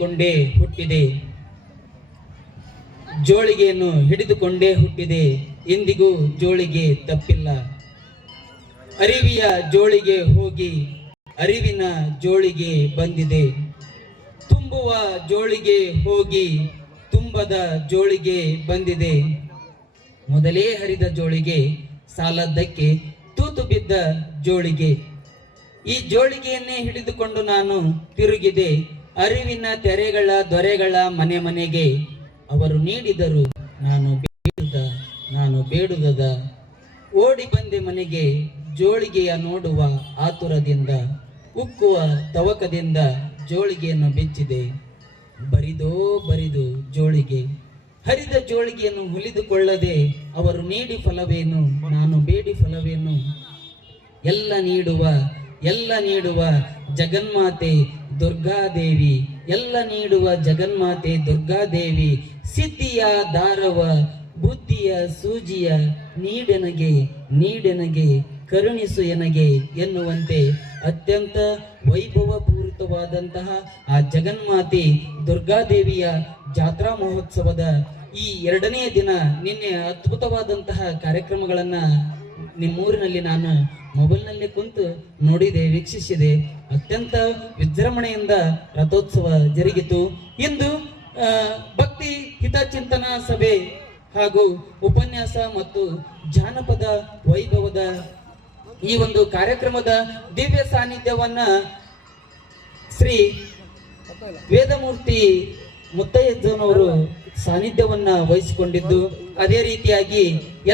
ಹಿಡಿದುಕೊಂಡೇ ಹುಟ್ಟಿದೆ, ಜೋಳಿಗೆಯನ್ನು ಹಿಡಿದುಕೊಂಡೇ ಹುಟ್ಟಿದೆ. ಇಂದಿಗೂ ಜೋಳಿಗೆ ತಪ್ಪಿಲ್ಲ. ಅರಿವಿಯ ಜೋಳಿಗೆ ಹೋಗಿ ಅರಿವಿನ ಜೋಳಿಗೆ ಬಂದಿದೆ. ತುಂಬುವ ಜೋಳಿಗೆ ಹೋಗಿ ತುಂಬದ ಜೋಳಿಗೆ ಬಂದಿದೆ. ಮೊದಲೇ ಹರಿದ ಜೋಳಿಗೆ ಸಾಲದ್ದಕ್ಕೆ ತೂತು ಬಿದ್ದ ಜೋಳಿಗೆ. ಈ ಜೋಳಿಗೆಯನ್ನೇ ಹಿಡಿದುಕೊಂಡು ನಾನು ತಿರುಗಿದೆ ಅರಿವಿನ ತೆರೆಗಳ ದೊರೆಗಳ ಮನೆ ಮನೆಗೆ. ಅವರು ನೀಡಿದರು ನಾನು ಬೇಡುದದ ಓಡಿ ಬಂದೆ ಮನೆಗೆ. ಜೋಳಿಗೆಯ ನೋಡುವ ಆತುರದಿಂದ ಉಕ್ಕುವ ತವಕದಿಂದ ಜೋಳಿಗೆಯನ್ನು ಬೆಚ್ಚಿದೆ. ಬರಿದು ಜೋಳಿಗೆ ಹರಿದ ಜೋಳಿಗೆಯನ್ನು ಹುಲಿದುಕೊಳ್ಳದೆ ಅವರು ನೀಡಿ ಫಲವೇನು, ನಾನು ಬೇಡಿ ಫಲವೇನು. ಎಲ್ಲ ನೀಡುವ ಜಗನ್ಮಾತೆ ದುರ್ಗಾದೇವಿ, ಎಲ್ಲ ನೀಡುವ ಜಗನ್ಮಾತೆ ದುರ್ಗಾದೇವಿ. ಸಿದ್ಧಿಯ ದಾರವ ಬುದ್ಧಿಯ ಸೂಜಿಯ ನೀಡೆನಗೆ ಕರುಣಿಸು ಎನಗೆ ಎನ್ನುವಂತೆ ಅತ್ಯಂತ ವೈಭವಪೂರಿತವಾದಂತಹ ಆ ಜಗನ್ಮಾತೆ ದುರ್ಗಾದೇವಿಯ ಜಾತ್ರಾ ಮಹೋತ್ಸವದ ಈ 2ನೇ ದಿನ ನಿನ್ನೆ ಅದ್ಭುತವಾದಂತಹ ಕಾರ್ಯಕ್ರಮಗಳನ್ನ ನಿಮ್ಮೂರಿನಲ್ಲಿ ನಾನು ಮೊಬೈಲ್ನಲ್ಲಿ ಕುಂತು ನೋಡಿದೆ, ವೀಕ್ಷಿಸಿದೆ. ಅತ್ಯಂತ ವಿಜೃಂಭಣೆಯಿಂದ ರಥೋತ್ಸವ ಜರುಗಿತು. ಇಂದು ಭಕ್ತಿ ಹಿತಚಿಂತನ ಸಭೆ ಹಾಗೂ ಉಪನ್ಯಾಸ ಮತ್ತು ಜಾನಪದ ವೈಭವದ ಈ ಒಂದು ಕಾರ್ಯಕ್ರಮದ ದಿವ್ಯ ಸಾನ್ನಿಧ್ಯವನ್ನ ಶ್ರೀ ವೇದಮೂರ್ತಿ ಮುತ್ತಯ್ಯಜ್ಜನವರು ಸಾನ್ನಿಧ್ಯವನ್ನ ವಹಿಸಿಕೊಂಡಿದ್ದು, ಅದೇ ರೀತಿಯಾಗಿ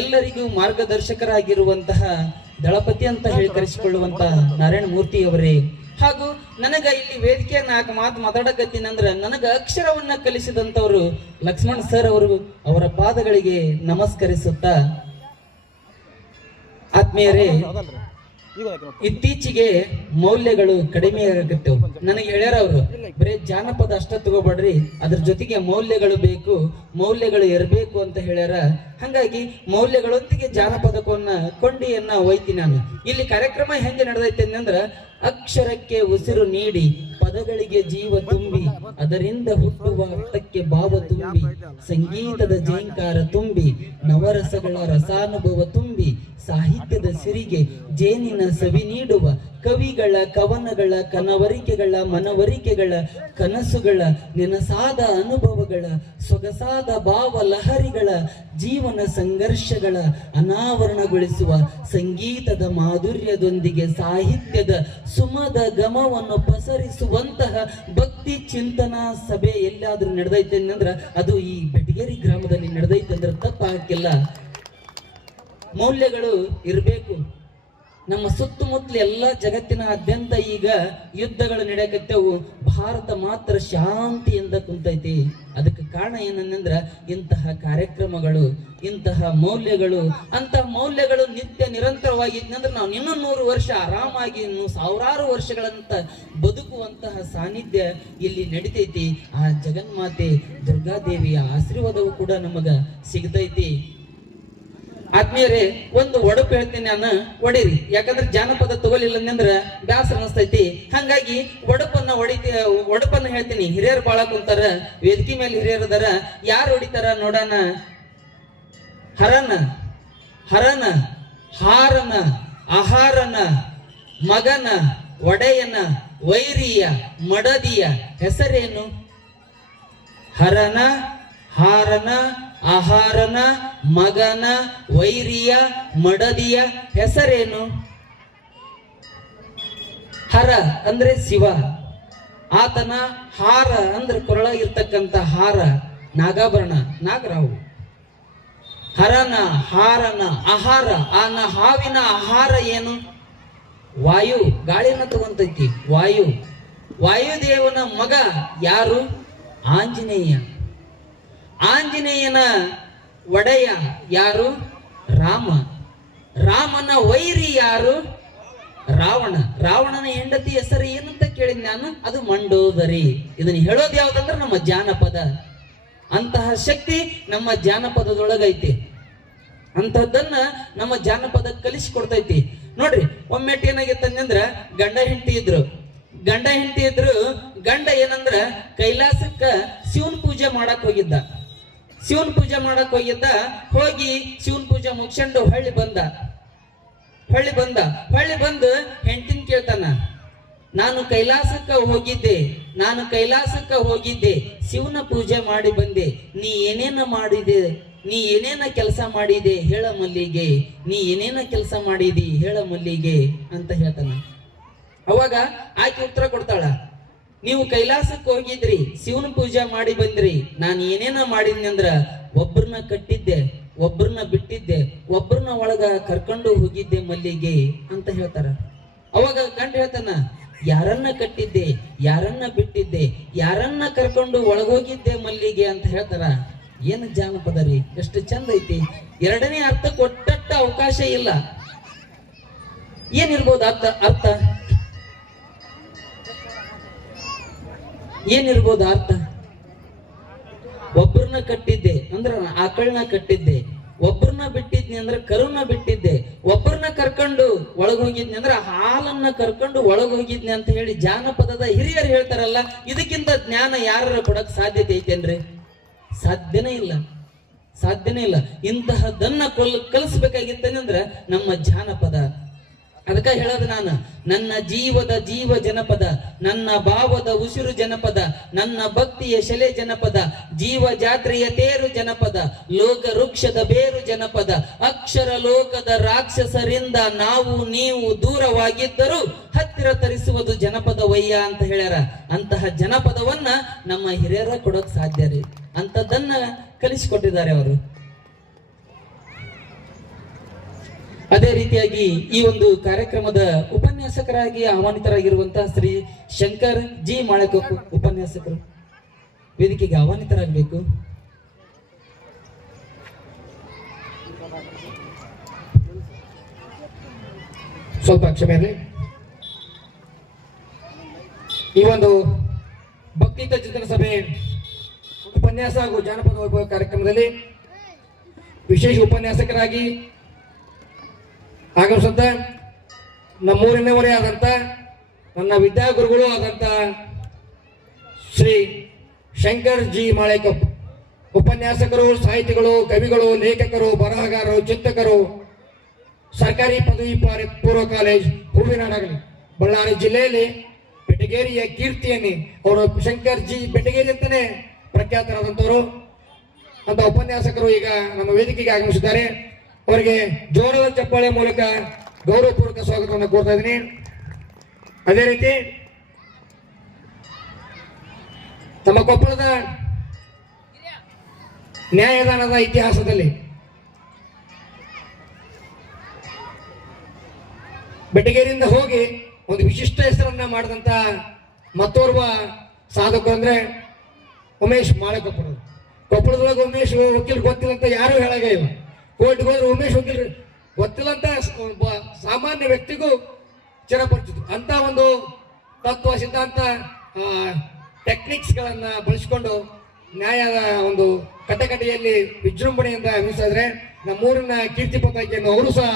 ಎಲ್ಲರಿಗೂ ಮಾರ್ಗದರ್ಶಕರಾಗಿರುವಂತಹ ದಳಪತಿ ಅಂತ ಹೇಳಿ ಕರೆಸಿಕೊಳ್ಳುವಂತಹ ನಾರಾಯಣ ಮೂರ್ತಿಯವರೇ, ಹಾಗೂ ನನಗ ಇಲ್ಲಿ ವೇದಿಕೆ 4 ಮಾತು ಮಾತಾಡಕತ್ತೀನಂದ್ರ ನನಗ ಅಕ್ಷರವನ್ನ ಕಲಿಸಿದಂತವರು ಲಕ್ಷ್ಮಣ್ ಸರ್ ಅವರು, ಅವರ ಪಾದಗಳಿಗೆ ನಮಸ್ಕರಿಸುತ್ತಾ, ಆತ್ಮೀಯರೇ, ಇತ್ತೀಚೆಗೆ ಮೌಲ್ಯಗಳು ಕಡಿಮೆ ಆಗತ್ತೇವ್. ನನಗೆ ಹೇಳ್ಯಾರ ಅವರು, ಬರೀ ಜಾನಪದ ಅಷ್ಟ ತಗೋಬೇಡ್ರಿ, ಅದ್ರ ಜೊತೆಗೆ ಮೌಲ್ಯಗಳು ಬೇಕು, ಮೌಲ್ಯಗಳು ಇರಬೇಕು ಅಂತ ಹೇಳ್ಯಾರ. ಹಂಗಾಗಿ ಮೌಲ್ಯಗಳೊಂದಿಗೆ ಜಾನಪದಕವನ್ನ ಕೊಂಡಿಯನ್ನ ಒಯ್ತೀನಿ ನಾನು. ಇಲ್ಲಿ ಕಾರ್ಯಕ್ರಮ ಹೆಂಗೆ ನಡೆದೈತೆ ಅಂದ್ರ, ಅಕ್ಷರಕ್ಕೆ ಉಸಿರು ನೀಡಿ ಪದಗಳಿಗೆ ಜೀವ ತುಂಬಿ ಅದರಿಂದ ಹುಟ್ಟುವ ಅರ್ಥಕ್ಕೆ ಭಾವ ತುಂಬಿ ಸಂಗೀತದ ಜೇಂಕಾರ ತುಂಬಿ ನವರಸಗಳ ರಸಾನುಭವ ತುಂಬಿ ಸಾಹಿತ್ಯದ ಸಿರಿಗೆ ಜೇನಿನ ಸವಿ ನೀಡುವ ಕವಿಗಳ ಕವನಗಳ ಕನವರಿಕೆಗಳ ಮನವರಿಕೆಗಳ ಕನಸುಗಳ ನೆನಸಾದ ಅನುಭವಗಳ ಸೊಗಸಾದ ಭಾವ ಲಹರಿಗಳ ಜೀವನ ಸಂಘರ್ಷಗಳ ಅನಾವರಣಗೊಳಿಸುವ ಸಂಗೀತದ ಮಾಧುರ್ಯದೊಂದಿಗೆ ಸಾಹಿತ್ಯದ ಸುಮದ ಗಮವನ್ನು ಪಸರಿಸುವಂತಹ ಭಕ್ತಿ ಚಿಂತನಾ ಸಭೆ ಎಲ್ಲಾದ್ರೂ ನಡೆದೈತೆ ಅಂದ್ರ ಅದು ಈ ಬೆಟಗೇರಿ ಗ್ರಾಮದಲ್ಲಿ ನಡೆದೈತೆ ಅಂದ್ರೆ ತಪ್ಪಾಗಿಲ್ಲ. ಮೌಲ್ಯಗಳು ಇರಬೇಕು. ನಮ್ಮ ಸುತ್ತಮುತ್ತಲ ಎಲ್ಲ ಜಗತ್ತಿನಾದ್ಯಂತ ಈಗ ಯುದ್ಧಗಳು ನಡೆಯಕತ್ತವು, ಭಾರತ ಮಾತ್ರ ಶಾಂತಿಯಿಂದ ಕುಂತೈತಿ. ಅದಕ್ಕೆ ಕಾರಣ ಏನಂದ್ರ ಇಂತಹ ಕಾರ್ಯಕ್ರಮಗಳು, ಇಂತಹ ಮೌಲ್ಯಗಳು. ಅಂತಹ ಮೌಲ್ಯಗಳು ನಿತ್ಯ ನಿರಂತರವಾಗಿ ಇದ್ನಂದ್ರೆ ನಾವು ಇನ್ನೂ 100 ವರ್ಷ ಆರಾಮಾಗಿ, ಇನ್ನು ಸಾವಿರಾರು ವರ್ಷಗಳಂತ ಬದುಕುವಂತಹ ಸಾನ್ನಿಧ್ಯ ಇಲ್ಲಿ ನಡಿತೈತಿ. ಆ ಜಗನ್ಮಾತೆ ದುರ್ಗಾದೇವಿಯ ಆಶೀರ್ವಾದವು ಕೂಡ ನಮಗ ಸಿಗತೈತಿ. ಆತ್ಮೀಯರೇ, ಒಂದು ಒಡಪು ಹೇಳ್ತೀನಿ ನಾನು, ಒಡಿರಿ. ಯಾಕಂದ್ರೆ ಜಾನಪದ ತಗೋಲಿಲ್ಲ ಅಂದ್ರ ಬ್ಯಾಸರ ಅನಿಸ್ತೈತಿ. ಹಂಗಾಗಿ ಒಡಪನ್ನ ಹೇಳ್ತೀನಿ. ಹಿರಿಯರು ಬಾಳ ಕುಂತಾರ, ವೇದಿಕೆ ಮೇಲೆ ಹಿರಿಯರು ಅದಾರ. ಯಾರು ಹೊಡಿತಾರ ನೋಡೋಣ. ಹರನ ಹಾರನ ಆಹಾರನ ಮಗನ ಒಡೆಯನ ವೈರಿಯ ಮಡದಿಯ ಹೆಸರೇನು? ಹರನ ಹಾರನ ಆಹಾರನ ಮಗನ ವೈರಿಯ ಮಡದಿಯ ಹೆಸರೇನು? ಹರ ಅಂದ್ರೆ ಶಿವ, ಆತನ ಹಾರ ಅಂದ್ರೆ ಕೊರಳಾಗಿರ್ತಕ್ಕಂಥ ಹಾರ ನಾಗಾಭರಣ, ನಾಗರಾವು. ಹರನ ಹಾರನ ಆಹಾರ, ಆನ ಹಾವಿನ ಆಹಾರ ಏನು? ವಾಯು, ಗಾಳಿನ ತಗೊಂತೈತಿ ವಾಯು. ವಾಯುದೇವನ ಮಗ ಯಾರು? ಆಂಜನೇಯ. ಆಂಜನೇಯನ ಒಡೆಯ ಯಾರು? ರಾಮ. ರಾಮನ ವೈರಿ ಯಾರು? ರಾವಣ. ರಾವಣನ ಹೆಂಡತಿ ಹೆಸರು ಏನಂತ ಕೇಳಿದ್ ನಾನು, ಅದು ಮಂಡೋದರಿ. ಇದನ್ನ ಹೇಳೋದು ಯಾವ್ದಂದ್ರೆ ನಮ್ಮ ಜಾನಪದ. ಅಂತಹ ಶಕ್ತಿ ನಮ್ಮ ಜಾನಪದದೊಳಗೈತಿ. ಅಂತಹದ್ದನ್ನ ನಮ್ಮ ಜಾನಪದ ಕಲಿಸಿಕೊಡ್ತೈತಿ. ನೋಡ್ರಿ, ಒಮ್ಮೆಟ್ ಏನಾಗಿತ್ತಂದ್ರ ಗಂಡ ಹೆಂಡತಿ ಇದ್ರು. ಗಂಡ ಹೆಂಡತಿ ಇದ್ರು. ಗಂಡ ಏನಂದ್ರ ಕೈಲಾಸಕ್ಕ ಶಿವನ್ ಪೂಜೆ ಮಾಡಕ್ ಹೋಗಿದ್ದ. ಶಿವನ್ ಪೂಜೆ ಮಾಡಕ್ ಹೋಗಿದ್ದ. ಹೋಗಿ ಶಿವನ್ ಪೂಜೆ ಮುಗಿಸ್ಕೊಂಡು ಹೊಳ್ಳಿ ಬಂದ. ಹೊಳ್ಳಿ ಬಂದು ಹೆಂಡತಿನ ಕೇಳ್ತಾನ, ನಾನು ಕೈಲಾಸಕ್ಕ ಹೋಗಿದ್ದೆ, ಶಿವನ ಪೂಜೆ ಮಾಡಿ ಬಂದೆ. ನೀ ಏನೇನ ಮಾಡಿದೆ, ನೀ ಏನೇನ ಕೆಲಸ ಮಾಡಿದೆ ಹೇಳ ಮಲ್ಲಿಗೆ, ನೀ ಏನೇನ ಕೆಲಸ ಮಾಡಿದಿ ಹೇಳ ಮಲ್ಲಿಗೆ ಅಂತ ಹೇಳ್ತಾನ. ಅವಾಗ ಆಕೆ ಉತ್ತರ ಕೊಡ್ತಾಳ, ನೀವು ಕೈಲಾಸಕ್ಕೆ ಹೋಗಿದ್ರಿ, ಶಿವನ ಪೂಜೆ ಮಾಡಿ ಬಂದ್ರಿ. ನಾನು ಏನೇನ ಮಾಡಿದ್ನಿ ಅಂದ್ರ ಒಬ್ಬರನ್ನ ಕಟ್ಟಿದ್ದೆ, ಒಬ್ಬರನ್ನ ಬಿಟ್ಟಿದ್ದೆ, ಒಬ್ಬರನ್ನ ಒಳಗ ಕರ್ಕೊಂಡು ಹೋಗಿದ್ದೆ ಮಲ್ಲಿಗೆ ಅಂತ ಹೇಳ್ತಾರ. ಅವಾಗ ಗಂಡ ಹೇಳ್ತಾನ, ಯಾರನ್ನ ಕಟ್ಟಿದ್ದೆ, ಯಾರನ್ನ ಬಿಟ್ಟಿದ್ದೆ, ಯಾರನ್ನ ಕರ್ಕೊಂಡು ಒಳಗೋಗಿದ್ದೆ ಮಲ್ಲಿಗೆ ಅಂತ ಹೇಳ್ತಾರ. ಏನು ಜಾನಪದ ರೀ, ಎಷ್ಟು ಚಂದ ಐತಿ. ಎರಡನೇ ಅರ್ಥ ಕೊಟ್ಟಟ್ಟ ಅವಕಾಶ ಇಲ್ಲ. ಏನಿರ್ಬೋದು ಅರ್ಥ ಏನಿರ್ಬೋದು ಅರ್ಥ? ಒಬ್ಬರನ್ನ ಕಟ್ಟಿದ್ದೆ ಅಂದ್ರ ಆಕಳನ್ನ ಕಟ್ಟಿದ್ದೆ, ಒಬ್ಬರನ್ನ ಬಿಟ್ಟಿದ್ನಿ ಅಂದ್ರೆ ಕರುನ ಬಿಟ್ಟಿದ್ದೆ, ಒಬ್ಬರನ್ನ ಕರ್ಕೊಂಡು ಒಳಗೋಗಿದ್ನಿ ಅಂದ್ರೆ ಹಾಲನ್ನ ಕರ್ಕೊಂಡು ಒಳಗೋಗಿದ್ನಿ ಅಂತ ಹೇಳಿ ಜಾನಪದದ ಹಿರಿಯರು ಹೇಳ್ತಾರಲ್ಲ. ಇದಕ್ಕಿಂತ ಜ್ಞಾನ ಯಾರ ಕೊಡಕ್ ಸಾಧ್ಯತೆ ಐತೇನ್ರಿ? ಸಾಧ್ಯನೇ ಇಲ್ಲ. ಇಂತಹದನ್ನ ಕಲಿಸ್ಬೇಕಾಗಿತ್ತಂದ್ರ ನಮ್ಮ ಜಾನಪದ. ಅದಕ್ಕ ಹೇಳೋದು ನಾನು, ನನ್ನ ಜೀವದ ಜೀವ ಜನಪದ, ನನ್ನ ಭಾವದ ಉಸಿರು ಜನಪದ, ನನ್ನ ಭಕ್ತಿಯ ಶೆಲೆ ಜನಪದ, ಜೀವ ಜಾತ್ರೆಯ ತೇರು ಜನಪದ, ಲೋಕ ವೃಕ್ಷದ ಬೇರು ಜನಪದ, ಅಕ್ಷರ ಲೋಕದ ರಾಕ್ಷಸರಿಂದ ನಾವು ನೀವು ದೂರವಾಗಿದ್ದರೂ ಹತ್ತಿರ ತರಿಸುವುದು ಜನಪದ ವಯ್ಯ ಅಂತ ಹೇಳ್ಯಾರ. ಅಂತಹ ಜನಪದವನ್ನ ನಮ್ಮ ಹಿರಿಯರ ಕೊಡೋಕ್ ಸಾಧ್ಯ ರೀ. ಅಂತದನ್ನ ಕಲಿಸಿಕೊಟ್ಟಿದ್ದಾರೆ ಅವರು. ಅದೇ ರೀತಿಯಾಗಿ ಈ ಒಂದು ಕಾರ್ಯಕ್ರಮದ ಉಪನ್ಯಾಸಕರಾಗಿ ಆಹ್ವಾನಿತರಾಗಿರುವಂತಹ ಶ್ರೀ ಶಂಕರ್ ಜಿ ಮಾಳೆಕೊಪ್ಪ ಉಪನ್ಯಾಸಕರು ವೇದಿಕೆಗೆ ಆಹ್ವಾನಿತರಾಗಬೇಕು. ಸ್ವಲ್ಪ ಕ್ಷಮೆ ಇರಲಿ. ಈ ಒಂದು ಭಕ್ತಿಯುತ ಚಿಂತನ ಸಭೆ ಉಪನ್ಯಾಸ ಹಾಗೂ ಜಾನಪದ ವೈಭವ ಕಾರ್ಯಕ್ರಮದಲ್ಲಿ ವಿಶೇಷ ಉಪನ್ಯಾಸಕರಾಗಿ ಆಗಮಿಸುತ್ತ ನಮ್ಮೂರಿನವರೇ ಆದಂಥ ನನ್ನ ವಿದ್ಯಾಗುರುಗಳು ಆದಂಥ ಶ್ರೀ ಶಂಕರ್ ಜಿ ಮಾಳೆಕೊಪ್ಪ ಉಪನ್ಯಾಸಕರು, ಸಾಹಿತಿಗಳು, ಕವಿಗಳು, ಲೇಖಕರು, ಬರಹಗಾರರು, ಚಿಂತಕರು, ಸರ್ಕಾರಿ ಪದವಿ ಪೂರ್ವ ಕಾಲೇಜ್ ಹೂವಿನಾಡಗಲಿ ಬಳ್ಳಾರಿ ಜಿಲ್ಲೆಯಲ್ಲಿ ಬೆಟಗೇರಿಯ ಕೀರ್ತಿಯನ್ನೇ ಅವರು ಶಂಕರ್ ಜಿ ಬೆಟಗೇರಿ ಅಂತಾನೆ ಪ್ರಖ್ಯಾತರಾದಂಥವರು ಅಂತ ಉಪನ್ಯಾಸಕರು ಈಗ ನಮ್ಮ ವೇದಿಕೆಗೆ ಆಗಮಿಸಿದ್ದಾರೆ. ಅವರಿಗೆ ಜೋರದ ಚಪ್ಪಾಳೆ ಮೂಲಕ ಗೌರವಪೂರ್ವಕ ಸ್ವಾಗತವನ್ನು ಕೋರ್ತಾ ಇದ್ದೀನಿ. ಅದೇ ರೀತಿ ತಮ್ಮ ಕೊಪ್ಪಳದ ನ್ಯಾಯದಾನದ ಇತಿಹಾಸದಲ್ಲಿ ಬೆಟಗೇರಿಯಿಂದ ಹೋಗಿ ಒಂದು ವಿಶಿಷ್ಟ ಹೆಸರನ್ನ ಮಾಡಿದಂತ ಮತ್ತೋರ್ವ ಸಾಧಕರು ಅಂದ್ರೆ ಉಮೇಶ್ ಮಾಳೆಕೊಪ್ಪರು. ಕೊಪ್ಪಳದೊಳಗೆ ಉಮೇಶ್ ವಕೀಲ್ ಗೊತ್ತಿಲ್ಲ ಅಂತ ಯಾರು ಹೇಳಾಗ ಇಲ್ಲ. ಕೋರ್ಟ್ಗೆ ಹೋದ್ರೆ ಉಮೇಶ್ ವಕೀಲ್ ಗೊತ್ತಿಲ್ಲ ಅಂತ ಸಾಮಾನ್ಯ ವ್ಯಕ್ತಿಗೂ ಚಿರಪರಿಚಿತ. ಅಂತ ಒಂದು ತತ್ವ ಸಿದ್ಧಾಂತ ಟೆಕ್ನಿಕ್ಸ್ ಗಳನ್ನ ಬಳಸಿಕೊಂಡು ನ್ಯಾಯದ ಒಂದು ಕಟಕಟೆಯಲ್ಲಿ ವಿಜೃಂಭಣೆಯಿಂದ ನಿಲ್ಲಿಸಿದ್ರೆ ನಮ್ಮೂರಿನ ಕೀರ್ತಿ ಪತಾಕೆಯನ್ನು ಅವರು ಸಹ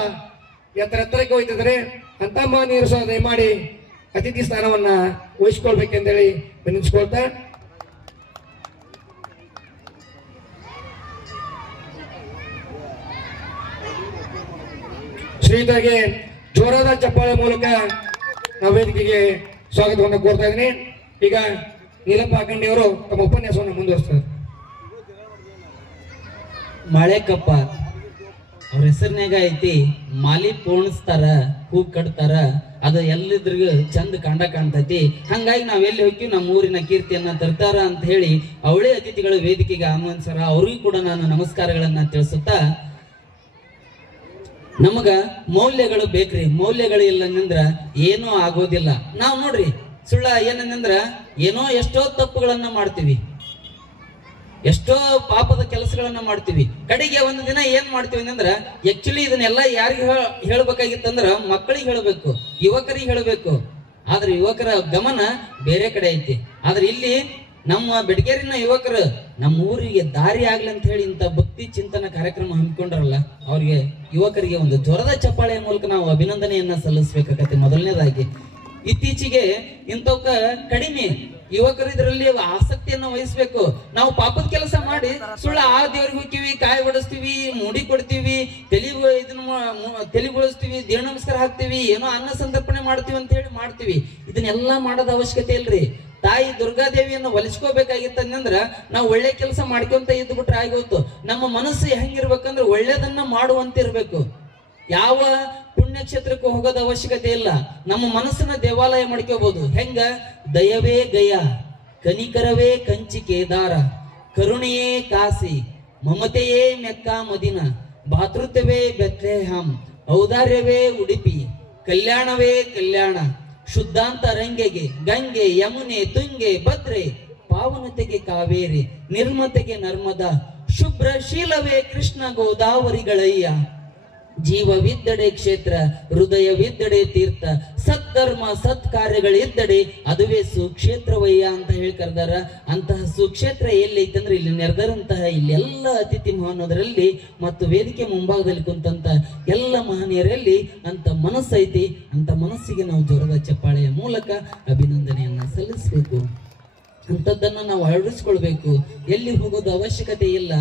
ಎತ್ತರಕ್ಕೆ ಹೋಯ್ತಿದ್ದಾರೆ. ಅಂತ ಮಾನೀಯರು ಸಹ ದಯಮಾಡಿ ಅತಿಥಿ ಸ್ಥಾನವನ್ನ ವಹಿಸ್ಕೊಳ್ಬೇಕೆಂದೇಳಿ ವಿನಂತಿಸ್ಕೊಳ್ತಾ ಶ್ರೀಯುತರಿಗೆ ಜೋರಾದ ಚಪ್ಪಾಳೆ ಮೂಲಕ ನಾವು ವೇದಿಕೆಗೆ ಸ್ವಾಗತವನ್ನು ಕೋರ್ತಾ ಇದ್ದೀನಿ. ಈಗ ನೀಲಪ್ಪ ಅಖಂಡಿಯವರು ತಮ್ಮ ಉಪನ್ಯಾಸವನ್ನು ಮುಂದುವರಿಸ್ತಾರೆ. ಮಾಳೆಕೊಪ್ಪ ಅವ್ರ ಹೆಸರಿನಾಗ ಐತಿ, ಮಾಲಿ ಪೋಣಿಸ್ತಾರ, ಹೂ ಕಟ್ತಾರ, ಅದು ಎಲ್ಲಿದ್ರಿಗೂ ಚಂದ ಕಾಣ್ತೈತಿ. ಹಂಗಾಗಿ ನಾವ್ ಎಲ್ಲಿ ಹೋಗ್ತೀವಿ ನಮ್ಮ ಊರಿನ ಕೀರ್ತಿಯನ್ನ ತರ್ತಾರ ಅಂತ ಹೇಳಿ ಅವಳೇ ಅತಿಥಿಗಳು ವೇದಿಕೆಗೆ ಆಹ್ವಾನಿಸ್ತಾರ. ಅವ್ರಿಗೂ ಕೂಡ ನಾನು ನಮಸ್ಕಾರಗಳನ್ನ ತಿಳಿಸುತ್ತಾ, ನಮಗ ಮೌಲ್ಯಗಳು ಬೇಕ್ರಿ. ಮೌಲ್ಯಗಳು ಇಲ್ಲಂದ್ರ ಏನೂ ಆಗೋದಿಲ್ಲ. ನಾವ್ ನೋಡ್ರಿ ಸುಳ್ಳ ಏನಂದ್ರ ಏನೋ ಎಷ್ಟೋ ತಪ್ಪುಗಳನ್ನ ಮಾಡ್ತೀವಿ, ಎಷ್ಟೋ ಪಾಪದ ಕೆಲಸಗಳನ್ನ ಮಾಡ್ತೀವಿ. ಕಡೆಗೆ ಒಂದು ದಿನ ಏನ್ ಮಾಡ್ತೀವಿ ಅಂದ್ರ ಆಕ್ಚುಲಿ ಇದನ್ನೆಲ್ಲ ಯಾರಿಗೆ ಹೇಳ್ಬೇಕಾಗಿತ್ತಂದ್ರ ಮಕ್ಕಳಿಗೆ ಹೇಳ್ಬೇಕು, ಯುವಕರಿಗೆ ಹೇಳ್ಬೇಕು. ಆದ್ರೆ ಯುವಕರ ಗಮನ ಬೇರೆ ಕಡೆ ಐತಿ. ಆದ್ರೆ ಇಲ್ಲಿ ನಮ್ಮ ಬೆಟಗೇರಿನ ಯುವಕರು ನಮ್ಮ ಊರಿಗೆ ದಾರಿ ಆಗ್ಲಿ ಅಂತ ಹೇಳಿ ಇಂಥ ಭಕ್ತಿ ಚಿಂತನ ಕಾರ್ಯಕ್ರಮ ಹಮ್ಮಿಕೊಂಡ್ರಲ್ಲ, ಅವ್ರಿಗೆ ಯುವಕರಿಗೆ ಒಂದು ಜ್ವರದ ಚಪ್ಪಾಳೆಯ ಮೂಲಕ ನಾವು ಅಭಿನಂದನೆಯನ್ನ ಸಲ್ಲಿಸ್ಬೇಕಾಗತ್ತೆ ಮೊದಲನೇದಾಗಿ. ಇತ್ತೀಚೆಗೆ ಇಂಥವಕ್ಕ ಕಡಿಮೆ ಯುವಕರು ಇದರಲ್ಲಿ ಆಸಕ್ತಿಯನ್ನು ವಹಿಸ್ಬೇಕು. ನಾವು ಪಾಪದ ಕೆಲಸ ಮಾಡಿ ಸುಳ್ಳ ಆ ದೇವ್ರಿಗೆ ಹೋಗ್ತೀವಿ, ಕಾಯಿ ಹೊಡಿಸ್ತೀವಿ, ಮುಡಿ ಕೊಡ್ತೀವಿ, ತಲೆ ಬೋಳಿಸ್ತೀವಿ, ದೇವ ನಮಸ್ಕಾರ ಹಾಕ್ತಿವಿ, ಏನೋ ಅನ್ನ ಸಂತರ್ಪಣೆ ಮಾಡ್ತೀವಿ ಅಂತ ಹೇಳಿ ಮಾಡ್ತೀವಿ. ಇದನ್ನೆಲ್ಲಾ ಮಾಡೋದ ಅವಶ್ಯಕತೆ ಇಲ್ರಿ. ತಾಯಿ ದುರ್ಗಾದೇವಿಯನ್ನು ಒಲಿಸ್ಕೋಬೇಕಾಗಿತ್ತಂದ್ರ ನಾವು ಒಳ್ಳೆ ಕೆಲಸ ಮಾಡ್ಕೊಂತ ಇದ್ದು ಬಿಟ್ರೆ ಆಗೋಯ್ತು. ನಮ್ಮ ಮನಸ್ಸು ಹೆಂಗಿರ್ಬೇಕಂದ್ರೆ ಒಳ್ಳೇದನ್ನ ಮಾಡುವಂತಿರ್ಬೇಕು. ಯಾವ ಪುಣ್ಯಕ್ಷೇತ್ರಕ್ಕೂ ಹೋಗೋದ ಅವಶ್ಯಕತೆ ಇಲ್ಲ. ನಮ್ಮ ಮನಸ್ಸನ್ನ ದೇವಾಲಯ ಮಾಡ್ಕೋಬಹುದು. ಹೆಂಗ? ದಯವೇ ಗಯ, ಕನಿಕರವೇ ಕಂಚಿ ಕೇದಾರ, ಕರುಣೆಯೇ ಕಾಸಿ, ಮಮತೆಯೇ ಮೆಕ್ಕಾ ಮದಿನ, ಭಾತೃತ್ವವೇ ಬೆತ್ಲೆಹಂ, ಔದಾರ್ಯವೇ ಉಡುಪಿ, ಕಲ್ಯಾಣವೇ ಕಲ್ಯಾಣ, ಶುದ್ಧಾಂತ ರಂಗೆಗೆ ಗಂಗೆ, ಯಮುನೆ, ತುಂಗೆ, ಭದ್ರೆ, ಪಾವನತೆಗೆ ಕಾವೇರಿ, ನಿರ್ಮತೆಗೆ ನರ್ಮದಾ, ಶುಭ್ರ ಶೀಲವೇ ಕೃಷ್ಣ ಗೋದಾವರಿಗಳಯ್ಯ, ಜೀವವಿದ್ದಡೆ ಕ್ಷೇತ್ರ, ಹೃದಯವಿದ್ದಡೆ ತೀರ್ಥ, ಸದ್ಧರ್ಮ ಸತ್ಕಾರ್ಯಗಳಿದ್ದಡೆ ಅದುವೇ ಸುಕ್ಷೇತ್ರವಯ್ಯ ಅಂತ ಹೇಳಿ ಕರೆದಾರ. ಅಂತಹ ಸುಕ್ಷೇತ್ರ ಎಲ್ಲೈತಂದ್ರೆ ಇಲ್ಲಿ ನೆರೆದಂತಹ ಇಲ್ಲೆಲ್ಲ ಅತಿಥಿ ಮಹಾನೋದರಲ್ಲಿ ಮತ್ತು ವೇದಿಕೆ ಮುಂಭಾಗದಲ್ಲಿ ಕುಂತಂತ ಎಲ್ಲ ಮಹನೀಯರಲ್ಲಿ ಅಂತ ಮನಸ್ಸೈತಿ. ಅಂತ ಮನಸ್ಸಿಗೆ ನಾವು ಜೋರದ ಚಪ್ಪಾಳೆಯ ಮೂಲಕ ಅಭಿನಂದನೆಯನ್ನ ಸಲ್ಲಿಸಬೇಕು. ಅಂಥದ್ದನ್ನ ನಾವು ಅಳವಡಿಸ್ಕೊಳ್ಬೇಕು. ಎಲ್ಲಿ ಹೋಗೋದು ಅವಶ್ಯಕತೆ ಇಲ್ಲ.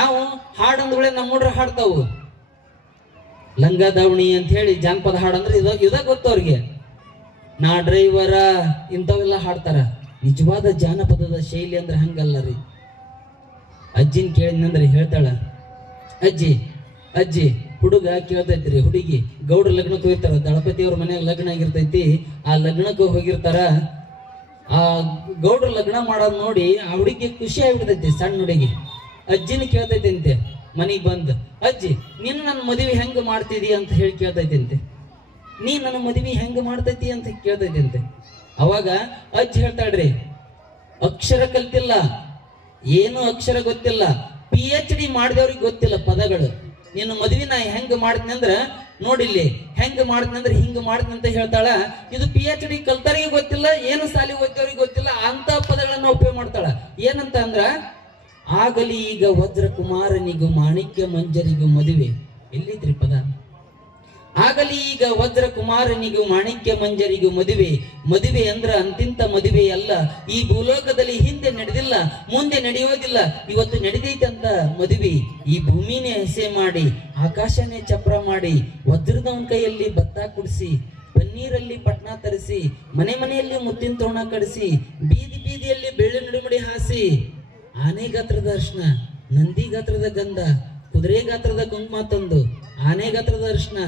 ನಾವು ಹಾಡಂದ್ಗಳೇ ನಮ್ಮ ಹುಡ್ರ ಹಾಡ್ತಾವು. ಲಂಗ ದಾವಣಿ ಅಂತ ಹೇಳಿ ಜಾನಪದ ಹಾಡಂದ್ರೆ ಇದ ಗೊತ್ತವ್ರಿಗೆ. ನಾ ಡ್ರೈವರ ಇಂಥವೆಲ್ಲ ಹಾಡ್ತಾರ. ನಿಜವಾದ ಜಾನಪದದ ಶೈಲಿ ಅಂದ್ರೆ ಹಂಗಲ್ಲ ರೀ. ಅಜ್ಜಿನ ಕೇಳಿದ್ನಂದ್ರೆ ಹೇಳ್ತಾಳ, ಅಜ್ಜಿ ಅಜ್ಜಿ ಹುಡುಗ ಕೇಳ್ತೈತ್ರಿ, ಹುಡುಗಿ ಗೌಡ್ರ ಲಗ್ನಕ್ಕೆ ಹೋಗಿರ್ತಾರ. ದಳಪತಿ ಅವ್ರ ಮನ್ಯಾಗ ಲಗ್ನ ಆಗಿರ್ತೈತಿ. ಆ ಲಗ್ನಕ್ಕೆ ಹೋಗಿರ್ತಾರ. ಆ ಗೌಡ್ರ ಲಗ್ನ ಮಾಡೋದ್ ನೋಡಿ ಆ ಹುಡುಗಿ ಖುಷಿ ಆಗ್ಬಿಡ್ತೈತಿ. ಸಣ್ಣ ಹುಡುಗಿ ಅಜ್ಜಿನ ಕೇಳ್ತೈತಿ ಅಂತೆ ಮನಿಗ್ ಬಂದ್, ಅಜ್ಜಿ ನೀನು ನನ್ನ ಮದುವೆ ಹೆಂಗ ಮಾಡ್ತಿದಿ ಅಂತ ಹೇಳಿ ಕೇಳ್ತೈತಿ ಅಂತೆ. ನೀ ನನ್ನ ಮದುವೆ ಹೆಂಗ ಮಾಡ್ತೈತಿ ಅಂತ ಕೇಳ್ತೈತಿ ಅಂತೆ. ಅವಾಗ ಅಜ್ಜಿ ಹೇಳ್ತಾಳ್ರಿ, ಅಕ್ಷರ ಕಲ್ತಿಲ್ಲ, ಏನು ಅಕ್ಷರ ಗೊತ್ತಿಲ್ಲ, PhD ಮಾಡಿದವ್ರಿಗೆ ಗೊತ್ತಿಲ್ಲ ಪದಗಳು. ನಿನ್ನ ಮದುವೆ ನಾ ಹೆಂಗ ಮಾಡ್ತೀನಿ ಅಂದ್ರ ನೋಡಿಲ್ಲಿ ಹೆಂಗ ಮಾಡ್ತೀನಿ ಅಂದ್ರೆ ಹಿಂಗ ಮಾಡ್ತೀನಿ ಅಂತ ಹೇಳ್ತಾಳ. ಇದು PhD ಕಲ್ತರಿಗೆ ಗೊತ್ತಿಲ್ಲ, ಏನು ಸಾಲಿ ಓದ್ದವ್ರಿಗೆ ಗೊತ್ತಿಲ್ಲ, ಅಂತ ಪದಗಳನ್ನ ಉಪಯೋಗ ಮಾಡ್ತಾಳ. ಏನಂತ ಅಂದ್ರ, ಆಗಲಿ ಈಗ ವಜ್ರ ಕುಮಾರನಿಗೂ ಮಾಣಿಕ್ಯ ಮಂಜರಿಗೂ ಮದುವೆ. ಎಲ್ಲಿದ್ರಿ ಪದ? ಆಗಲಿ ಈಗ ವಜ್ರ ಕುಮಾರನಿಗೂ ಮಾಣಿಕ್ಯ ಮಂಜರಿಗೂ ಮದುವೆ. ಮದುವೆ ಅಂದ್ರ ಅಂತಿಂತ ಮದುವೆ ಅಲ್ಲ. ಈ ಭೂಲೋಕದಲ್ಲಿ ಹಿಂದೆ ನಡೆದಿಲ್ಲ, ಮುಂದೆ ನಡೆಯೋದಿಲ್ಲ, ಇವತ್ತು ನಡೆದೈತೆ ಅಂತ ಮದುವೆ. ಈ ಭೂಮಿನೇ ಹಸೆ ಮಾಡಿ, ಆಕಾಶನೇ ಚಪ್ರ ಮಾಡಿ, ವಜ್ರದವನ ಕೈಯಲ್ಲಿ ಭತ್ತ ಕುಡಿಸಿ, ಪನ್ನೀರಲ್ಲಿ ಪಟ್ನಾ ತರಿಸಿ, ಮನೆ ಮನೆಯಲ್ಲಿ ಮುತ್ತಿನ ತೋರಣ ಕಡಿಸಿ, ಬೀದಿ ಬೀದಿಯಲ್ಲಿ ಬೆಳ್ಳಿ ನಡುಮಡಿ ಹಾಸಿ, ಆನೆ ಗಾತ್ರದ ಅರ್ಶನ, ನಂದಿ ಗಾತ್ರದ ಗಂಧ, ಕುದುರೆ ಗಾತ್ರದ ಕುಂಕುಮ ತಂದು, ಆನೆ ಗಾತ್ರದ ಅರ್ಶನ,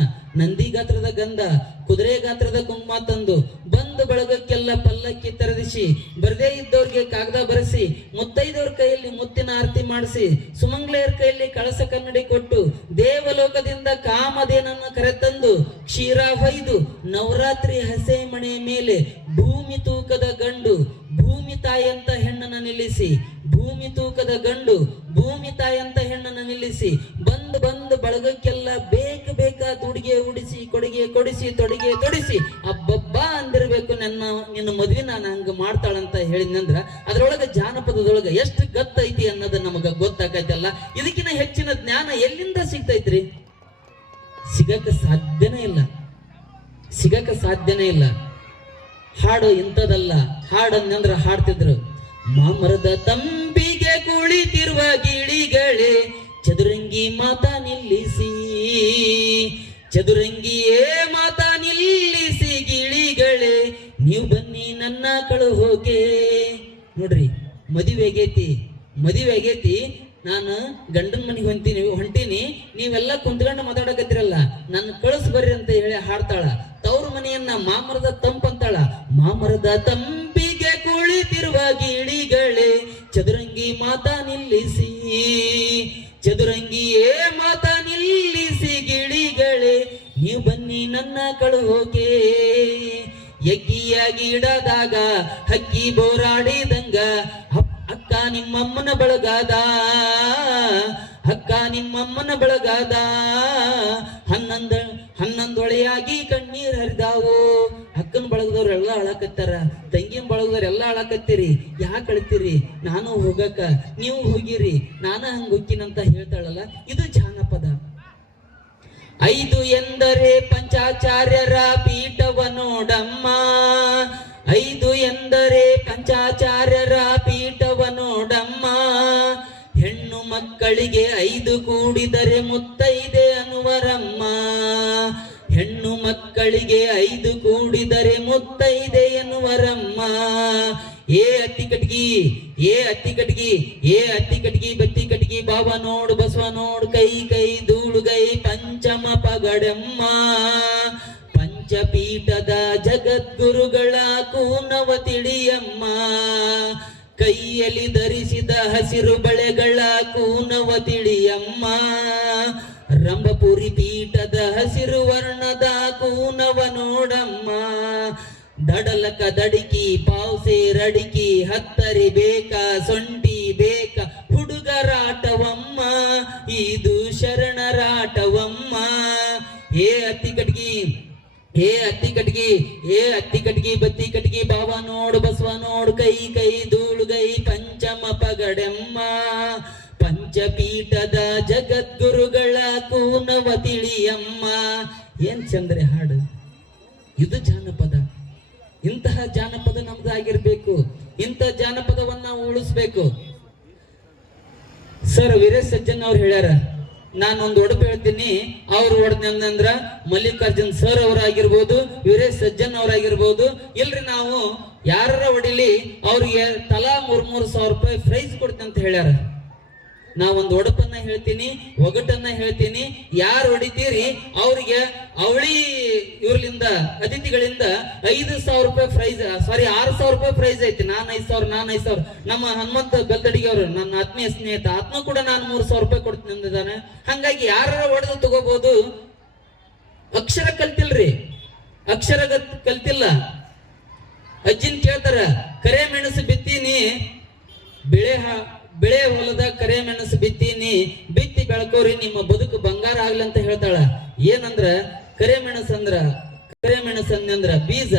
ನಂದಿ ಗಾತ್ರದ ಗಂಧ, ಕುದುರೆ ಗಾತ್ರದ ಕುಂಕುಮ ತಂದು, ಬಂದು ಬಳಗಕ್ಕೆಲ್ಲ ಪಲ್ಲಕ್ಕಿ ತೆರೆದಿಸಿ, ಬರದೇ ಇದ್ದವ್ರಿಗೆ ಕಾಗದ ಬರೆಸಿ, ಮುತ್ತೈದವ್ರ ಕೈಯಲ್ಲಿ ಮುತ್ತಿನ ಆರತಿ ಮಾಡಿಸಿ, ಸುಮಂಗ್ಲೆಯರ ಕೈಯಲ್ಲಿ ಕಳಸ ಕನ್ನಡಿ ಕೊಟ್ಟು, ದೇವಲೋಕದಿಂದ ಕಾಮಧೇನನ್ನು ಕರೆತಂದು, ಕ್ಷೀರ ಹೊಯ್ದು, ನವರಾತ್ರಿ ಹಸೆ ಮಣೆ ಮೇಲೆ ಭೂಮಿ ತೂಕದ ಗಂಡು ಭೂಮಿ ತಾಯಂತ ಹೆಣ್ಣನ್ನು ನಿಲ್ಲಿಸಿ, ಭೂಮಿ ತೂಕದ ಗಂಡು ಭೂಮಿ ತಾಯಂತ ಹೆಣ್ಣನ್ನು ನಿಲ್ಲಿಸಿ, ಬಂದು ಬಂದು ಬಳಗಕ್ಕೆಲ್ಲ ಬೇಕಾದ ಉಡುಗೆ ಉಡಿಸಿ, ಕೊಡುಗೆ ಕೊಡಿಸಿ, ತೊಡಿಗೆ ತೊಡಿಸಿ, ಅಬ್ಬಬ್ಬ ಅಂದಿರ್ಬೇಕು ನಿನ್ನ ಮದ್ವೆ ನಾನು ಹಂಗ ಮಾಡ್ತಾಳಂತ ಹೇಳಿದ್ನಂದ್ರ ಅದ್ರೊಳಗ ಜಾನಪದದೊಳಗ ಎಷ್ಟು ಗತ್ತೈತಿ ಅನ್ನೋದು ನಮಗ ಗೊತ್ತಾಗೈತಲ್ಲ. ಇದಕ್ಕಿಂತ ಹೆಚ್ಚಿನ ಜ್ಞಾನ ಎಲ್ಲಿಂದ ಸಿಗ್ತೈತ್ರಿ? ಸಿಗಕ್ಕೆ ಸಾಧ್ಯನೇ ಇಲ್ಲ. ಹಾಡು ಇಂಥದಲ್ಲ. ಹಾಡನ್ನಂದ್ರ ಹಾಡ್ತಿದ್ರು, ಮಾಮರದ ತಂಬಿಗೆ ಕುಳಿತಿರುವ ಗಿಳಿಗಳೇ ಚದುರಂಗಿ ಮಾತಾ ನಿಲ್ಲಿಸಿ, ಚದುರಂಗಿಯೇ ಮಾತಾ ನಿಲ್ಲಿಸಿ ಗಿಳಿಗಳೇ ನೀವು ಬನ್ನಿ ನನ್ನ ಕಳುಹೋಗೆ. ನೋಡ್ರಿ, ಮದುವೆ ಆಗೈತಿ, ನಾನು ಗಂಡನ ಮನೆಗೆ ಹೊಂಟೀನಿ, ನೀವೆಲ್ಲ ಕುಂತ್ಕೊಂಡು ಮಾತಾಡಕತ್ತಿರಲ್ಲ, ನನ್ನ ಕಳಿಸ್ ಬರ್ರಿ ಅಂತ ಹೇಳಿ ಹಾಡ್ತಾಳ. ತವ್ರ ಮನೆಯನ್ನ ಮಾಮರದ ತಂಪಂತಾಳ. ಮಾಮರದ ತಂಪಿಗೆ ಕುಳಿತಿರುವ ಗಿಳಿಗಳೇ ಚದುರಂಗಿ ಮಾತಾ ನಿಲ್ಲಿಸಿ, ಚದುರಂಗಿಯೇ ಮಾತಾ ನಿಲ್ಲಿಸಿ ಗಿಳಿಗಳೇ ನೀವು ಬನ್ನಿ ನನ್ನ ಕಳುಹೋಕೆ. ಎಗ್ಗಿಯಾಗಿ ಇಡದಾಗ ಹಕ್ಕಿ ಬೋರಾಡಿದಂಗ ಅಕ್ಕ ನಿಮ್ಮಮ್ಮನ ಬಳಗಾದ, ಅಕ್ಕ ನಿಮ್ಮಮ್ಮನ ಬಳಗಾದ, ಹನ್ನೊಂದೊಳೆಯಾಗಿ ಕಣ್ಣೀರ್ ಹರಿದಾವು. ಅಕ್ಕನ ಬಳಗದವ್ರು ಎಲ್ಲ ಅಳಕತ್ತಾರ, ತಂಗಿನ ಬಳಗದವ್ರು ಎಲ್ಲ ಅಳಕತ್ತೀರಿ. ಯಾಕೆ ಅಳ್ತೀರಿ? ನಾನು ಹೋಗಕ್ಕ, ನೀವು ಹೋಗಿರಿ, ನಾನು ಹಂಗ ಹೋಗ್ತೀನಂತ ಹೇಳ್ತಾಳಲ್ಲ, ಇದು ಜಾನಪದ. ಐದು ಎಂದರೆ ಪಂಚಾಚಾರ್ಯರ ಪೀಠವ ನೋಡಮ್ಮ, ಐದು ಎಂದರೆ ಪಂಚಾಚಾರ್ಯರ ಪೀಠವ ನೋಡಮ್ಮ. ಹೆಣ್ಣು ಮಕ್ಕಳಿಗೆ ಐದು ಕೂಡಿದರೆ ಮುತ್ತೈದೆ ಅನ್ನುವರಮ್ಮ, ಹೆಣ್ಣು ಮಕ್ಕಳಿಗೆ ಐದು ಕೂಡಿದರೆ ಮುತ್ತೈದೆ ಎನ್ನುವರಮ್ಮ. ಏ ಅತ್ತಿ ಕಟ್ಗಿ, ಏ ಅತ್ತಿ ಕಟ್ಗಿ, ಏ ಅತ್ತಿ ಕಟ್ಗಿ, ಬತ್ತಿ ಕಟ್ಗಿ, ಬಾವ ನೋಡು ಬಸವ ನೋಡು, ಕೈ ಕೈ ಧೂಳುಗೈ ಪಂಚಮ ಪಗಡಮ್ಮ. ಪಂಚಪೀಠದ ಜಗದ್ಗುರುಗಳ ಕೂನವ ತಿಳಿಯಮ್ಮ, ಕೈಯಲ್ಲಿ ಧರಿಸಿದ ಹಸಿರು ಬಳೆಗಳ ಕೂನವ ತಿಳಿಯಮ್ಮ. ರಂಭಪುರಿ ಪೀಠದ ಹಸಿರು ವರ್ಣದ ಕೂನವ ನೋಡಮ್ಮ. ದಡಲಕ ದಡಿಕಿ ಪಾವ್ಸೆ ರಡಿಕಿ ಹತ್ತರಿ ಬೇಕಾ ಸೊಂಟಿ ಬೇಕಾ ಹುಡುಗರಾಟವಮ್ಮ, ಇದು ಶರಣರಾಟವಮ್ಮ. ಹೇ ಅತ್ತಿ ಕಟ್ಗಿ, ಹೇ ಅತ್ತಿ ಕಟ್ಗಿ, ಹೇ ಅತ್ತಿ ಕಟ್ಗಿ, ಬತ್ತಿ ಕಟ್ಗಿ, ಬಾವ ನೋಡು ಬಸವ ನೋಡು, ಕೈ ಕೈ ಧೂಳುಗೈ ಪಂಚಮ ಪಗಡೆಮ್ಮ. ಪಂಚಪೀಠದ ಜಗದ್ಗುರುಗಳ ಕೂನವ ತಿಳಿಯಮ್ಮ. ಏನ್ ಚಂದ್ರೆ ಹಾಡು ಇದು, ಜಾನಪದ. ಇಂತಹ ಜಾನಪದ ನಮ್ದಾಗಿರ್ಬೇಕು, ಇಂಥ ಜಾನಪದವನ್ನ ನಾವು ಉಳಿಸ್ಬೇಕು. ಸರ್ ವೀರೇಶ್ ಸಜ್ಜನ್ ಅವ್ರು ಹೇಳ್ಯಾರ, ನಾನೊಂದು ಒಡಪು ಹೇಳ್ತೀನಿ, ಅವ್ರು ಹೊಡೆದಂದ್ರ ಮಲ್ಲಿಕಾರ್ಜುನ್ ಸರ್ ಅವರಾಗಿರ್ಬೋದು, ವೀರೇಶ್ ಸಜ್ಜನ್ ಅವರಾಗಿರ್ಬೋದು. ಇಲ್ರಿ ನಾವು ಯಾರ ಹೊಡಿಲಿ ಅವ್ರಿಗೆ ತಲಾ 3,000 ರೂಪಾಯಿ ಪ್ರೈಸ್ ಕೊಡ್ತೀನಿ ಅಂತ ಹೇಳ್ಯಾರ. ನಾವೊಂದು ಒಡಪನ್ನ ಹೇಳ್ತೀನಿ, ಒಗಟನ್ನ ಹೇಳ್ತೀನಿ. ಯಾರು ಹೊಡಿತೀರಿ ಅವ್ರಿಗೆ ಅವಳಿ ಇವ್ರಲಿಂದ ಅತಿಥಿಗಳಿಂದ 5,000 ರೂಪಾಯಿ ಪ್ರೈಸ್, ಸಾರಿ 6,000 ರೂಪಾಯಿ ಪ್ರೈಸ್ ಐತಿ. ನಾನು 5,000. ನಮ್ಮ ಹನುಮಂತ ಬೆಲ್ತಡಿಗೆ ಅವರು ನನ್ನ ಆತ್ಮೀಯ ಸ್ನೇಹಿತ, ಆತ್ಮ ಕೂಡ ನಾನು 3,000 ರೂಪಾಯಿ ಕೊಡ್ತೀನಿ ಅಂದಿದ್ದಾನೆ. ಹಂಗಾಗಿ ಯಾರು ಹೊಡೆದು ತಗೋಬಹುದು. ಅಕ್ಷರ ಕಲ್ತಿಲ್ರಿ, ಅಕ್ಷರ ಕಲ್ತಿಲ್ಲ. ಅಜ್ಜಿನ್ ಕೇಳ್ತಾರ, ಕರೆ ಮೆಣಸು ಬಿತ್ತೀನಿ, ಬೆಳೆ ಹೊಲದ ಕರೆ ಮೆಣಸು ಬಿತ್ತೀನಿ, ಬಿತ್ತಿ ಬೆಳ್ಕೋರಿ ನಿಮ್ಮ ಬದುಕು ಬಂಗಾರ ಆಗ್ಲಿ ಅಂತ ಹೇಳ್ತಾಳ. ಏನಂದ್ರ ಕರೆ ಮೆಣಸಂದ್ರ ಬೀಜ,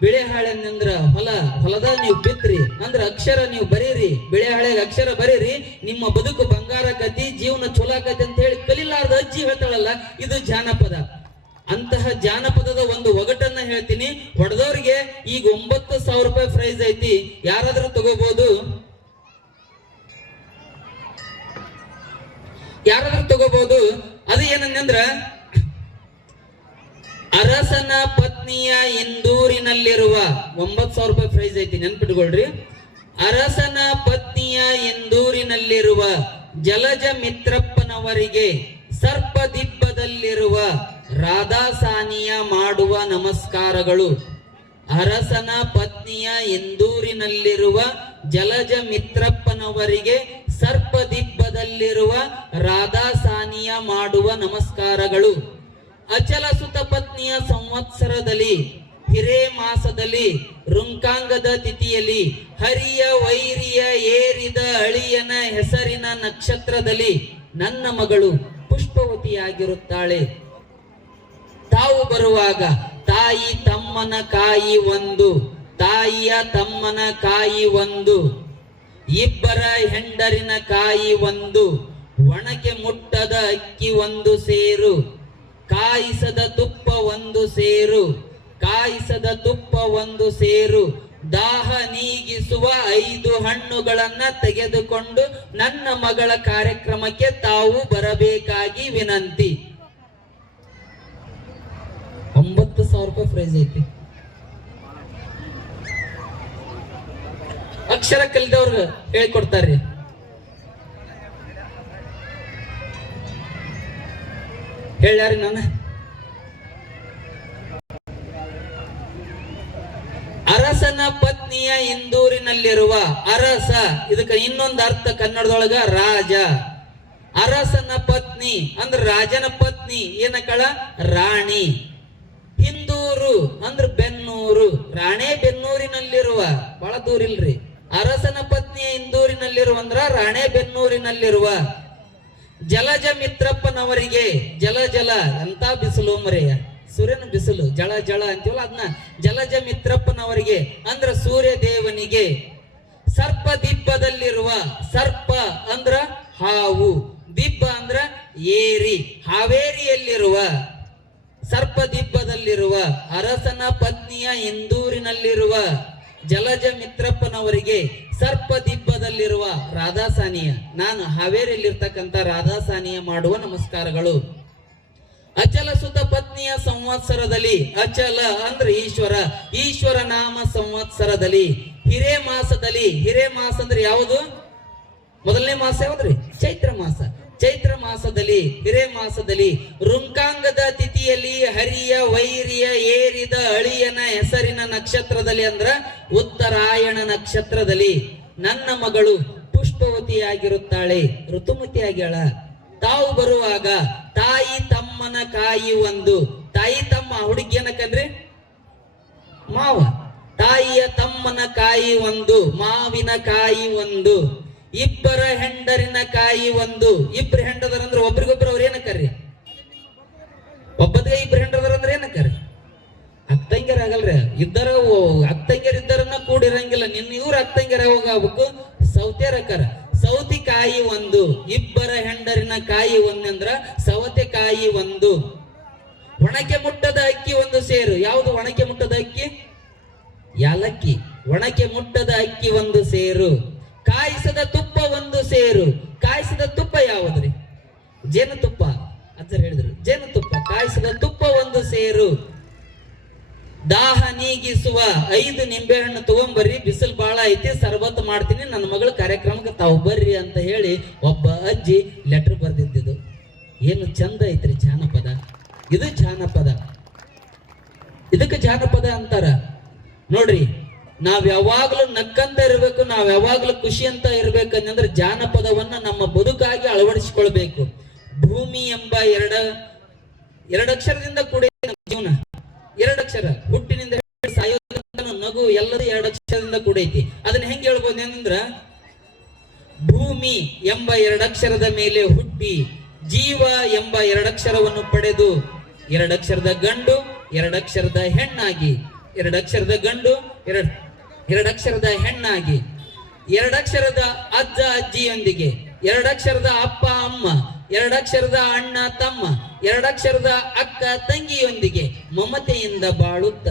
ಬೆಳೆ ಹಾಳೆಂದ್ರ ಹೊಲದ ನೀವು ಬಿತ್ರಿ ಅಂದ್ರ ಅಕ್ಷರ ನೀವು ಬರೀರಿ, ಬೆಳೆ ಹಾಳೆಗೆ ಅಕ್ಷರ ಬರೀರಿ, ನಿಮ್ಮ ಬದುಕು ಬಂಗಾರ ಕತಿ, ಜೀವನ ಚೊಲೋ ಕತಿ ಅಂತ ಹೇಳಿ ಕಲಿಲಾರ್ದ ಅಜ್ಜಿ ಹೇಳ್ತಾಳಲ್ಲ, ಇದು ಜಾನಪದ. ಅಂತಹ ಜಾನಪದದ ಒಂದು ಒಗಟನ್ನ ಹೇಳ್ತೀನಿ. ಹೊಡೆದವ್ರಿಗೆ ಈಗ 9,000 ರೂಪಾಯಿ ಪ್ರೈಸ್ ಐತಿ, ಯಾರಾದ್ರೂ ತಗೋಬಹುದು, ಯಾರಾದ್ರೂ ತಗೋಬಹುದು. ಅದು ಏನಂದ್ರ, ಅರಸನ ಪತ್ನಿಯ ಇಂದೂರಿನಲ್ಲಿರುವ 9,000 ರೂಪಾಯಿ ಪ್ರೈಸ್ ಐತಿ, ನೆನ್ಪಿಟ್ಕೊಳ್ರಿ. ಅರಸನ ಪತ್ನಿಯ ಇಂದೂರಿನಲ್ಲಿರುವ ಜಲಜ ಮಿತ್ರಪ್ಪನವರಿಗೆ ಸರ್ಪದಿಬ್ಬದಲ್ಲಿರುವ ರಾಧಾಸಾನಿಯ ಮಾಡುವ ನಮಸ್ಕಾರಗಳು. ಅರಸನ ಪತ್ನಿಯ ಇಂದೂರಿನಲ್ಲಿರುವ ಜಲಜ ಮಿತ್ರಪ್ಪನವರಿಗೆ ಸರ್ಪದಿಬ್ಬದಲ್ಲಿರುವ ರಾಧಾಸಾನಿಯ ಮಾಡುವ ನಮಸ್ಕಾರಗಳು. ಅಚಲ ಸುತ ಪತ್ನಿಯ ಸಂವತ್ಸರದಲ್ಲಿ ಹಿರೇ ಮಾಸದಲ್ಲಿ ರುಂಕಾಂಗದ ತಿಥಿಯಲ್ಲಿ ಹರಿಯ ವೈರಿಯ ಏರಿದ ಅಳಿಯನ ಹೆಸರಿನ ನಕ್ಷತ್ರದಲ್ಲಿ ನನ್ನ ಮಗಳು ಪುಷ್ಪವತಿಯಾಗಿರುತ್ತಾಳೆ. ತಾವು ಬರುವಾಗ ತಾಯಿ ತಮ್ಮನ ಕಾಯಿ ಒಂದು, ತಾಯಿಯ ತಮ್ಮನ ಕಾಯಿ ಒಂದು, ಇಬ್ಬರ ಹೆಂಡರಿನ ಕಾಯಿ ಒಂದು, ಒಣಕೆ ಮುಟ್ಟದ ಅಕ್ಕಿ ಒಂದು ಸೇರು, ಕಾಯಿಸದ ತುಪ್ಪ ಒಂದು ಸೇರು, ಕಾಯಿಸದ ತುಪ್ಪ ಒಂದು ಸೇರು, ದಾಹ ನೀಗಿಸುವ 5 ಹಣ್ಣುಗಳನ್ನ ತೆಗೆದುಕೊಂಡು ನನ್ನ ಮಗಳ ಕಾರ್ಯಕ್ರಮಕ್ಕೆ ತಾವು ಬರಬೇಕಾಗಿ ವಿನಂತಿ. 9,000 ರೂಪಾಯಿ ಪ್ರೈಸ್ ಐತಿ. ಅಕ್ಷರ ಕಲಿದವ್ರು ಹೇಳಿಕೊಡ್ತಾರ್ರಿ. ಹೇಳ್ಯಾರಿ ನಾನು. ಅರಸನ ಪತ್ನಿಯ ಇಂದೂರಿನಲ್ಲಿರುವ ಅರಸ, ಇದಕ್ಕೆ ಇನ್ನೊಂದು ಅರ್ಥ ಕನ್ನಡದೊಳಗ ರಾಜ. ಅರಸನ ಪತ್ನಿ ಅಂದ್ರ ರಾಜನ ಪತ್ನಿ, ಏನಕ್ಕಳ ರಾಣಿ. ಹಿಂದೂರು ಅಂದ್ರ ಬೆನ್ನೂರು, ರಾಣೆ ಬೆನ್ನೂರಿನಲ್ಲಿರುವ, ಬಹಳ ದೂರ ಇಲ್ರಿ. ಅರಸನ ಪತ್ನಿಯ ಇಂದೂರಿನಲ್ಲಿರುವ ಅಂದ್ರ ರಾಣೆ ಬೆನ್ನೂರಿನಲ್ಲಿರುವ. ಜಲಜ ಮಿತ್ರಪ್ಪನವರಿಗೆ, ಜಲ ಎಂತ ಬಿಸಿಲು ಮರೆಯ, ಸೂರ್ಯನ ಬಿಸಿಲು, ಜಳ ಅಂತೀವಲ್ಲ ಅದನ್ನ ಜಲಜ ಮಿತ್ರಪ್ಪನವರಿಗೆ ಅಂದ್ರ ಸೂರ್ಯ ದೇವನಿಗೆ. ಸರ್ಪ ದಿಬ್ಬದಲ್ಲಿರುವ, ಸರ್ಪ ಅಂದ್ರ ಹಾವು, ದಿಬ್ಬ ಅಂದ್ರ ಏರಿ, ಹಾವೇರಿಯಲ್ಲಿ ಇಂದೂರಿನಲ್ಲಿರುವ ಅರಸನ ಪತ್ನಿಯ ಇಂದೂರಿನಲ್ಲಿರುವ ಜಲಜ ಮಿತ್ರಪ್ಪನವರಿಗೆ ಸರ್ಪದಿಬ್ಬದಲ್ಲಿರುವ ರಾಧಾಸಾನಿಯ, ನಾನು ಹಾವೇರಿಯಲ್ಲಿರ್ತಕ್ಕಂಥ ರಾಧಾಸಾನಿಯ ಮಾಡುವ ನಮಸ್ಕಾರಗಳು. ಅಚಲ ಸುತ ಪತ್ನಿಯ ಸಂವತ್ಸರದಲ್ಲಿ, ಅಚಲ ಅಂದ್ರೆ ಈಶ್ವರ, ಈಶ್ವರ ನಾಮ ಸಂವತ್ಸರದಲ್ಲಿ ಹಿರೇ ಮಾಸದಲ್ಲಿ, ಹಿರೇ ಮಾಸ ಅಂದ್ರೆ ಯಾವುದು? ಮೊದಲನೇ ಮಾಸ ಯಾವ್ದ್ರಿ? ಚೈತ್ರ ಮಾಸ. ಚೈತ್ರ ಮಾಸದಲ್ಲಿ, ಹಿರೇ ಮಾಸದಲ್ಲಿ ರುಂಕಾಂಗದ ತಿಥಿಯಲ್ಲಿ ಹರಿಯ ವೈರಿಯ ಏರಿದ ಅಳಿಯನ ಹೆಸರಿನ ನಕ್ಷತ್ರದಲ್ಲಿ ಅಂದ್ರ ಉತ್ತರಾಯಣ ನಕ್ಷತ್ರದಲ್ಲಿ ನನ್ನ ಮಗಳು ಪುಷ್ಪವತಿಯಾಗಿರುತ್ತಾಳೆ, ಋತುಮತಿಯಾಗ್ಯಾಳ. ತಾವು ಬರುವಾಗ ತಾಯಿ ತಮ್ಮನ ಕಾಯಿ ಒಂದು, ತಾಯಿ ತಮ್ಮ ಹುಡುಗಿ ಏನಕ್ಕಂದ್ರೆ ಮಾವ, ತಾಯಿಯ ತಮ್ಮನ ಕಾಯಿ ಒಂದು, ಮಾವಿನ ಕಾಯಿ ಒಂದು, ಇಬ್ಬರ ಹೆಂಡರಿನ ಕಾಯಿ ಒಂದು. ಇಬ್ಬರು ಹೆಂಡದರ ಅಂದ್ರೆ ಒಬ್ರಿಗೊಬ್ರು ಅವ್ರ ಏನಕ್ಕರ್ರಿ? ಒಬ್ಬದ್ಗೆ ಇಬ್ಬರು ಹೆಂಡದರ ಅಂದ್ರೆ ಏನಕ್ಕರ್ರಿ? ಅಕ್ಕಂಗ್ಯರ ಆಗಲ್ರಿ. ಇದ್ದರ ಅಕ್ಕಂಗ್ಯರ ಇದ್ದರನ್ನ ಕೂಡಿರಂಗಿಲ್ಲ. ನಿನ್ನ ಇವ್ರ ಅಕ್ಕಂಗ್ಯರ ಹೋಗ್ಬೇಕು. ಸೌತೆರಕರ ಸೌತಿ ಕಾಯಿ ಒಂದು, ಇಬ್ಬರ ಹೆಂಡರಿನ ಕಾಯಿ ಒಂದಂದ್ರ ಸವತೆಕಾಯಿ ಒಂದು. ಒಣಕೆ ಮುಟ್ಟದ ಅಕ್ಕಿ ಒಂದು ಸೇರು. ಯಾವುದು ಒಣಕೆ ಮುಟ್ಟದ ಅಕ್ಕಿ? ಯಾಲಕ್ಕಿ. ಒಣಕೆ ಮುಟ್ಟದ ಅಕ್ಕಿ ಒಂದು ಸೇರು. ಕಾಯಿಸದ ತುಪ್ಪ ಒಂದು ಸೇರು. ಕಾಯಿಸದ ತುಪ್ಪ ಯಾವುದ್ರಿ? ಜೇನುತುಪ್ಪ. ಅಜ್ಜರು ಹೇಳಿದ್ರು ಜೇನುತುಪ್ಪ. ಕಾಯಿಸದ ತುಪ್ಪ ಒಂದು ಸೇರು. ದಾಹ ನೀಗಿಸುವ 5 ನಿಂಬೆಹಣ್ಣು ತಗೊಂಬರ್ರಿ, ಬಿಸಿಲು ಬಾಳ ಐತಿ, ಸರ್ಬತ್ ಮಾಡ್ತೀನಿ, ನನ್ನ ಮಗಳ ಕಾರ್ಯಕ್ರಮಕ್ಕೆ ತಾವು ಬರ್ರಿ ಅಂತ ಹೇಳಿ ಒಬ್ಬ ಅಜ್ಜಿ ಲೆಟರ್ ಬರ್ದಿದ್ದು. ಏನು ಚಂದ ಐತ್ರಿ ಜಾನಪದ. ಇದು ಜಾನಪದ. ಇದಕ್ಕೆ ಜಾನಪದ ಅಂತಾರ ನೋಡ್ರಿ. ನಾವ್ ಯಾವಾಗ್ಲೂ ನಕ್ಕಂತ ಇರ್ಬೇಕು, ನಾವ್ ಯಾವಾಗ್ಲೂ ಖುಷಿ ಅಂತ ಇರ್ಬೇಕಂದ್ರೆ ಜಾನಪದವನ್ನ ನಮ್ಮ ಬದುಕಾಗಿ ಅಳವಡಿಸಿಕೊಳ್ಬೇಕು. ಭೂಮಿ ಎಂಬ ಎರಡಕ್ಷರದಿಂದ ಕೂಡಿ ನಮ್ಮ ಜೀವನ. 2 ಅಕ್ಷರ, ಹುಟ್ಟಿನಿಂದ ಸಾಯೋದನ್ನು ನಗು ಎಲ್ಲದೂ 2 ಅಕ್ಷರದಿಂದ ಕೂಡೈತಿ. ಅದನ್ನ ಹೆಂಗ್ ಹೇಳ್ಬೋದು ಅಂದ್ರ, ಭೂಮಿ ಎಂಬ 2 ಅಕ್ಷರದ ಮೇಲೆ ಹುಟ್ಟಿ ಜೀವ ಎಂಬ 2 ಅಕ್ಷರವನ್ನು ಪಡೆದು 2 ಅಕ್ಷರದ ಗಂಡು 2 ಅಕ್ಷರದ ಹೆಣ್ಣಾಗಿ, 2 ಅಕ್ಷರದ ಗಂಡು 2 ಅಕ್ಷರದ ಹೆಣ್ಣಾಗಿ, 2 ಅಕ್ಷರದ ಅಜ್ಜ ಅಜ್ಜಿಯೊಂದಿಗೆ, 2 ಅಕ್ಷರದ ಅಪ್ಪ ಅಮ್ಮ, 2 ಅಕ್ಷರದ ಅಣ್ಣ ತಮ್ಮ, 2 ಅಕ್ಷರದ ಅಕ್ಕ ತಂಗಿಯೊಂದಿಗೆ ಮಮತೆಯಿಂದ ಬಾಳುತ್ತ,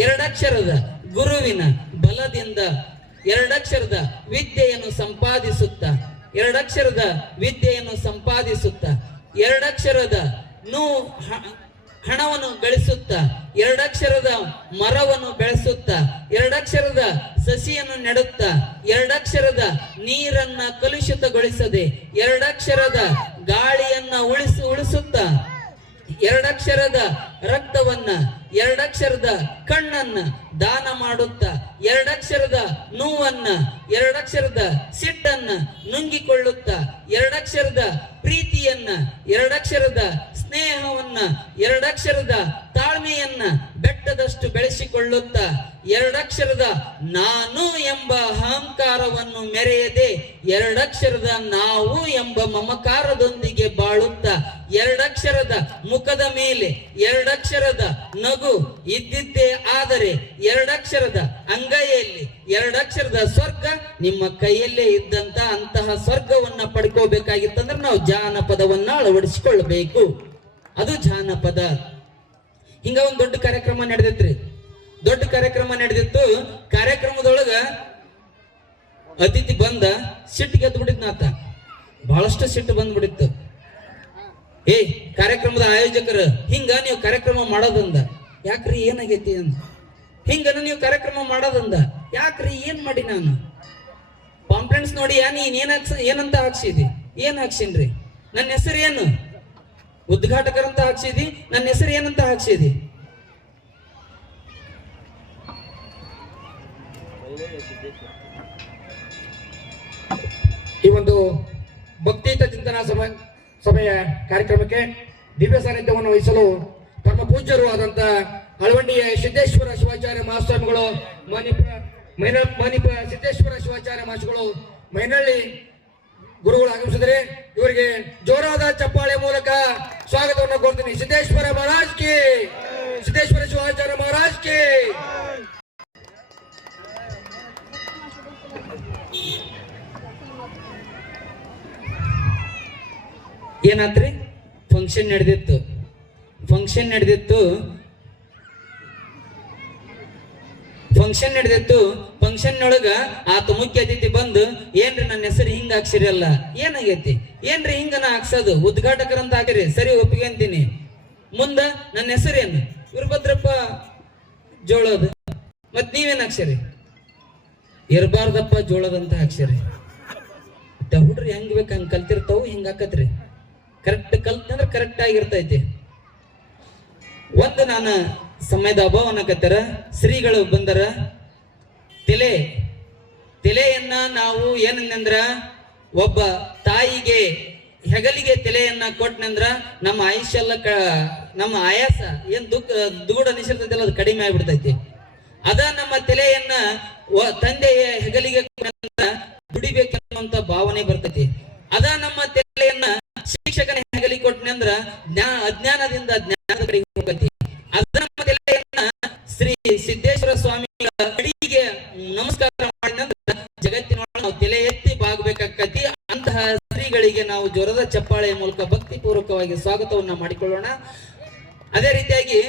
2 ಅಕ್ಷರದ ಗುರುವಿನ ಬಲದಿಂದ 2 ಅಕ್ಷರದ ವಿದ್ಯೆಯನ್ನು ಸಂಪಾದಿಸುತ್ತ, 2 ಅಕ್ಷರದ ವಿದ್ಯೆಯನ್ನು ಸಂಪಾದಿಸುತ್ತ, 2 ಅಕ್ಷರದ ಹಣವನ್ನು ಗಳಿಸುತ್ತ, 2 ಅಕ್ಷರದ ಮರವನ್ನು ಬೆಳೆಸುತ್ತ, 2 ಅಕ್ಷರದ ಸಸಿಯನ್ನು ನೆಡುತ್ತ, 2 ಅಕ್ಷರದ ನೀರನ್ನ ಕಲುಷಿತಗೊಳಿಸದೆ 2 ಅಕ್ಷರದ ಗಾಳಿಯನ್ನ ಉಳಿಸುತ್ತ, 2 ಅಕ್ಷರದ ರಕ್ತವನ್ನ, 2 ಅಕ್ಷರದ ಕಣ್ಣನ್ನ ದಾನ ಮಾಡುತ್ತ, 2 ಅಕ್ಷರದ ನೋವನ್ನ, 2 ಅಕ್ಷರದ ಸಿಟ್ಟನ್ನ ನುಂಗಿಕೊಳ್ಳುತ್ತ, 2 ಅಕ್ಷರದ ಪ್ರೀತಿಯನ್ನ, 2 ಅಕ್ಷರದ ಸ್ನೇಹವನ್ನ, 2 ಅಕ್ಷರದ ತಾಳ್ಮೆಯನ್ನ ಬೆಟ್ಟದಷ್ಟು ಬೆಳೆಸಿಕೊಳ್ಳುತ್ತ, 2 ಅಕ್ಷರದ ನಾನು ಎಂಬ ಅಹಂಕಾರವನ್ನು ಮೆರೆಯದೆ 2 ಅಕ್ಷರದ ನಾವು ಎಂಬ ಮಮಕಾರದೊಂದಿಗೆ ಬಾಳುತ್ತ, 2 ಅಕ್ಷರದ ಮುಖದ ಮೇಲೆ 2 ಅಕ್ಷರದ ನಗು ಇದ್ದಿದ್ದೇ ಆದರೆ 2 ಅಕ್ಷರದ ಅಂಗೈಯಲ್ಲಿ 2 ಅಕ್ಷರದ ಸ್ವರ್ಗ ನಿಮ್ಮ ಕೈಯಲ್ಲೇ ಇದ್ದಂತ ಅಂತಹ ಸ್ವರ್ಗವನ್ನ ಪಡ್ಕೋಬೇಕಾಗಿತ್ತಂದ್ರೆ ನಾವು ಜಾನಪದವನ್ನ ಅಳವಡಿಸಿಕೊಳ್ಳಬೇಕು. ಅದು ಜಾನಪದ. ಹಿಂಗ ಒಂದ್ ದೊಡ್ಡ ಕಾರ್ಯಕ್ರಮ ನಡೆದಿತ್ರಿ. ದೊಡ್ಡ ಕಾರ್ಯಕ್ರಮ ನಡೆದಿತ್ತು. ಕಾರ್ಯಕ್ರಮದೊಳಗ ಅತಿಥಿ ಬಂದ, ಸಿಟ್ಟು ಗೆದ್ದು ಬಿಟ್ಟಿದ್ನಾತ. ಬಹಳಷ್ಟು ಸಿಟ್ಟು ಬಂದ್ಬಿಟ್ಟಿತ್ತು. ಕಾರ್ಯಕ್ರಮದ ಆಯೋಜಕರು ಹಿಂಗ ನೀವು ಕಾರ್ಯಕ್ರಮ ಮಾಡೋದಂದ. ಯಾಕ್ರಿ ಏನಾಗೈತಿ ಅಂದ. ಹಿಂಗನ ನೀವು ಕಾರ್ಯಕ್ರಮ ಮಾಡೋದಂದ. ಯಾಕ್ರಿ ಏನ್ ಮಾಡಿ ನಾನು ಪಾಂಪ್ಲೆಂಟ್ಸ್ ನೋಡಿ ನೀನ್ ಏನಂತ ಹಾಕ್ಸಿದಿ? ಏನ್ ಹಾಕ್ಸಿನ್ರಿ? ನನ್ನ ಹೆಸರು ಏನು? ಉದ್ಘಾಟಕರಂತ ಹಾಕ್ಸಿದಿ. ನನ್ನ ಹೆಸರು ಏನಂತ ಹಾಕ್ಸಿದಿ? ಈ ಒಂದು ಭಕ್ತಿಯುತ ಚಿಂತನಾ ಸಭೆಯ ಕಾರ್ಯಕ್ರಮಕ್ಕೆ ದಿವ್ಯ ಸಾನ್ನಿಧ್ಯವನ್ನು ವಹಿಸಲು ಪರಮ ಪೂಜ್ಯರು ಆದಂತ ಅಳವಂಡಿಯ ಸಿದ್ದೇಶ್ವರ ಶಿವಾಚಾರ್ಯ ಮಹಾಸ್ವಾಮಿಗಳು, ಮಾನಿಪ ಸಿದ್ದೇಶ್ವರ ಶಿವಾಚಾರ್ಯ ಮಹಾಸ್ವಾಮಿಗಳು ಮೈನಳ್ಳಿ ಗುರುಗಳು ಆಗಮಿಸಿದರೆ ಇವರಿಗೆ ಜೋರಾದ ಚಪ್ಪಾಳೆ ಮೂಲಕ ಸ್ವಾಗತವನ್ನು ಕೋರ್ತೀನಿ. ಸಿದ್ದೇಶ್ವರ ಮಹಾರಾಜ್ ಕಿ, ಸಿದ್ದೇಶ್ವರ ಶಿವಾಚಾರ್ಯ ಮಹಾರಾಜ್ ಕಿ. ಏನಾತ್ರಿ? ಫಂಕ್ಷನ್ ನಡೆದಿತ್ತು. ಫಂಕ್ಷನ್ ನಡೆದಿತ್ತು. ಫಂಕ್ಷನ್ ಒಳಗ ಆತ ಮುಖ್ಯ ಅತಿಥಿ ಬಂದು, ಏನ್ರಿ ನನ್ನ ಹೆಸರು ಹಿಂಗ ಹಾಕ್ಸಿರಿ ಅಲ್ಲ, ಏನಾಗೈತಿ, ಏನ್ರಿ ಹಿಂಗನ ಹಾಕ್ಸೋದು, ಉದ್ಘಾಟಕರಂತ ಹಾಕಿರಿ, ಸರಿ ಒಪ್ಪಿಗೆ ಅಂತೀನಿ. ಮುಂದ ನನ್ನ ಹೆಸರೇನು, ವೀರಭದ್ರಪ್ಪ ಜೋಳದ, ಮತ್ ನೀವೇನ್ ಹಾಕ್ಸಿರಿ, ಇರಬಾರ್ದಪ್ಪ ಜೋಳದಂತ ಹಾಕ್ಸಿರಿ. ಹುಡ್ರಿ ಹೆಂಗ್ ಬೇಕ ಹಂಗ ಕಲ್ತಿರ್ತಾವು, ಹಿಂಗ ಹಾಕತ್ರಿ. ಕರೆಕ್ಟ್ ಕಲ್ತಂದ್ರ ಕರೆಕ್ಟ್ ಆಗಿರ್ತೈತಿ. ಒಂದು ನಾನು ಸಮಯದ ಅಭಾವ ಅನ್ನಕತ್ತಾರ, ಶ್ರೀಗಳು ಬಂದರ. ತೆಲೆಯನ್ನ ನಾವು ಏನಂದ್ರ, ಒಬ್ಬ ತಾಯಿಗೆ ಹೆಗಲಿಗೆ ತೆಲೆಯನ್ನ ಕೊಟ್ಟನಂದ್ರ ನಮ್ಮ ಆಯುಷ್ಯ ಎಲ್ಲ ನಮ್ಮ ಆಯಾಸ ಏನ್ ದುಗುಡ ಅನಿಸಿರ್ತೈತಲ್ಲ ಅದು ಕಡಿಮೆ ಆಗ್ಬಿಡ್ತೈತಿ. ಅದ ನಮ್ಮ ತೆಲೆಯನ್ನ ತಂದೆಯ ಹೆಗಲಿಗೆ ದುಡಿಬೇಕೆನ್ನುವಂತ ಭಾವನೆ ಬರ್ತೈತಿ. ಅದ ನಮ್ಮ ತೆಲೆಯನ್ನ ಶಿಕ್ಷಕನ ಹೆಗಲಿಗೆ ಕೊಟ್ಟನಂದ್ರ ಅಜ್ಞಾನದಿಂದ ಜ್ಞಾನದ ಕಡೆಗೆ ಹೋಗತಿ. ಅದ ನಮ್ಮ ತೆಲೆಯನ್ನ ಶ್ರೀ ಸಿದ್ದೇಶ್ವರ ಸ್ವಾಮಿಗಳ ಅಡಿಗೆ ನಮಸ್ಕಾರ ಮಾಡಿದಂದ್ರ ಜಗತ್ತಿನೊಳಗೆ ನಾವು ತಲೆ ಎತ್ತಿ ಬಾಗಬೇಕಾಕತಿ. ಅಂತಹ ಶ್ರೀಗಳಿಗೆ ನಾವು ಜ್ವರದ ಚಪ್ಪಾಳೆಯ ಮೂಲಕ ಭಕ್ತಿ ಪೂರ್ವಕವಾಗಿ ಸ್ವಾಗತವನ್ನ ಮಾಡಿಕೊಳ್ಳೋಣ. ಅದೇ ರೀತಿಯಾಗಿ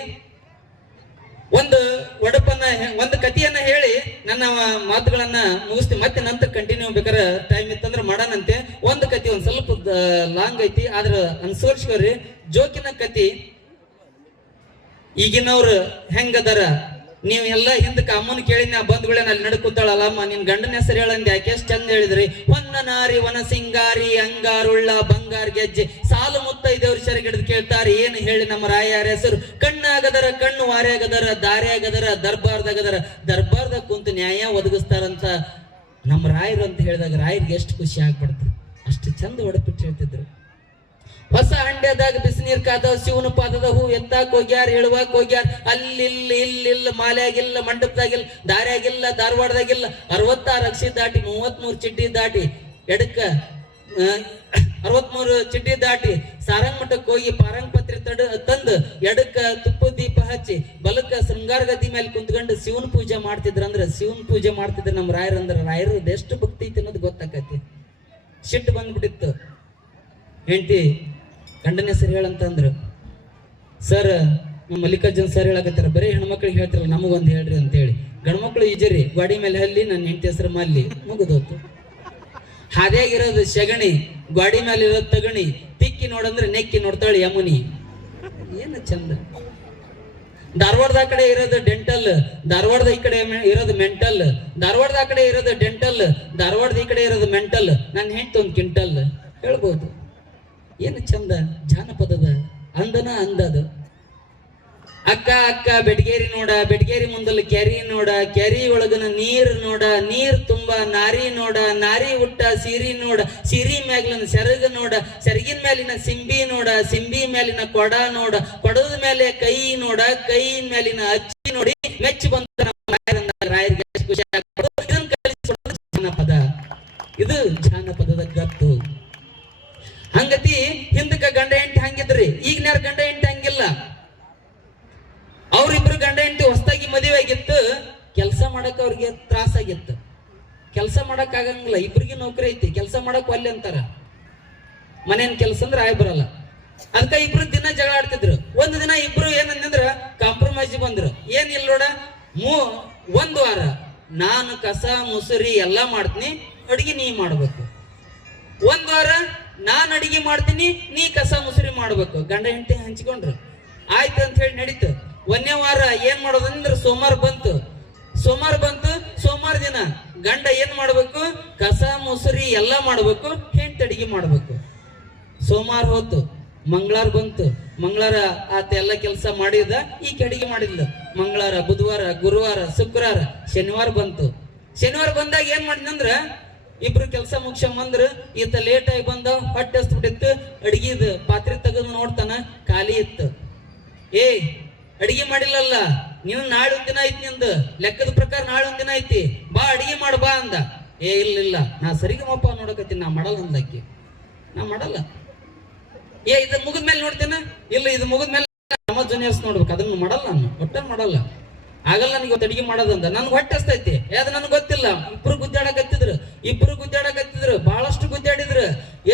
ಒಂದು ಕಥೆಯನ್ನ ಹೇಳಿ ನನ್ನ ಮಾತುಗಳನ್ನ ಮುಗಿಸ್ತೀನಿ. ಮತ್ತೆ ನಂತರ ಕಂಟಿನ್ಯೂ ಬೇಕಾದ್ರೆ ಟೈಮ್ ಇತ್ತಂದ್ರೆ ಮಾಡೋಣಂತೆ. ಒಂದು ಕಥೆ ಒಂದ್ ಸ್ವಲ್ಪ ಲಾಂಗ್ ಐತಿ, ಆದ್ರ ಅನ್ಸೋರ್ಸ್ಕೊರಿ. ಜೋಕಿನ ಕಥೆ. ಈಗಿನವ್ರು ಹೆಂಗದಾರ, ನೀವ್ ಎಲ್ಲಾ ಹಿಂದಕ್ಕೆ ಅಮ್ಮನ ಕೇಳಿ ನಾ ಬಂದ್ಗಳೇ ಅಲ್ಲಿ ನಡ್ಕೂತಾಳಲ್ಲಮ್ಮ, ನಿನ್ ಗಂಡನ ಹೆಸರು ಹೇಳಂದೆ, ಯಾಕೆ ಎಷ್ಟ್ ಚಂದ ಹೇಳಿದ್ರಿ. ಹೊನ್ನ ನಾರಿ ವನ ಸಿಂಗಾರಿ ಅಂಗಾರುಳ್ಳ ಬಂಗಾರ್ ಗೆಜ್ಜೆ ಸಾಲು ಮುತ್ತೈದವ್ರ ಸೆರಗಿಡ್ದು ಕೇಳ್ತಾರ, ಏನು ಹೇಳಿ ನಮ್ಮ ರಾಯರ ಹೆಸರು. ಕಣ್ಣಾಗದರ ಕಣ್ಣು ವಾರ್ಯಾಗದರ, ದಾರ್ಯಾಗದರ, ದರ್ಬಾರ್ದಾಗ ಕುಂತು ನ್ಯಾಯ ಒದಗಿಸ್ತಾರಂತ ನಮ್ಮ ರಾಯರು ಅಂತ ಹೇಳಿದಾಗ ರಾಯರಿಗೆ ಎಷ್ಟು ಖುಷಿ ಆಗ್ಬಿಡ್ತು. ಅಷ್ಟು ಚಂದ ಒಡಪಿಟ್ಟು ಹೇಳ್ತಿದ್ರು. ಹೊಸ ಹಂಡ್ಯದಾಗ ಬಿಸಿನೀರ್ ಕಾದ ಶಿವನ ಪಾದದ ಹೂ ಎತ್ತಾಕ್ ಹೋಗ್ಯಾರ, ಹೇಳುವಾಕ್ ಹೋಗ್ಯಾರ. ಇಲ್ಲಿಲ್ಲ ಮಾಲ್ಯಾಗಿಲ್ಲ, ಮಂಟಪದಾಗಿಲ್ಲ, ದಾರ್ಯಾಗಿಲ್ಲ, ಧಾರವಾಡದಾಗಿಲ್ಲ. 66 ಅಕ್ಷಿ ದಾಟಿ 33 ಚಿಡ್ಡಿ ದಾಟಿ ಎಡಕ್ಕ 63 ಚಿಡ್ಡಿ ದಾಟಿ ಸಾರಂಗ್ ಮಠಕ್ಕೆ ಹೋಗಿ ಪಾರಂಗ್ ಪತ್ರಿ ತಂದು ಎಡಕ್ಕ ತುಪ್ಪ ದೀಪ ಹಚ್ಚಿ ಬಲಕ್ಕ ಶೃಂಗಾರ ಗದಿ ಮೇಲೆ ಕುಂತ್ಕೊಂಡು ಶಿವನ್ ಪೂಜೆ ಮಾಡ್ತಿದ್ರ. ಶಿವನ್ ಪೂಜೆ ಮಾಡ್ತಿದ್ರ ನಮ್ಮ ರಾಯರಂದ್ರ. ರಾಯರು ಎಷ್ಟು ಭಕ್ತಿ ಐತಿ ಅನ್ನೋದು ಗೊತ್ತಾಕತಿ. ಸಿಟ್ಟು ಬಂದ್ಬಿಟ್ಟಿತ್ತು. ಹೆಂಡತಿ ಗಂಡನ ಹೆಸರು ಹೇಳಂತಂದ್ರು. ಸರ್ ಮಲ್ಲಿಕಾರ್ಜುನ್ ಸರ್ ಹೇಳಕತ್ತಾರ, ಬರೀ ಹೆಣ್ಮಕ್ಳಿಗೆ ಹೇಳ್ತಾರಲ್ಲ, ನಮಗೊಂದು ಹೇಳ್ರಿ ಅಂತ ಹೇಳಿ. ಗಂಡ್ಮಕ್ಳು ಈಜರಿ, ಗಾಡಿ ಮೇಲೆ ಹಲ್ಲಿ, ನನ್ನ ಹೆಂಡತಿ ಹೆಸರು ಮಲ್ಲಿ, ಮುಗಿದೋತು. ಹಾದ್ಯಾಗಿರೋದು ಶಗಣಿ, ಗಾಡಿ ಮೇಲೆ ಇರೋದು ತಗಣಿ, ತಿಕ್ಕಿ ನೋಡಂದ್ರೆ ನೆಕ್ಕಿ ನೋಡ್ತಾಳೆ ಯಮುನಿ. ಏನು ಚಂದ. ಧಾರವಾಡದ ಕಡೆ ಇರೋದು ಡೆಂಟಲ್, ಧಾರವಾಡದ ಈ ಕಡೆ ಇರೋದು ಮೆಂಟಲ್, ಧಾರವಾಡದ ಆ ಕಡೆ ಇರೋದು ಡೆಂಟಲ್, ಧಾರವಾಡದ ಈ ಕಡೆ ಇರೋದು ಮೆಂಟಲ್. ನನ್ನ ಹೆಂಡತಿ ಒಂದು ಕ್ವಿಂಟಲ್ ಹೇಳ್ಬೋದು. ಏನು ಚಂದ ಜಾನಪದದ ಅಂದನ ಅಂದದು. ಅಕ್ಕ ಅಕ್ಕ ಬೆಡ್ಗೇರಿ ನೋಡ, ಬೆಡ್ಗೇರಿ ಮುಂದಲ್ಲ ಕೆರಿ ನೋಡ, ಕೆರಿ ಒಳಗನ ನೀರ್ ನೋಡ, ನೀರ್ ತುಂಬಾ ನಾರಿ ನೋಡ, ನಾರಿ ಹುಟ್ಟ ಸೀರಿ ನೋಡ, ಸೀರಿ ಮ್ಯಾಲಿನ ಸೆರಗ ನೋಡ, ಸೆರಗಿನ ಮೇಲಿನ ಸಿಂಬಿ ನೋಡ, ಸಿಂಬಿ ಮೇಲಿನ ಕೊಡ ನೋಡ, ಕೊಡದ ಮೇಲೆ ಕೈ ನೋಡ, ಕೈ ಮೇಲಿನ ಅಚ್ಚಿ ನೋಡಿ ಮೆಚ್ಚಿ ಬಂದ ರಾಯರಿಗೆ ಖುಷಿ ಆಗ್ತದೆ. ಇದನ್ನ ಕಲಿಸಿಕೊಡೋದು ಜಾನಪದ. ಇದು ಜಾನಪದದ ಗತ್ತು. ಹಂಗತಿ ಹಿಂದಕ್ಕ ಗಂಡ ಹೆಂಡತಿ ಹಂಗಿದ್ರಿ, ಈಗಿನ ಗಂಡ ಹೆಂಡತಿ ಹಂಗಿಲ್ಲ. ಅವ್ರಿಬ್ರು ಗಂಡ ಹೆಂಡತಿ ಹೊಸದಾಗಿ ಮದುವೆ ಆಗಿತ್ತು, ಕೆಲಸ ಮಾಡಕ್ ಅವ್ರಿಗೆ ತ್ರಾಸ ಆಗಿತ್ತು. ಕೆಲಸ ಮಾಡಕ್ ಆಗಂಗಿಲ್ಲ, ಇಬ್ರಿಗೆ ನೌಕರಿ ಐತಿ, ಕೆಲಸ ಮಾಡಕ್ ಒಲ್ಲೆ ಅಂತಾರ. ಮನೇನ್ ಕೆಲಸ ಅಂದ್ರೆ ಆಯ್ ಬರಲ್ಲ. ಅದಕ್ಕ ಇಬ್ರು ದಿನ ಜಗಳ ಆಡ್ತಿದ್ರು. ಒಂದು ದಿನ ಇಬ್ರು ಏನಂದ್ರ ಕಾಂಪ್ರಮೈಸ್ ಬಂದ್ರು. ಏನಿಲ್ಲ ನೋಡ, ಒಂದ್ ವಾರ ನಾನು ಕಸ ಮುಸುರಿ ಎಲ್ಲಾ ಮಾಡ್ತೀನಿ, ಅಡಿಗೆ ನೀ ಮಾಡ್ಬೇಕು. ಒಂದ್ ವಾರ ನಾನ್ ಅಡಿಗೆ ಮಾಡ್ತೀನಿ, ನೀ ಕಸ ಮುಸುರಿ ಮಾಡ್ಬೇಕು. ಗಂಡ ಹೆಂಡತಿ ಹಂಚ್ಕೊಂಡ್ರು. ಆಯ್ತು ಅಂತ ಹೇಳಿ ನಡೀತು. ಒಂದೇ ವಾರ ಏನ್ ಮಾಡೋದಂದ್ರೆ ಸೋಮವಾರ ಬಂತು. ಸೋಮವಾರ ದಿನ ಗಂಡ ಏನ್ ಮಾಡ್ಬೇಕು, ಕಸ ಮುಸುರಿ ಎಲ್ಲಾ ಮಾಡ್ಬೇಕು, ಹೆಂಡತಿ ಅಡಿಗೆ ಮಾಡ್ಬೇಕು. ಸೋಮವಾರ ಹೋತು, ಮಂಗಳವಾರ ಬಂತು. ಮಂಗಳವಾರ ಆತ ಎಲ್ಲ ಕೆಲಸ ಮಾಡಿದ, ಈಕೆ ಅಡಿಗೆ ಮಾಡಿದ್ಲು. ಮಂಗಳವಾರ, ಬುಧವಾರ, ಗುರುವಾರ, ಶುಕ್ರವಾರ, ಶನಿವಾರ ಬಂತು. ಶನಿವಾರ ಬಂದಾಗ ಏನ್ ಮಾಡಿದಂದ್ರ ಇಬ್ರು ಕೆಲಸ ಮುಗಿಸ್ಕೊಂಬಂದ್ರ ಈತ ಲೇಟ್ ಆಗಿ ಬಂದ, ಹೊಟ್ಟೆ ಹಸ್ಬಿಟ್ಟಿತ್ತು. ಅಡಿಗೆದ ಪಾತ್ರೆ ತೆಗೆದು ನೋಡ್ತಾನ, ಖಾಲಿ ಇತ್ತು. ಏ ಅಡಿಗೆ ಮಾಡಿಲ್ಲಲ್ಲ ನೀನು, ನಾಳೆ ಒಂದಿನ ಐತಿ ನಿಂದು, ಲೆಕ್ಕದ ಪ್ರಕಾರ ನಾಳೆ ಒಂದಿನ ಐತಿ, ಬಾ ಅಡಿಗೆ ಮಾಡ ಬಾ ಅಂದ. ಏ ಇಲ್ಲ ನಾ ಸರಿಗಮಪ್ಪ ನೋಡಕತ್ತೀನಿ, ನಾ ಮಾಡಲ್ಲ ಅಂದಕ್ಕೆ. ನಾ ಮಾಡಲ್ಲ. ಏ ಇದು ಮುಗಿದ್ಮೇಲೆ ನೋಡ್ತೇನೆ, ಇಲ್ಲ ಇದು ಮುಗಿದ್ಮೇಲೆ ನಮ್ಮ ಜೂನಿಯರ್ಸ್ ನೋಡ್ಬೇಕು, ಅದನ್ನ ಮಾಡಲ್ಲ ನಾನು, ಒಟ್ಟ ಮಾಡಲ್ಲ, ಆಗಲ್ಲ ನನಗೆ ಅಡಿಗೆ ಮಾಡೋದಂದ. ನನ್ಗೆ ಹೊಟ್ಟೆ ಹಸ್ತೈತಿ, ಅದು ನನ್ಗೆ ಗೊತ್ತಿಲ್ಲ. ಇಬ್ರು ಗುದ್ದಾಡಕತ್ತಿದ್ರು, ಬಹಳಷ್ಟು ಗುದ್ದಾಡಿದ್ರು.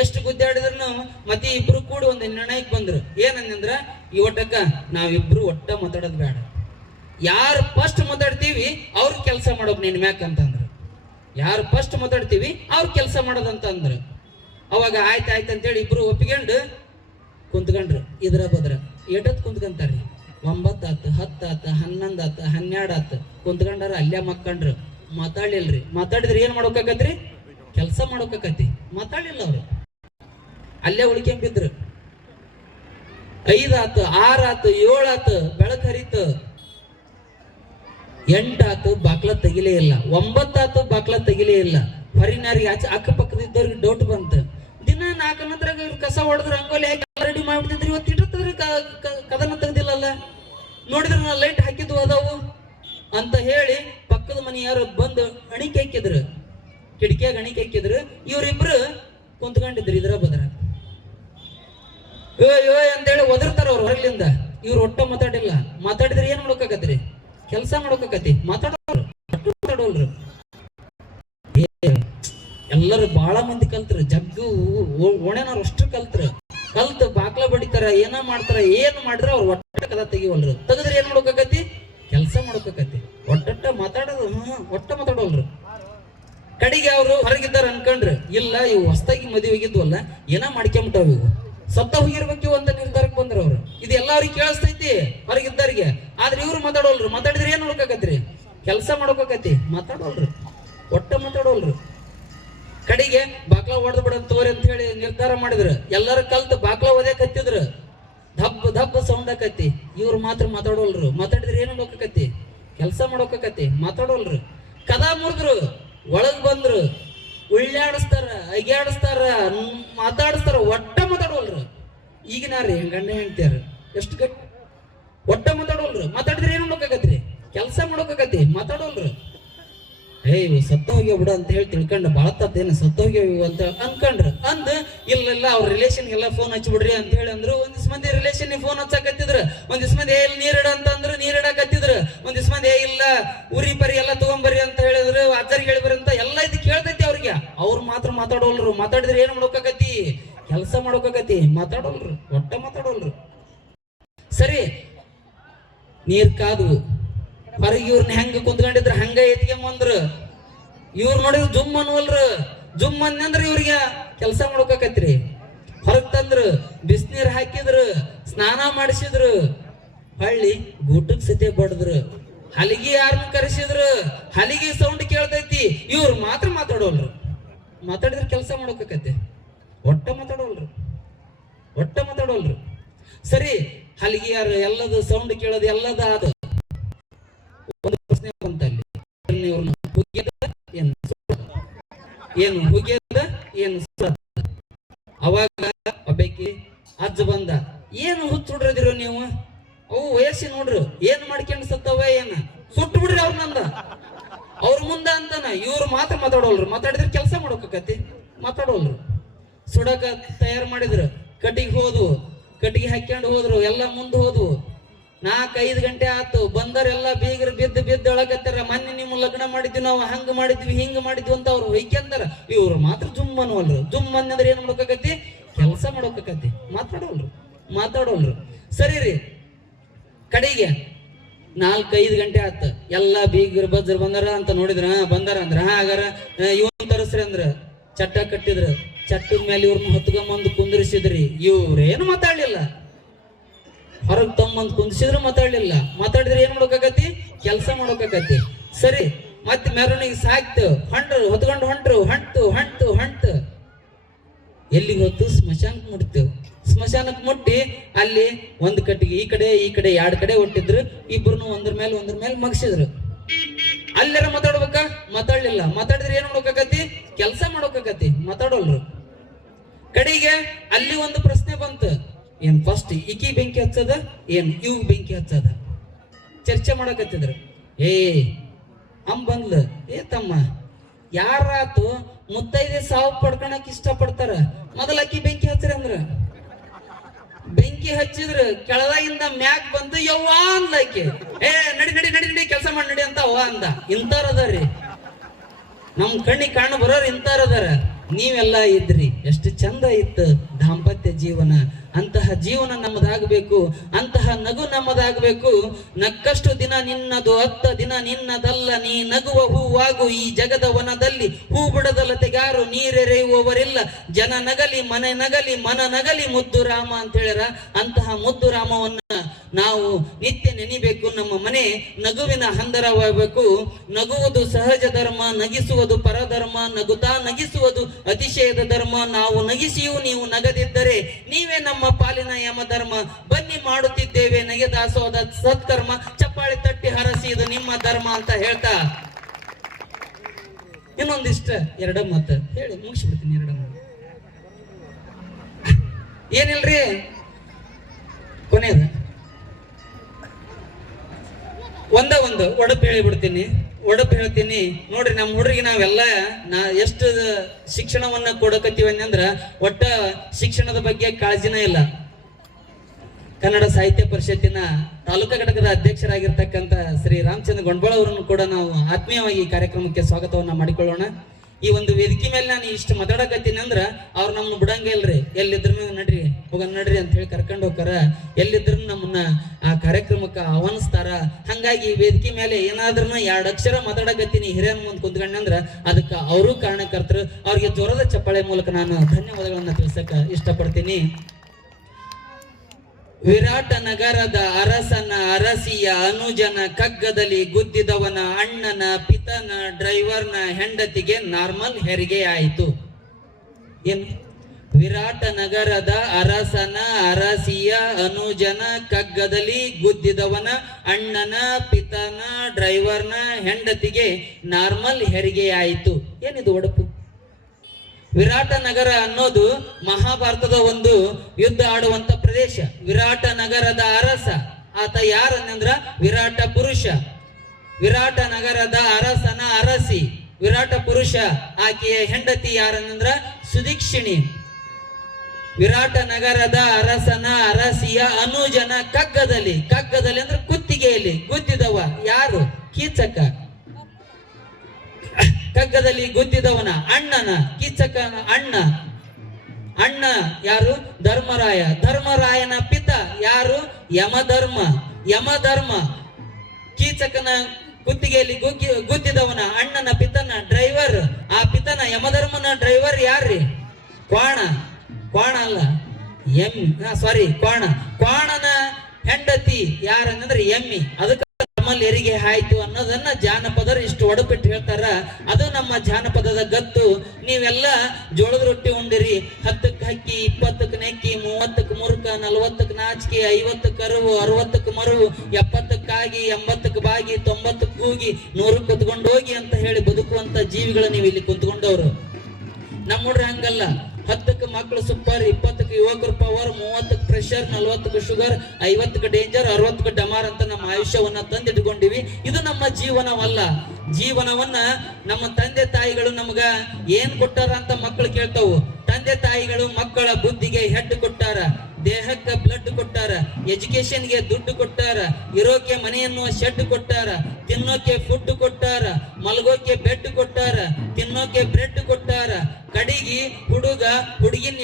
ಎಷ್ಟು ಗುದ್ದಾಡಿದ್ರು ಮತ್ತೆ ಇಬ್ರು ಕೂಡ ಒಂದು ನಿರ್ಣಯಕ್ಕೆ ಬಂದ್ರು. ಏನಂದ್ರ ಈ ಒಟ್ಟಕ್ಕ ನಾವಿಬ್ರು ಒಟ್ಟ ಮಾತಾಡೋದು ಬೇಡ, ಯಾರು ಫಸ್ಟ್ ಮಾತಾಡ್ತೀವಿ ಅವ್ರ ಕೆಲಸ ಮಾಡೋಕ್ ನಿನ್ ಮ್ಯಾಕ್ ಅಂತಂದ್ರು. ಯಾರು ಫಸ್ಟ್ ಮಾತಾಡ್ತೀವಿ ಅವ್ರ ಕೆಲಸ ಮಾಡೋದಂತ ಅಂದ್ರು. ಅವಾಗ ಆಯ್ತು ಅಂತೇಳಿ ಇಬ್ರು ಒಪ್ಪಿಕೊಂಡು ಕುಂತ್ಕೊಂಡ್ರು. ಇದ್ರ ಬದ್ರ ಎಟತ್ ಕುಂತ್ಕೊಂತಾರ್ರಿ. 9 ಆತು, 10 ಆತು, 11 ಆತು, 12 ಆತು ಕುಂತ್ಕೊಂಡಾರ. ಅಲ್ಲೇ ಮಕ್ಕಂಡ್ರು. ಮಾತಾಡ್ಲಿಲ್ರಿ. ಮಾತಾಡಿದ್ರೆ ಏನ್ ಮಾಡೋಕಾಕತ್ರಿ? ಕೆಲಸ ಮಾಡೋಕಾಕತಿ. ಮಾತಾಡ್ಲಿಲ್ಲ ಅವ್ರು, ಅಲ್ಲೇ ಉಳ್ಕೊಂಬಿದ್ರು. 5 ಆತು, 6 ಆತು, 7 ಆತು, ಬೆಳಕ್ ಹರಿತು. 8 ಆತು, ಬಾಕ್ಲ ತೆಗಿಲೇ ಇಲ್ಲ. 9 ಆತು, ಬಾಕ್ಲ ತೆಗಿಲೇ ಇಲ್ಲ. ಹೊರಿನಾರಿಗೆ ಅಕ್ಕಪಕ್ಕದಿದ್ದವ್ರಿಗೆ ಡೌಟ್ ಬಂತು. ದಿನ 4 ನಂತರ ಕಸ ಹೊಡೆದ್ರ ರಂಗೋಲಿ ಹಾಕಿ ರೆಡಿ ಮಾಡ್ಬಿಡ್ತಿದ್ರಿ. ಇವತ್ತು ಇಟ್ಟಿರ್ತದ್ರಿ ಕದನ ತೆಗ್ದಿಲ್ಲಲ್ಲ, ನೋಡಿದ್ರ ನಾ ಲೈಟ್ ಹಾಕಿದ್ವು ಅದಾವು ಅಂತ ಹೇಳಿ ಪಕ್ಕದ ಮನೆಯಾರು ಬಂದು ಅಣಿಕೆ ಹಾಕಿದ್ರು. ಕಿಟಕಿಯಾಗ ಅಣಿಕೆ ಹಾಕಿದ್ರು. ಇವ್ರಿಬ್ರು ಕುಂತ್ಕೊಂಡಿದ್ರು ಇದ್ರ ಬದ್ರ. ಯೋ ಅಂತೇಳಿ ಒದರ್ತಾರ ಅವ್ರು ಹೊರಗ್ಲಿಂದ. ಇವ್ರು ಒಟ್ಟ ಮಾತಾಡಿಲ್ಲ. ಮಾತಾಡಿದ್ರೆ ಏನ್ ಮಾಡೋಕಾಕತ್ರಿ? ಕೆಲಸ ಮಾಡೋಕಾಕತಿ. ಮಾತಾಡೋಲ್ರು. ಎಲ್ಲರೂ ಬಹಳ ಮಂದಿ ಕಲ್ತ್ರು. ಜಗ್ಗು ಓಣೆನವ್ರು ಅಷ್ಟು ಕಲ್ತು ಬಾಕ್ಲ ಬಡಿತಾರ, ಏನ ಮಾಡ್ತಾರ. ಏನ್ ಮಾಡಿದ್ರ ಅವ್ರು ಒಟ್ಟ ಕದ ತೆಗಿವಲ್ರು. ತೆಗದ್ರೆ ಏನ್ ಮಾಡೋಕಾಕತಿ? ಕೆಲಸ ಮಾಡೋಕಾಕತಿ. ಒಟ್ಟ ಮಾತಾಡೋದು ಒಟ್ಟ ಮಾತಾಡೋಲ್ರು. ಕಡೆಗೆ ಅವರು ಹೊರಗಿದ್ದಾರ ಅನ್ಕೊಂಡ್ರು. ಇಲ್ಲ, ಇವು ಹೊಸದಾಗಿ ಮದುವೆ ಹೋಗಿದ್ವಲ್ಲ, ಏನ ಮಾಡ್ಕೊಂಬಿಟ್ಟಾವ, ಇವು ಸತ್ತ ಹೋಗಿರ್ಬೇಕು ಅಂತ ನಿರ್ಧಾರಕ್ಕೆ ಬಂದ್ರ ಅವ್ರು. ಇದೆಲ್ಲ ಅವ್ರಿಗೆ ಕೇಳಿಸ್ತೈತಿ ಹೊರಗಿದ್ದಾರಿಗೆ. ಆದ್ರೆ ಇವ್ರು ಮಾತಾಡೋಲ್ರು. ಮಾತಾಡಿದ್ರೆ ಏನ್ ನೋಡ್ಕಾಕತ್ರಿ? ಕೆಲಸ ಮಾಡೋಕಾಕತಿ. ಮಾತಾಡೋಲ್ರು, ಒಟ್ಟ ಮಾತಾಡೋಲ್ರು. ಕಡೆಗೆ ಬಾಕ್ಲ ಹೊಡೆದ್ ಬಿಡ ತೋರಿ ಅಂತ ಹೇಳಿ ನಿರ್ಧಾರ ಮಾಡಿದ್ರು. ಎಲ್ಲರೂ ಕಲ್ತು ಬಾಕ್ಲ ಓದೇ ಕತ್ತಿದ್ರು. ದಬ್ಬ ಸೌಂಡ್ ಆಕತಿ. ಇವ್ರು ಮಾತ್ರ ಮಾತಾಡೋಲ್ರು. ಮಾತಾಡಿದ್ರೆ ಏನು ನೋಡ್ಕಾಕತಿ? ಕೆಲಸ ಮಾಡೋಕಾಕತಿ. ಮಾತಾಡೋಲ್ರು. ಕದ ಮುರಿದ್ರು. ಒಳಗ್ ಬಂದ್ರು. ಉಳ್ಳಾಡಿಸ್ತಾರ, ಅಗ್ಯಾಡಿಸ್ತಾರ, ಮಾತಾಡಿಸ್ತಾರ. ಒಟ್ಟ ಮಾತಾಡೋಲ್ರು. ಈಗಿನಾರಿ ಗಂಡ ಹೆಂಡ್ತಿಯಾರ ಎಷ್ಟು ಗಟ್ಟಿ. ಒಟ್ಟ ಮಾತಾಡೋಲ್ರು. ಮಾತಾಡಿದ್ರೆ ಏನು ನೋಡ್ಕಾಕತ್ರಿ? ಕೆಲಸ ಮಾಡೋಕಾಕತಿ. ಮಾತಾಡೋಲ್ರು. ಸತ್ತ ಹೋಗ್ಯ ಬಿಡ ಅಂತ ಹೇಳಿ ತಿಳ್ಕೊಂಡ್ ಬಾಳತ್ತೇನು ಸತ್ತ ಹೋಗ್ಯವು ಅಂತ ಅನ್ಕೊಂಡ್ರು. ಇಲ್ಲ ಅವ್ರ ರಿಲೇಷನ್ಗೆಲ್ಲ ಫೋನ್ ಹಚ್ಚಿಬಿಡ್ರಿ ಅಂತ ಹೇಳಿ ಅಂದ್ರು. ಒಂದಿಸ್ ಮಂದಿ ರಿಲೇಷನ್ ಫೋನ್ ಹಚ್ಚಕತ್ತಿದ್ರು. ಒಂದಿಸ್ ಮಂದಿ ಎಲ್ಲಿ ನೀರಿಡ ಅಂತಂದ್ರು, ನೀರಿಡಕತ್ತಿದ್ರು. ಒಂದಿಸ್ ಮಂದಿ ಇಲ್ಲ ಉರಿ ಪರಿ ಎಲ್ಲ ತಗೊಂಬರ್ರಿ ಅಂತ ಹೇಳಿದ್ರು. ಅಜ್ಜರಿಗೆ ಹೇಳಿಬರಿ ಅಂತ ಎಲ್ಲ ಇದು ಕೇಳ್ತೈತಿ ಅವ್ರಿಗೆ. ಅವ್ರು ಮಾತ್ರ ಮಾತಾಡೋಲ್ರು. ಮಾತಾಡಿದ್ರೆ ಏನ್ ಮಾಡೋಕಾಕತಿ? ಕೆಲಸ ಮಾಡೋಕಾಕತಿ. ಮಾತಾಡೋಲ್ರು. ಒಟ್ಟ ಮಾತಾಡೋಲ್ರು. ಸರಿ, ನೀರ್ ಕಾದು ಹೊರಗೆ ಇವ್ರನ್ನ ಹೆಂಗ ಕುಂತ್ಕೊಂಡಿದ್ರ ಹಂಗ ಎತ್ಕೊಂಬಂದ್ರು. ಇವ್ರು ನೋಡಿದ್ರು ಜುಮ್ ಅನ್ನವಲ್ರು. ಜುಮ್ ಅಂದ್ರ ಇವ್ರಿಗೆ ಕೆಲಸ ಮಾಡ್ಕೋಕತ್ರಿ. ಹೊರಗ್ ತಂದ್ರು, ಬಿಸಿನೀರ್ ಹಾಕಿದ್ರು, ಸ್ನಾನ ಮಾಡಿಸಿದ್ರು. ಹಳ್ಳಿ ಗೂಟಕ್ ಸತೆ ಬಡದ್ರು. ಹಲಿಗೆ ಯಾರನ್ನ ಕರೆಸಿದ್ರು. ಹಲಿಗೆ ಸೌಂಡ್ ಕೇಳ್ತೈತಿ. ಇವ್ರು ಮಾತ್ರ ಮಾತಾಡೋಲ್ರು. ಮಾತಾಡಿದ್ರೆ ಕೆಲಸ ಮಾಡ್ಕೋಕತ್ತೆ. ಒಟ್ಟ ಮಾತಾಡೋಲ್ರು. ಸರಿ, ಹಲಿಗೆ ಯಾರು ಎಲ್ಲದು ಸೌಂಡ್ ಕೇಳೋದು ಎಲ್ಲದ ಅದು. ಒಂದು ಪ್ರಶ್ನೆ ಬಂತ ಅಲ್ಲಿ. ಏನು ಹುಗ್ಯದ ಏನು? ಅವಾಗ ಒಬ್ಬಾಕಿ ಅಜ್ಜ ಬಂದ. ಏನು ಹುಚ್ಚ ಹುಡ್ರದಿರೋ ನೀವು? ಅವು ವಯಸ್ಸಿ ನೋಡ್ರು ಏನ್ ಮಾಡ್ಕೊಂಡು ಸತ್ತವ ಏನ? ಸುಟ್ಟು ಬಿಡ್ರಿ ಅವ್ರನ್ನಂದ. ಅವ್ರ ಮುಂದ ಅಂತಾನ. ಇವ್ರು ಮಾತ್ರ ಮಾತಾಡೋಲ್ರು. ಮಾತಾಡಿದ್ರೆ ಕೆಲಸ ಮಾಡೋಕತಿ. ಮಾತಾಡೋಲ್ರು. ಸುಡಕ ತಯಾರು ಮಾಡಿದ್ರು. ಕಟ್ಟಿಗೆ ಹೋದ್ವು. ಕಟ್ಟಿಗೆ ಹಾಕ್ಯಂಡು ಹೋದ್ರು. ಎಲ್ಲ ಮುಂದೆ ಹೋದ್ವು. 4-5 ಗಂಟೆ ಆತು. ಬಂದರೆಲ್ಲ ಬೀಗರು ಬಿದ್ದು ಒಳಗತ್ತಾರ. ಮೊನ್ನೆ ನಿಮ್ಮ ಲಗ್ನ ಮಾಡಿದ್ವಿ ನಾವು, ಹಂಗ ಮಾಡಿದ್ವಿ ಹಿಂಗ ಮಾಡಿದ್ವಿ ಅಂತ ಅವ್ರು ವೈಕ್ಯಂತಾರ. ಇವ್ರು ಮಾತ್ರ ಜುಮ್ ಅನ್ನವಲ್ರು. ಜುಮ್ ಅಂದ್ರೆ ಏನ್ ಮಾಡೋಕಾಕತಿ? ಕೆಲಸ ಮಾಡೋಕಾಕತಿ. ಮಾತಾಡೋಲ್ರು. ಸರಿ ರೀ, ಕಡೆಗೆ 4-5 ಗಂಟೆ ಆತ. ಎಲ್ಲಾ ಬೀಗರು ಬಜ್ರ ಬಂದಾರ ಅಂತ ನೋಡಿದ್ರ. ಬಂದಾರ ಅಂದ್ರ ಹಾಗಾರ ಇವನ್ ತರಸ್ರಿ ಅಂದ್ರ ಚಟ್ಟ ಕಟ್ಟಿದ್ರ. ಚಟ್ಟದ ಮೇಲೆ ಇವ್ರನ್ನ ಹೊತ್ಕೊಂಬಂದು ಕುಂದ್ರಿಸಿದ್ರಿ. ಇವ್ರೇನು ಮಾತಾಡ್ಲಿಲ್ಲ. ಹೊರಗ್ ತಮ್ಮಂದ್ ಕುಂದಿಸಿದ್ರು ಮಾತಾಡ್ಲಿಲ್ಲ. ಮಾತಾಡಿದ್ರೆ ಏನ್ ಮಾಡೋಕಾಕತಿ? ಕೆಲಸ ಮಾಡೋಕಾಕತಿ. ಸರಿ, ಮತ್ತೆ ಮೆರವಣಿಗೆ ಸಾಕ್ತು. ಹೊತ್ಕೊಂಡು ಹೊಂಟು ಎಲ್ಲಿಗೆ ಹೊತ್ತು? ಸ್ಮಶಾನಕ್ಕೆ ಮುಟ್ತೇವ್. ಸ್ಮಶಾನಕ್ಕೆ ಮುಟ್ಟಿ ಅಲ್ಲಿ ಒಂದ್ ಕಟ್ಟಿಗೆ ಈ ಕಡೆ 2 ಕಡೆ ಒಟ್ಟಿದ್ರು. ಇಬ್ರು ಒಂದ್ರ ಮೇಲೆ ಮಗ್ಸಿದ್ರು. ಅಲ್ಲಾರ ಮಾತಾಡ್ಬೇಕಾ? ಮಾತಾಡ್ಲಿಲ್ಲ. ಮಾತಾಡಿದ್ರೆ ಏನ್ ಮಾಡೋಕಾಕತಿ? ಕೆಲಸ ಮಾಡೋಕಾಕತಿ. ಮಾತಾಡೋಲ್ರು. ಕಡೆಗೆ ಅಲ್ಲಿ ಒಂದು ಪ್ರಶ್ನೆ ಬಂತು. ಏನ್ ಫಸ್ಟ್ ಈಕಿ ಬೆಂಕಿ ಹಚ್ಚದ ಏನ್ ಇವ್ ಬೆಂಕಿ ಹಚ್ಚದ? ಚರ್ಚೆ ಮಾಡಕತ್ತಿದ್ರು. ಬಂದ್ಲು. ತಮ್ಮ, ಯಾರಾತು ಮುತ್ತೈದೆ ಸಾವು ಪಡ್ಕೊಳಕ್ ಇಷ್ಟ ಪಡ್ತಾರ, ಮೊದಲ ಅಕ್ಕಿ ಬೆಂಕಿ ಹಚ್ಚ್ರಿ ಅಂದ್ರ. ಬೆಂಕಿ ಹಚ್ಚಿದ್ರ ಕೆಳದಾಗಿಂದ ಮ್ಯಾಕ್ ಬಂದು ಯವ್ವ ಅಂದ ಆಕಿ. ನಡಿ ಕೆಲಸ ಮಾಡಿ ನಡಿ ಅಂತ ಅವ್ವ ಅಂದ. ಇಂತಾರ ಅದಾರಿ ನಮ್ ಕಣ್ಣಿಗೆ ಕಾಣ ಬರೋರು. ಇಂತಾರ ಅದಾರ. ನೀವೆಲ್ಲ ಇದ್ರಿ. ಎಷ್ಟು ಚಂದ ಇತ್ತು ದಾಂಪತ್ಯ ಜೀವನ. ಅಂತಹ ಜೀವನ ನಮ್ಮದಾಗಬೇಕು, ಅಂತಹ ನಗು ನಮ್ಮದಾಗಬೇಕು. ನಕ್ಕಷ್ಟು ದಿನ ನಿನ್ನದು, ಹತ್ತ ದಿನ ನಿನ್ನದಲ್ಲ, ನೀ ನಗುವ ಹೂವಾಗು ಈ ಜಗದ ವನದಲ್ಲಿ, ಹೂ ಬಿಡದ ಲತೆಗಾರು ನೀರೆರೆಯುವವರಿಲ್ಲ, ಜನ ನಗಲಿ ಮನೆ ನಗಲಿ ಮನ ನಗಲಿ ಮುದ್ದು ರಾಮ ಅಂತ ಹೇಳ್ಯಾರ. ಅಂತಹ ಮುದ್ದು ರಾಮವನ್ನ ನಾವು ನಿತ್ಯ ನೆನಿಬೇಕು. ನಮ್ಮ ಮನೆ ನಗುವಿನ ಹಂದರವಾಗಬೇಕು. ನಗುವುದು ಸಹಜ ಧರ್ಮ, ನಗಿಸುವುದು ಪರಧರ್ಮ, ನಗುತ್ತಾ ನಗಿಸುವುದು ಅತಿಶಯದ ಧರ್ಮ. ನಾವು ನಗಿಸಿಯೂ ನೀವು ನಗದಿದ್ದರೆ ನೀವೇ ನಮ್ಮ ಪಾಲಿನ ಯಮಧರ್ಮ. ಬನ್ನಿ ಮಾಡುತ್ತಿದ್ದೇವೆ ನಗೆ ದಾಸೋಹದ ಸತ್ಕರ್ಮ, ಚಪ್ಪಾಳಿ ತಟ್ಟಿ ಹರಸಿ ಇದು ನಿಮ್ಮ ಧರ್ಮ ಅಂತ ಹೇಳ್ತಾ ಇನ್ನೊಂದಿಷ್ಟ ಎರಡ ಮಾತು ಹೇಳಿ ಮುಗಿಸ್ಬಿಡ್ತೀನಿ. ಎರಡ ಮಾತು ಏನಿಲ್ರಿ, ಕೊನೆಯದ ಒಂದು ಒಡಪು ಹೇಳಿಬಿಡ್ತೀನಿ. ಒಡಪು ಹೇಳ್ತೀನಿ ನೋಡ್ರಿ. ನಮ್ಮ ಹುಡುಗಿಗೆ ನಾವೆಲ್ಲ ಎಷ್ಟು ಶಿಕ್ಷಣವನ್ನ ಕೊಡಕತ್ತೀವಿ ಅಂದ್ರ ಒಟ್ಟ ಶಿಕ್ಷಣದ ಬಗ್ಗೆ ಕಾಳಜಿನ ಇಲ್ಲ. ಕನ್ನಡ ಸಾಹಿತ್ಯ ಪರಿಷತ್ತಿನ ತಾಲೂಕಾ ಘಟಕದ ಅಧ್ಯಕ್ಷರಾಗಿರ್ತಕ್ಕಂಥ ಶ್ರೀ ರಾಮಚಂದ್ರ ಗೊಂಡ್ಬಾಳ ಅವರನ್ನು ಕೂಡ ನಾವು ಆತ್ಮೀಯವಾಗಿ ಈ ಕಾರ್ಯಕ್ರಮಕ್ಕೆ ಸ್ವಾಗತವನ್ನ ಮಾಡಿಕೊಳ್ಳೋಣ. ಈ ಒಂದು ವೇದಿಕೆ ಮೇಲೆ ನಾನು ಇಷ್ಟು ಮಾತಾಡಕತ್ತೀನಿ ಅಂದ್ರ ಅವ್ರು ನಮ್ಮನ್ನ ಬಿಡಂಗ ಇಲ್ರಿ. ಎಲ್ಲಿದ್ರು ನಡ್ರಿ ಹೋಗ ನಡ್ರಿ ಅಂತ ಹೇಳಿ ಕರ್ಕೊಂಡು ಹೋಗ್ತಾರ. ಎಲ್ಲಿದ್ರು ನಮ್ಮನ್ನ ಆ ಕಾರ್ಯಕ್ರಮಕ್ಕೆ ಆಹ್ವಾನಿಸ್ತಾರ. ಹಂಗಾಗಿ ವೇದಿಕೆ ಮೇಲೆ ಏನಾದ್ರೂ 2 ಅಕ್ಷರ ಮಾತಾಡಕತ್ತೀನಿ ಹಿರಿಯರ ಮುಂದೆ ಕುಂತ್ಕೊಂಡೆ ಅಂದ್ರ ಅದಕ್ಕೆ ಅವರು ಕಾರಣಕರ್ತರು. ಅವ್ರಿಗೆ ಜೋರದ ಚಪ್ಪಾಳೆ ಮೂಲಕ ನಾನು ಧನ್ಯವಾದಗಳನ್ನ ತಿಳಿಸಕ ಇಷ್ಟಪಡ್ತೀನಿ. ವಿರಾಟ ನಗರದ ಅರಸನ ಅರಸಿಯ ಅನುಜನ ಕಗ್ಗದಲ್ಲಿ ಗುದ್ದಿದವನ ಅಣ್ಣನ ಪಿತನ ಡ್ರೈವರ್ನ ಹೆಂಡತಿಗೆ ನಾರ್ಮಲ್ ಹೆರಿಗೆ ಆಯಿತು. ಏನು? ವಿರಾಟ ನಗರದ ಅರಸನ ಅರಸಿಯ ಅನುಜನ ಕಗ್ಗದಲ್ಲಿ ಗುದ್ದಿದವನ ಅಣ್ಣನ ಪಿತನ ಡ್ರೈವರ್ನ ಹೆಂಡತಿಗೆ ನಾರ್ಮಲ್ ಹೆರಿಗೆ ಆಯಿತು. ಏನಿದು ಒಡಪು? ವಿರಾಟ ನಗರ ಅನ್ನೋದು ಮಹಾಭಾರತದ ಒಂದು ಯುದ್ಧ ಆಡುವಂತ ಪ್ರದೇಶ. ವಿರಾಟ ನಗರದ ಅರಸ ಆತ ಯಾರನ್ನಂದ್ರ ವಿರಾಟ ಪುರುಷ. ವಿರಾಟ ನಗರದ ಅರಸನ ಅರಸಿ ವಿರಾಟ ಪುರುಷ, ಆಕೆಯ ಹೆಂಡತಿ ಯಾರನ್ನಂದ್ರ ಸುದೀಕ್ಷಿಣಿ. ವಿರಾಟ ನಗರದ ಅರಸನ ಅರಸಿಯ ಅನುಜನ ಕಗ್ಗದಲ್ಲಿ ಅಂದ್ರೆ ಕುತ್ತಿಗೆಯಲ್ಲಿ ಗುದ್ದಿದವ ಯಾರು? ಕೀಚಕ. ಕಗ್ಗದಲ್ಲಿ ಗುದ್ದಿದವನ ಅಣ್ಣನ, ಕೀಚಕನ ಅಣ್ಣ ಯಾರು? ಧರ್ಮರಾಯ. ಧರ್ಮರಾಯನ ಪಿತ ಯಾರು? ಯಮಧರ್ಮ. ಕೀಚಕನ ಕುತ್ತಿಗೆಯಲ್ಲಿ ಗುದ್ದಿದವನ ಅಣ್ಣನ ಪಿತನ ಡ್ರೈವರ್. ಆ ಪಿತನ ಯಮಧರ್ಮನ ಡ್ರೈವರ್ ಯಾರ್ರಿ? ಕ್ವಾಣ ಅಲ್ಲ, ಕ್ವಾಣನ ಹೆಂಡತಿ ಯಾರನ್ನಂದ್ರೆ ಎಮ್ಮಿ. ಅದಕ್ಕೆ ನಮ್ಮಲ್ಲಿ ಹೆರಿಗೆ ಆಯ್ತು ಅನ್ನೋದನ್ನ ಜಾನಪದರು ಇಷ್ಟು ಒಡಪಿಟ್ಟು ಹೇಳ್ತಾರ. ಅದು ನಮ್ಮ ಜಾನಪದದ ಗತ್ತು. ನೀವೆಲ್ಲ ಜೋಳದ ರೊಟ್ಟಿ ಉಂಡಿರಿ. 10ಕ್ಕೆ ಹಕ್ಕಿ, 20ಕ್ಕೆ ನೆಕ್ಕಿ, 30ಕ್ಕೆ ಮುರುಕ, 40ಕ್ಕೆ ನಾಚಿಕೆ, 50ಕ್ಕೆ ಕರುವು, 60ಕ್ಕೆ ಮರುವು, 70ಕ್ಕಾಗಿ, 80ಕ್ಕೆ ಬಾಗಿ, 90ಕ್ಕೆ ಕೂಗಿ, 100ಕ್ಕೆ ಕುತ್ಕೊಂಡು ಹೋಗಿ ಅಂತ ಹೇಳಿ ಬದುಕುವಂತ ಜೀವಿಗಳು ನೀವು ಇಲ್ಲಿ ಕುಂತ್ಕೊಂಡವ್ರು. ನಮ್ಮ ಹುಡ್ರಿ ಹಂಗಲ್ಲ. 10ಕ್ಕೆ ಮಕ್ಕಳು ಸೂಪರ್, 20ಕ್ಕೆ ಯುವಕರು ಪವರ್, 30ಕ್ಕೆ ಪ್ರೆಷರ್, 40ಕ್ಕೆ ಶುಗರ್, 50ಕ್ಕೆ ಡೇಂಜರ್, 60ಕ್ಕೆ ಡಮಾರ್ ಅಂತ ನಮ್ಮ ಆಯುಷ್ಯವನ್ನ ತಂದಿಟ್ಕೊಂಡಿವಿ. ಇದು ನಮ್ಮ ಜೀವನವಲ್ಲ. ಜೀವನವನ್ನ ನಮ್ಮ ತಂದೆ ತಾಯಿಗಳು ನಮಗ ಏನ್ ಕೊಟ್ಟಾರ ಅಂತ ಮಕ್ಕಳು ಕೇಳ್ತಾವು. ತಂದೆ ತಾಯಿಗಳು ಮಕ್ಕಳ ಬುದ್ಧಿಗೆ ಹೆಡ್ ಕೊಟ್ಟಾರ, ದೇಹಕ್ಕೆ ಬ್ಲಡ್ ಕೊಟ್ಟಾರ, ಎಜುಕೇಶನ್ಗೆ ದುಡ್ಡು ಕೊಟ್ಟಾರ, ಇರೋಕೆ ಮನೆಯನ್ನು ಶೆಡ್ ಕೊಟ್ಟಾರ, ತಿನ್ನೋಕೆ ಫುಡ್ ಕೊಟ್ಟಾರ, ಮಲಗೋಕೆ ಬೆಡ್ ಕೊಟ್ಟಾರ, ತಿನ್ನೋಕೆ ಬ್ರೆಡ್ ಕೊಟ್ಟಾರ. ಕಡಿಗಿ ಹುಡುಗ ಹುಡುಗಿನ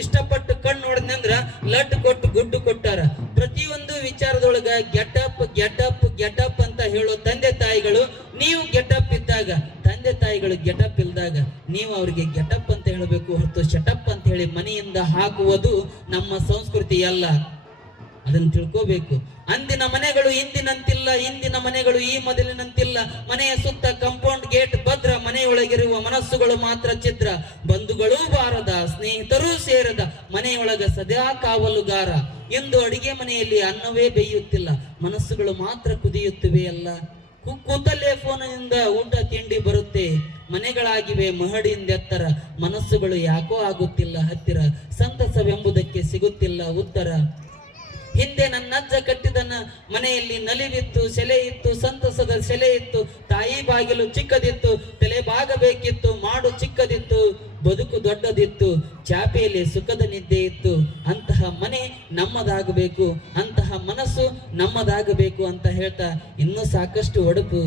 ಇಷ್ಟಪಟ್ಟು ಕಣ್ಣು ನೋಡಿದ್ನಂದ್ರ ಲಡ್ ಕೊಟ್ಟು ಗುಡ್ಡು ಕೊಟ್ಟಾರ. ಪ್ರತಿಯೊಂದು ವಿಚಾರದೊಳಗ ಗೆಟಪ್ ಅಂತ ಹೇಳೋ ತಂದೆ ತಾಯಿಗಳು, ನೀವು ಗೆಟಪ್ ಇದ್ದಾಗ ತಂದೆ ತಾಯಿಗಳು ಗೆಟಪ್ ಇಲ್ದಾಗ ನೀವು ಅವ್ರಿಗೆ ಗೆಟಪ್ ಅಂತ ಹೇಳಬೇಕು ಹೊರತು ಶಟಪ್ ಅಂತ ಹೇಳಿ ಮನೆಯಿಂದ ಹಾಕುವುದು ನಮ್ಮ ಸಂಸ್ಕೃತಿ ಅಲ್ಲ. ಅದನ್ನು ತಿಳ್ಕೋಬೇಕು. ಅಂದಿನ ಮನೆಗಳು ಇಂದಿನಂತಿಲ್ಲ, ಇಂದಿನ ಮನೆಗಳು ಈ ಮೊದಲಿನಂತಿಲ್ಲ. ಮನೆಯ ಸುತ್ತ ಕಾಂಪೌಂಡ್ ಗೇಟ್ ಭದ್ರ, ಮನೆಯೊಳಗಿರುವ ಮನಸ್ಸುಗಳು ಮಾತ್ರ ಛಿದ್ರ. ಬಂಧುಗಳೂ ಬಾರದ, ಸ್ನೇಹಿತರೂ ಸೇರದ, ಮನೆಯೊಳಗ ಸದಾ ಕಾವಲುಗಾರ. ಎಂದು ಅಡಿಗೆ ಮನೆಯಲ್ಲಿ ಅನ್ನವೇ ಬೇಯುತ್ತಿಲ್ಲ, ಮನಸ್ಸುಗಳು ಮಾತ್ರ ಕುದಿಯುತ್ತಿವೆ ಅಲ್ಲ. ಕೂತಲ್ಲೇ ಫೋನಿನಿಂದ ಊಟ ತಿಂಡಿ ಬರುತ್ತೆ, ಮನೆಗಳಾಗಿವೆ ಮಹಡಿಯಿಂದ ಎತ್ತರ, ಮನಸ್ಸುಗಳು ಯಾಕೋ ಆಗುತ್ತಿಲ್ಲ ಹತ್ತಿರ, ಸಂತಸವೆಂಬುದಕ್ಕೆ ಸಿಗುತ್ತಿಲ್ಲ ಉತ್ತರ. ಹಿಂದೆ ನನ್ನಜ್ಜ ಕಟ್ಟಿದ ಮನೆಯಲ್ಲಿ ನಲಿವಿತ್ತು, ಸೆಲೆ ಇತ್ತು, ಸಂತಸದ ಸೆಲೆ ಇತ್ತು. ತಾಯಿ ಬಾಗಿಲು ಚಿಕ್ಕದಿತ್ತು, ತಲೆ ಬಾಗಬೇಕಿತ್ತು, ಮಾಡು ಚಿಕ್ಕದಿತ್ತು, ಬದುಕು ದೊಡ್ಡದಿತ್ತು, ಚಾಪೆಯಲ್ಲಿ ಸುಖದ ನಿದ್ದೆ ಇತ್ತು. ಅಂತಹ ಮನೆ ನಮ್ಮದಾಗಬೇಕು, ಅಂತಹ ಮನಸ್ಸು ನಮ್ಮದಾಗಬೇಕು ಅಂತ ಹೇಳ್ತಾ ಇನ್ನೂ ಸಾಕಷ್ಟು ಒಡಪು,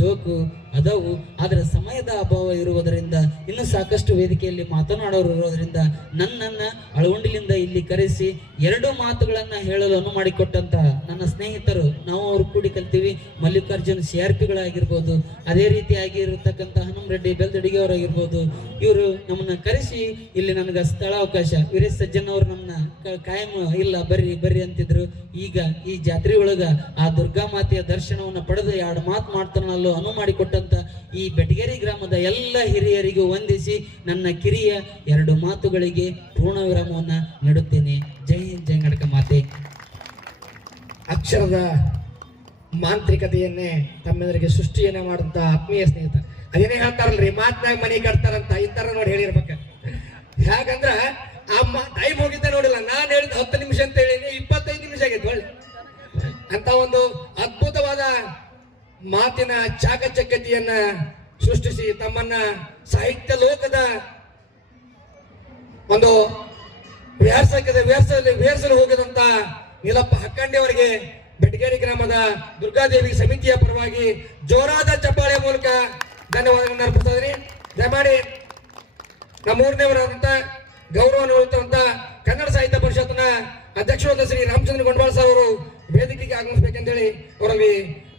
ಜೋಕು, ಅದವು. ಆದರೆ ಸಮಯದ ಅಭಾವ ಇರುವುದರಿಂದ ಇನ್ನು ಸಾಕಷ್ಟು ವೇದಿಕೆಯಲ್ಲಿ ಮಾತನಾಡೋರು ಇರೋದ್ರಿಂದ ನನ್ನನ್ನು ಅಳವಂಡಿಲಿಂದ ಇಲ್ಲಿ ಕರೆಸಿ 2 ಮಾತುಗಳನ್ನು ಹೇಳಲು ಅನುವು ಮಾಡಿಕೊಟ್ಟಂತ ನನ್ನ ಸ್ನೇಹಿತರು, ನಾವು ಅವರು ಕೂಡಿ ಕಲ್ತೀವಿ. ಮಲ್ಲಿಕಾರ್ಜುನ್ CRPಗಳಾಗಿರ್ಬೋದು, ಅದೇ ರೀತಿಯಾಗಿ ಇರತಕ್ಕಂಥ ಹನುಮ ರೆಡ್ಡಿ ಬೆಲ್ದಡಿಗೆ ಅವರಾಗಿರ್ಬೋದು, ಇವರು ನಮ್ಮನ್ನ ಕರೆಸಿ ಇಲ್ಲಿ ನನಗೆ ಸ್ಥಳಾವಕಾಶ, ವೀರೇಶ್ ಸಜ್ಜನ್ ಅವರು ನಮ್ಮನ್ನ ಕಾಯಂ ಇಲ್ಲ ಬರ್ರಿ ಅಂತಿದ್ರು. ಈಗ ಈ ಜಾತ್ರೆ ಒಳಗ ಆ ದುರ್ಗಾ ಮಾತೆಯ ದರ್ಶನವನ್ನು ಪಡೆದು 2 ಮಾತು ಮಾಡ್ತಾನಲ್ಲೋ ಅನುವು ಮಾಡಿಕೊಟ್ಟಂತ ಈ ಬೆಟಗೇರಿ ಗ್ರಾಮದ ಎಲ್ಲ ಹಿರಿಯರಿಗೂ ವಂದಿಸಿ ನನ್ನ ಕಿರಿಯ 2 ಮಾತುಗಳಿಗೆ ಪೂರ್ಣ ವಿರಾಮವನ್ನ ನೀಡುತ್ತೇನೆ. ಜೈ ಹಿಂದ್, ಜೈ ಗಣಕ ಮಾತೆ. ಅಕ್ಷರದ ಮಾಂತ್ರಿಕತೆಯನ್ನೇ ತಮ್ಮೆಲ್ಲರಿಗೆ ಸೃಷ್ಟಿಯನ್ನ ಮಾಡುವಂತ ಆತ್ಮೀಯ ಸ್ನೇಹಿತ, ಅದೇನೇ ಹೇಳ್ತಾರಲ್ರಿ, ಮಾತ್ನಾಗ ಮನೆ ಕಟ್ತಾರಂತ, ಈ ತರ ನೋಡಿ ಹೇಳಿರ್ಬೇಕ. ಯಾಕಂದ್ರ ಟೈಮ್ ಹೋಗಿದ್ದೆ ನೋಡಿಲ್ಲ, ನಾನು ಹೇಳಿದ 10 ನಿಮಿಷ ಅಂತ ಹೇಳಿ 25 ನಿಮಿಷ ಆಗೈತೆ ಒಳ್ಳೆ ಅಂತ ಒಂದು ಅದ್ಭುತವಾದ ಮಾತಿನ ಚಾಕಚಕ್ಯತೆಯನ್ನ ಸೃಷ್ಟಿಸಿ ತಮ್ಮನ್ನ ಸಾಹಿತ್ಯ ಲೋಕದ ಒಂದು ವ್ಯಾಸಲು ಹೋಗಿದಂತ ನೀಲಪ್ಪ ಹಕ್ಕಂಡಿ ಅವರಿಗೆ ಬೆಟಗೇರಿ ಗ್ರಾಮದ ದುರ್ಗಾದೇವಿ ಸಮಿತಿಯ ಪರವಾಗಿ ಜೋರಾದ ಚಪ್ಪಾಳೆ ಮೂಲಕ ಧನ್ಯವಾದಗಳನ್ನು ಅರ್ಪಿಸ್ತಾ ಇದ್ದೀನಿ. ದಯಮಾಡಿ ನಮ್ಮೂರನೇವರಾದಂತ ಗೌರವವನ್ನು ಉಳಿತಂತ ಕನ್ನಡ ಸಾಹಿತ್ಯ ಪರಿಷತ್ನ ಅಧ್ಯಕ್ಷರಾದ ಶ್ರೀ ರಾಮಚಂದ್ರ ಗೊಂಡವಾಳ ಸರ್ ಅವರು ವೇದಿಕೆಗೆ ಆಗಮಿಸಬೇಕೆಂತೇಳಿ ಅವರಲ್ಲಿ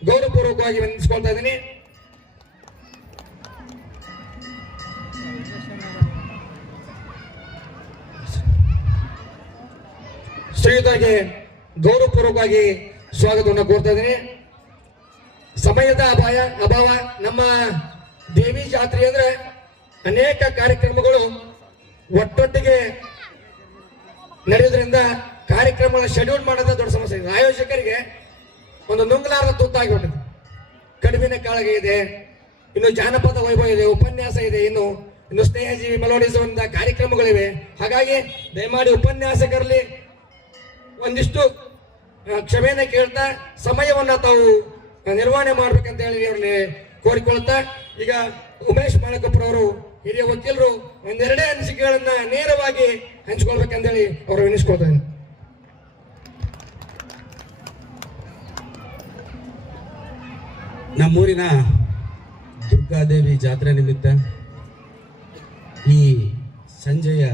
ಗೌರವಪೂರ್ವಕವಾಗಿ ವಂದಿಸಿಕೊಳ್ತಾ ಇದ್ದೀನಿ. ಶ್ರೀಯುತರಿಗೆ ಗೌರವಪೂರ್ವಕವಾಗಿ ಸ್ವಾಗತವನ್ನು ಕೋರ್ತಾ ಇದ್ದೀನಿ. ಸಮಯದ ಅಭಾವ, ನಮ್ಮ ದೇವಿ ಜಾತ್ರೆ ಅಂದ್ರೆ ಅನೇಕ ಕಾರ್ಯಕ್ರಮಗಳು ಒಟ್ಟೊಟ್ಟಿಗೆ ನಡೆಯೋದ್ರಿಂದ ಕಾರ್ಯಕ್ರಮಗಳ ಶೆಡ್ಯೂಲ್ ಮಾಡೋದ ದೊಡ್ಡ ಸಮಸ್ಯೆ ಇದೆ. ಆಯೋಜಕರಿಗೆ ಒಂದು ನುಂಗಲಾರದ ತುತ್ತಾಗಿಬಿಟ್ಟಿದೆ. ಕಡಿಮೆನ ಕಾಳಗೆ ಇದೆ, ಇನ್ನು ಜಾನಪದ ವೈಭವ ಇದೆ, ಉಪನ್ಯಾಸ ಇದೆ, ಇನ್ನು ಸ್ನೇಹಜೀವಿ ಮೆಲೋಡಿಸುವಂತ ಕಾರ್ಯಕ್ರಮಗಳಿವೆ. ಹಾಗಾಗಿ ದಯಮಾಡಿ ಉಪನ್ಯಾಸಕರಲ್ಲಿ ಒಂದಿಷ್ಟು ಕ್ಷಮೆಯನ್ನು ಕೇಳ್ತಾ ಸಮಯವನ್ನ ತಾವು ನಿರ್ವಹಣೆ ಮಾಡ್ಬೇಕಂತ ಹೇಳಿ ಅವ್ರಲ್ಲಿ ಕೋರಿಕೊಳ್ತಾ, ಈಗ ಉಮೇಶ್ ಮಾಳಕಪ್ಪರವರು ಹಿರಿಯ ವಕೀಲರು 1-2 ಅನಿಸಿಕೆಗಳನ್ನ ನೇರವಾಗಿ ಹಂಚಿಕೊಳ್ಬೇಕಂತ ಹೇಳಿ ಅವರು ವಿನಿಸ್ಕೊಳ್ತಾರೆ. ನಮ್ಮೂರಿನ ದುರ್ಗಾದೇವಿ ಜಾತ್ರೆ ನಿಮಿತ್ತ ಈ ಸಂಜೆಯ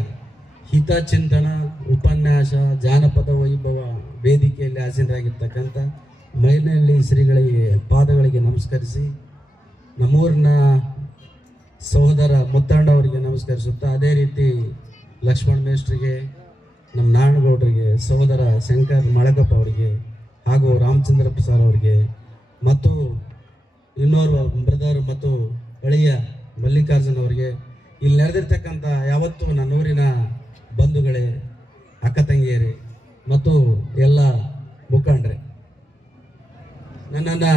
ಹಿತಚಿಂತನ ಉಪನ್ಯಾಸ ಜಾನಪದ ವೈಭವ ವೇದಿಕೆಯಲ್ಲಿ ಹಾಜರಾಗಿರ್ತಕ್ಕಂಥ ಮೈನಹಳ್ಳಿ ಶ್ರೀಗಳಿಗೆ ಪಾದಗಳಿಗೆ ನಮಸ್ಕರಿಸಿ, ನಮ್ಮೂರಿನ ಸಹೋದರ ಮುತ್ತಣ್ಣವರಿಗೆ ನಮಸ್ಕರಿಸುತ್ತಾ, ಅದೇ ರೀತಿ ಲಕ್ಷ್ಮಣ ಮೇಷ್ಟ್ರಿಗೆ, ನಮ್ಮ ನಾರಾಯಣಗೌಡರಿಗೆ, ಸಹೋದರ ಶಂಕರ್ ಮಾಳಕಪ್ಪ ಅವರಿಗೆ ಹಾಗೂ ರಾಮಚಂದ್ರ ಪ್ರಸಾದ್ ಅವರಿಗೆ ಮತ್ತು ಇನ್ನೋರ್ವ ಬ್ರದರ್ ಮತ್ತು ಹಳೆಯ ಮಲ್ಲಿಕಾರ್ಜುನ್ ಅವರಿಗೆ, ಇಲ್ಲಿ ನೆರೆದಿರ್ತಕ್ಕಂಥ ಯಾವತ್ತೂ ನನ್ನೂರಿನ ಬಂಧುಗಳೇ, ಅಕ್ಕ ತಂಗಿಯರೇ ಮತ್ತು ಎಲ್ಲ ಮುಖಂಡರೇ, ನನ್ನನ್ನು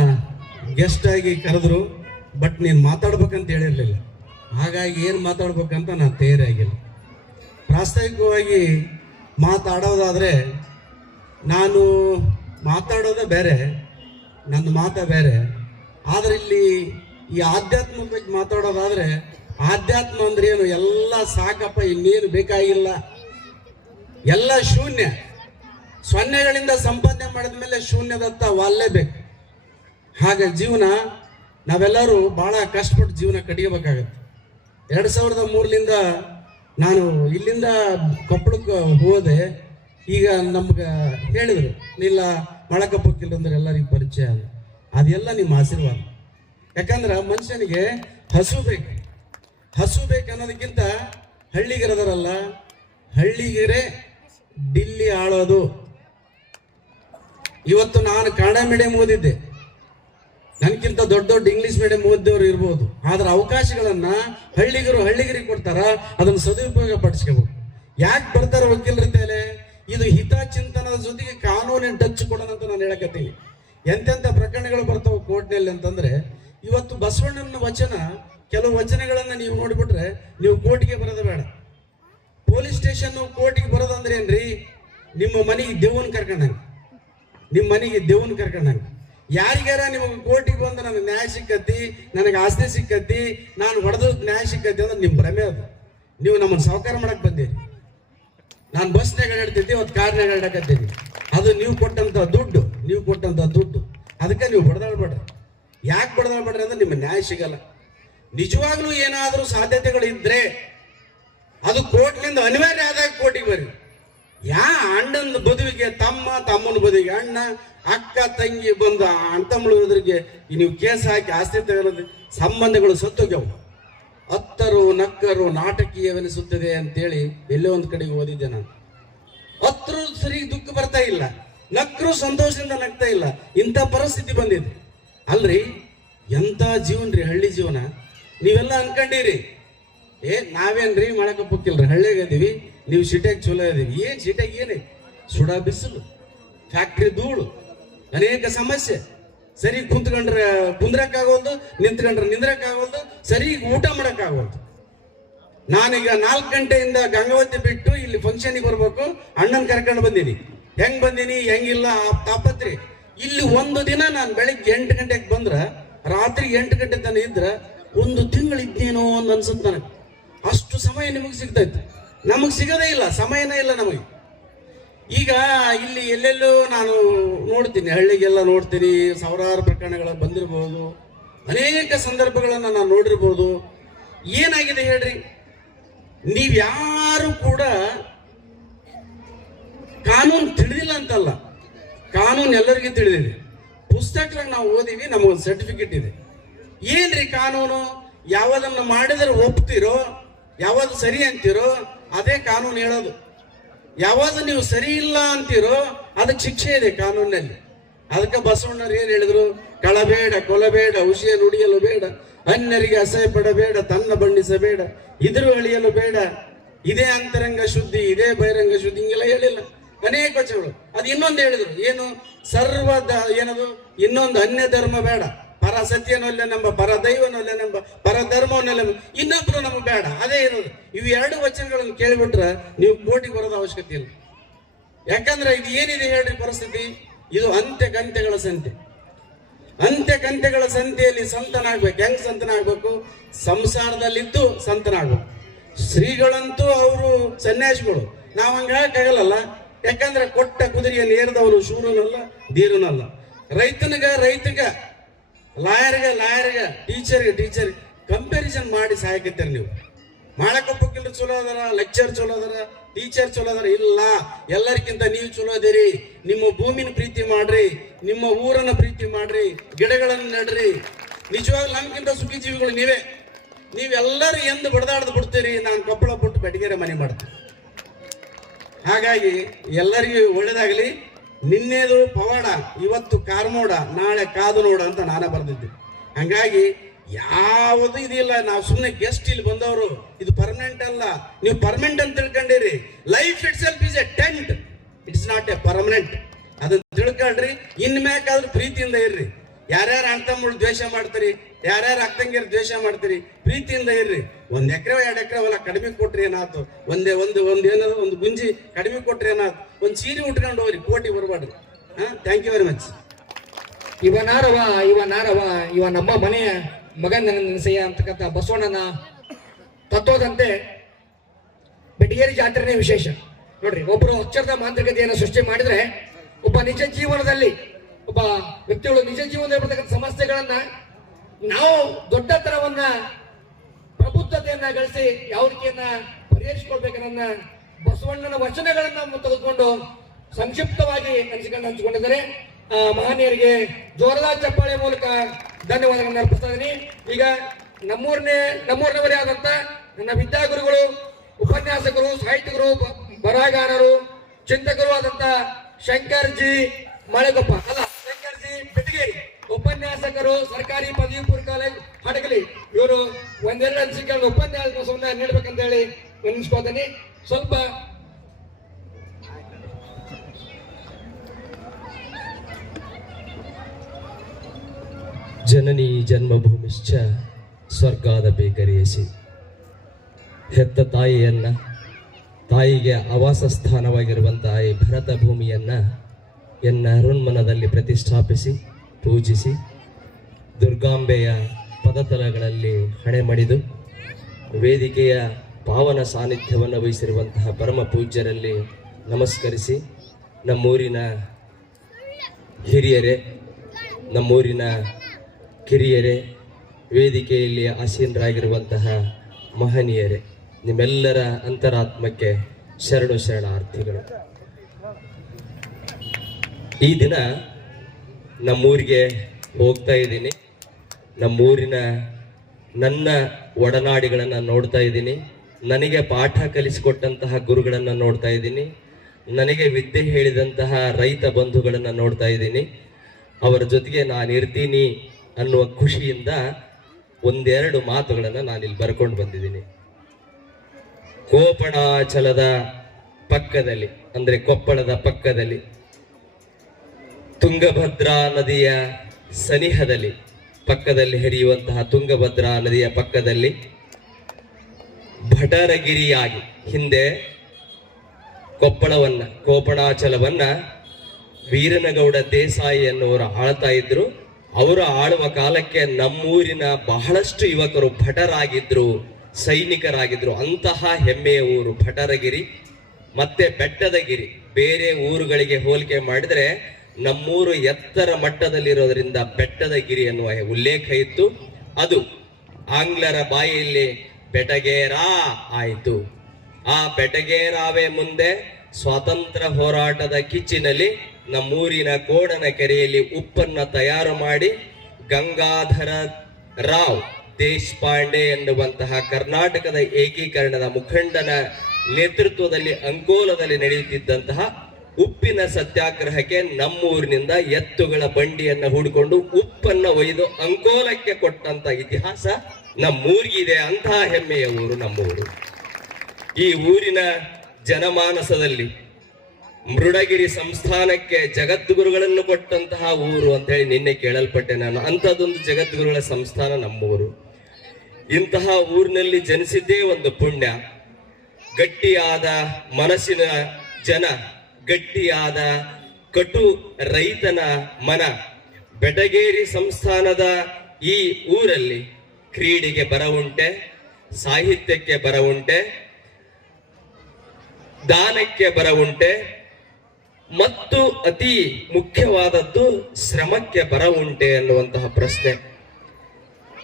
ಗೆಸ್ಟ್ ಆಗಿ ಕರೆದ್ರು. ಬಟ್ ನೀನು ಮಾತಾಡ್ಬೇಕಂತ ಹೇಳಿರಲಿಲ್ಲ, ಹಾಗಾಗಿ ಏನು ಮಾತಾಡ್ಬೇಕಂತ ನಾನು ತಯಾರಾಗಿಲ್ಲ. ಪ್ರಾಸ್ತಾವಿಕವಾಗಿ ಮಾತಾಡೋದಾದರೆ ನಾನು ಮಾತಾಡೋದೇ ಬೇರೆ, ನನ್ನ ಮಾತ ಬೇರೆ. ಆದರೆ ಇಲ್ಲಿ ಈ ಆಧ್ಯಾತ್ಮ ಬಗ್ಗೆ ಮಾತಾಡೋದಾದರೆ, ಆಧ್ಯಾತ್ಮ ಅಂದ್ರೆ ಏನು? ಎಲ್ಲ ಸಾಕಪ್ಪ, ಇನ್ನೇನು ಬೇಕಾಗಿಲ್ಲ, ಎಲ್ಲ ಶೂನ್ಯ. ಸೊನ್ನೆಗಳಿಂದ ಸಂಪಾದನೆ ಮಾಡಿದ ಮೇಲೆ ಶೂನ್ಯದತ್ತ ವಾಲ್ಲೇಬೇಕು. ಹಾಗೆ ಜೀವನ ನಾವೆಲ್ಲರೂ ಭಾಳ ಕಷ್ಟಪಟ್ಟು ಜೀವನ ಕಟ್ಟಿಯಬೇಕಾಗತ್ತೆ. 2003ರಿಂದ ನಾನು ಇಲ್ಲಿಂದ ಕೊಪ್ಪಳಕ್ಕೆ ಹೋದೆ. ಈಗ ನಮ್ಗೆ ಹೇಳಿದರು, ಇಲ್ಲ ಮಾಳಕಪ್ಪಕ್ಕಿಲ್ಲ ಅಂದ್ರೆ ಎಲ್ಲರಿಗೂ ಪರಿಚಯ ಅಲ್ಲ. ಅದೆಲ್ಲ ನಿಮ್ಮ ಆಶೀರ್ವಾದ. ಯಾಕಂದ್ರೆ ಮನುಷ್ಯನಿಗೆ ಹಸು ಬೇಕು ಅನ್ನೋದಕ್ಕಿಂತ ಹಳ್ಳಿಗರದರಲ್ಲ, ಹಳ್ಳಿಗರೇ ದಿಲ್ಲಿ ಆಳೋದು. ಇವತ್ತು ನಾನು ಕನ್ನಡ ಮೀಡಿಯಂ ಓದಿದ್ದೆ, ನನಗಿಂತ ದೊಡ್ಡ ಇಂಗ್ಲಿಷ್ ಮೀಡಿಯಂ ಓದಿದವರು ಇರ್ಬೋದು. ಆದ್ರೆ ಅವಕಾಶಗಳನ್ನ ಹಳ್ಳಿಗರಿಗೆ ಕೊಡ್ತಾರ, ಅದನ್ನು ಸದುಪಯೋಗ ಪಡಿಸ್ಕೋಬೇಕು. ಯಾಕೆ ಬರ್ತಾರ ವಕೀಲರ ಮೇಲೆ? ಇದು ಹಿತಚಿಂತನದ ಜೊತೆಗೆ ಕಾನೂನಿನ ಟಚ್ ಕೊಡೋಣಂತ ನಾನು ಹೇಳಕತ್ತೀನಿ. ಎಂತೆಂಥ ಪ್ರಕರಣಗಳು ಬರ್ತಾವೆ ಕೋರ್ಟ್ನಲ್ಲಿ ಅಂತಂದ್ರೆ, ಇವತ್ತು ಬಸವಣ್ಣನ ವಚನ, ಕೆಲವು ವಚನಗಳನ್ನ ನೀವು ನೋಡಿಬಿಟ್ರೆ ನೀವು ಕೋರ್ಟಿಗೆ ಬರೋದು ಬೇಡ. ಪೊಲೀಸ್ ಸ್ಟೇಷನ್ ಕೋರ್ಟಿಗೆ ಬರೋದಂದ್ರೆ ಏನ್ರಿ? ನಿಮ್ಮ ಮನೆಗೆ ದೇವನ್ ಕರ್ಕೊಂಡಂಗೆ, ನಿಮ್ಮ ಮನೆಗೆ ದೇವನ್ ಕರ್ಕೊಂಡಂಗೆ. ಯಾರಿಗಾರ ನಿಮಗೆ ಕೋರ್ಟಿಗೆ ಬಂದು ನನಗೆ ನ್ಯಾಯ ಸಿಕ್ಕತ್ತಿ, ನನಗೆ ಆಸ್ತಿ ಸಿಕ್ಕತ್ತಿ, ನಾನು ಹೊಡೆದ ನ್ಯಾಯ ಸಿಕ್ಕತ್ತಿ ಅಂದ್ರೆ ನಿಮ್ಮ ಭ್ರಮೆ ಅದು. ನೀವು ನಮ್ಮನ್ನು ಸಾವುಕಾರ ಮಾಡಕ್ ಬಂದಿರಿ. ನಾನು ಬಸ್ನಾಗ ಅಡ್ಡಾಡ್ತಿದ್ದೆ, ಅವತ್ತು ಕಾರ್ನಾಗ ಅಡ್ಡಾಕತ್ತೀನಿ. ಅದು ನೀವು ಕೊಟ್ಟಂತ ದುಡ್ಡು. ಅದಕ್ಕೆ ನೀವು ಹೊಡೆದಾಡ್ಬೇಡ್ರಿ. ಯಾಕೆ ಬಡದಾಡ್ಬೇಡ್ರಿ ಅಂದ್ರೆ ನಿಮ್ಮ ನ್ಯಾಯ ಸಿಗಲ್ಲ. ನಿಜವಾಗ್ಲೂ ಏನಾದರೂ ಸಾಧ್ಯತೆಗಳು ಇದ್ರೆ ಅದು ಕೋರ್ಟ್ನಿಂದ ಅನಿವಾರ್ಯ ಆದಾಗ ಕೋರ್ಟಿಗೆ ಬರ್ರಿ. ಅಣ್ಣನ ಬದುವಿಗೆ ತಮ್ಮ, ತಮ್ಮನ ಬದುವಿಗೆ ಅಣ್ಣ, ಅಕ್ಕ ತಂಗಿ ಬಂದು ಅಣ್ತಮ್ಮಳು ಎದುರಿಗೆ ನೀವು ಕೇಸ್ ಹಾಕಿ ಆಸ್ತಿ ತಗೊಳ್ಳೋದು ಸಂಬಂಧಗಳು ಸತ್ತೋಗ್ಯವು. ಅತ್ತರು ನಕ್ಕರು ನಾಟಕೀಯವೆನಿಸುತ್ತದೆ ಅಂತೇಳಿ ಎಲ್ಲೋ ಒಂದು ಕಡೆಗೆ ಓದಿದ್ದೆ ನಾನು. ಅತ್ತರು ಸರಿ ದುಃಖ ಬರ್ತಾ ಇಲ್ಲ, ನಕ್ಕರು ಸಂತೋಷದಿಂದ ನಗ್ತಾ ಇಲ್ಲ, ಇಂಥ ಪರಿಸ್ಥಿತಿ ಬಂದಿದೆ ಅಲ್ರಿ. ಎಂಥ ಜೀವನ್ರಿ ಹಳ್ಳಿ ಜೀವನ. ನೀವೆಲ್ಲ ಅನ್ಕೊಂಡಿರಿ ನಾವೇನ್ರಿ ಮಾಡಕ್ ಹೋಗಿಲ್ರಿ, ಹಳ್ಳಿಯಾಗ ಇದೀವಿ, ನೀವು ಸಿಟಿಯಾಗ ಚಲೋ ಇದೀವಿ. ಏನ್ ಸಿಟಿಯಾಗ ಏನೇ ಸುಡ ಬಿಸಿಲು, ಫ್ಯಾಕ್ಟ್ರಿ ಧೂಳು, ಅನೇಕ ಸಮಸ್ಯೆ. ಸರಿ ಕುಂತ್ಕೊಂಡ್ರೆ ಕುಂದ್ರಕ್ಕಾಗೋಲ್ದು, ನಿಂತ್ಕೊಂಡ್ರೆ ನಿಂದ್ರಕ್ಕಾಗೋಲ್ದು, ಸರಿ ಊಟ ಮಾಡಕ್ಕಾಗೋಲ್ದು. ನಾನೀಗ 4 ಗಂಟೆಯಿಂದ ಗಂಗಾವತಿ ಬಿಟ್ಟು ಇಲ್ಲಿ ಫಂಕ್ಷನ್ಗೆ ಬರ್ಬೇಕು, ಅಣ್ಣನ್ ಕರ್ಕೊಂಡು ಬಂದೀನಿ. ಹೆಂಗ್ ಬಂದೀನಿ ಹೆಂಗಿಲ್ಲ ತಾಪತ್ರಿ. ಇಲ್ಲಿ ಒಂದು ದಿನ ನಾನು ಬೆಳಿಗ್ಗೆ 8 ಗಂಟೆಗೆ ಬಂದ್ರ ರಾತ್ರಿ 8 ಗಂಟೆ ತನಕ ಇದ್ರ 1 ತಿಂಗಳು ಇದ್ದೇನೋ ಅಂತ ಅನ್ಸುತ್ತೆ ನನಗೆ. ಅಷ್ಟು ಸಮಯ ನಿಮಗೆ ಸಿಗ್ತೈತೆ, ನಮಗ್ ಸಿಗದೇ ಇಲ್ಲ, ಸಮಯನೇ ಇಲ್ಲ ನಮಗೆ. ಈಗ ಇಲ್ಲಿ ಎಲ್ಲೆಲ್ಲೋ ನಾನು ನೋಡ್ತೀನಿ, ಹಳ್ಳಿಗೆಲ್ಲ ನೋಡ್ತೀನಿ, ಸಾವಿರಾರು ಪ್ರಕರಣಗಳು ಬಂದಿರಬಹುದು, ಅನೇಕ ಸಂದರ್ಭಗಳನ್ನ ನಾನು ನೋಡಿರ್ಬೋದು. ಏನಾಗಿದೆ ಹೇಳ್ರಿ, ನೀವ್ಯಾರು ಕೂಡ ಕಾನೂನು ತಿಳಿದಿಲ್ಲ ಅಂತಲ್ಲ, ಕಾನೂನು ಎಲ್ಲರಿಗೂ ತಿಳಿದಿದೆ. ಪುಸ್ತಕದಾಗ ನಾವು ಓದಿವಿ, ನಮಗೊಂದು ಸರ್ಟಿಫಿಕೇಟ್ ಇದೆ. ಏನ್ರಿ ಕಾನೂನು? ಯಾವದನ್ನ ಮಾಡಿದ್ರೆ ಒಪ್ತಿರೋ, ಯಾವುದು ಸರಿ ಅಂತಿರೋ ಅದೇ ಕಾನೂನು ಹೇಳೋದು. ಯಾವಾಗ ನೀವು ಸರಿ ಇಲ್ಲ ಅಂತೀರೋ ಅದಕ್ಕೆ ಶಿಕ್ಷೆ ಇದೆ ಕಾನೂನಲ್ಲಿ. ಅದಕ್ಕೆ ಬಸವಣ್ಣರು ಏನ್ ಹೇಳಿದ್ರು? ಕಳಬೇಡ, ಕೊಲಬೇಡ, ಹುಷಿಯ ನುಡಿಯಲು ಬೇಡ, ಅನ್ಯರಿಗೆ ಅಸಹ್ಯ ಪಡಬೇಡ, ತನ್ನ ಬಣ್ಣಿಸಬೇಡ, ಇದ್ರು ಅಳಿಯಲು ಬೇಡ, ಇದೇ ಅಂತರಂಗ ಶುದ್ಧಿ, ಇದೇ ಬಹಿರಂಗ ಶುದ್ಧಿ, ಹಿಂಗೆಲ್ಲ ಹೇಳಿಲ್ಲ, ಅನೇಕ ವಚನಗಳು. ಅದು ಇನ್ನೊಂದು ಹೇಳಿದ್ರು, ಏನು ಏನದು, ಇನ್ನೊಂದು ಅನ್ಯ ಧರ್ಮ ಬೇಡ, ಪರ ಸತ್ಯನೊಲ್ಲೆ ನಂಬ, ಪರ ದೈವನೊಲ್ಲೆ ನಂಬ, ಪರ ಧರ್ಮವನ್ನೆಲ್ಲ ಇನ್ನೊಬ್ರು ನಮಗೆ ಬೇಡ, ಅದೇ ಇರೋದು. ಇವು 2 ವಚನಗಳನ್ನು ಕೇಳಿಬಿಟ್ರೆ ನೀವು ಕೋಟಿಗೆ ಬರೋದು ಅವಶ್ಯಕತೆ ಇಲ್ಲ. ಯಾಕಂದ್ರೆ ಇದು ಏನಿದೆ ಹೇಳ್ರಿ ಪರಿಸ್ಥಿತಿ, ಇದು ಅಂತ್ಯಗಂತ್ಯಗಳ ಸಂತೆ. ಅಂತ್ಯಗಂತ್ಯಗಳ ಸಂತೆಯಲ್ಲಿ ಸಂತನಾಗ್ಬೇಕು. ಹೆಂಗ್ ಸಂತನಾಗ್ಬೇಕು? ಸಂಸಾರದಲ್ಲಿದ್ದು ಸಂತನಾಗ್ಬೇಕು. ಶ್ರೀಗಳಂತೂ ಅವರು ಸನ್ಯಾಸಿಗಳು, ನಾವು ಹಂಗ ಹೇಳಕ್ಕಾಗಲ್ಲ. ಯಾಕಂದ್ರೆ ಕೊಟ್ಟ ಕುದುರೆಯನ್ನು ಏರಿದವನು ಶೂರನಲ್ಲ, ಧೀರನಲ್ಲ. ರೈತಗ, ಲಾಯರ್ಗ, ಟೀಚರ್ ಕಂಪ್ಯಾರಿಸನ್ ಮಾಡಿ ಸಹಾಯಕತ್ತೀರಿ ನೀವು. ಮಾಡಕ್ಕೊಪ್ಪಕ್ಕಿಲ್ಲ ಚಲೋ ಅದರ, ಲೆಕ್ಚರ್ ಚಲೋ ಅದರ, ಟೀಚರ್ ಚಲೋ ಅದರ, ಇಲ್ಲ. ಎಲ್ಲರಿಗಿಂತ ನೀವು ಚಲೋ ಅದಿರಿ. ನಿಮ್ಮ ಭೂಮಿನ ಪ್ರೀತಿ ಮಾಡ್ರಿ, ನಿಮ್ಮ ಊರನ್ನ ಪ್ರೀತಿ ಮಾಡ್ರಿ, ಗಿಡಗಳನ್ನು ನಡ್ರಿ. ನಿಜವಾಗ್ಲೂ ನಮ್ಗಿಂತ ಸುಖಿ ಜೀವಿಗಳು ನೀವೇ. ನೀವೆಲ್ಲರೂ ಎಂದು ಬಡದಾಡ್ದು ಬಿಡ್ತೀರಿ, ನಾನು ಕೊಪ್ಪಳ ಬಿಟ್ಟು ಬೆಟಗೇರಿ ಮನೆ ಮಾಡ್ತೀನಿ. ಹಾಗಾಗಿ ಎಲ್ಲರಿಗೂ ಒಳ್ಳೇದಾಗಲಿ. ನಿನ್ನೆದು ಪವಾಡ, ಇವತ್ತು ಕಾರ್ಮೋಡ, ನಾಳೆ ಕಾದು ನೋಡ ಅಂತ ನಾನೇ ಬರ್ದಿದ್ದೆ. ಹಂಗಾಗಿ ಯಾವುದು ಇದಿಲ್ಲ. ನಾವು ಸುಮ್ಮನೆ ಗೆಸ್ಟ್ ಇಲ್ಲಿ ಬಂದವರು, ಇದು ಪರ್ಮನೆಂಟ್ ಅಲ್ಲ. ನೀವು ಪರ್ಮನೆಂಟ್ ಅಂತ ತಿಳ್ಕೊಂಡಿರಿ. Life itself is a tent, it's not a permanent. ಅದನ್ನ ತಿಳ್ಕೊಳ್ರಿ. ಇನ್ಮ್ಯಾಕಾದ್ರೂ ಪ್ರೀತಿಯಿಂದ ಇರ್ರಿ. ಯಾರ್ಯಾರು ಅಣ್ತಮ್ಮಳು ದ್ವೇಷ ಮಾಡ್ತೀರಿ, ಯಾರ್ಯಾರು ಅಕ್ಕಂಗಿರು ದ್ವೇಷ ಮಾಡ್ತೀರಿ, ಪ್ರೀತಿಯಿಂದ ಇರ್ರಿ. 1 ಎಕರೆ 2 ಎಕರೆ ಹೊಲ ಕಡಿಮೆ ಕೊಟ್ರಿ ಏನಾಯ್ತು, ಏನಾದ್ರು ಒಂದು ಗುಂಜಿ ಕಡಿಮೆ ಕೊಟ್ರಿ ಏನಾಯ್ತು, ಒಂದು ಸೀರೆ ಉಟ್ಕೊಂಡು ಹೋಗ್ರಿ, ಕೋಟಿ ಬರಬೇಡ್ರಿ. Thank you very much. ಇವ ನಮ್ಮ ಮನೆಯ ಮಗನ ನೆನಸಯ್ಯ ಅಂತಕ್ಕಂಥ ಬಸವಣ್ಣನ ತತ್ವದಂತೆ ಬೆಟಗೇರಿ ಜಾತ್ರೆನೇ ವಿಶೇಷ ನೋಡ್ರಿ. ಒಬ್ಬರು ಅಕ್ಷರದ ಮಾಂತ್ರಿಕತೆಯನ್ನು ಸೃಷ್ಟಿ ಮಾಡಿದ್ರೆ, ಒಬ್ಬ ನಿಜ ಜೀವನದಲ್ಲಿ ಒಬ್ಬ ವ್ಯಕ್ತಿಗಳು ನಿಜ ಜೀವನದಲ್ಲಿ ಬರ್ತಕ್ಕಂಥ ಸಮಸ್ಯೆಗಳನ್ನ ನಾವು ದೊಡ್ಡತನವನ್ನ, ಪ್ರಬುದ್ಧತೆಯನ್ನ ಗಳಿಸಿ ಯಾವ ರೀತಿಯನ್ನ ಪರಿಹರಿಸಿಕೊಳ್ಬೇಕನ್ನ ಬಸವಣ್ಣನ ವಚನಗಳನ್ನ ತೆಗೆದುಕೊಂಡು ಸಂಕ್ಷಿಪ್ತವಾಗಿ ಹಂಚಿಕೊಂಡಿದ್ದಾರೆ. ಮಹನೀಯರಿಗೆ ಜೋರದಾರ ಚಪ್ಪಾಳೆ ಮೂಲಕ ಧನ್ಯವಾದಗಳನ್ನು ಅರ್ಪಿಸ್ತಾ ಇದ್ದೀನಿ. ಈಗ ನಮ್ಮೂರಿನವರೇ ಆದಂತ ನನ್ನ ವಿದ್ಯಾಗುರುಗಳು, ಉಪನ್ಯಾಸಕರು, ಸಾಹಿತಿಕರು, ಬರಹಗಾರರು, ಚಿಂತಕರು ಆದಂತ ಶಂಕರ್ ಜಿ ಬೆಟಗೇರಿ, ಉಪನ್ಯಾಸಕರು, ಸರ್ಕಾರಿ ಪದವಿ ಪೂರ್ವ ಕಾಲೇಜ್ ಹಡಗಲಿ, ಇವರು 1-2 ಅನಿಸಿಕೆಗಳನ್ನು ಉಪನ್ಯಾಸವನ್ನ ನೀಡಬೇಕಂತ ಹೇಳಿ ವಿನಂತಿಸ್ಕೊಳ್ತೀನಿ. ಸ್ವಲ್ಪ ಜನನಿ ಜನ್ಮಭೂಮಿಶ್ಚ ಸ್ವರ್ಗಾದ ಬೇಕರಿಯಸಿ. ಹೆತ್ತ ತಾಯಿಗೆ ಆವಾಸ ಸ್ಥಾನವಾಗಿರುವಂತಹ ಈ ಭರತ ಭೂಮಿಯನ್ನ ಎನ್ನ ಹೃನ್ಮನದಲ್ಲಿ ಪ್ರತಿಷ್ಠಾಪಿಸಿ ಪೂಜಿಸಿ ದುರ್ಗಾಂಬೆಯ ಪದತಲಗಳಲ್ಲಿ ಹಣೆ ಮಡಿದು ವೇದಿಕೆಯ ಪಾವನ ಸಾನ್ನಿಧ್ಯವನ್ನು ವಹಿಸಿರುವಂತಹ ಪರಮ ಪೂಜ್ಯರಲ್ಲಿ ನಮಸ್ಕರಿಸಿ, ನಮ್ಮೂರಿನ ಹಿರಿಯರೇ, ನಮ್ಮೂರಿನ ಕಿರಿಯರೇ, ವೇದಿಕೆಯಲ್ಲಿ ಆಸೀನರಾಗಿರುವಂತಹ ಮಹನೀಯರೇ, ನಿಮ್ಮೆಲ್ಲರ ಅಂತರಾತ್ಮಕ್ಕೆ ಶರಣು ಶರಣಾರ್ಥಿಗಳು. ಈ ದಿನ ನಮ್ಮೂರಿಗೆ ಹೋಗ್ತಾ ಇದ್ದೀನಿ. ನಮ್ಮೂರಿನ ನನ್ನ ಒಡನಾಡಿಗಳನ್ನು ನೋಡ್ತಾ ಇದ್ದೀನಿ. ನನಗೆ ಪಾಠ ಕಲಿಸಿಕೊಟ್ಟಂತಹ ಗುರುಗಳನ್ನು ನೋಡ್ತಾ ಇದ್ದೀನಿ. ನನಗೆ ವಿದ್ಯೆ ಹೇಳಿದಂತಹ ರೈತ ಬಂಧುಗಳನ್ನು ನೋಡ್ತಾ ಇದ್ದೀನಿ. ಅವರ ಜೊತೆಗೆ ನಾನು ಇರ್ತೀನಿ ಅನ್ನುವ ಖುಷಿಯಿಂದ ಒಂದೆರಡು ಮಾತುಗಳನ್ನು ನಾನಿಲ್ಲಿ ಬರ್ಕೊಂಡು ಬಂದಿದ್ದೀನಿ. ಕೋಪಣಾಚಲದ ಪಕ್ಕದಲ್ಲಿ, ಅಂದರೆ ಕೊಪ್ಪಳದ ಪಕ್ಕದಲ್ಲಿ, ತುಂಗಭದ್ರಾ ನದಿಯ ಸನಿಹದಲ್ಲಿ, ಪಕ್ಕದಲ್ಲಿ ಹರಿಯುವಂತಹ ತುಂಗಭದ್ರಾ ನದಿಯ ಪಕ್ಕದಲ್ಲಿ ಭಟರಗಿರಿಯಾಗಿ, ಹಿಂದೆ ಕೋಪಣಾಚಲವನ್ನ ವೀರನಗೌಡ ದೇಸಾಯಿ ಅನ್ನೋರು ಆಳ್ತಾ ಇದ್ರು. ಅವರು ಆಳುವ ಕಾಲಕ್ಕೆ ನಮ್ಮೂರಿನ ಬಹಳಷ್ಟು ಯುವಕರು ಭಟರಾಗಿದ್ರು, ಸೈನಿಕರಾಗಿದ್ರು. ಅಂತಹ ಹೆಮ್ಮೆಯ ಊರು ಭಟರಗಿರಿ. ಮತ್ತೆ ಬೆಟ್ಟದಗಿರಿ, ಬೇರೆ ಊರುಗಳಿಗೆ ಹೋಲಿಕೆ ಮಾಡಿದ್ರೆ ನಮ್ಮೂರು ಎತ್ತರ ಮಟ್ಟದಲ್ಲಿರೋದ್ರಿಂದ ಬೆಟ್ಟದ ಗಿರಿ ಅನ್ನುವ ಉಲ್ಲೇಖ ಇತ್ತು. ಅದು ಆಂಗ್ಲರ ಬಾಯಿಯಲ್ಲಿ ಬೆಟಗೇರಾ ಆಯಿತು. ಆ ಬೆಟಗೇರಾವೇ ಮುಂದೆ ಸ್ವಾತಂತ್ರ್ಯ ಹೋರಾಟದ ಕಿಚ್ಚಿನಲ್ಲಿ ನಮ್ಮೂರಿನ ಕೋಡನ ಕೆರೆಯಲ್ಲಿ ಉಪ್ಪನ್ನ ತಯಾರು ಮಾಡಿ ಗಂಗಾಧರ ರಾವ್ ದೇಶಪಾಂಡೆ ಎನ್ನುವಂತಹ ಕರ್ನಾಟಕದ ಏಕೀಕರಣದ ಮುಖಂಡನ ನೇತೃತ್ವದಲ್ಲಿ ಅಂಕೋಲದಲ್ಲಿ ನಡೆಯುತ್ತಿದ್ದಂತಹ ಉಪ್ಪಿನ ಸತ್ಯಾಗ್ರಹಕ್ಕೆ ನಮ್ಮೂರಿನಿಂದ ಎತ್ತುಗಳ ಬಂಡಿಯನ್ನ ಹೂಡಿಕೊಂಡು ಉಪ್ಪನ್ನ ಒಯ್ದು ಅಂಕೋಲಕ್ಕೆ ಕೊಟ್ಟಂತ ಇತಿಹಾಸ ನಮ್ಮೂರಿಗಿದೆ. ಅಂತಹ ಹೆಮ್ಮೆಯ ಊರು ನಮ್ಮೂರು. ಈ ಊರಿನ ಜನಮಾನಸದಲ್ಲಿ ಮೃಡಗಿರಿ ಸಂಸ್ಥಾನಕ್ಕೆ ಜಗದ್ಗುರುಗಳನ್ನು ಕೊಟ್ಟಂತಹ ಊರು ಅಂತ ಹೇಳಿ ನಿನ್ನೆ ಕೇಳಲ್ಪಟ್ಟೆ ನಾನು. ಅಂಥದ್ದೊಂದು ಜಗದ್ಗುರುಗಳ ಸಂಸ್ಥಾನ ನಮ್ಮೂರು. ಇಂತಹ ಊರಿನಲ್ಲಿ ಜನಿಸಿದ್ದೇ ಒಂದು ಪುಣ್ಯ. ಗಟ್ಟಿಯಾದ ಮನಸ್ಸಿನ ಜನ, ಗಟ್ಟಿಯಾದ ಕಟು ರೈತನ ಮನ. ಬೆಟಗೇರಿ ಸಂಸ್ಥಾನದ ಈ ಊರಲ್ಲಿ ಕ್ರೀಡೆಗೆ ಬರ ಉಂಟೆ, ಸಾಹಿತ್ಯಕ್ಕೆ ಬರ ಉಂಟೆ, ದಾನಕ್ಕೆ ಬರ ಉಂಟೆ, ಮತ್ತು ಅತಿ ಮುಖ್ಯವಾದದ್ದು ಶ್ರಮಕ್ಕೆ ಬರ ಉಂಟೆ ಅನ್ನುವಂತಹ ಪ್ರಶ್ನೆ.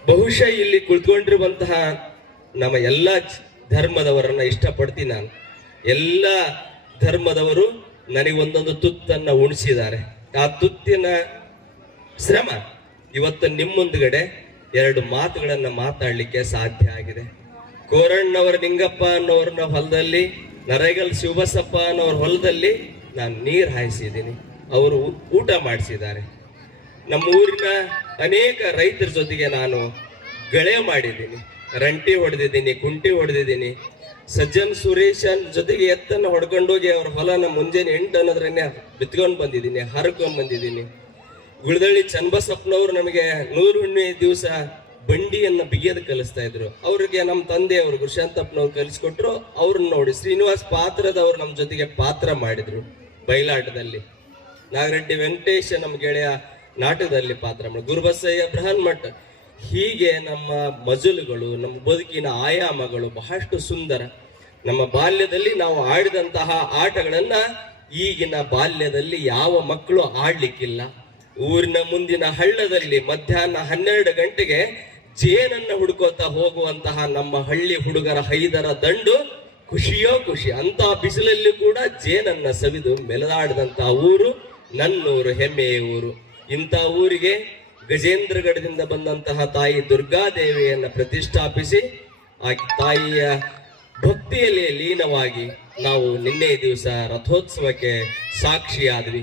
ಬಹುಶಃ ಇಲ್ಲಿ ಕುಳಿತುಕೊಂಡಿರುವಂತಹ ನಮ್ಮ ಎಲ್ಲ ಧರ್ಮದವರನ್ನ ಇಷ್ಟಪಡ್ತೀನಿ ನಾನು. ಎಲ್ಲ ಧರ್ಮದವರು ನನಗೊಂದೊಂದು ತುತ್ತನ್ನ ಉಣಿಸಿದ್ದಾರೆ. ಆ ತುತ್ತಿನ ಶ್ರಮ ಇವತ್ತು ನಿಮ್ಮ ಮುಂದುಗಡೆ ಎರಡು ಮಾತುಗಳನ್ನ ಮಾತಾಡ್ಲಿಕ್ಕೆ ಸಾಧ್ಯ ಆಗಿದೆ. ಕೋರಣ್ಣವರ ನಿಂಗಪ್ಪ ಅನ್ನೋರ್ನ ಹೊಲದಲ್ಲಿ, ನರೇಗಲ್ ಶಿವಬಸಪ್ಪ ಅನ್ನೋರ ಹೊಲದಲ್ಲಿ ನಾನು ನೀರು ಹಾಯಿಸಿದ್ದೀನಿ, ಅವರು ಊಟ ಮಾಡಿಸಿದ್ದಾರೆ. ನಮ್ಮ ಊರಿನ ಅನೇಕ ರೈತರ ಜೊತೆಗೆ ನಾನು ಗಳೆ ಮಾಡಿದ್ದೀನಿ, ರಂಟಿ ಹೊಡೆದಿದ್ದೀನಿ, ಕುಂಟಿ ಹೊಡೆದಿದ್ದೀನಿ. ಸಜ್ಜನ್ ಸುರೇಶನ್ ಜೊತೆಗೆ ಎತ್ತನ್ನು ಹೊಡ್ಕೊಂಡೋಗಿ ಅವ್ರ ಹೊಲನ ಮುಂಜಾನೆ 8 ಅನ್ನೋದ್ರನ್ನೇ ಬಿತ್ಕೊಂಡು ಬಂದಿದ್ದೀನಿ, ಹರ್ಕೊಂಡ್ ಬಂದಿದ್ದೀನಿ. ಗುಳದಳ್ಳಿ ಚನ್ನಬಸಪ್ಪನವ್ರು ನಮಗೆ 100 ಹುಣ್ಣಿಮೆ ದಿವಸ ಬಂಡಿಯನ್ನ ಬಿಗಿಯೋದು ಕಲಿಸ್ತಾ ಇದ್ರು. ಅವ್ರಿಗೆ ನಮ್ಮ ತಂದೆಯವರು ಗುರುಶಾಂತಪ್ಪನವ್ರು ಕಲಿಸ್ಕೊಟ್ರು. ಅವ್ರನ್ನ ನೋಡಿ ಶ್ರೀನಿವಾಸ್ ಪಾತ್ರದವ್ರು ನಮ್ಮ ಜೊತೆಗೆ ಪಾತ್ರ ಮಾಡಿದ್ರು ಬಯಲಾಟದಲ್ಲಿ. ನಾಗರೆಡ್ಡಿ ವೆಂಕಟೇಶ ನಮ್ಮ ಗೆಳೆಯ ನಾಟಕದಲ್ಲಿ ಪಾತ್ರ ಮಾಡಿ, ಗುರುಬಸಯ್ಯ ಬೃಹನ್ಮಠ. ಹೀಗೆ ನಮ್ಮ ಮಜಲುಗಳು, ನಮ್ಮ ಬದುಕಿನ ಆಯಾಮಗಳು ಬಹಳಷ್ಟು ಸುಂದರ. ನಮ್ಮ ಬಾಲ್ಯದಲ್ಲಿ ನಾವು ಆಡಿದಂತಹ ಆಟಗಳನ್ನ ಈಗಿನ ಬಾಲ್ಯದಲ್ಲಿ ಯಾವ ಮಕ್ಕಳು ಆಡ್ಲಿಕ್ಕಿಲ್ಲ. ಊರಿನ ಮುಂದಿನ ಹಳ್ಳದಲ್ಲಿ ಮಧ್ಯಾಹ್ನ 12 ಗಂಟೆಗೆ ಜೇನನ್ನ ಹುಡುಕೋತಾ ಹೋಗುವಂತಹ ನಮ್ಮ ಹಳ್ಳಿ ಹುಡುಗರ ಹೈದರ ದಂಡು ಖುಷಿಯೋ ಖುಷಿ. ಅಂತ ಬಿಸಿಲಲ್ಲಿ ಕೂಡ ಜೇನನ್ನ ಸವಿದು ಮೆಲದಾಡಿದಂತಹ ಊರು ನನ್ನೂರು, ಹೆಮ್ಮೆಯ ಊರು. ಇಂಥ ಊರಿಗೆ ಗಜೇಂದ್ರಗಢದಿಂದ ಬಂದಂತಹ ತಾಯಿ ದುರ್ಗಾದೇವಿಯನ್ನ ಪ್ರತಿಷ್ಠಾಪಿಸಿ ಆ ತಾಯಿಯ ಭಕ್ತಿಯಲ್ಲಿ ಲೀನವಾಗಿ ನಾವು ನಿನ್ನೆ ದಿವಸ ರಥೋತ್ಸವಕ್ಕೆ ಸಾಕ್ಷಿಯಾದ್ವಿ.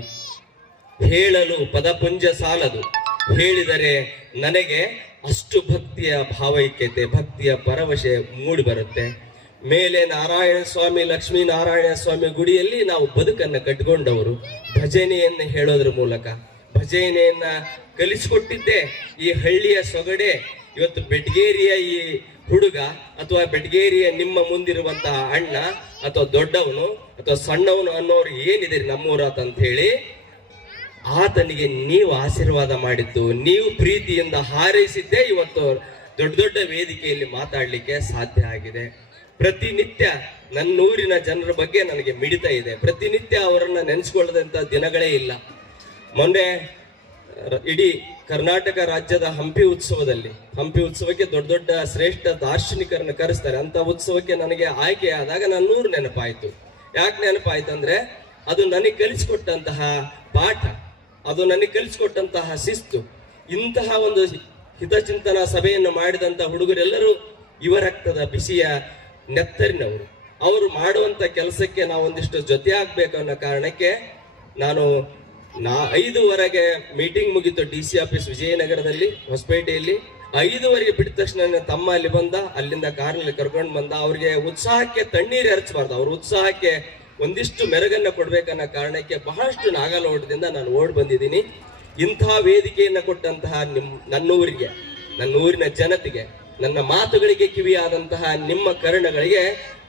ಹೇಳಲು ಪದಪುಂಜ ಸಾಲದು, ಹೇಳಿದರೆ ನನಗೆ ಅಷ್ಟು ಭಕ್ತಿಯ ಭಾವೈಕ್ಯತೆ, ಭಕ್ತಿಯ ಪರವಶ ಮೂಡಿ ಬರುತ್ತೆ. ಮೇಲೆ ನಾರಾಯಣ ಸ್ವಾಮಿ, ಲಕ್ಷ್ಮೀ ನಾರಾಯಣ ಸ್ವಾಮಿ ಗುಡಿಯಲ್ಲಿ ನಾವು ಬದುಕನ್ನು ಕಟ್ಕೊಂಡವರು. ಭಜನೆಯನ್ನು ಹೇಳೋದ್ರ ಮೂಲಕ ಭಜನೆಯನ್ನ ಕಲಿಸಿಕೊಟ್ಟಿದ್ದೆ ಈ ಹಳ್ಳಿಯ ಸೊಗಡೆ. ಇವತ್ತು ಬೆಟಗೇರಿಯ ಈ ಹುಡುಗ ಅಥವಾ ಬೆಟಗೇರಿಯ ನಿಮ್ಮ ಮುಂದಿರುವಂತಹ ಅಣ್ಣ ಅಥವಾ ದೊಡ್ಡವನು ಅಥವಾ ಸಣ್ಣವನು ಅನ್ನೋರು ಏನಿದೆ ನಮ್ಮೂರಾತ ಅಂತ ಹೇಳಿ ಆತನಿಗೆ ನೀವು ಆಶೀರ್ವಾದ ಮಾಡಿದ್ದು, ನೀವು ಪ್ರೀತಿಯಿಂದ ಹಾರೈಸಿದ್ದೇ ಇವತ್ತು ದೊಡ್ಡ ದೊಡ್ಡ ವೇದಿಕೆಯಲ್ಲಿ ಮಾತಾಡ್ಲಿಕ್ಕೆ ಸಾಧ್ಯ ಆಗಿದೆ. ಪ್ರತಿನಿತ್ಯ ನನ್ನೂರಿನ ಜನರ ಬಗ್ಗೆ ನನಗೆ ಮಿಡಿತ ಇದೆ. ಪ್ರತಿನಿತ್ಯ ಅವರನ್ನ ನೆನೆಸ್ಕೊಳ್ಳದಂತ ದಿನಗಳೇ ಇಲ್ಲ. ಮೊನ್ನೆ ಇಡೀ ಕರ್ನಾಟಕ ರಾಜ್ಯದ ಹಂಪಿ ಉತ್ಸವಕ್ಕೆ ದೊಡ್ಡ ದೊಡ್ಡ ಶ್ರೇಷ್ಠ ದಾರ್ಶನಿಕರನ್ನ ಕರೆಸ್ತಾರೆ. ಅಂತ ಉತ್ಸವಕ್ಕೆ ನನಗೆ ಆಯ್ಕೆ ಆದಾಗ ನಾನು 100 ನೆನಪಾಯ್ತು. ಯಾಕೆ ನೆನಪಾಯ್ತು ಅಂದ್ರೆ ಅದು ನನಗೆ ಕಲಿಸಿಕೊಟ್ಟಂತಹ ಪಾಠ, ಅದು ನನಗೆ ಕಲಿಸಿಕೊಟ್ಟಂತಹ ಶಿಸ್ತು. ಇಂತಹ ಒಂದು ಹಿತಚಿಂತನಾ ಸಭೆಯನ್ನು ಮಾಡಿದಂತ ಹುಡುಗರೆಲ್ಲರೂ ಯುವ ರಕ್ತದ ಬಿಸಿಯ ನೆತ್ತರಿನವರು. ಅವರು ಮಾಡುವಂತ ಕೆಲಸಕ್ಕೆ ನಾವು ಒಂದಿಷ್ಟು ಜೊತೆ ಆಗ್ಬೇಕು ಅನ್ನೋ ಕಾರಣಕ್ಕೆ ನಾನು 5:00 ಮೀಟಿಂಗ್ ಮುಗಿತು DC ಆಫೀಸ್ ವಿಜಯನಗರದಲ್ಲಿ, ಹೊಸಪೇಟೆಯಲ್ಲಿ. 5:00 ಬಿಟ್ಟ ತಕ್ಷಣ ನನ್ನ ತಮ್ಮ ಅಲ್ಲಿ ಬಂದ, ಅಲ್ಲಿಂದ ಕಾರ್ನಲ್ಲಿ ಕರ್ಕೊಂಡು ಬಂದ. ಅವ್ರಿಗೆ ಉತ್ಸಾಹಕ್ಕೆ ತಣ್ಣೀರು ಎರಚಬಾರ್ದು, ಅವ್ರ ಉತ್ಸಾಹಕ್ಕೆ ಒಂದಿಷ್ಟು ಮೆರಗನ್ನ ಕೊಡ್ಬೇಕನ್ನೋ ಕಾರಣಕ್ಕೆ ಬಹಳಷ್ಟು ನಾಗಾಲೋಟದಿಂದ ನಾನು ಓಡ್ ಬಂದಿದ್ದೀನಿ. ಇಂತಹ ವೇದಿಕೆಯನ್ನ ಕೊಟ್ಟಂತಹ ನನ್ನ ಊರಿನ ಜನತೆಗೆ, ನನ್ನ ಮಾತುಗಳಿಗೆ ಕಿವಿಯಾದಂತಹ ನಿಮ್ಮ ಕರ್ಣಗಳಿಗೆ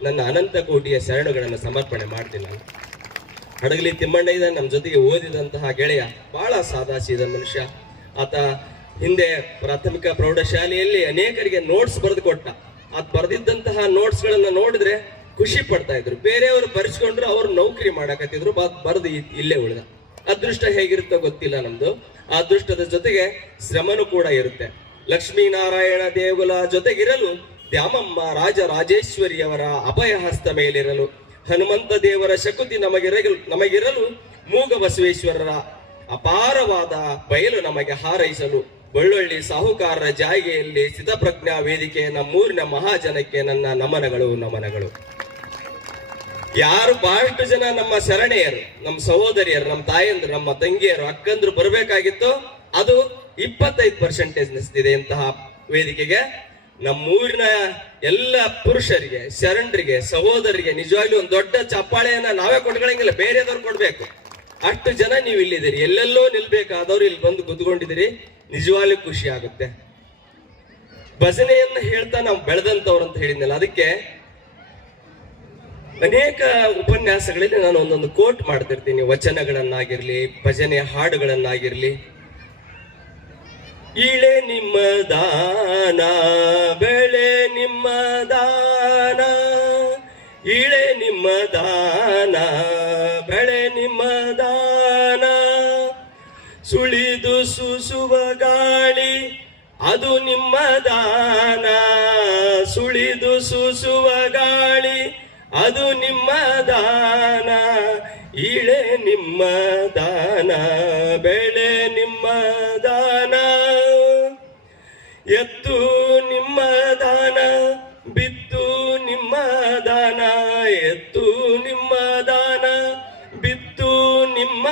ನನ್ನ ಅನಂತ ಕೋಟಿಯ ಶರಣುಗಳನ್ನು ಸಮರ್ಪಣೆ ಮಾಡ್ತೀನಿ. ನಾನು ಹಡಗಲಿ ತಿಮ್ಮಣ್ಣ ಇದ್ದ ನಮ್ಮ ಜೊತೆಗೆ ಓದಿದಂತಹ ಗೆಳೆಯ, ಬಹಳ ಸಾದಾ ಸೀದ ಮನುಷ್ಯ. ಆತ ಹಿಂದೆ ಪ್ರಾಥಮಿಕ ಪ್ರೌಢಶಾಲೆಯಲ್ಲಿ ಅನೇಕರಿಗೆ ನೋಟ್ಸ್ ಬರೆದು ಕೊಟ್ಟ. ಆತ ಬರೆದಿದ್ದಂತಹ ನೋಟ್ಸ್ ಗಳನ್ನ ನೋಡಿದ್ರೆ ಖುಷಿ ಪಡ್ತಾ ಇದ್ರು. ಬೇರೆಯವರು ಬರೆಸ್ಕೊಂಡ್ರು ಅವ್ರು ನೌಕರಿ ಮಾಡಕತ್ತಿದ್ರು, ಬರೆದು ಇಲ್ಲೇ ಉಳಿದ. ಅದೃಷ್ಟ ಹೇಗಿರುತ್ತೋ ಗೊತ್ತಿಲ್ಲ ನಮ್ದು. ಆ ಅದೃಷ್ಟದ ಜೊತೆಗೆ ಶ್ರಮನೂ ಕೂಡ ಇರುತ್ತೆ. ಲಕ್ಷ್ಮೀನಾರಾಯಣ ದೇಗುಲ ಜೊತೆಗಿರಲು, ದ್ಯಾಮಮ್ಮ ರಾಜರಾಜೇಶ್ವರಿಯವರ ಅಭಯ ಹಸ್ತ ಮೇಲಿರಲು, ಹನುಮಂತ ದೇವರ ಶಕುತಿ ನಮಗಿರಲು, ಮೂಗ ಬಸವೇಶ್ವರರ ಅಪಾರವಾದ ಬಯಲು ನಮಗೆ ಹಾರೈಸಲು, ಬಳ್ಳೊಳ್ಳಿ ಸಾಹುಕಾರರ ಜಾಯಿಗೆಯಲ್ಲಿ ಸ್ಥಿತಪ್ರಜ್ಞಾ ವೇದಿಕೆ ನಮ್ಮೂರಿನ ಮಹಾಜನಕ್ಕೆ ನನ್ನ ನಮನಗಳು. ಯಾರು ಬಹಳಷ್ಟು ಜನ ನಮ್ಮ ಶರಣೆಯರು, ನಮ್ಮ ಸಹೋದರಿಯರು, ನಮ್ಮ ತಾಯಂದ್ರು, ನಮ್ಮ ತಂಗಿಯರು, ಅಕ್ಕಂದ್ರು ಬರಬೇಕಾಗಿತ್ತು. ಅದು 25% ಇದೆ ಇಂತಹ ವೇದಿಕೆಗೆ. ನಮ್ಮೂರಿನ ಎಲ್ಲ ಪುರುಷರಿಗೆ, ಶರಣರಿಗೆ, ಸಹೋದರಿಗೆ ನಿಜವಾಗ್ಲೂ ಒಂದು ದೊಡ್ಡ ಚಪ್ಪಾಳೆಯನ್ನ ನಾವೇ ಕೊಟ್ಕೊಳ್ಳಂಗಿಲ್ಲ, ಬೇರೆದವ್ರು ಕೊಡ್ಬೇಕು. ಅಷ್ಟು ಜನ ನೀವು ಇಲ್ಲಿದ್ದೀರಿ. ಎಲ್ಲೆಲ್ಲೋ ನಿಲ್ಬೇಕಾದವ್ರು ಇಲ್ಲಿ ಬಂದು ಕುತ್ಕೊಂಡಿದ್ದೀರಿ. ನಿಜವಾಗ್ಲೂ ಖುಷಿ ಆಗುತ್ತೆ. ಭಜನೆಯನ್ನ ಹೇಳ್ತಾ ನಾವು ಬೆಳೆದಂತವ್ರು ಅಂತ ಹೇಳಿದ್ನಲ್ಲ, ಅದಕ್ಕೆ ಅನೇಕ ಉಪನ್ಯಾಸಗಳಲ್ಲಿ ನಾನು ಒಂದೊಂದು ಕೋಟ್ ಮಾಡ್ತಿರ್ತೀನಿ. ವಚನಗಳನ್ನಾಗಿರ್ಲಿ, ಭಜನೆಯ ಹಾಡುಗಳನ್ನಾಗಿರ್ಲಿ. ಇಳೆ ನಿಮ್ಮ ದಾನ, ಬೆಳೆ ನಿಮ್ಮ ದಾನ, ಇಳೆ ನಿಮ್ಮ ದಾನ, ಬೆಳೆ ನಿಮ್ಮ ದಾನ, ಸುಳಿದು ಸೂಸುವ ಗಾಳಿ ಅದು ನಿಮ್ಮ ದಾನ, ಸುಳಿದು ಸೂಸುವ ಗಾಳಿ ಅದು ನಿಮ್ಮ ದಾನ, ಇಳೆ ನಿಮ್ಮ ದಾನ, ಬೆಳೆ ನಿಮ್ಮ ದಾನ, ಎತ್ತು ನಿಮ್ಮ ದಾನ, ಬಿತ್ತು ನಿಮ್ಮ ದಾನ, ಎತ್ತು ನಿಮ್ಮ ದಾನ, ಬಿತ್ತು ನಿಮ್ಮ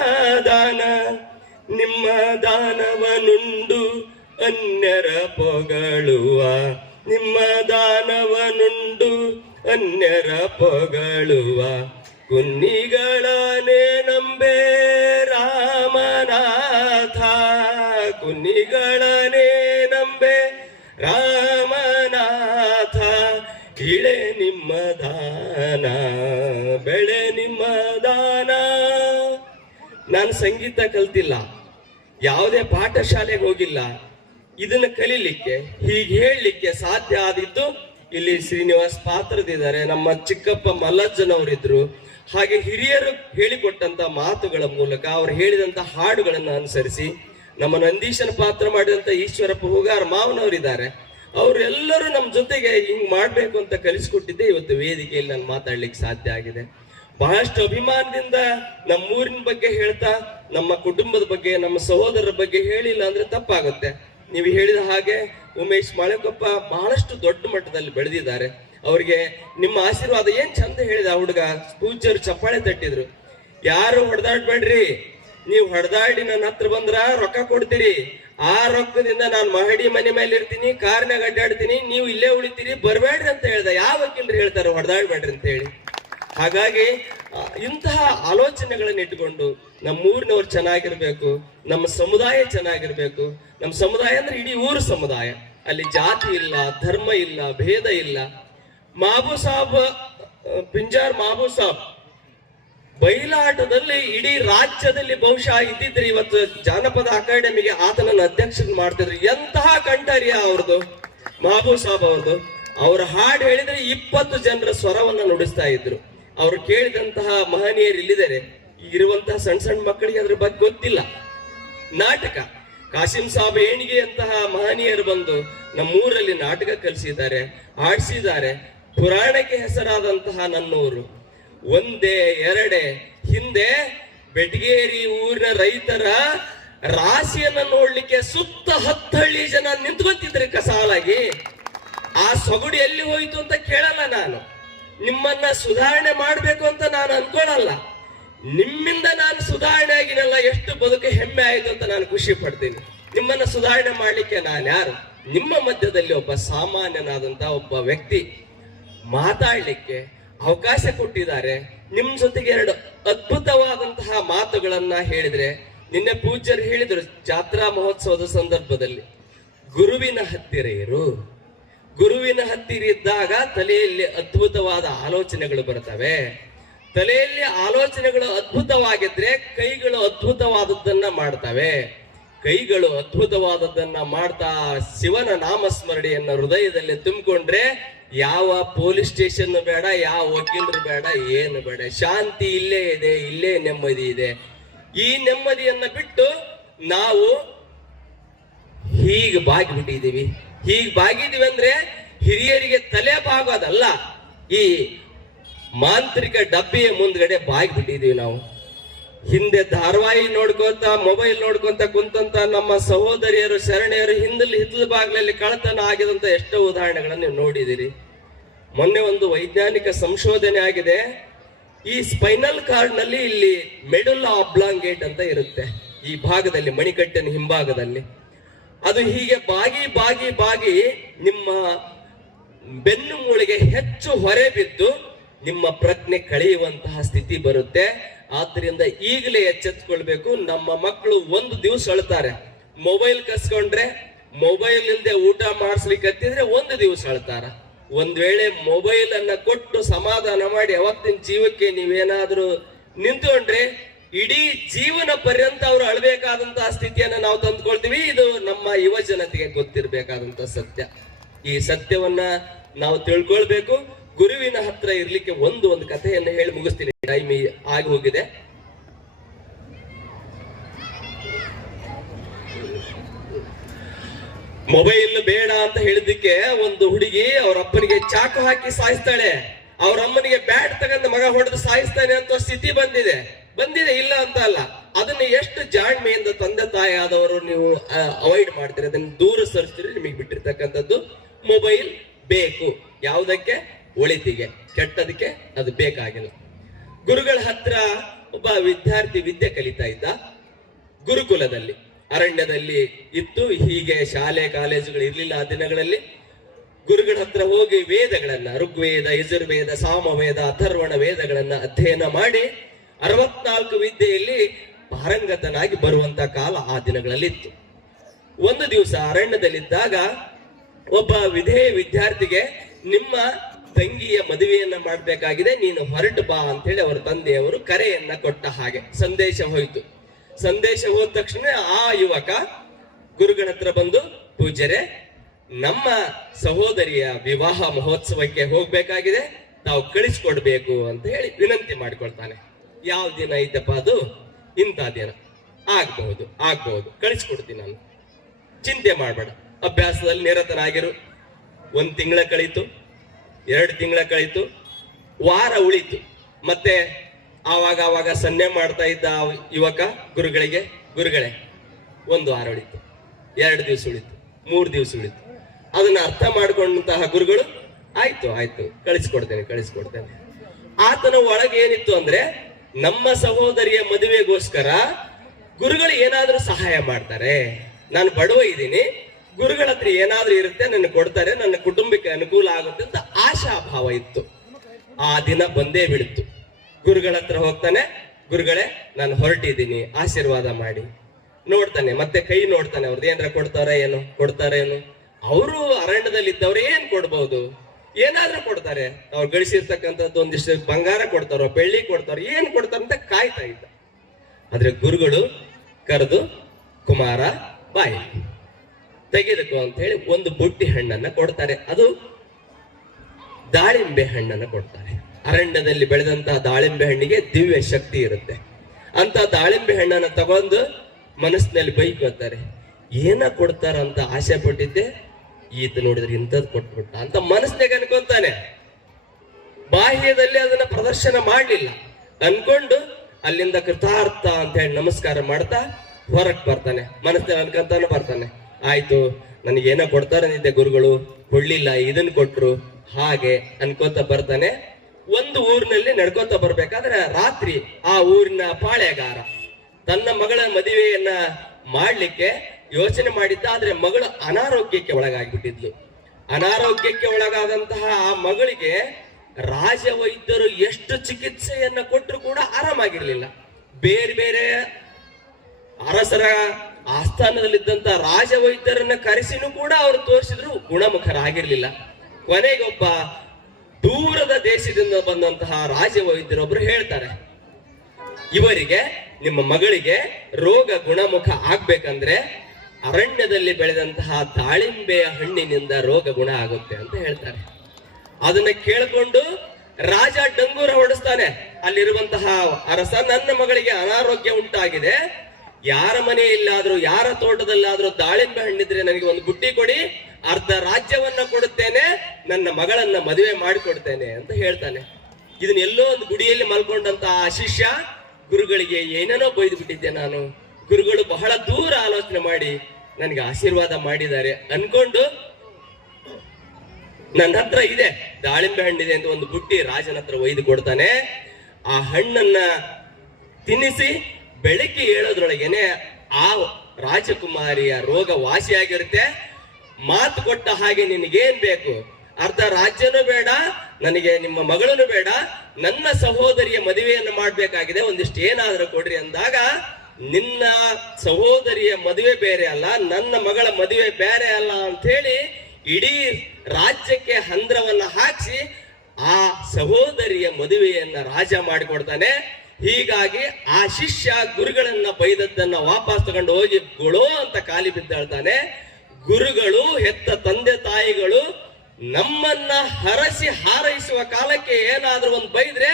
ದಾನ, ನಿಮ್ಮ ದಾನವನುಂಡು ಅನ್ಯರ ಪೊಗಳುವ, ನಿಮ್ಮ ದಾನವನುಂಡು ಅನ್ಯರ ಪೊಗಳುವ, ಕುನ್ನಿಗಳನೆ ನಂಬೆ ರಾಮನಾಥ, ಕುನ್ನಿಗಳನೆ ನಂಬೆ ರಾಮನಾಥ, ಇಳೆ ನಿಮ್ಮ ದಾನ, ಬೆಳೆ ನಿಮ್ಮ ದಾನ. ನಾನು ಸಂಗೀತ ಕಲ್ತಿಲ್ಲ, ಯಾವುದೇ ಪಾಠಶಾಲೆಗೆ ಹೋಗಿಲ್ಲ. ಇದನ್ನ ಕಲೀಲಿಕ್ಕೆ, ಹೀಗೆ ಹೇಳಲಿಕ್ಕೆ ಸಾಧ್ಯ ಆದಿದ್ದು ಇಲ್ಲಿ ಶ್ರೀನಿವಾಸ್ ಪಾತ್ರದಿದ್ದಾರೆ, ನಮ್ಮ ಚಿಕ್ಕಪ್ಪ ಮಲ್ಲಜ್ಜನವರಿದ್ರು. ಹಾಗೆ ಹಿರಿಯರು ಹೇಳಿಕೊಟ್ಟಂತ ಮಾತುಗಳ ಮೂಲಕ, ಅವ್ರು ಹೇಳಿದಂತ ಹಾಡುಗಳನ್ನ ಅನುಸರಿಸಿ, ನಮ್ಮ ನಂದೀಶನ ಪಾತ್ರ ಮಾಡಿದಂತ ಈಶ್ವರಪ್ಪ ಹೂಗಾರ್ ಮಾವನವರಿದ್ದಾರೆ. ಅವರೆಲ್ಲರೂ ನಮ್ಮ ಜೊತೆಗೆ ಹಿಂಗ್ ಮಾಡ್ಬೇಕು ಅಂತ ಕಲಿಸ್ಕೊಟ್ಟಿದ್ದೆ ಇವತ್ತು ವೇದಿಕೆಯಲ್ಲಿ ನಾನು ಮಾತಾಡ್ಲಿಕ್ಕೆ ಸಾಧ್ಯ ಆಗಿದೆ. ಬಹಳಷ್ಟು ಅಭಿಮಾನದಿಂದ ನಮ್ಮೂರಿನ ಬಗ್ಗೆ ಹೇಳ್ತಾ, ನಮ್ಮ ಕುಟುಂಬದ ಬಗ್ಗೆ, ನಮ್ಮ ಸಹೋದರರ ಬಗ್ಗೆ ಹೇಳಿಲ್ಲ ಅಂದ್ರೆ ತಪ್ಪಾಗುತ್ತೆ. ನೀವು ಹೇಳಿದ ಹಾಗೆ ಉಮೇಶ್ ಮಾಳೆಕೊಪ್ಪ ಬಹಳಷ್ಟು ದೊಡ್ಡ ಮಟ್ಟದಲ್ಲಿ ಬೆಳೆದಿದ್ದಾರೆ. ಅವ್ರಿಗೆ ನಿಮ್ಮ ಆಶೀರ್ವಾದ. ಏನ್ ಚಂದ ಹೇಳಿದ ಹುಡುಗ, ಪೂಜ್ಯರು ಚಪ್ಪಾಳೆ ತಟ್ಟಿದ್ರು. ಯಾರು ಹೊಡೆದಾಡ್ಬೇಡ್ರಿ, ನೀವು ಹೊಡೆದಾಡಿ ನನ್ನ ಹತ್ರ ಬಂದ್ರ ರೊಕ್ಕ ಕೊಡ್ತೀರಿ, ಆ ರೊಕ್ಕದಿಂದ ನಾನು ಮಹಡಿ ಮನೆ ಮೇಲೆ ಇರ್ತೀನಿ, ಕಾರ್ನಾಗ ಅಡ್ಡಾಡ್ತೀನಿ, ನೀವು ಇಲ್ಲೇ ಉಳಿತೀರಿ, ಬರ್ಬೇಡ್ರಿ ಅಂತ ಹೇಳ್ದ. ಯಾವ ವಕೀಲರು ಹೇಳ್ತಾರೆ ಹೊಡೆದಾಡ್ಬೇಡ್ರಿ ಅಂತ ಹೇಳಿ? ಹಾಗಾಗಿ ಇಂತಹ ಆಲೋಚನೆಗಳನ್ನ ಇಟ್ಕೊಂಡು ನಮ್ಮೂರಿನವ್ರು ಚೆನ್ನಾಗಿರ್ಬೇಕು, ನಮ್ಮ ಸಮುದಾಯ ಚೆನ್ನಾಗಿರ್ಬೇಕು. ನಮ್ಮ ಸಮುದಾಯ ಅಂದ್ರೆ ಇಡೀ ಊರು ಸಮುದಾಯ, ಅಲ್ಲಿ ಜಾತಿ ಇಲ್ಲ, ಧರ್ಮ ಇಲ್ಲ, ಭೇದ ಇಲ್ಲ. ಮಾಬು ಸಾಬ್, ಪಿಂಜಾರ್ ಮಾಬು ಸಾಬ್ ಬಯಲಾಟದಲ್ಲಿ ಇಡೀ ರಾಜ್ಯದಲ್ಲಿ ಬಹುಶಃ ಇದ್ದಿದ್ರೆ ಇವತ್ತು ಜಾನಪದ ಅಕಾಡೆಮಿಗೆ ಆತನನ್ನು ಅಧ್ಯಕ್ಷ ಮಾಡ್ತಿದ್ರು. ಎಂತಹ ಕಂಠರ್ಯ ಅವ್ರದ್ದು, ಮಾಬು ಸಾಬ್ ಅವ್ರದ್ದು. ಅವ್ರ ಹಾಡು ಹೇಳಿದ್ರೆ 20 ಜನರ ಸ್ವರವನ್ನ ನುಡಿಸ್ತಾ ಇದ್ರು. ಅವ್ರು ಕೇಳಿದಂತಹ ಮಹನೀಯರು ಇಲ್ಲಿದ್ದಾರೆ. ಇರುವಂತಹ ಸಣ್ಣ ಸಣ್ಣ ಮಕ್ಕಳಿಗೆ ಅದ್ರ ಬಗ್ಗೆ ಗೊತ್ತಿಲ್ಲ. ನಾಟಕ ಕಾಸಿಂ ಸಾಬ್ ಏಣಿಗೆ ಅಂತಹ ಮಹನೀಯರು ಬಂದು ನಮ್ಮೂರಲ್ಲಿ ನಾಟಕ ಕಲಿಸಿದ್ದಾರೆ, ಆಡಿಸಿದ್ದಾರೆ. ಪುರಾಣಕ್ಕೆ ಹೆಸರಾದಂತಹ ನನ್ನೂರು ಒಂದೇ ಎರಡೇ. ಹಿಂದೆ ಬೆಟಗೇರಿ ಊರಿನ ರೈತರ ರಾಶಿಯನ್ನ ನೋಡ್ಲಿಕ್ಕೆ ಸುತ್ತ 10 ಹಳ್ಳಿ ಜನ ನಿಂತ್ಕೊತಿದ್ರಿ ಕಸಾಲಾಗಿ. ಆ ಸೊಗಡು ಎಲ್ಲಿ ಹೋಯ್ತು ಅಂತ ಕೇಳಲ್ಲ ನಾನು. ನಿಮ್ಮನ್ನ ಸುಧಾರಣೆ ಮಾಡ್ಬೇಕು ಅಂತ ನಾನು ಅನ್ಕೊಳಲ್ಲ. ನಿಮ್ಮಿಂದ ನಾನು ಸುಧಾರಣೆ ಆಗಿನಲ್ಲ, ಎಷ್ಟು ಬದುಕು ಹೆಮ್ಮೆ ಆಯ್ತು ಅಂತ ನಾನು ಖುಷಿ ಪಡ್ತೀನಿ. ನಿಮ್ಮನ್ನ ಸುಧಾರಣೆ ಮಾಡ್ಲಿಕ್ಕೆ ನಾನು ಯಾರು? ನಿಮ್ಮ ಮಧ್ಯದಲ್ಲಿ ಒಬ್ಬ ಸಾಮಾನ್ಯನಾದಂತ ಒಬ್ಬ ವ್ಯಕ್ತಿ ಮಾತಾಡ್ಲಿಕ್ಕೆ ಅವಕಾಶ ಕೊಟ್ಟಿದ್ದಾರೆ. ನಿಮ್ ಜೊತೆಗೆ 2 ಅದ್ಭುತವಾದಂತಹ ಮಾತುಗಳನ್ನ ಹೇಳಿದ್ರೆ, ನಿನ್ನೆ ಪೂಜ್ಯರು ಹೇಳಿದ್ರು ಜಾತ್ರಾ ಮಹೋತ್ಸವದ ಸಂದರ್ಭದಲ್ಲಿ, ಗುರುವಿನ ಹತ್ತಿರ ಇರು. ಗುರುವಿನ ಹತ್ತಿರ ಇದ್ದಾಗ ತಲೆಯಲ್ಲಿ ಅದ್ಭುತವಾದ ಆಲೋಚನೆಗಳು ಬರ್ತವೆ. ತಲೆಯಲ್ಲಿ ಆಲೋಚನೆಗಳು ಅದ್ಭುತವಾಗಿದ್ರೆ ಕೈಗಳು ಅದ್ಭುತವಾದದ್ದನ್ನ ಮಾಡ್ತವೆ. ಕೈಗಳು ಅದ್ಭುತವಾದದ್ದನ್ನ ಮಾಡ್ತಾ ಶಿವನ ನಾಮಸ್ಮರಣೆಯನ್ನ ಹೃದಯದಲ್ಲಿ ತುಂಬಿಕೊಂಡ್ರೆ ಯಾವ ಪೊಲೀಸ್ ಸ್ಟೇಷನ್ ಬೇಡ, ಯಾವ ವಕೀಲರು ಬೇಡ, ಏನು ಬೇಡ. ಶಾಂತಿ ಇಲ್ಲೇ ಇದೆ, ಇಲ್ಲೇ ನೆಮ್ಮದಿ ಇದೆ. ಈ ನೆಮ್ಮದಿಯನ್ನ ಬಿಟ್ಟು ನಾವು ಹೀಗೆ ಬಾಗಿಬಿಟ್ಟಿದ್ದೀವಿ. ಹೀಗೆ ಬಾಗಿದೀವಿ ಅಂದ್ರೆ ಹಿರಿಯರಿಗೆ ತಲೆ ಬಾಗೋದಲ್ಲ, ಈ ಮಾಂತ್ರಿಕ ಡಬ್ಬಿಯ ಮುಂದ್ಗಡೆ ಬಾಗಿಬಿಟ್ಟಿದೀವಿ ನಾವು. ಹಿಂದೆ ಧಾರಾವಾಹಿ ನೋಡ್ಕೊಂತ ಮೊಬೈಲ್ ನೋಡ್ಕೊಂತ ಕುಂತಂತ ನಮ್ಮ ಸಹೋದರಿಯರು ಶರಣೆಯರು ಹಿತ್ತಲ ಬಾಗ್ಲಲ್ಲಿ ಕಳ್ಳತನ ಆಗಿದಂತ ಎಷ್ಟೋ ಉದಾಹರಣೆಗಳನ್ನು ನೀವು ನೋಡಿದಿರಿ. ಮೊನ್ನೆ ಒಂದು ವೈಜ್ಞಾನಿಕ ಸಂಶೋಧನೆ ಆಗಿದೆ. ಈ ಸ್ಪೈನಲ್ ಕಾರ್ಡ್ ನಲ್ಲಿ ಇಲ್ಲಿ ಮೆಡುಲ್ಲಾ ಆಬ್ಲಾಂಗೇಟ್ ಅಂತ ಇರುತ್ತೆ, ಈ ಭಾಗದಲ್ಲಿ ಮಣಿಕಟ್ಟಿನ ಹಿಂಭಾಗದಲ್ಲಿ. ಅದು ಹೀಗೆ ಬಾಗಿ ಬಾಗಿ ಬಾಗಿ ನಿಮ್ಮ ಬೆನ್ನು ಮೂಳೆಗೆ ಹೆಚ್ಚು ಹೊರೆ ಬಿದ್ದು ನಿಮ್ಮ ಪ್ರಜ್ಞೆ ಕಳೆಯುವಂತಹ ಸ್ಥಿತಿ ಬರುತ್ತೆ. ಆದ್ರಿಂದ ಈಗಲೇ ಎಚ್ಚೆತ್ಕೊಳ್ಬೇಕು. ನಮ್ಮ ಮಕ್ಕಳು ಒಂದು ದಿವಸ ಅಳ್ತಾರೆ. ಮೊಬೈಲ್ ಕಸ್ಕೊಂಡ್ರೆ, ಮೊಬೈಲ್ ಇಲ್ಲದೆ ಊಟ ಮಾಡಿಸ್ಲಿಕ್ಕತ್ತಿದ್ರೆ ಒಂದು ದಿವಸ ಅಳ್ತಾರ. ಒಂದ್ ವೇಳೆ ಮೊಬೈಲ್ ಅನ್ನ ಕೊಟ್ಟು ಸಮಾಧಾನ ಮಾಡಿ ಅವತ್ತಿನ ಜೀವಕ್ಕೆ ನೀವೇನಾದ್ರೂ ನಿಂತ್ಕೊಂಡ್ರೆ ಇಡೀ ಜೀವನ ಪರ್ಯಂತ ಅವ್ರು ಅಳ್ಬೇಕಾದಂತಹ ಸ್ಥಿತಿಯನ್ನ ನಾವು ತಂದ್ಕೊಳ್ತೀವಿ. ಇದು ನಮ್ಮ ಯುವ ಜನತೆಗೆ ಗೊತ್ತಿರ್ಬೇಕಾದಂತ ಸತ್ಯ. ಈ ಸತ್ಯವನ್ನ ನಾವು ತಿಳ್ಕೊಳ್ಬೇಕು. ಗುರುವಿನ ಹತ್ರ ಇರ್ಲಿಕ್ಕೆ ಒಂದು ಕಥೆಯನ್ನ ಹೇಳಿ ಮುಗಿಸ್ತೀನಿ, ಟೈಮ್ ಆಗಿ ಹೋಗಿದೆ. ಮೊಬೈಲ್ ಬೇಡ ಅಂತ ಹೇಳಿದ್ದಕ್ಕೆ ಒಂದು ಹುಡುಗಿ ಅವ್ರ ಅಪ್ಪನಿಗೆ ಚಾಕು ಹಾಕಿ ಸಾಯಿಸ್ತಾಳೆ. ಅವ್ರ ಅಮ್ಮನಿಗೆ ಬ್ಯಾಟ್ ತಗೊಂಡು ಮಗ ಹೊಡೆದು ಸಾಯಿಸ್ತಾನೆ ಅಂತ ಸ್ಥಿತಿ ಬಂದಿದೆ, ಇಲ್ಲ ಅಂತ ಅಲ್ಲ. ಅದನ್ನ ಎಷ್ಟು ಜಾಣ್ಮೆಯಿಂದ ತಂದೆ ತಾಯಿ ಆದವರು ನೀವು ಅವಾಯ್ಡ್ ಮಾಡ್ತೀರಿ, ಅದನ್ನ ದೂರ ಸರಿಸ್ತೀರಿ. ನಿಮಗೆ ಬಿಟ್ಟಿರ್ತಕ್ಕಂಥದ್ದು ಮೊಬೈಲ್ ಬೇಕು. ಯಾವುದಕ್ಕೆ? ಒಳಿತಿಗೆ. ಕೆಟ್ಟದಕ್ಕೆ ಅದು ಬೇಕಾಗಿಲ್ಲ. ಗುರುಗಳ ಹತ್ರ ಒಬ್ಬ ವಿದ್ಯಾರ್ಥಿ ವಿದ್ಯೆ ಕಲಿತಾ ಇದ್ದ. ಗುರುಕುಲದಲ್ಲಿ ಅರಣ್ಯದಲ್ಲಿ ಇತ್ತು. ಹೀಗೆ ಶಾಲೆ ಕಾಲೇಜುಗಳು ಇರ್ಲಿಲ್ಲ ಆ ದಿನಗಳಲ್ಲಿ. ಗುರುಗಳ ಹತ್ರ ಹೋಗಿ ವೇದಗಳನ್ನ, ಋಗ್ವೇದ, ಯಜುರ್ವೇದ, ಸಾಮವೇದ, ಅಥರ್ವಣ ವೇದಗಳನ್ನ ಅಧ್ಯಯನ ಮಾಡಿ 64 ವಿದ್ಯೆಯಲ್ಲಿ ಪಾರಂಗತನಾಗಿ ಬರುವಂತ ಕಾಲ ಆ ದಿನಗಳಲ್ಲಿ ಇತ್ತು. ಒಂದು ದಿವಸ ಅರಣ್ಯದಲ್ಲಿದ್ದಾಗ ಒಬ್ಬ ವಿದ್ಯಾರ್ಥಿಗೆ ನಿಮ್ಮ ತಂಗಿಯ ಮದುವೆಯನ್ನ ಮಾಡ್ಬೇಕಾಗಿದೆ, ನೀನು ಹೊರಟು ಬಾ ಅಂತ ಹೇಳಿ ಅವರ ತಂದೆಯವರು ಕರೆಯನ್ನ ಕೊಟ್ಟ ಹಾಗೆ ಸಂದೇಶ ಹೋಯ್ತು. ಸಂದೇಶ ಹೋದ ತಕ್ಷಣ ಆ ಯುವಕ ಗುರುಗಳ ಹತ್ರ ಬಂದು, ಪೂಜ್ಯರೇ, ನಮ್ಮ ಸಹೋದರಿಯ ವಿವಾಹ ಮಹೋತ್ಸವಕ್ಕೆ ಹೋಗ್ಬೇಕಾಗಿದೆ, ತಾವು ಕಳಿಸ್ಕೊಡ್ಬೇಕು ಅಂತ ಹೇಳಿ ವಿನಂತಿ ಮಾಡಿಕೊಳ್ತಾನೆ. ಯಾವ ದಿನ ಐತಪ್ಪ ಅದು? ಇಂಥ ದಿನ. ಆಗ್ಬಹುದು, ಕಳಿಸ್ಕೊಡ್ತೀನಿ ನಾನು, ಚಿಂತೆ ಮಾಡ್ಬೇಡ, ಅಭ್ಯಾಸದಲ್ಲಿ ನಿರತನಾಗಿರು. 1 ತಿಂಗಳ ಕಳೀತು, 2 ತಿಂಗಳ ಕಳೀತು, ವಾರ ಉಳಿತು. ಮತ್ತೆ ಆವಾಗ ಸನ್ನೆ ಮಾಡ್ತಾ ಇದ್ದ ಯುವಕ ಗುರುಗಳೇ 1 ವಾರ ಉಳಿತು, 2 ದಿವಸ ಉಳಿತು, 3 ದಿವಸ ಉಳಿತು. ಅದನ್ನ ಅರ್ಥ ಮಾಡ್ಕೊಂಡಂತಹ ಗುರುಗಳು ಆಯ್ತು ಕಳಿಸ್ಕೊಡ್ತೇನೆ. ಆತನ ಒಳಗೆ ಏನಿತ್ತು ಅಂದ್ರೆ, ನಮ್ಮ ಸಹೋದರಿಯ ಮದುವೆಗೋಸ್ಕರ ಗುರುಗಳು ಏನಾದ್ರೂ ಸಹಾಯ ಮಾಡ್ತಾರೆ, ನಾನು ಬಡವ ಇದ್ದೀನಿ, ಗುರುಗಳ ಹತ್ರ ಏನಾದ್ರೂ ಇರುತ್ತೆ, ನನ್ನ ಕೊಡ್ತಾರೆ, ನನ್ನ ಕುಟುಂಬಕ್ಕೆ ಅನುಕೂಲ ಆಗುತ್ತೆ ಅಂತ ಆಶಾಭಾವ ಇತ್ತು. ಆ ದಿನ ಬಂದೇ ಬಿಡ್ತು. ಗುರುಗಳ ಹತ್ರ ಹೋಗ್ತಾನೆ, ಗುರುಗಳೇ ನಾನು ಹೊರಟಿದ್ದೀನಿ, ಆಶೀರ್ವಾದ ಮಾಡಿ. ನೋಡ್ತಾನೆ, ಮತ್ತೆ ಕೈ ನೋಡ್ತಾನೆ, ಅವ್ರದ್ದು ಏನಾರ ಕೊಡ್ತಾರೇನು. ಅವರು ಅರಣ್ಯದಲ್ಲಿ ಇದ್ದವ್ರು ಏನ್ ಕೊಡ್ಬಹುದು? ಏನಾದ್ರೂ ಕೊಡ್ತಾರೆ. ಅವ್ರು ಗಳಿಸಿರ್ತಕ್ಕಂಥದ್ದು ಒಂದಿಷ್ಟು ಬಂಗಾರ ಕೊಡ್ತಾರೋ, ಬೆಳ್ಳಿ ಕೊಡ್ತಾರೋ, ಏನ್ ಕೊಡ್ತಾರ ಅಂತ ಕಾಯ್ತಾ ಇದ್ದ. ಆದ್ರೆ ಗುರುಗಳು ಕರೆದು, ಕುಮಾರ ಬಾಯಿ ತೆಗೆದುಕೋ ಅಂತ ಹೇಳಿ 1 ಬುಟ್ಟಿ ಹಣ್ಣನ್ನ ಕೊಡ್ತಾರೆ. ಅದು ದಾಳಿಂಬೆ ಹಣ್ಣನ್ನ ಕೊಡ್ತಾರೆ. ಅರಣ್ಯದಲ್ಲಿ ಬೆಳೆದಂತಹ ದಾಳಿಂಬೆ ಹಣ್ಣಿಗೆ ದಿವ್ಯ ಶಕ್ತಿ ಇರುತ್ತೆ. ಅಂತ ದಾಳಿಂಬೆ ಹಣ್ಣನ್ನ ತಗೊಂಡು ಮನಸ್ಸಿನಲ್ಲಿ ಬೈಕೋತಾರೆ, ಏನ ಕೊಡ್ತಾರಂತ ಆಸೆ ಪಟ್ಟಿದ್ದೆ, ಈತ ನೋಡಿದ್ರೆ ಇಂಥದ್ದು ಕೊಟ್ಬಿಟ್ಟ ಅಂತ ಮನಸ್ಸಿನಾಗ ಅನ್ಕೊಂತಾನೆ. ಬಾಹ್ಯದಲ್ಲಿ ಅದನ್ನ ಪ್ರದರ್ಶನ ಮಾಡ್ಲಿಲ್ಲ ಅನ್ಕೊಂಡು ಅಲ್ಲಿಂದ ಕೃತಾರ್ಥ ಅಂತ ಹೇಳಿ ನಮಸ್ಕಾರ ಮಾಡ್ತಾ ಹೊರಕ್ ಬರ್ತಾನೆ. ಮನಸ್ಸಿನಲ್ಲಿ ಅನ್ಕೊಂತಾನೆ ಬರ್ತಾನೆ, ಆಯ್ತು ನನಗೇನೋ ಕೊಡ್ತಾರಂದಿದ್ದೆ ಗುರುಗಳು, ಕೊಡ್ಲಿಲ್ಲ, ಇದನ್ ಕೊಟ್ರು, ಹಾಗೆ ಅನ್ಕೋತ ಬರ್ತಾನೆ. ಒಂದು ಊರಿನಲ್ಲಿ ನಡ್ಕೋತ ಬರ್ಬೇಕಾದ್ರೆ ರಾತ್ರಿ ಆ ಊರಿನ ಪಾಳೆಗಾರ ತನ್ನ ಮಗಳ ಮದುವೆಯನ್ನ ಮಾಡ್ಲಿಕ್ಕೆ ಯೋಚನೆ ಮಾಡಿದ್ದ. ಆದ್ರೆ ಮಗಳು ಅನಾರೋಗ್ಯಕ್ಕೆ ಒಳಗಾಗ್ಬಿಟ್ಟಿದ್ಲು. ಅನಾರೋಗ್ಯಕ್ಕೆ ಒಳಗಾದಂತಹ ಆ ಮಗಳಿಗೆ ರಾಜ ವೈದ್ಯರು ಎಷ್ಟು ಚಿಕಿತ್ಸೆಯನ್ನ ಕೊಟ್ಟರು ಕೂಡ ಆರಾಮಾಗಿರ್ಲಿಲ್ಲ. ಬೇರೆ ಬೇರೆ ಅರಸರ ಆಸ್ಥಾನದಲ್ಲಿದ್ದಂತ ರಾಜ ವೈದ್ಯರನ್ನ ಕರೆಸಿನೂ ಕೂಡ ಅವರು ತೋರಿಸಿದ್ರು ಗುಣಮುಖರಾಗಿರ್ಲಿಲ್ಲ. ಕೊನೆಗೊಬ್ಬ ದೂರದ ದೇಶದಿಂದ ಬಂದಂತಹ ರಾಜ ವೈದ್ಯರೊಬ್ರು ಹೇಳ್ತಾರೆ, ಇವರಿಗೆ ನಿಮ್ಮ ಮಗಳಿಗೆ ರೋಗ ಗುಣಮುಖ ಆಗ್ಬೇಕಂದ್ರೆ ಅರಣ್ಯದಲ್ಲಿ ಬೆಳೆದಂತಹ ದಾಳಿಂಬೆಯ ಹಣ್ಣಿನಿಂದ ರೋಗ ಗುಣ ಆಗುತ್ತೆ ಅಂತ ಹೇಳ್ತಾರೆ. ಅದನ್ನ ಕೇಳಿಕೊಂಡು ರಾಜ ಡಂಗೂರ ಹೊಡಿಸ್ತಾನೆ. ಅಲ್ಲಿರುವಂತಹ ಅರಸ, ನನ್ನ ಮಗಳಿಗೆ ಅನಾರೋಗ್ಯ ಉಂಟಾಗಿದೆ, ಯಾರ ಮನೆಯಲ್ಲಾದ್ರೂ ಯಾರ ತೋಟದಲ್ಲಾದ್ರೂ ದಾಳಿಂಬೆ ಹಣ್ಣಿದ್ರೆ ನನಗೆ ಒಂದು ಬುಟ್ಟಿ ಕೊಡಿ, ಅರ್ಧ ರಾಜ್ಯವನ್ನ ಕೊಡುತ್ತೇನೆ, ನನ್ನ ಮಗಳನ್ನ ಮದುವೆ ಮಾಡಿಕೊಡ್ತೇನೆ ಅಂತ ಹೇಳ್ತಾನೆ. ಇದನ್ನ ಎಲ್ಲೋ ಒಂದು ಗುಡಿಯಲ್ಲಿ ಮಲ್ಕೊಂಡಂತ ಆ ಶಿಷ್ಯ ಗುರುಗಳಿಗೆ ಏನೇನೋ ಬೈದು ಬಿಟ್ಟಿದ್ದೆ ನಾನು, ಗುರುಗಳು ಬಹಳ ದೂರ ಆಲೋಚನೆ ಮಾಡಿ ನನಗೆ ಆಶೀರ್ವಾದ ಮಾಡಿದ್ದಾರೆ ಅನ್ಕೊಂಡು ನನ್ನ ಹತ್ರ ಇದೆ ದಾಳಿಂಬೆ ಹಣ್ಣಿದೆ ಅಂತ ಒಂದು ಬುಟ್ಟಿ ರಾಜನ ಹತ್ರ ಒಯ್ದು ಕೊಡ್ತಾನೆ. ಆ ಹಣ್ಣನ್ನ ತಿನ್ನಿಸಿ ಬೆಳಗ್ಗೆ ಹೇಳೋದ್ರೊಳಗೇನೆ ಆ ರಾಜಕುಮಾರಿಯ ರೋಗ ವಾಸಿಯಾಗಿರುತ್ತೆ. ಮಾತು ಕೊಟ್ಟ ಹಾಗೆ ನಿನಗೇನ್ ಬೇಕು, ಅರ್ಧ ರಾಜ್ಯನೂ ಬೇಡ, ನನಗೆ ನಿಮ್ಮ ಮಗಳೂ ಬೇಡ, ನನ್ನ ಸಹೋದರಿಯ ಮದುವೆಯನ್ನು ಮಾಡ್ಬೇಕಾಗಿದೆ, ಒಂದಿಷ್ಟು ಏನಾದ್ರೂ ಕೊಡ್ರಿ ಅಂದಾಗ, ನಿನ್ನ ಸಹೋದರಿಯ ಮದುವೆ ಬೇರೆ ಅಲ್ಲ, ನನ್ನ ಮಗಳ ಮದುವೆ ಬೇರೆ ಅಲ್ಲ ಅಂತ ಹೇಳಿ ಇಡೀ ರಾಜ್ಯಕ್ಕೆ ಹಂದ್ರವನ್ನ ಹಾಕಿಸಿ ಆ ಸಹೋದರಿಯ ಮದುವೆಯನ್ನ ರಾಜ ಮಾಡಿಕೊಡ್ತಾನೆ. ಹೀಗಾಗಿ ಆ ಶಿಷ್ಯ ಗುರುಗಳನ್ನ ಬೈದದ್ದನ್ನ ವಾಪಸ್ ತಗೊಂಡು ಹೋಗಿ ಗುಳೋ ಅಂತ ಕಾಲಿ ಬಿದ್ದಾಳ್ತಾನೆ. ಗುರುಗಳು, ಹೆತ್ತ ತಂದೆ ತಾಯಿಗಳು ನಮ್ಮನ್ನ ಹರಸಿ ಹಾರೈಸುವ ಕಾಲಕ್ಕೆ ಏನಾದ್ರೂ ಒಂದು ಬೈದ್ರೆ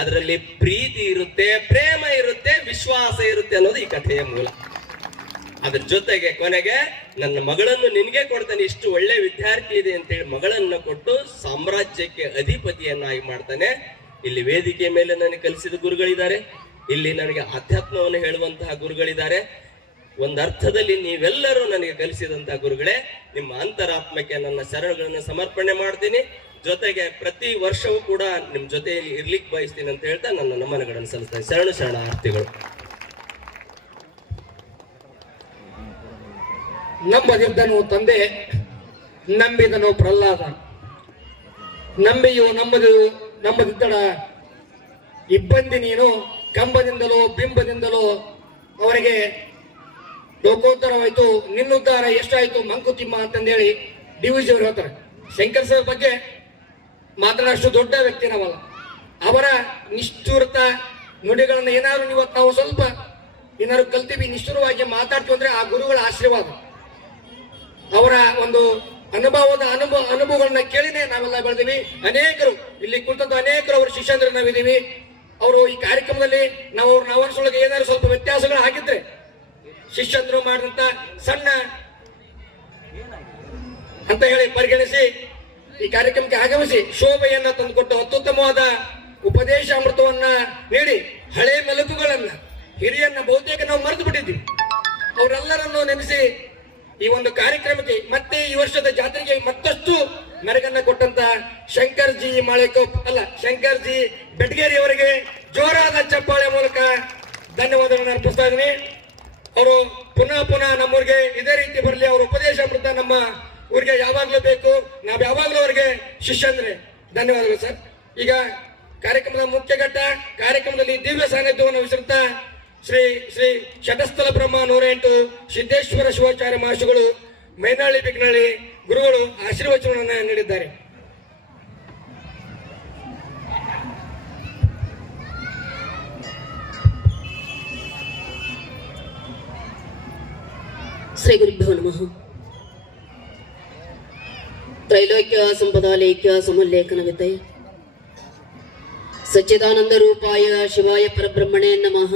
ಅದರಲ್ಲಿ ಪ್ರೀತಿ ಇರುತ್ತೆ, ಪ್ರೇಮ ಇರುತ್ತೆ, ವಿಶ್ವಾಸ ಇರುತ್ತೆ ಅನ್ನೋದು ಈ ಕಥೆಯ ಮೂಲ. ಅದ್ರ ಜೊತೆಗೆ ಕೊನೆಗೆ ನನ್ನ ಮಗಳನ್ನು ನಿನ್ಗೆ ಕೊಡ್ತಾನೆ, ಇಷ್ಟು ಒಳ್ಳೆ ವಿದ್ಯಾರ್ಥಿ ಇದೆ ಅಂತೇಳಿ ಮಗಳನ್ನ ಕೊಟ್ಟು ಸಾಮ್ರಾಜ್ಯಕ್ಕೆ ಅಧಿಪತಿಯನ್ನಾಗಿ ಮಾಡ್ತಾನೆ. ಇಲ್ಲಿ ವೇದಿಕೆ ಮೇಲೆ ನನಗೆ ಕಲಿಸಿದ ಗುರುಗಳಿದ್ದಾರೆ, ಇಲ್ಲಿ ನನಗೆ ಅಧ್ಯಾತ್ಮವನ್ನು ಹೇಳುವಂತಹ ಗುರುಗಳಿದ್ದಾರೆ. ಒಂದರ್ಥದಲ್ಲಿ ನೀವೆಲ್ಲರೂ ನನಗೆ ಕಲಿಸಿದಂತಹ ಗುರುಗಳೇ. ನಿಮ್ಮ ಅಂತರಾತ್ಮಕ್ಕೆ ನನ್ನ ಶರಣಗಳನ್ನು ಸಮರ್ಪಣೆ ಮಾಡ್ತೀನಿ. ಜೊತೆಗೆ ಪ್ರತಿ ವರ್ಷವೂ ಕೂಡ ನಿಮ್ ಜೊತೆಯಲ್ಲಿ ಇರ್ಲಿಕ್ಕೆ ಬಯಸ್ತೀನಿ ಅಂತ ಹೇಳ್ತಾ ನನ್ನ ನಮನಗಳನ್ನು ಸಲ್ಲಿಸ್ತೇನೆ. ಶರಣಾರ್ಥಿಗಳು. ನಂಬದಿದ್ದನು ತಂದೆ, ನಂಬಿದನು ಪ್ರಹ್ಲಾದ. ನಂಬಿಯು ನಂಬದಿದ್ದಡ ಇಬ್ಬಂದಿ ನೀನು, ಕಂಬದಿಂದಲೋ ಬಿಂಬದಿಂದಲೋ ಅವರಿಗೆ ಲೋಕೋತ್ತರವಾಯ್ತು, ನಿನ್ನುದ್ಧಾರ ಎಷ್ಟಾಯ್ತು ಮಂಕುತಿಮ್ಮ ಅಂತಂದೇಳಿ ಡಿವಿಜಿ ಅವರು ಹೇಳ್ತಾರೆ. ಶಂಕರ್ ಸರ್ ಬಗ್ಗೆ ಮಾತನಾಡಷ್ಟು ದೊಡ್ಡ ವ್ಯಕ್ತಿ ನಾವಲ್ಲ. ಅವರ ನಿಷ್ಠುರತ ನುಡಿಗಳನ್ನ ಏನಾದ್ರು ಇವತ್ತು ನಾವು ಸ್ವಲ್ಪ ಏನಾದ್ರು ಕಲ್ತೀವಿ, ನಿಷ್ಠುರವಾಗಿ ಮಾತಾಡ್ತೀವಿ ಅಂದ್ರೆ ಆ ಗುರುಗಳ ಆಶೀರ್ವಾದ. ಅವರ ಒಂದು ಅನುಭವಗಳನ್ನ ಕೇಳಿನೇ ನಾವೆಲ್ಲ ಬೆಳೆದಿವಿ. ಅನೇಕರು ಇಲ್ಲಿ ಕುಳಿತಂತ ಅನೇಕರು ಅವ್ರ ಶಿಷ್ಯಂದ್ರೆ ನಾವಿದೀವಿ. ಅವರು ಈ ಕಾರ್ಯಕ್ರಮದಲ್ಲಿ ನಾವು ಅವ್ರ ನವರ್ಸೊಳಗೆ ಏನಾದ್ರು ಸ್ವಲ್ಪ ವ್ಯತ್ಯಾಸಗಳು ಆಗಿದ್ರೆ ಶಿಷ್ಯಂದ್ರು ಮಾಡಿದಂತ ಸಣ್ಣ ಅಂತ ಹೇಳಿ ಪರಿಗಣಿಸಿ ಈ ಕಾರ್ಯಕ್ರಮಕ್ಕೆ ಆಗಮಿಸಿ ಶೋಭೆಯನ್ನ ತಂದುಕೊಟ್ಟು ಅತ್ಯುತ್ತಮವಾದ ಉಪದೇಶ ಅಮೃತವನ್ನ ನೀಡಿ ಹಳೆ ಮೆಲುಕುಗಳನ್ನ ಹಿರಿಯನ್ನ ಬಹುತೇಕ ನಾವು ಮರೆತು ಬಿಟ್ಟಿದ್ವಿ. ಅವರೆಲ್ಲರನ್ನು ನೆನೆಸಿ ಈ ಒಂದು ಕಾರ್ಯಕ್ರಮಕ್ಕೆ ಮತ್ತೆ ಈ ವರ್ಷದ ಜಾತ್ರೆಗೆ ಮತ್ತಷ್ಟು ಮೆರಗನ್ನ ಕೊಟ್ಟಂತ ಶಂಕರ್ಜಿ ಶಂಕರ್ಜಿ ಬೆಟ್ಗೇರಿ ಅವರಿಗೆ ಜೋರಾದ ಚಪ್ಪಾಳೆ ಮೂಲಕ ಧನ್ಯವಾದಗಳನ್ನು ಅರ್ಪಿಸ್ತಾ ಇದ್ದೀನಿ. ಅವರು ಪುನಃ ನಮ್ಮೂರಿಗೆ ಇದೇ ರೀತಿ ಬರಲಿ. ಅವರ ಉಪದೇಶ ಅಮೃತ ನಮ್ಮ ಊರಿಗೆ ಯಾವಾಗ್ಲೂ ಬೇಕು. ನಾವ್ ಯಾವಾಗ್ಲೂ ಅವರಿಗೆ ಶಿಷ್ಯಂದ್ರೆ. ಧನ್ಯವಾದಗಳು ಸರ್. ಈಗ ಕಾರ್ಯಕ್ರಮದ ಮುಖ್ಯ ಘಟ್ಟ, ಕಾರ್ಯಕ್ರಮದಲ್ಲಿ ದಿವ್ಯ ಸಾನ್ನಿಧ್ಯವನ್ನು ವಿಸೃತ ಶ್ರೀ ಶ್ರೀ ಶಟಸ್ಥಲ ಬ್ರಹ್ಮ 108 ಸಿದ್ದೇಶ್ವರ ಶಿವಾಚಾರ್ಯ ಮಹರ್ಷಿಗಳು ಮೈನಾಳಿ ಬಿಗ್ನಳ್ಳಿ ಗುರುಗಳು ಆಶೀರ್ವಚನವನ್ನು ನೀಡಿದ್ದಾರೆ. ಶ್ರೀ ಗುರುಭ್ಯೋ ನಮಃ. ತ್ರೈಲೋಕ್ಯ ಸಂಪದಾಲೇಖ್ಯ ಸಮುಲ್ಲೇಖನ ವಿತಯ ಸಚ್ಚಿದಾನಂದ ರೂಪಾಯ ಶಿವಾಯ ಪರಬ್ರಹ್ಮಣೇ ನಮಃ.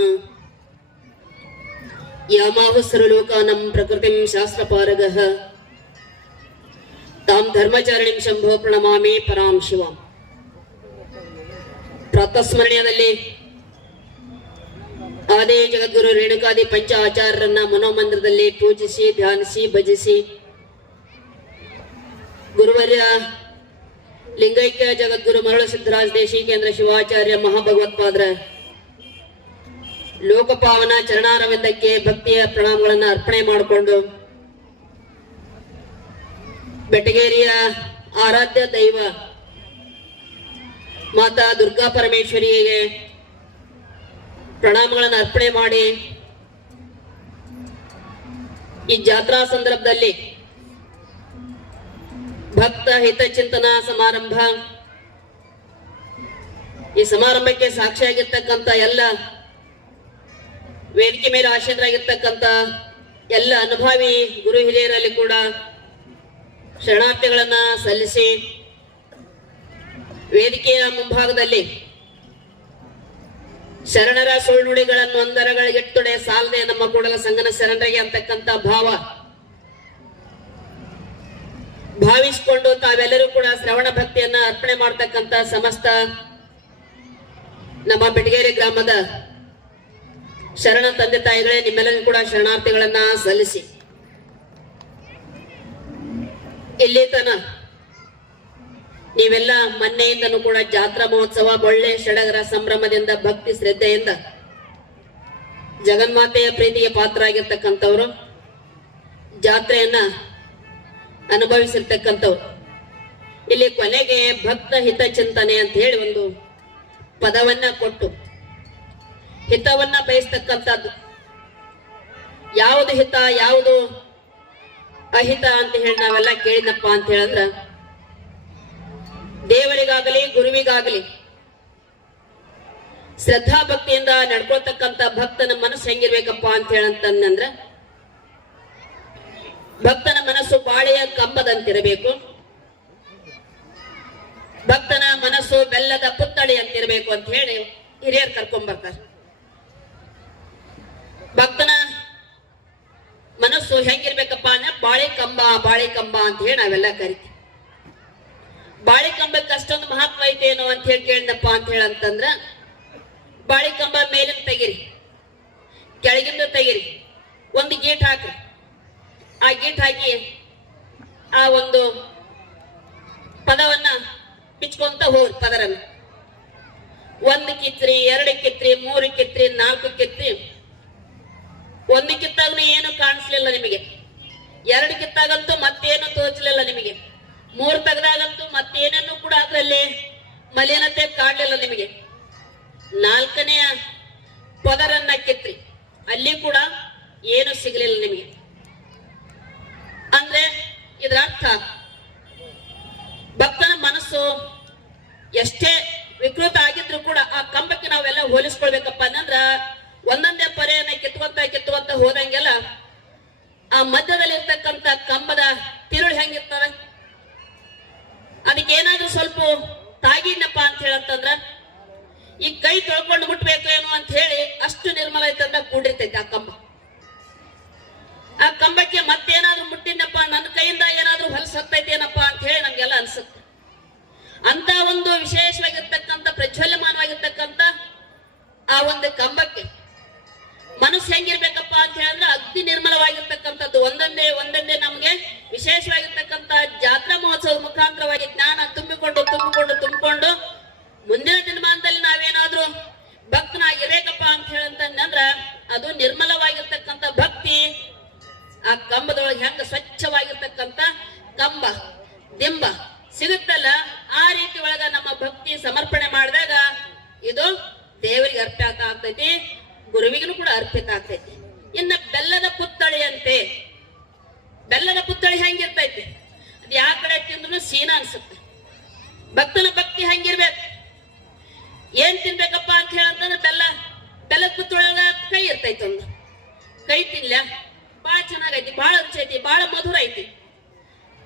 ಯಾಮಾಹ ಸರ್ವಲೋಕಾನಂ ಪ್ರಕೃತಿಂ ಶಾಸ್ತ್ರಪಾರಗಃ ತಾಂ ಧರ್ಮಚಾರಿಣಿಂ ಶಂಭೋ ಪ್ರಣಮಾಮಿ ಪರಾಂ ಶಿವಾಂ. ಪ್ರಾತಸ್ಮರಣೀಯದಲ್ಲಿ ಆದಿ ಜಗದ್ಗುರು ರೇಣುಕಾದಿ ಪಂಚ ಆಚಾರ್ಯರನ್ನ ಮನೋಮಂದಿರದಲ್ಲಿ ಪೂಜಿಸಿ ಧ್ಯಾನಿಸಿ ಭಜಿಸಿ ಗುರುವರ್ಯ ಲಿಂಗೈಕ್ಯ ಜಗದ್ಗುರು ಮರಳು ಸಿದ್ದರಾಜ ದೇಶಿಕೇಂದ್ರ ಶಿವಾಚಾರ್ಯ ಮಹಾಭಗವತ್ಪಾದರ ಲೋಕಪಾವನ ಚರಣಾರವಿಂದಕ್ಕೆ ಭಕ್ತಿಯ ಪ್ರಣಾಮಗಳನ್ನು ಅರ್ಪಣೆ ಮಾಡಿಕೊಂಡು ಬೆಟಗೇರಿಯ ಆರಾಧ್ಯ ದೈವ ಮಾತಾ ದುರ್ಗಾ ಪರಮೇಶ್ವರಿಗೆ ಪ್ರಣಾಮಗಳನ್ನು ಅರ್ಪಣೆ ಮಾಡಿ ಈ ಜಾತ್ರಾ ಸಂದರ್ಭದಲ್ಲಿ ಭಕ್ತ ಹಿತಚಿಂತನ ಸಮಾರಂಭ, ಈ ಸಮಾರಂಭಕ್ಕೆ ಸಾಕ್ಷಿಯಾಗಿರ್ತಕ್ಕಂಥ ಎಲ್ಲ ವೇದಿಕೆ ಮೇಲೆ ಆಶೀನರಾಗಿರ್ತಕ್ಕಂಥ ಎಲ್ಲ ಅನುಭವಿ ಗುರು ಹಿರಿಯರಲ್ಲಿ ಕೂಡ ಶರಣಾರ್ಥಿಗಳನ್ನ ಸಲ್ಲಿಸಿ ವೇದಿಕೆಯ ಮುಂಭಾಗದಲ್ಲಿ ಶರಣರ ಸುಳ್ಳುನುಡಿಗಳನ್ನು ಒಂದರಗಳಿಗೆಟ್ಟೊಡೆ ಸಾಲದೆ ನಮ್ಮ ಕೂಡಲ ಸಂಗನ ಶರಣರಿಗೆ ಅಂತಕ್ಕಂಥ ಭಾವಿಸಿಕೊಂಡು ತಾವೆಲ್ಲರೂ ಕೂಡ ಶ್ರವಣ ಭಕ್ತಿಯನ್ನ ಅರ್ಪಣೆ ಮಾಡತಕ್ಕಂಥ ಸಮಸ್ತ ನಮ್ಮ ಬೆಟಗೇರಿ ಗ್ರಾಮದ ಶರಣ ತಂದೆ ತಾಯಿಗಳೇ, ನಿಮ್ಮೆಲ್ಲರಿಗೂ ಕೂಡ ಶರಣಾರ್ಥಿಗಳನ್ನ ಸಲ್ಲಿಸಿ ಇಲ್ಲಿ ತನ ನೀವೆಲ್ಲ ಮೊನ್ನೆಯಿಂದನೂ ಕೂಡ ಜಾತ್ರಾ ಮಹೋತ್ಸವ ಒಳ್ಳೆ ಸಡಗರ ಸಂಭ್ರಮದಿಂದ ಭಕ್ತಿ ಶ್ರದ್ಧೆಯಿಂದ ಜಗನ್ಮಾತೆಯ ಪ್ರೀತಿಗೆ ಪಾತ್ರ ಆಗಿರ್ತಕ್ಕಂಥವ್ರು, ಜಾತ್ರೆಯನ್ನ ಅನುಭವಿಸಿರ್ತಕ್ಕಂಥವ್ರು. ಇಲ್ಲಿ ಕೊನೆಗೆ ಭಕ್ತ ಹಿತ ಚಿಂತನೆ ಅಂತ ಹೇಳಿ ಒಂದು ಪದವನ್ನ ಕೊಟ್ಟು ಹಿತವನ್ನ ಬಯಸ್ತಕ್ಕಂಥದ್ದು. ಯಾವುದು ಹಿತ ಯಾವುದು ಅಹಿತ ಅಂತ ಹೇಳಿ ನಾವೆಲ್ಲ ಕೇಳಿದಪ್ಪ ಅಂತ ಹೇಳಂದ್ರ, ದೇವರಿಗಾಗಲಿ ಗುರುವಿಗಾಗಲಿ ಶ್ರದ್ಧಾ ಭಕ್ತಿಯಿಂದ ನಡ್ಕೊಳ್ತಕ್ಕಂಥ ಭಕ್ತನ ಮನಸ್ಸು ಹೆಂಗಿರ್ಬೇಕಪ್ಪ ಅಂತ ಹೇಳಂತಂದ್ರ, ಭಕ್ತನ ಮನಸ್ಸು ಬಾಳೆಯ ಕಂಬದಂತಿರಬೇಕು, ಭಕ್ತನ ಮನಸ್ಸು ಬೆಲ್ಲದ ಪುತ್ತಳಿ ಅಂತಿರಬೇಕು ಅಂತ ಹೇಳಿ ಹಿರಿಯರು ಕರ್ಕೊಂಡ್ ಬರ್ತಾರೆ. ಭಕ್ತನ ಮನಸ್ಸು ಹೆಂಗಿರ್ಬೇಕಪ್ಪ ಅಂದ್ರೆ ಬಾಳೆ ಕಂಬ ಅಂತ ಹೇಳಿ ನಾವೆಲ್ಲ ಕರಿತೀವಿ. ಬಾಳೆ ಕಂಬಕ್ಕೆ ಅಷ್ಟೊಂದು ಮಹತ್ವ ಐತೇನೋ ಅಂತ ಹೇಳಿ ಕೇಳಿದಪ್ಪ ಅಂತ ಹೇಳಂತಂದ್ರ, ಬಾಳೆ ಕಂಬ ಮೇಲಿಂದ ತೆಗಿರಿ, ಕೆಳಗಿಂದ ತೆಗಿರಿ, ಒಂದು ಗೇಟ್ ಹಾಕ್ರಿ. ಆ ಗೇಟ್ ಹಾಕಿ ಆ ಒಂದು ಪದವನ್ನ ಬಿಚ್ಕೊಂತ ಹೋಗ್ರಿ. ಪದರನ್ನ ಒಂದು ಕಿತ್ರಿ, ಎರಡು ಕಿತ್ರಿ, ಮೂರು ಕಿತ್ರಿ, ನಾಲ್ಕು ಕಿತ್ರಿ. ಒಂದು ಕಿತ್ತಾಗನು ಏನು ಕಾಣಿಸ್ಲಿಲ್ಲ ನಿಮಗೆ, ಎರಡು ಕಿತ್ತಾಗಂತೂ ಮತ್ತೇನು ತೋಚಲಿಲ್ಲ ನಿಮಗೆ, ಮೂರು ತೆಗೆದಾಗಂತೂ ಮತ್ತೇನೇನು ಕೂಡ ಅದರಲ್ಲಿ ಮಲಿನತೆ ಕಾಣಲಿಲ್ಲ ನಿಮಗೆ. ನಾಲ್ಕನೆಯ ಪದರನ್ನ ಕಿತ್ರಿ, ಅಲ್ಲಿ ಕೂಡ ಏನು ಸಿಗಲಿಲ್ಲ ನಿಮಗೆ. ಅಂದ್ರೆ ಇದರ ಅರ್ಥ ಭಕ್ತನ ಮನಸ್ಸು ಎಷ್ಟೇ ವಿಕೃತ ಆಗಿದ್ರು ಕೂಡ ಆ ಕಂಬಕ್ಕೆ ನಾವೆಲ್ಲ ಹೋಲಿಸ್ಕೊಳ್ಬೇಕಪ್ಪ ಅನ್ನಂದ್ರ, ಒಂದೊಂದೇ ಪರೆಯನ್ನ ಕಿತ್ಕೊಂತ ಹೋದಂಗೆಲ್ಲ ಆ ಮಧ್ಯದಲ್ಲಿ ಇರ್ತಕ್ಕಂಥ ಕಂಬದ ತಿರುಳು ಹೆಂಗಿರ್ತವೆ, ಅದಕ್ಕೇನಾದ್ರೂ ಸ್ವಲ್ಪ ತಾಗಿನಪ್ಪ ಅಂತ ಹೇಳಂತಂದ್ರ, ಈ ಕೈ ತೊಳ್ಕೊಂಡು ಮುಟ್ಬೇಕು ಏನು ಅಂತ ಹೇಳಿ ಅಷ್ಟು ನಿರ್ಮಲ ಐತಂದ ಕೂಡಿರ್ತೈತಿ ಆ ಕಂಬ. ಆ ಕಂಬಕ್ಕೆ ಮತ್ತೇನಾದ್ರೂ ಮುಟ್ಟಿನಪ್ಪ, ನನ್ನ ಕೈಯಿಂದ ಏನಾದ್ರೂ ಹೊಲಸು ಹತ್ತೈತಿ ಏನಪ್ಪ ಅಂತ ಹೇಳಿ ನಮ್ಗೆಲ್ಲ ಅನ್ಸುತ್ತೆ. ಅಂತ ಒಂದು ವಿಶೇಷವಾಗಿರ್ತಕ್ಕಂಥ ಪ್ರಜ್ವಲ್ಯಮಾನವಾಗಿರ್ತಕ್ಕಂಥ ಆ ಒಂದು ಕಂಬಕ್ಕೆ ಮನಸ್ಸು ಹೆಂಗಿರ್ಬೇಕಪ್ಪ ಅಂತ ಹೇಳಿದ್ರೆ ಅಗ್ನಿ ನಿರ್ಮಲವಾಗಿರ್ತಕ್ಕಂಥದ್ದು. ಒಂದೊಂದೇ ನಮ್ಗೆ ವಿಶೇಷವಾಗಿರ್ತಕ್ಕಂಥ ಜಾತ್ರಾ ಮಹೋತ್ಸವದ ಮುಖಾಂತರವಾಗಿ ಜ್ಞಾನ ತುಂಬಿಕೊಂಡು ಮುಂದಿನ ದಿನಮಾನದಲ್ಲಿ ನಾವೇನಾದ್ರೂ ಭಕ್ತನಾಗಿರ್ಬೇಕಪ್ಪ ಅಂತ ಹೇಳಂತಂದ್ರ, ಅದು ನಿರ್ಮಲವಾಗಿರ್ತಕ್ಕಂಥ ಭಕ್ತಿ ಆ ಕಂಬದೊಳಗೆ ಹೆಂಗ ಸ್ವಚ್ಛವಾಗಿರ್ತಕ್ಕಂಥ ಕಂಬ ದಿಂಬ ಸಿಗುತ್ತಲ್ಲ, ಆ ರೀತಿ ಒಳಗ ನಮ್ಮ ಭಕ್ತಿ ಸಮರ್ಪಣೆ ಮಾಡಿದಾಗ ಇದು ದೇವರಿಗೆ ಅರ್ಪಿತ ಆಗ್ತೈತಿ, ಗುರುವಿಗೂ ಕೂಡ ಅರ್ಪಿತ ಆಗ್ತೈತಿ. ಇನ್ನ ಬೆಲ್ಲದ ಪುತ್ತಳಿಯಂತೆ, ಬೆಲ್ಲದ ಪುತ್ತಳಿ ಹೆಂಗಿರ್ತೈತಿ, ಅದು ಯಾವ ಕಡೆ ತಿಂದ್ರು ಸೀನ ಅನ್ಸುತ್ತೆ. ಭಕ್ತನ ಭಕ್ತಿ ಹೆಂಗಿರ್ಬೇಕು, ಏನ್ ತಿನ್ಬೇಕಪ್ಪ ಅಂತ ಹೇಳಂತಂದ್ರೆ ಬೆಲ್ಲದ ಪುತ್ತೊಳಗ ಕೈ ಇರ್ತೈತಿ. ಒಂದು ಕೈ ತಿನ್ಲ ಬಾಳ ಚೆನ್ನಾಗೈತಿ, ಬಾಳ ರುಚಿ ಐತಿ, ಬಾಳ ಮಧುರ ಐತಿ.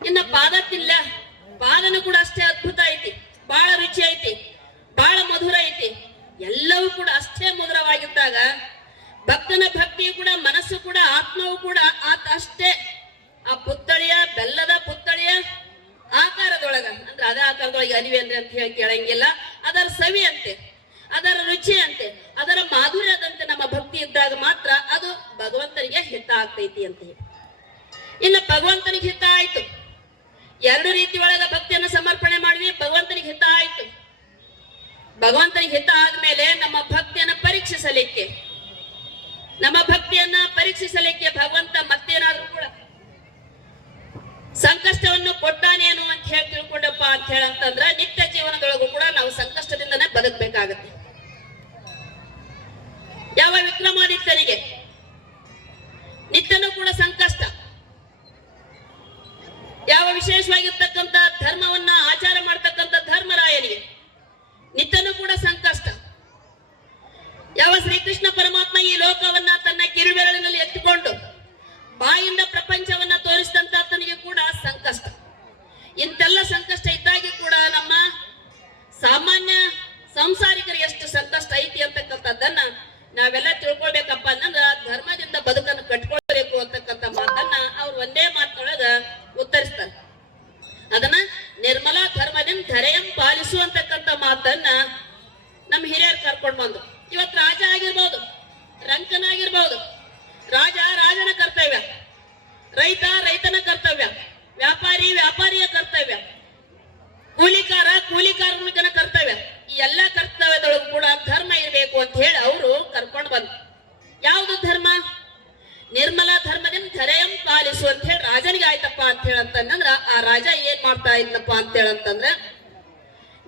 ಇನ್ನ ಪಾದ ತಿನ್ಲ, ಪಾದನು ಕೂಡ ಅಷ್ಟೇ ಅದ್ಭುತ ಐತಿ, ಬಾಳ ರುಚಿ ಐತಿ, ಬಾಳ ಮಧುರ ಐತಿ. ಎಲ್ಲವೂ ಕೂಡ ಅಷ್ಟೇ ಮಧುರವಾಗಿದ್ದಾಗ ಭಕ್ತನ ಭಕ್ತಿ ಕೂಡ ಮನಸ್ಸು ಕೂಡ ಹೇಳಂಗಿಲ್ಲ. ಅದರ ಸವಿ ಅಂತೆ, ಅದರ ರುಚಿ ಅಂತೆ, ಅದರ ಮಾಧುರ್ಯದಂತೆ ನಮ್ಮ ಭಕ್ತಿ ಇದ್ದಾಗ ಮಾತ್ರ ಅದು ಭಗವಂತನಿಗೆ ಹಿತ ಆಗ್ತೈತಿ ಅಂತ ಹೇಳಿ. ಇನ್ನು ಭಗವಂತನಿಗೆ ಹಿತ ಆಯ್ತು, ಎರಡು ರೀತಿ ಒಳಗ ಭಕ್ತಿಯನ್ನು ಸಮರ್ಪಣೆ ಮಾಡಿದ್ವಿ, ಭಗವಂತನಿಗೆ ಹಿತ ಆಯ್ತು. ಭಗವಂತನಿಗೆ ಹಿತ ಆದ್ಮೇಲೆ ನಮ್ಮ ಭಕ್ತಿಯನ್ನು ಪರೀಕ್ಷಿಸಲಿಕ್ಕೆ ಭಗವಂತ ಮತ್ತೇನಾದ್ರೂ ಕೂಡ ಸಂಕಷ್ಟವನ್ನು ಕೊಟ್ಟಾನೇನು ಅಂತ ಹೇಳಿ ತಿಳ್ಕೊಂಡಪ್ಪ ಅಂತ ಹೇಳಂತಂದ್ರ ನಿತ್ಯ ಜೀವನದೊಳಗೂ ಕೂಡ ನಾವು ಸಂಕಷ್ಟದಿಂದನೇ ಬದುಕಬೇಕಾಗತ್ತೆ. ಯಾವ ವಿಕ್ರಮಾದಿತ್ಯನಿಗೆ ನಿತ್ಯನೂ ಕೂಡ ಸಂಕಷ್ಟ, ಯಾವ ವಿಶೇಷವಾಗಿರ್ತಕ್ಕಂಥ ಧರ್ಮವನ್ನ ಆಚಾರ ಮಾಡ್ತಕ್ಕಂಥ ಧರ್ಮರಾಯನಿಗೆ ನಿತ್ಯನೂ ಕೂಡ ಸಂಕಷ್ಟ, ಯಾವ ಶ್ರೀಕೃಷ್ಣ ಪರಮಾತ್ಮ ಈ ಲೋಕವನ್ನ ತನ್ನ ಕಿರುಬೆರಳಿನಲ್ಲಿ ಎತ್ತುಕೊಂಡು ಬಾಯಿಂದ ಪ್ರಪಂಚವನ್ನ ತೋರಿಸಿದಂತ ಆತನಿಗೆ ಕೂಡ ಸಂಕಷ್ಟ. ಇಂತೆಲ್ಲ ಸಂಕಷ್ಟ ಇದ್ದಾಗಿ ಕೂಡ ನಮ್ಮ ಸಾಮಾನ್ಯ ಸಂಸಾರಿಕರಿಗೆ ಎಷ್ಟು ಸಂಕಷ್ಟ ಐತಿ ಅಂತಕ್ಕಂಥದ್ದನ್ನ ನಾವೆಲ್ಲ ತಿಳ್ಕೊಳ್ಬೇಕಪ್ಪ ಅನ್ನಂದ್ರ ಧರ್ಮದಿಂದ ಬದುಕನ್ನು ಕಟ್ಕೊಳ್ಬೇಕು ಅಂತಕ್ಕಂಥ ಮಾತನ್ನ ಅವ್ರು ಒಂದೇ ಮಾತೊಳಗ ಉತ್ತರಿಸ್ತಾರೆ. ಅದನ್ನ ನಿರ್ಮಲಾ ಧರ್ಮದಿಂದ ಧರೆಯಂ ಪಾಲಿಸು ಅಂತಕ್ಕಂಥ ಮಾತನ್ನ ನಮ್ಮ ಹಿರಿಯರು ಕರ್ಕೊಂಡು ಬಂದು, ಇವತ್ತು ರಾಜ ಆಗಿರ್ಬೋದು, ರಂಕನಾಗಿರ್ಬೋದು, ರಾಜನ ಕರ್ತವ್ಯ, ರೈತನ ಕರ್ತವ್ಯ, ವ್ಯಾಪಾರಿಯ ಕರ್ತವ್ಯ, ಕೂಲಿಕಾರನ ಕರ್ತವ್ಯ, ಈ ಎಲ್ಲ ಕರ್ತವ್ಯದೊಳಗೂ ಕೂಡ ಧರ್ಮ ಇರಬೇಕು ಅಂತ ಹೇಳಿ ಅವರು ಕರ್ಕೊಂಡು ಬಂದ್ರು. ಯಾವುದು ಧರ್ಮ? ನಿರ್ಮಲಾ ಧರ್ಮದಿಂದ ಧರೆಯಂ ಪಾಲಿಸು ಅಂತ ಹೇಳಿ ರಾಜನಿಗೆ ಆಯ್ತಪ್ಪ ಅಂತ ಹೇಳಂತಂದ್ರ ಆ ರಾಜ ಏನ್ ಮಾಡ್ತಾ ಇದ್ನಪ್ಪ ಅಂತ ಹೇಳಂತಂದ್ರ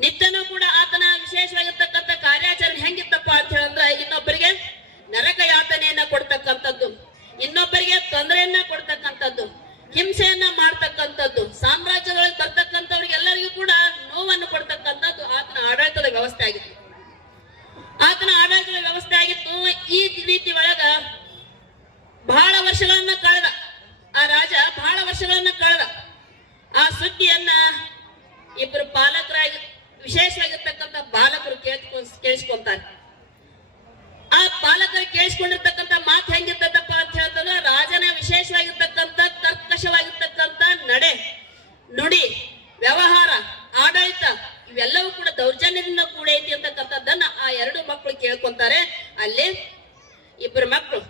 ನಿತ್ಯನೂ ಕೂಡ ಆತನ ವಿಶೇಷವಾಗಿರ್ತಕ್ಕಂಥ ಕಾರ್ಯಾಚರಣೆ ಹೆಂಗಿತ್ತಪ್ಪ ಅಂತ ಹೇಳಂದ್ರ ಇನ್ನೊಬ್ಬರಿಗೆ ನರಕ ಯಾತನೆಯನ್ನ ಕೊಡ್ತಕ್ಕಂಥದ್ದು, ಇನ್ನೊಬ್ಬರಿಗೆ ತೊಂದರೆಯನ್ನ ಕೊಡ್ತಕ್ಕಂಥದ್ದು, ಹಿಂಸೆಯನ್ನ ಮಾಡ್ತಕ್ಕಂಥದ್ದು, ಸಾಮ್ರಾಜ್ಯದೊಳಗೆ ಬರ್ತಕ್ಕಂಥವ್ರಿಗೆ ಎಲ್ಲರಿಗೂ ಕೂಡ ನೋವನ್ನು ಕೊಡ್ತಕ್ಕಂಥದ್ದು ಆತನ ಆಡಳಿತದ ವ್ಯವಸ್ಥೆ ಆಗಿತ್ತು. ಈ ರೀತಿ ಒಳಗ ಬಹಳ ವರ್ಷಗಳನ್ನ ಕಳೆದ ಆ ರಾಜ, ಬಹಳ ವರ್ಷಗಳನ್ನ ಕಳೆದ. ಆ ಸುದ್ದಿಯನ್ನ ಇಬ್ಬರು ಪಾಲಕರಾಗಿ ವಿಶೇಷವಾಗಿರ್ತಕ್ಕಂಥ ಬಾಲಕರು ಕೇಳಿಸ್ಕೊಂತಾರೆ. ಆ ಪಾಲಕರು ಕೇಳಿಸ್ಕೊಂಡಿರ್ತಕ್ಕಂಥ ಮಾತು ಹೆಂಗಿರ್ತದಪ್ಪ ಅಂತ ಹೇಳ್ತಂದ್ರೆ ರಾಜನ ವಿಶೇಷವಾಗಿರ್ತಕ್ಕಂಥ ಕರ್ಕಶವಾಗಿರ್ತಕ್ಕಂಥ ನಡೆ, ನುಡಿ, ವ್ಯವಹಾರ, ಆಡಳಿತ ಇವೆಲ್ಲವೂ ಕೂಡ ದೌರ್ಜನ್ಯದಿಂದ ಕೂಡ ಐತಿ ಅಂತಕ್ಕಂಥದ್ದನ್ನ ಆ ಎರಡು ಮಕ್ಕಳು ಕೇಳ್ಕೊಂತಾರೆ. ಅಲ್ಲಿ ಇಬ್ಬರು ಮಕ್ಕಳು,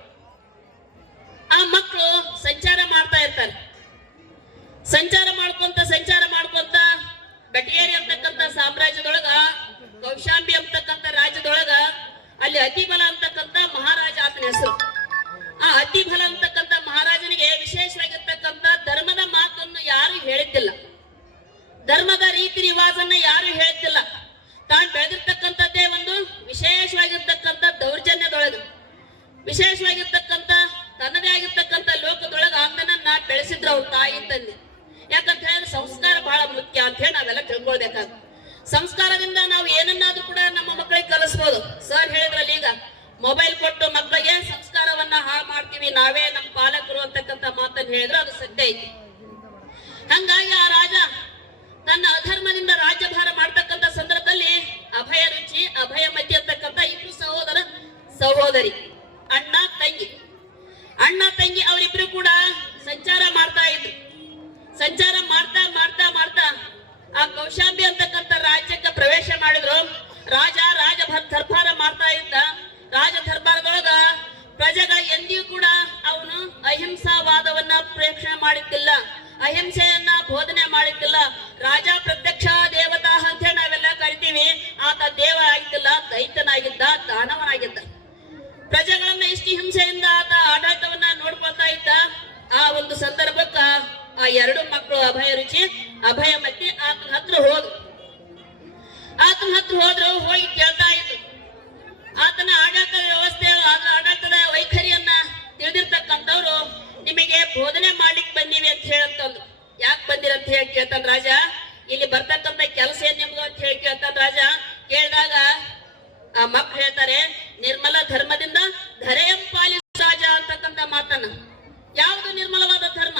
ಆ ಮಕ್ಕಳು ಸಂಚಾರ ಮಾಡ್ತಾ ಇರ್ತಾರೆ. ಸಂಚಾರ ಮಾಡ್ಕೊಂತ ಬೆಟಗೇರಿ ಅಂತಕ್ಕಂಥ ಸಾಮ್ರಾಜ್ಯದೊಳಗ, ಕೌಶಾಂಬಿ ಅಂತಕ್ಕಂಥ ರಾಜ್ಯದೊಳಗ ಅಲ್ಲಿ ಅತಿಬಲ ಅಂತಕ್ಕಂಥ ಮಹಾರಾಜ ಆತನ ಹೆಸರು. ಆ ಅತಿಬಲ ಅಂತಕ್ಕಂಥ ಮಹಾರಾಜನಿಗೆ ವಿಶೇಷವಾಗಿರ್ತಕ್ಕಂಥ ಧರ್ಮದ ಮಾತನ್ನು ಯಾರು ಹೇಳಿದ್ದಿಲ್ಲ, ಧರ್ಮದ ರೀತಿ ರಿವಾಜನ್ನ ಯಾರು ಹೇಳ್ತಿಲ್ಲ. ತಾನು ಬೆಳೆದಿರ್ತಕ್ಕಂಥದ್ದೇ ಒಂದು ವಿಶೇಷವಾಗಿರ್ತಕ್ಕಂಥ ದೌರ್ಜನ್ಯದೊಳಗ, ವಿಶೇಷವಾಗಿರ್ತಕ್ಕಂಥ ತನ್ನದೇ ಆಗಿರ್ತಕ್ಕಂಥ ಲೋಕದೊಳಗ ಆತನನ್ನ ಬೆಳೆಸಿದ್ರು ಅವ್ರ ತಾಯಿ ತಂದೆ. ಯಾಕಂತ ಹೇಳಿದ್ರೆ ಸಂಸ್ಕಾರ ಬಹಳ ಮುಖ್ಯ ಅಂತ ಹೇಳಿ ನಾವೆಲ್ಲ ತಿಳ್ಕೊಳ್ಬೇಕಾಗುತ್ತೆ. ಸಂಸ್ಕಾರದಿಂದ ನಾವು ಏನನ್ನಾದ್ರೂ ಕೂಡ ನಮ್ಮ ಮಕ್ಕಳಿಗೆ ಕಲಿಸ್ಬೋದು. ಸರ್ ಹೇಳಿದ್ರಲ್ಲಿ ಈಗ ಮೊಬೈಲ್ ಕೊಟ್ಟು ಮಕ್ಕಳಿಗೆ ಸಂಸ್ಕಾರವನ್ನ ಹಾಳು ಮಾಡ್ತೀವಿ ನಾವೇ, ನಮ್ಮ ಪಾಲಕರು ಅಂತಕ್ಕಂಥ ಮಾತನ್ನು ಹೇಳಿದ್ರು ಅದು ಸತ್ಯ ಐತಿ. ಹಂಗಾಗಿ ಆ ರಾಜ ತನ್ನ ಅಧರ್ಮದಿಂದ ರಾಜ್ಯಭಾರ ಮಾಡ್ತಕ್ಕಂಥ ಸಂದರ್ಭದಲ್ಲಿ ಅಭಯ ರುಚಿ, ಅಭಯ ಮತಿ ಅಂತಕ್ಕಂಥ ಇಬ್ರು ಸಹೋದರಿ, ಅಣ್ಣ ತಂಗಿ ಅವರಿಬ್ರು ಕೂಡ ಸಂಚಾರ ಮಾಡ್ತಾ ಇದ್ರು. ಸಂಚಾರ ಮಾಡ್ತಾ ಆ ಕೌಶಾಂಬಿ ಅಂತಕ್ಕಂಥ ರಾಜ್ಯಕ್ಕೆ ಪ್ರವೇಶ ಮಾಡಿದ್ರು. ರಾಜ ದರ್ಬಾರ ಮಾಡ್ತಾ ಇದ್ದ. ರಾಜ ದರ್ಬಾರದೊಳಗ ಪ್ರಜೆಗಳ ಎಂದಿಗೂ ಕೂಡ ಅವನು ಅಹಿಂಸಾವಾದವನ್ನ ಪ್ರೇಕ್ಷಣೆ ಮಾಡಿದ್ದಿಲ್ಲ, ಅಹಿಂಸೆಯನ್ನ ಬೋಧನೆ ಮಾಡಿದ್ದಿಲ್ಲ. ರಾಜ ಪ್ರತ್ಯಕ್ಷ ದೇವತಾ ಅಂತ ಹೇಳಿ ನಾವೆಲ್ಲ ಕರಿತೀವಿ. ಆತ ದೇವ ಆಗಿದ್ದಿಲ್ಲ, ದೈತ್ಯನಾಗಿದ್ದ, ದಾನವನಾಗಿದ್ದ. ಪ್ರಜೆಗಳನ್ನ ಇಷ್ಟು ಹಿಂಸೆಯಿಂದ ಆತ ಆಡಳಿತವನ್ನ ನೋಡ್ಕೊಳ್ತಾ ಇದ್ದ. ಆ ಒಂದು ಸಂದರ್ಭಕ್ಕ ಆ ಎರಡು ಮಕ್ಕಳು ಅಭಯ ರುಚಿ, ಅಭಯ ಮತಿ ಆತನ ಹತ್ರ ಹೋದ್ರು. ಹೋಗಿ ಕೇಳ್ತಾ ಇದ್ರು. ಆತನ ಆಡಳಿತದ ವ್ಯವಸ್ಥೆ, ಆಡಳಿತದ ವೈಖರಿಯನ್ನ ತಿಳಿದಿರ್ತಕ್ಕಂಥವ್ರು ನಿಮಗೆ ಬೋಧನೆ ಮಾಡ್ಲಿಕ್ಕೆ ಬಂದೀವಿ ಅಂತ ಹೇಳಂತಂದ್ರು. ಯಾಕೆ ಬಂದಿರ ಅಂತ ಹೇಳಿ ಕೇಳ್ತಾನ ರಾಜ. ಇಲ್ಲಿ ಬರ್ತಕ್ಕಂಥ ಕೆಲಸ ಏನ್ ನಿಮ್ದು ಅಂತ ಹೇಳಿ ಕೇಳ್ತಾನ ರಾಜ. ಕೇಳಿದಾಗ ಆ ಮಕ್ಕಳು ಹೇಳ್ತಾರೆ, ನಿರ್ಮಲ ಧರ್ಮದಿಂದ ಧರೆಯಂ ಪಾಲಿಸು ರಾಜ ಅಂತಕ್ಕಂಥ ಮಾತನ್ನ. ಯಾವುದು ನಿರ್ಮಲವಾದ ಧರ್ಮ?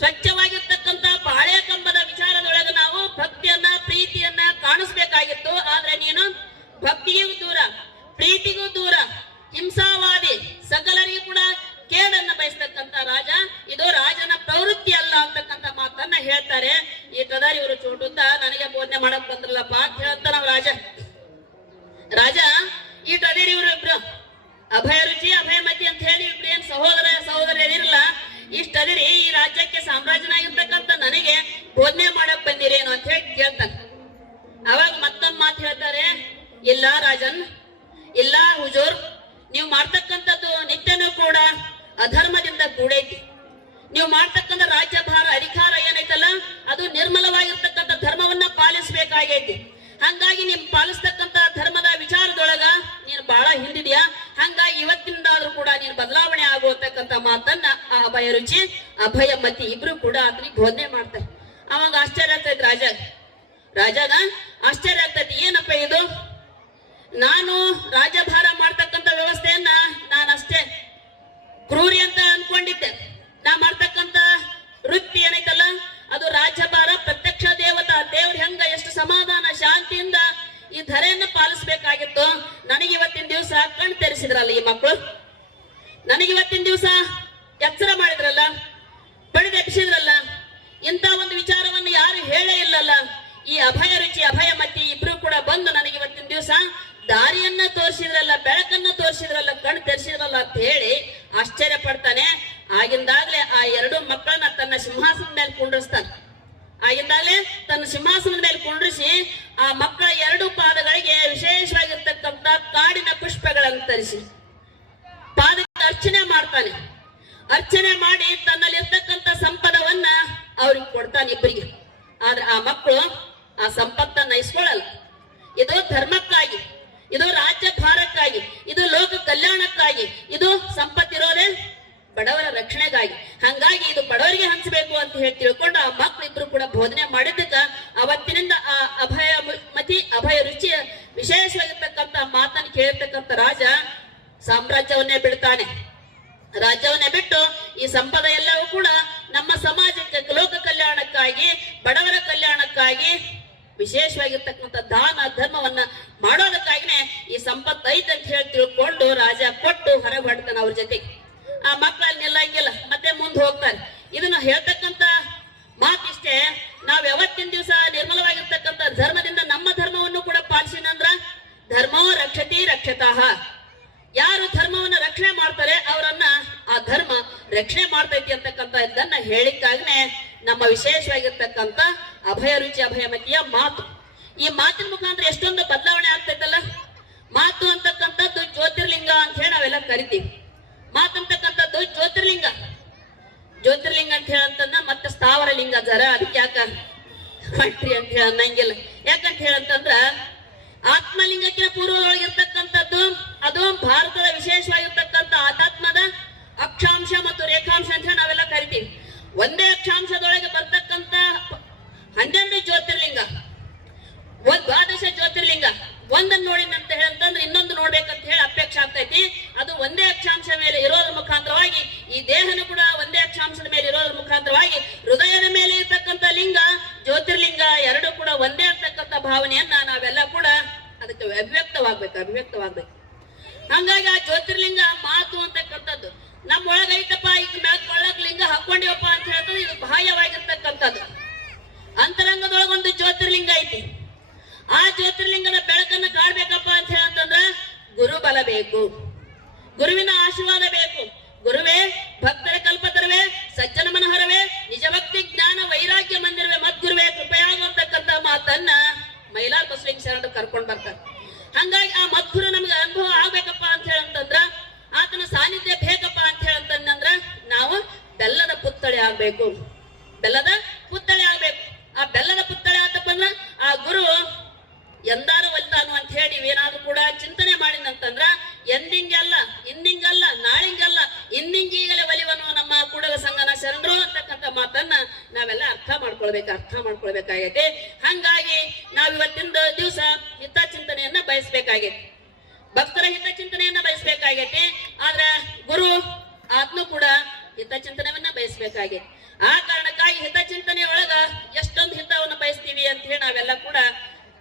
ಸ್ವಚ್ಛವಾಗಿರ್ತಕ್ಕಂಥ ಬಾಳೆ ಕಂಬದ ವಿಚಾರದೊಳಗೆ ನಾವು ಭಕ್ತಿಯನ್ನ, ಪ್ರೀತಿಯನ್ನ ಕಾಣಿಸ್ಬೇಕಾಗಿತ್ತು. ಆದ್ರೆ ನೀನು ಭಕ್ತಿಗೂ ದೂರ, ಪ್ರೀತಿಗೂ ದೂರ, ಹಿಂಸಾವಾದಿ, ಸಕಲರಿಗೂ ಕೂಡ ಕೇಡನ್ನ ಬಯಸ್ತಕ್ಕಂಥ ರಾಜ. ಇದು ರಾಜನ ಪ್ರವೃತ್ತಿ ಅಲ್ಲ ಅಂತಕ್ಕಂಥ ಮಾತನ್ನ ಹೇಳ್ತಾರೆ. ಈ ಕದಾರಿ ಇವರು ಚೋಟುತ್ತ ನನಗೆ ಬೋಧನೆ ಮಾಡಕ್ ಬಂದ ಅಂತ ಹೇಳಂತ ನಾವು ರಾಜ ಇಟ್ ಅದೇರಿ ಇವ್ರು ಇಬ್ರು ಅಭಯ ರುಚಿ ಅಭಯಮತಿ ಅಂತ ಹೇಳಿ ಇಬ್ರು ಏನ್ ಸಹೋದರಿರಲ್ಲ ಇಷ್ಟ ಅದಿರಿ ಈ ರಾಜ್ಯಕ್ಕೆ ಸಾಮ್ರಾಜ್ಯನಾಗಿರ್ತಕ್ಕಂಥ ನನಗೆ ಬೋಧನೆ ಮಾಡಕ್ ಬಂದಿರೇನು ಅಂತ ಹೇಳಿ ಕೇಳ್ತಾನೆ. ಅವಾಗ ಮತ್ತೊಂದು ಮಾತು ಹೇಳ್ತಾರೆ, ಇಲ್ಲ ರಾಜನ್, ಇಲ್ಲ ಹುಜೂರ್, ನೀವು ಮಾಡ್ತಕ್ಕಂಥದ್ದು ನಿತ್ಯನೂ ಕೂಡ ಅಧರ್ಮದಿಂದ ಕೂಡೈತಿ. ನೀವು ಮಾಡ್ತಕ್ಕಂಥ ರಾಜ್ಯಭಾರ ಅಧಿಕಾರ ಏನೈತಲ್ಲ ಅದು ನಿರ್ಮಲವಾಗಿರ್ತಕ್ಕಂಥ ಧರ್ಮವನ್ನ ಪಾಲಿಸಬೇಕಾಗೈತಿ. ಹಂಗಾಗಿ ನೀನ್ ಪಾಲಿಸ್ತಕ್ಕಂಥ ಧರ್ಮದ ವಿಚಾರದೊಳಗ ನೀನು ಬಹಳ ಹಿಂದಿದ್ಯಾ. ಹಂಗಾಗಿ ಇವತ್ತಿಂದಾದ್ರೂ ಕೂಡ ನೀನು ಬದಲಾವಣೆ ಆಗುವಂತಕ್ಕಂಥ ಮಾತನ್ನ ಆ ಅಭಯ ರುಚಿ ಅಭಯಮತಿ ಇಬ್ರು ಕೂಡ ಆತನಿಗೆ ಬೋಧನೆ ಮಾಡ್ತಾರೆ. ಅವಾಗ ಆಶ್ಚರ್ಯ ಆಗ್ತೈತಿ ರಾಜಾಗ ಆಶ್ಚರ್ಯ ಆಗ್ತೈತಿ, ಏನಪ್ಪ ಇದು, ನಾನು ರಾಜ್ಯಭಾರ ಮಾಡ್ತಕ್ಕಂಥ ವ್ಯವಸ್ಥೆಯನ್ನ ನಾನಷ್ಟೇ ಕ್ರೂರಿ ಅಂತ ಅನ್ಕೊಂಡಿದ್ದೆ. ನಾ ಮಾಡ್ತಕ್ಕಂಥ ವೃತ್ತಿ ಏನೈತಲ್ಲ ಅದು ರಾಜ್ಯಭಾರ ಪ್ರತ್ಯಕ್ಷ ದೇವ್ರ ಹೆಂಗ ಎಷ್ಟು ಸಮಾಧಾನ ಶಾಂತಿಯಿಂದ ಈ ಧರೆಯನ್ನು ಪಾಲಿಸ್ಬೇಕಾಗಿತ್ತು. ನನಗಿವತ್ತಿನ ದಿವಸ ಕಣ್ ತೆರೆಸಿದ್ರಲ್ಲ ಈ ಮಕ್ಕಳು, ನನಗಿವತ್ತಿನ ದಿವಸ ಎಚ್ಚರ ಮಾಡಿದ್ರಲ್ಲ, ಬಡಿದೆಬ್ಸಿದ್ರಲ್ಲ. ಇಂಥ ಒಂದು ವಿಚಾರವನ್ನು ಯಾರು ಹೇಳೇ ಇಲ್ಲಲ್ಲ. ಈ ಅಭಯ ರುಚಿ ಅಭಯಮತಿ ಇಬ್ರು ಕೂಡ ಬಂದು ನನಗೆ ಇವತ್ತಿನ ದಿವಸ ದಾರಿಯನ್ನ ತೋರಿಸಿದ್ರಲ್ಲ, ಬೆಳಕನ್ನ ತೋರಿಸಿದ್ರಲ್ಲ, ಕಣ್ ತೆರೆಸಿದ್ರಲ್ಲ ಅಂತ ಹೇಳಿ ಆಶ್ಚರ್ಯ ಪಡ್ತಾನೆ. ಆಗಿಂದಾಗ್ಲೇ ಆ ಎರಡು ಮಕ್ಕಳನ್ನ ತನ್ನ ಸಿಂಹಾಸನದ ಮೇಲೆ ಕುಂಡ್ರಿಸ್ತಾನೆ. ಆಗಿಂದಾಗ್ಲೇ ತನ್ನ ಸಿಂಹಾಸನದ ಮೇಲೆ ಕುಂಡ್ರಿಸಿ ಆ ಮಕ್ಕಳ ಎರಡು ಪಾದಗಳಿಗೆ ವಿಶೇಷವಾಗಿರ್ತಕ್ಕಂಥ ಕಾಡಿನ ಪುಷ್ಪಗಳನ್ನು ತರಿಸಿ ಪಾದಕ್ಕೆ ಅರ್ಚನೆ ಮಾಡ್ತಾನೆ. ಅರ್ಚನೆ ಮಾಡಿ ತನ್ನಲ್ಲಿ ಇರ್ತಕ್ಕಂಥ ಸಂಪದವನ್ನ ಅವ್ರಿಗೆ ಕೊಡ್ತಾನೆ ಇಬ್ಬರಿಗೆ. ಆದ್ರೆ ಆ ಮಕ್ಕಳು ಆ ಸಂಪತ್ತನ್ನ ಇಸ್ಕೊಳ್ಳಲ್ಲ. ಇದು ಧರ್ಮಕ್ಕಾಗಿ, ಇದು ರಾಜ್ಯ ಭಾರಕ್ಕಾಗಿ, ಇದು ಲೋಕ ಕಲ್ಯಾಣಕ್ಕಾಗಿ, ಇದು ಸಂಪತ್ತಿರೋದೇ ಬಡವರ ರಕ್ಷಣೆಗಾಗಿ. ಹಂಗಾಗಿ ಇದು ಬಡವರಿಗೆ ಹಂಚಬೇಕು ಅಂತ ಹೇಳಿ ತಿಳ್ಕೊಂಡು ಆ ಮಕ್ಕಳಿಬ್ರು ಕೂಡ ಬೋಧನೆ ಮಾಡಿದ್ದಕ್ಕ ಅವತ್ತಿನಿಂದ ಆ ಅಭಯಮತಿ ಅಭಯ ರುಚಿಯ ವಿಶೇಷವಾಗಿರ್ತಕ್ಕಂಥ ಮಾತನ್ನು ಕೇಳಿರ್ತಕ್ಕಂಥ ರಾಜ ಸಾಮ್ರಾಜ್ಯವನ್ನೇ ಬಿಡ್ತಾನೆ. ರಾಜ್ಯವನ್ನೇ ಬಿಟ್ಟು ಈ ಸಂಪದ ಎಲ್ಲವೂ ಕೂಡ ನಮ್ಮ ಸಮಾಜಕ್ಕೆ ಲೋಕ ಕಲ್ಯಾಣಕ್ಕಾಗಿ, ಬಡವರ ಕಲ್ಯಾಣಕ್ಕಾಗಿ, ವಿಶೇಷವಾಗಿರ್ತಕ್ಕಂಥ ದಾನ ಧರ್ಮವನ್ನ ಮಾಡೋದಕ್ಕಾಗಿನೇ ಈ ಸಂಪತ್ತು ಐತೆ ಅಂತ ಹೇಳಿ ತಿಳ್ಕೊಂಡು ರಾಜ ಕೊಟ್ಟು ಹೊರಗೆ ಹೊಡ್ತಾನೆ ಅವ್ರ ಜೊತೆಗೆ. ಆ ಮಕ್ಕಳಲ್ಲಿ ನಿಲ್ಲಂಗಿಲ್ಲ, ಮತ್ತೆ ಮುಂದೆ ಹೋಗ್ತಾರೆ. ಇದನ್ನ ಹೇಳ್ತಕ್ಕಂಥ ಮಾತಿಷ್ಟೇ, ನಾವ್ ಯಾವತ್ತಿನ ದಿವಸ ನಿರ್ಮಲವಾಗಿರ್ತಕ್ಕಂಥ ಧರ್ಮದಿಂದ ನಮ್ಮ ಧರ್ಮವನ್ನು ಕೂಡ ಪಾಲಿಸಿನಂದ್ರ ಧರ್ಮೋ ರಕ್ಷತಿ ರಕ್ಷತಃ. ಯಾರು ಧರ್ಮವನ್ನ ರಕ್ಷಣೆ ಮಾಡ್ತಾರೆ ಅವರನ್ನ ಆ ಧರ್ಮ ರಕ್ಷಣೆ ಮಾಡ್ತೈತಿ ಅಂತಕ್ಕಂಥ ಇದನ್ನ ಹೇಳಿಕ್ಕಾಗನೆ ನಮ್ಮ ವಿಶೇಷವಾಗಿರ್ತಕ್ಕಂಥ ಅಭಯ ರುಚಿ ಅಭಯಮತಿಯ ಮಾತು. ಈ ಮಾತಿನ ಮುಖಾಂತರ ಎಷ್ಟೊಂದು ಬದಲಾವಣೆ ಆಗ್ತೈತಲ್ಲ. ಮಾತು ಅಂತಕ್ಕಂಥದ್ದು ಜ್ಯೋತಿರ್ಲಿಂಗ ಅಂತ ಹೇಳಿ ನಾವೆಲ್ಲ ಕರಿತೀವಿ. ಮಾತಂತಕ್ಕಂಥದ್ದು ಜ್ಯೋತಿರ್ಲಿಂಗ ಅಂತ ಹೇಳಂತಂದ ಮತ್ತೆ ಸ್ಥಾವರ ಲಿಂಗ ಜರ ಅದಕ್ಕೆ ಯಾಕ ಮಾಡ್ರಿ ಅಂತ ಹೇಳ ಅನ್ನಂಗಿಲ್ಲ. ಯಾಕಂತ ಹೇಳಂತಂದ್ರ ಆತ್ಮಲಿಂಗಕ್ಕಿನ ಪೂರ್ವದೊಳಗಿರ್ತಕ್ಕಂಥದ್ದು ಅದು ಭಾರತದ ವಿಶೇಷವಾಗಿರ್ತಕ್ಕಂಥ ಆಧ್ಯಾತ್ಮದ ಅಕ್ಷಾಂಶ ಮತ್ತು ರೇಖಾಂಶ ಅಂತ ಹೇಳಿ ನಾವೆಲ್ಲ ಕರಿತೀವಿ. ಒಂದೇ ಅಕ್ಷಾಂಶದೊಳಗೆ ಬರ್ತಕ್ಕಂಥ 12 ಜ್ಯೋತಿರ್ಲಿಂಗ, 12 ಜ್ಯೋತಿರ್ಲಿಂಗ ಒಂದನ್ನು ನೋಡಿನಂತ ಹೇಳಂತಂದ್ರೆ ಇನ್ನೊಂದು ನೋಡ್ಬೇಕಂತ ಹೇಳಿ ಅಪೇಕ್ಷೆ ಆಗ್ತೈತಿ. ಅದು ಒಂದೇ ಅಕ್ಷಾಂಶ ಮೇಲೆ ಇರೋದ್ರ ಮುಖಾಂತರವಾಗಿ ಈ ದೇಹನು ಕೂಡ ಒಂದೇ ಅಕ್ಷಾಂಶದ ಮೇಲೆ ಇರೋದ್ರ ಮುಖಾಂತರವಾಗಿ ಹೃದಯದ ಮೇಲೆ ಇರ್ತಕ್ಕಂಥ ಲಿಂಗ ಜ್ಯೋತಿರ್ಲಿಂಗ ಎರಡು ಕೂಡ ಒಂದೇ ಅಂತಕ್ಕಂಥ ಭಾವನೆಯನ್ನ ನಾವೆಲ್ಲ ಕೂಡ ಅದಕ್ಕೆ ಅಭಿವ್ಯಕ್ತವಾಗ್ಬೇಕು. ಹಂಗಾಗಿ ಆ ಜ್ಯೋತಿರ್ಲಿಂಗ ಮಾತು ಅಂತಕ್ಕಂಥದ್ದು ನಮ್ಮ ಒಳಗೈತಪ್ಪ, ಈಗ ಮ್ಯಾಕ್ ಲಿಂಗ ಹಾಕೊಂಡಿವಪ್ಪ ಅಂತ ಹೇಳಿದ್ರೆ ಇದು ಬಾಹ್ಯವಾಗಿರ್ತಕ್ಕಂಥದ್ದು. ಅಂತರಂಗದೊಳಗೊಂದು ಜ್ಯೋತಿರ್ಲಿಂಗ ಐತಿ. ಆ ಜ್ಯೋತಿರ್ಲಿಂಗದ ಬೆಳಕನ್ನು ಕಾಡ್ಬೇಕಪ್ಪ ಅಂತ ಹೇಳಂತಂದ್ರ ಗುರುಬಲ ಬೇಕು, ಗುರುವಿನ ಆಶೀರ್ವಾದ ಬೇಕು. ಗುರುವೇ ಭಕ್ತರ ಕಲ್ಪತರವೇ, ಸಜ್ಜನ ಮನೋಹರವೇ, ನಿಜ ಭಕ್ತಿ ಜ್ಞಾನ ವೈರಾಗ್ಯ ಮಂದಿರವೇ ಮದ್ಗುರುವೇ ಕೃಪೆಯಾಗುವಂತಕ್ಕಂಥ ಮಾತನ್ನ ಮೈಲಾರ ಬಸವಲಿಂಗ ಶರಣರು ಕರ್ಕೊಂಡ್ ಬರ್ತಾರೆ. ಹಂಗಾಗಿ ಆ ಮದ್ಗುರು ನಮ್ಗೆ ಅನುಭವ ಆಗ್ಬೇಕಪ್ಪ ಅಂತ ಹೇಳಂತಂದ್ರ, ಆತನ ಸಾನ್ನಿಧ್ಯ ಬೇಕಪ್ಪ ಅಂತ ಹೇಳಂತಂದ್ರ ನಾವು ಬೆಲ್ಲದ ಪುತ್ಥಳಿ ಆಗ್ಬೇಕು. ಆ ಬೆಲ್ಲದ ಪುತ್ಥಳಿ ಆತಪ್ಪ ಅಂದ್ರ ಆ ಗುರು ಎಂದಾರು ಒಲ್ತಾನು ಅಂತ ಹೇಳಿ ಏನಾದ್ರು ಕೂಡ ಚಿಂತನೆ ಮಾಡಿದಂತಂದ್ರ ಎಂದಿಂಗಲ್ಲ, ಇಂದಿಂಗಲ್ಲ, ನಾಳಿಂಗಲ್ಲ, ಇಂದಿಂಗೀಗಲೇ ಒಲಿವನು ನಮ್ಮ ಕೂಡಲ ಸಂಗನ ಶರಣರು ಅಂತಕ್ಕಂಥ ಮಾತನ್ನ ನಾವೆಲ್ಲ ಅರ್ಥ ಮಾಡ್ಕೊಳ್ಬೇಕಾಗೈತೆ. ಹಂಗಾಗಿ ನಾವ್ ಇವತ್ತಿನ ದಿವಸ ಹಿತಚಿಂತನೆಯನ್ನ ಬಯಸ್ಬೇಕಾಗೈತಿ, ಭಕ್ತರ ಹಿತಚಿಂತನೆಯನ್ನ ಬಯಸ್ಬೇಕಾಗೈತಿ. ಆದ್ರೆ ಗುರು ಆತ್ಮ ಕೂಡ ಹಿತಚಿಂತನೆಯನ್ನ ಬಯಸ್ಬೇಕಾಗೈತಿ. ಆ ಕಾರಣಕ್ಕಾಗಿ ಹಿತಚಿಂತನೆ ಒಳಗ ಎಷ್ಟೊಂದು ಹಿತವನ್ನು ಬಯಸ್ತೀವಿ ಅಂತ ಹೇಳಿ ನಾವೆಲ್ಲ ಕೂಡ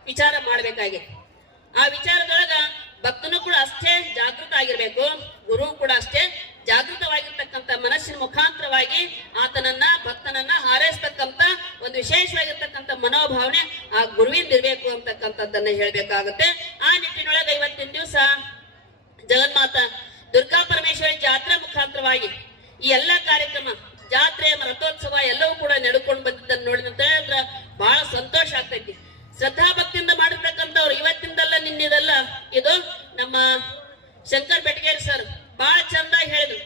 ವಿಚಾರ ಮಾಡ್ಬೇಕಾಗೈತಿ. ಆ ವಿಚಾರದೊಳಗ ಭಕ್ತನು ಕೂಡ ಅಷ್ಟೇ ಜಾಗೃತ ಆಗಿರ್ಬೇಕು, ಗುರು ಕೂಡ ಅಷ್ಟೇ ಜಾಗೃತವಾಗಿರ್ತಕ್ಕಂಥ ಮನಸ್ಸಿನ ಮುಖಾಂತರವಾಗಿ ಆತನನ್ನ ಭಕ್ತನನ್ನ ಹಾರೈಸ್ತಕ್ಕಂಥ ಒಂದು ವಿಶೇಷವಾಗಿರ್ತಕ್ಕಂಥ ಮನೋಭಾವನೆ ಆ ಗುರುವಿಂದ ಇರಬೇಕು ಅಂತಕ್ಕಂಥದ್ದನ್ನ ಹೇಳ್ಬೇಕಾಗುತ್ತೆ. ಆ ನಿಟ್ಟಿನೊಳಗೆ ಇವತ್ತಿನ ದಿವಸ ಜಗನ್ಮಾತ ದುರ್ಗಾ ಪರಮೇಶ್ವರಿ ಜಾತ್ರೆ ಮುಖಾಂತರವಾಗಿ ಈ ಎಲ್ಲಾ ಕಾರ್ಯಕ್ರಮ, ಜಾತ್ರೆ, ರಥೋತ್ಸವ ಎಲ್ಲವೂ ಕೂಡ ನಡ್ಕೊಂಡು ಬಂದಿದ್ದನ್ನು ನೋಡಿದಂತ ಹೇಳಿದ್ರೆ ಬಹಳ ಸಂತೋಷ ಆಗ್ತೈತಿ. ಶ್ರದ್ಧಾ ಭಕ್ತಿಯಿಂದ ಮಾಡಿರ್ತಕ್ಕಂಥವ್ರು ಇವತ್ತಿಂದಲ್ಲ ನಿನ್ನಿದಲ್ಲ, ಇದು ನಮ್ಮ ಶಂಕರ್ ಬೆಟಗೇರಿ ಸರ್ ಬಹಳ ಚಂದಾಗಿ ಹೇಳಿದ್ರು.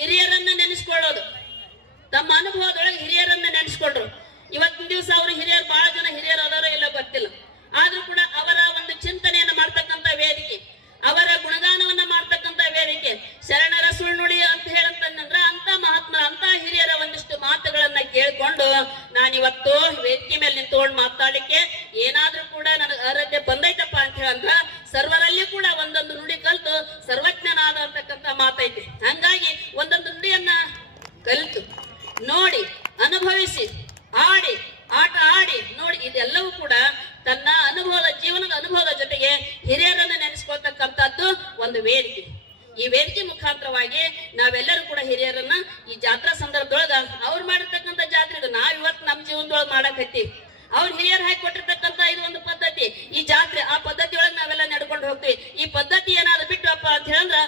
ಹಿರಿಯರನ್ನ ನೆನೆಸ್ಕೊಳ್ಳೋದು, ತಮ್ಮ ಅನುಭವದೊಳಗೆ ಹಿರಿಯರನ್ನ ನೆನೆಸ್ಕೊಂಡ್ರು. ಇವತ್ತಿನ ದಿವಸ ಅವರು ಹಿರಿಯರು ಬಹಳ ಜನ ಹಿರಿಯರು ಅದಾರೋ ಇಲ್ಲ ಗೊತ್ತಿಲ್ಲ, ಆದ್ರೂ ಕೂಡ ಅವರ ಒಂದು ಚಿಂತನೆಯನ್ನ ಮಾಡ್ತಕ್ಕಂಥ ವೇದಿಕೆ, ಅವರ ಗುಣಗಾನವನ್ನ ಮಾಡ್ತಕ್ಕಂಥ ವೇದಿಕೆ, ಶರಣರ ಸುಳ್ನುಡಿ ಅಂತ ಹೇಳಂತಂದ್ರ ಅಂತ ಮಹಾತ್ಮ ಅಂತ ಹಿರಿಯರ ಒಂದಿಷ್ಟು ಮಾತುಗಳನ್ನ ಕೇಳ್ಕೊಂಡು ನಾನಿವತ್ತು ವೇದಿಕೆ ಮೇಲೆ ನಿಂತ್ಕೊಂಡು ಮಾತಾಡ್ಲಿಕ್ಕೆ ಏನಾದ್ರೂ ಕೂಡ ನನಗೆ ಅರ್ಹತೆ ಬಂದೈತಪ್ಪ ಅಂತ ಹೇಳಂದ್ರ ಸರ್ವರಲ್ಲಿ ಕೂಡ ಒಂದೊಂದು ನುಡಿ ಕಲಿತು ಸರ್ವಜ್ಞನಾದ ಅಂತಕ್ಕಂಥ ಮಾತೈತಿ. ಹಂಗಾಗಿ ಒಂದೊಂದು ನುಡಿಯನ್ನ ಕಲಿತು ನೋಡಿ, ಅನುಭವಿಸಿ, ಆಟ ಆಡಿ ನೋಡಿ, ಇದೆಲ್ಲವೂ ಕೂಡ ತನ್ನ ಅನುಭವದ ಜೀವನದ ಅನುಭವದ ಜೊತೆಗೆ ಹಿರಿಯರನ್ನ ನೆನೆಸ್ಕೊಳ್ತಕ್ಕಂಥದ್ದು ಒಂದು ವೇದಿಕೆ. ಈ ವೇದಿಕೆ ಮುಖಾಂತರವಾಗಿ ನಾವೆಲ್ಲರೂ ಕೂಡ ಹಿರಿಯರನ್ನ ಈ ಜಾತ್ರಾ ಸಂದರ್ಭದೊಳಗ ಅವ್ರು ಮಾಡಿರ್ತಕ್ಕಂಥ ಜಾತ್ರೆ ಇದು ನಾವ್ ಇವತ್ತು ನಮ್ಮ ಜೀವನದೊಳಗೆ ಮಾಡಕತ್ತೀವಿ. ಅವ್ರು ಹಿರಿಯರು ಹಾಕಿ ಕೊಟ್ಟಿರ್ತಕ್ಕಂಥ ಇದು ಒಂದು ಪದ್ಧತಿ, ಈ ಜಾತ್ರೆ ಆ ಪದ್ಧತಿ ಒಳಗೆ ನಾವೆಲ್ಲ ನಡ್ಕೊಂಡು ಹೋಗ್ತೀವಿ. ಈ ಪದ್ಧತಿ ಏನಾದ್ರು ಬಿಟ್ಟಪ್ಪ ಅಂತ ಹೇಳಿದ್ರ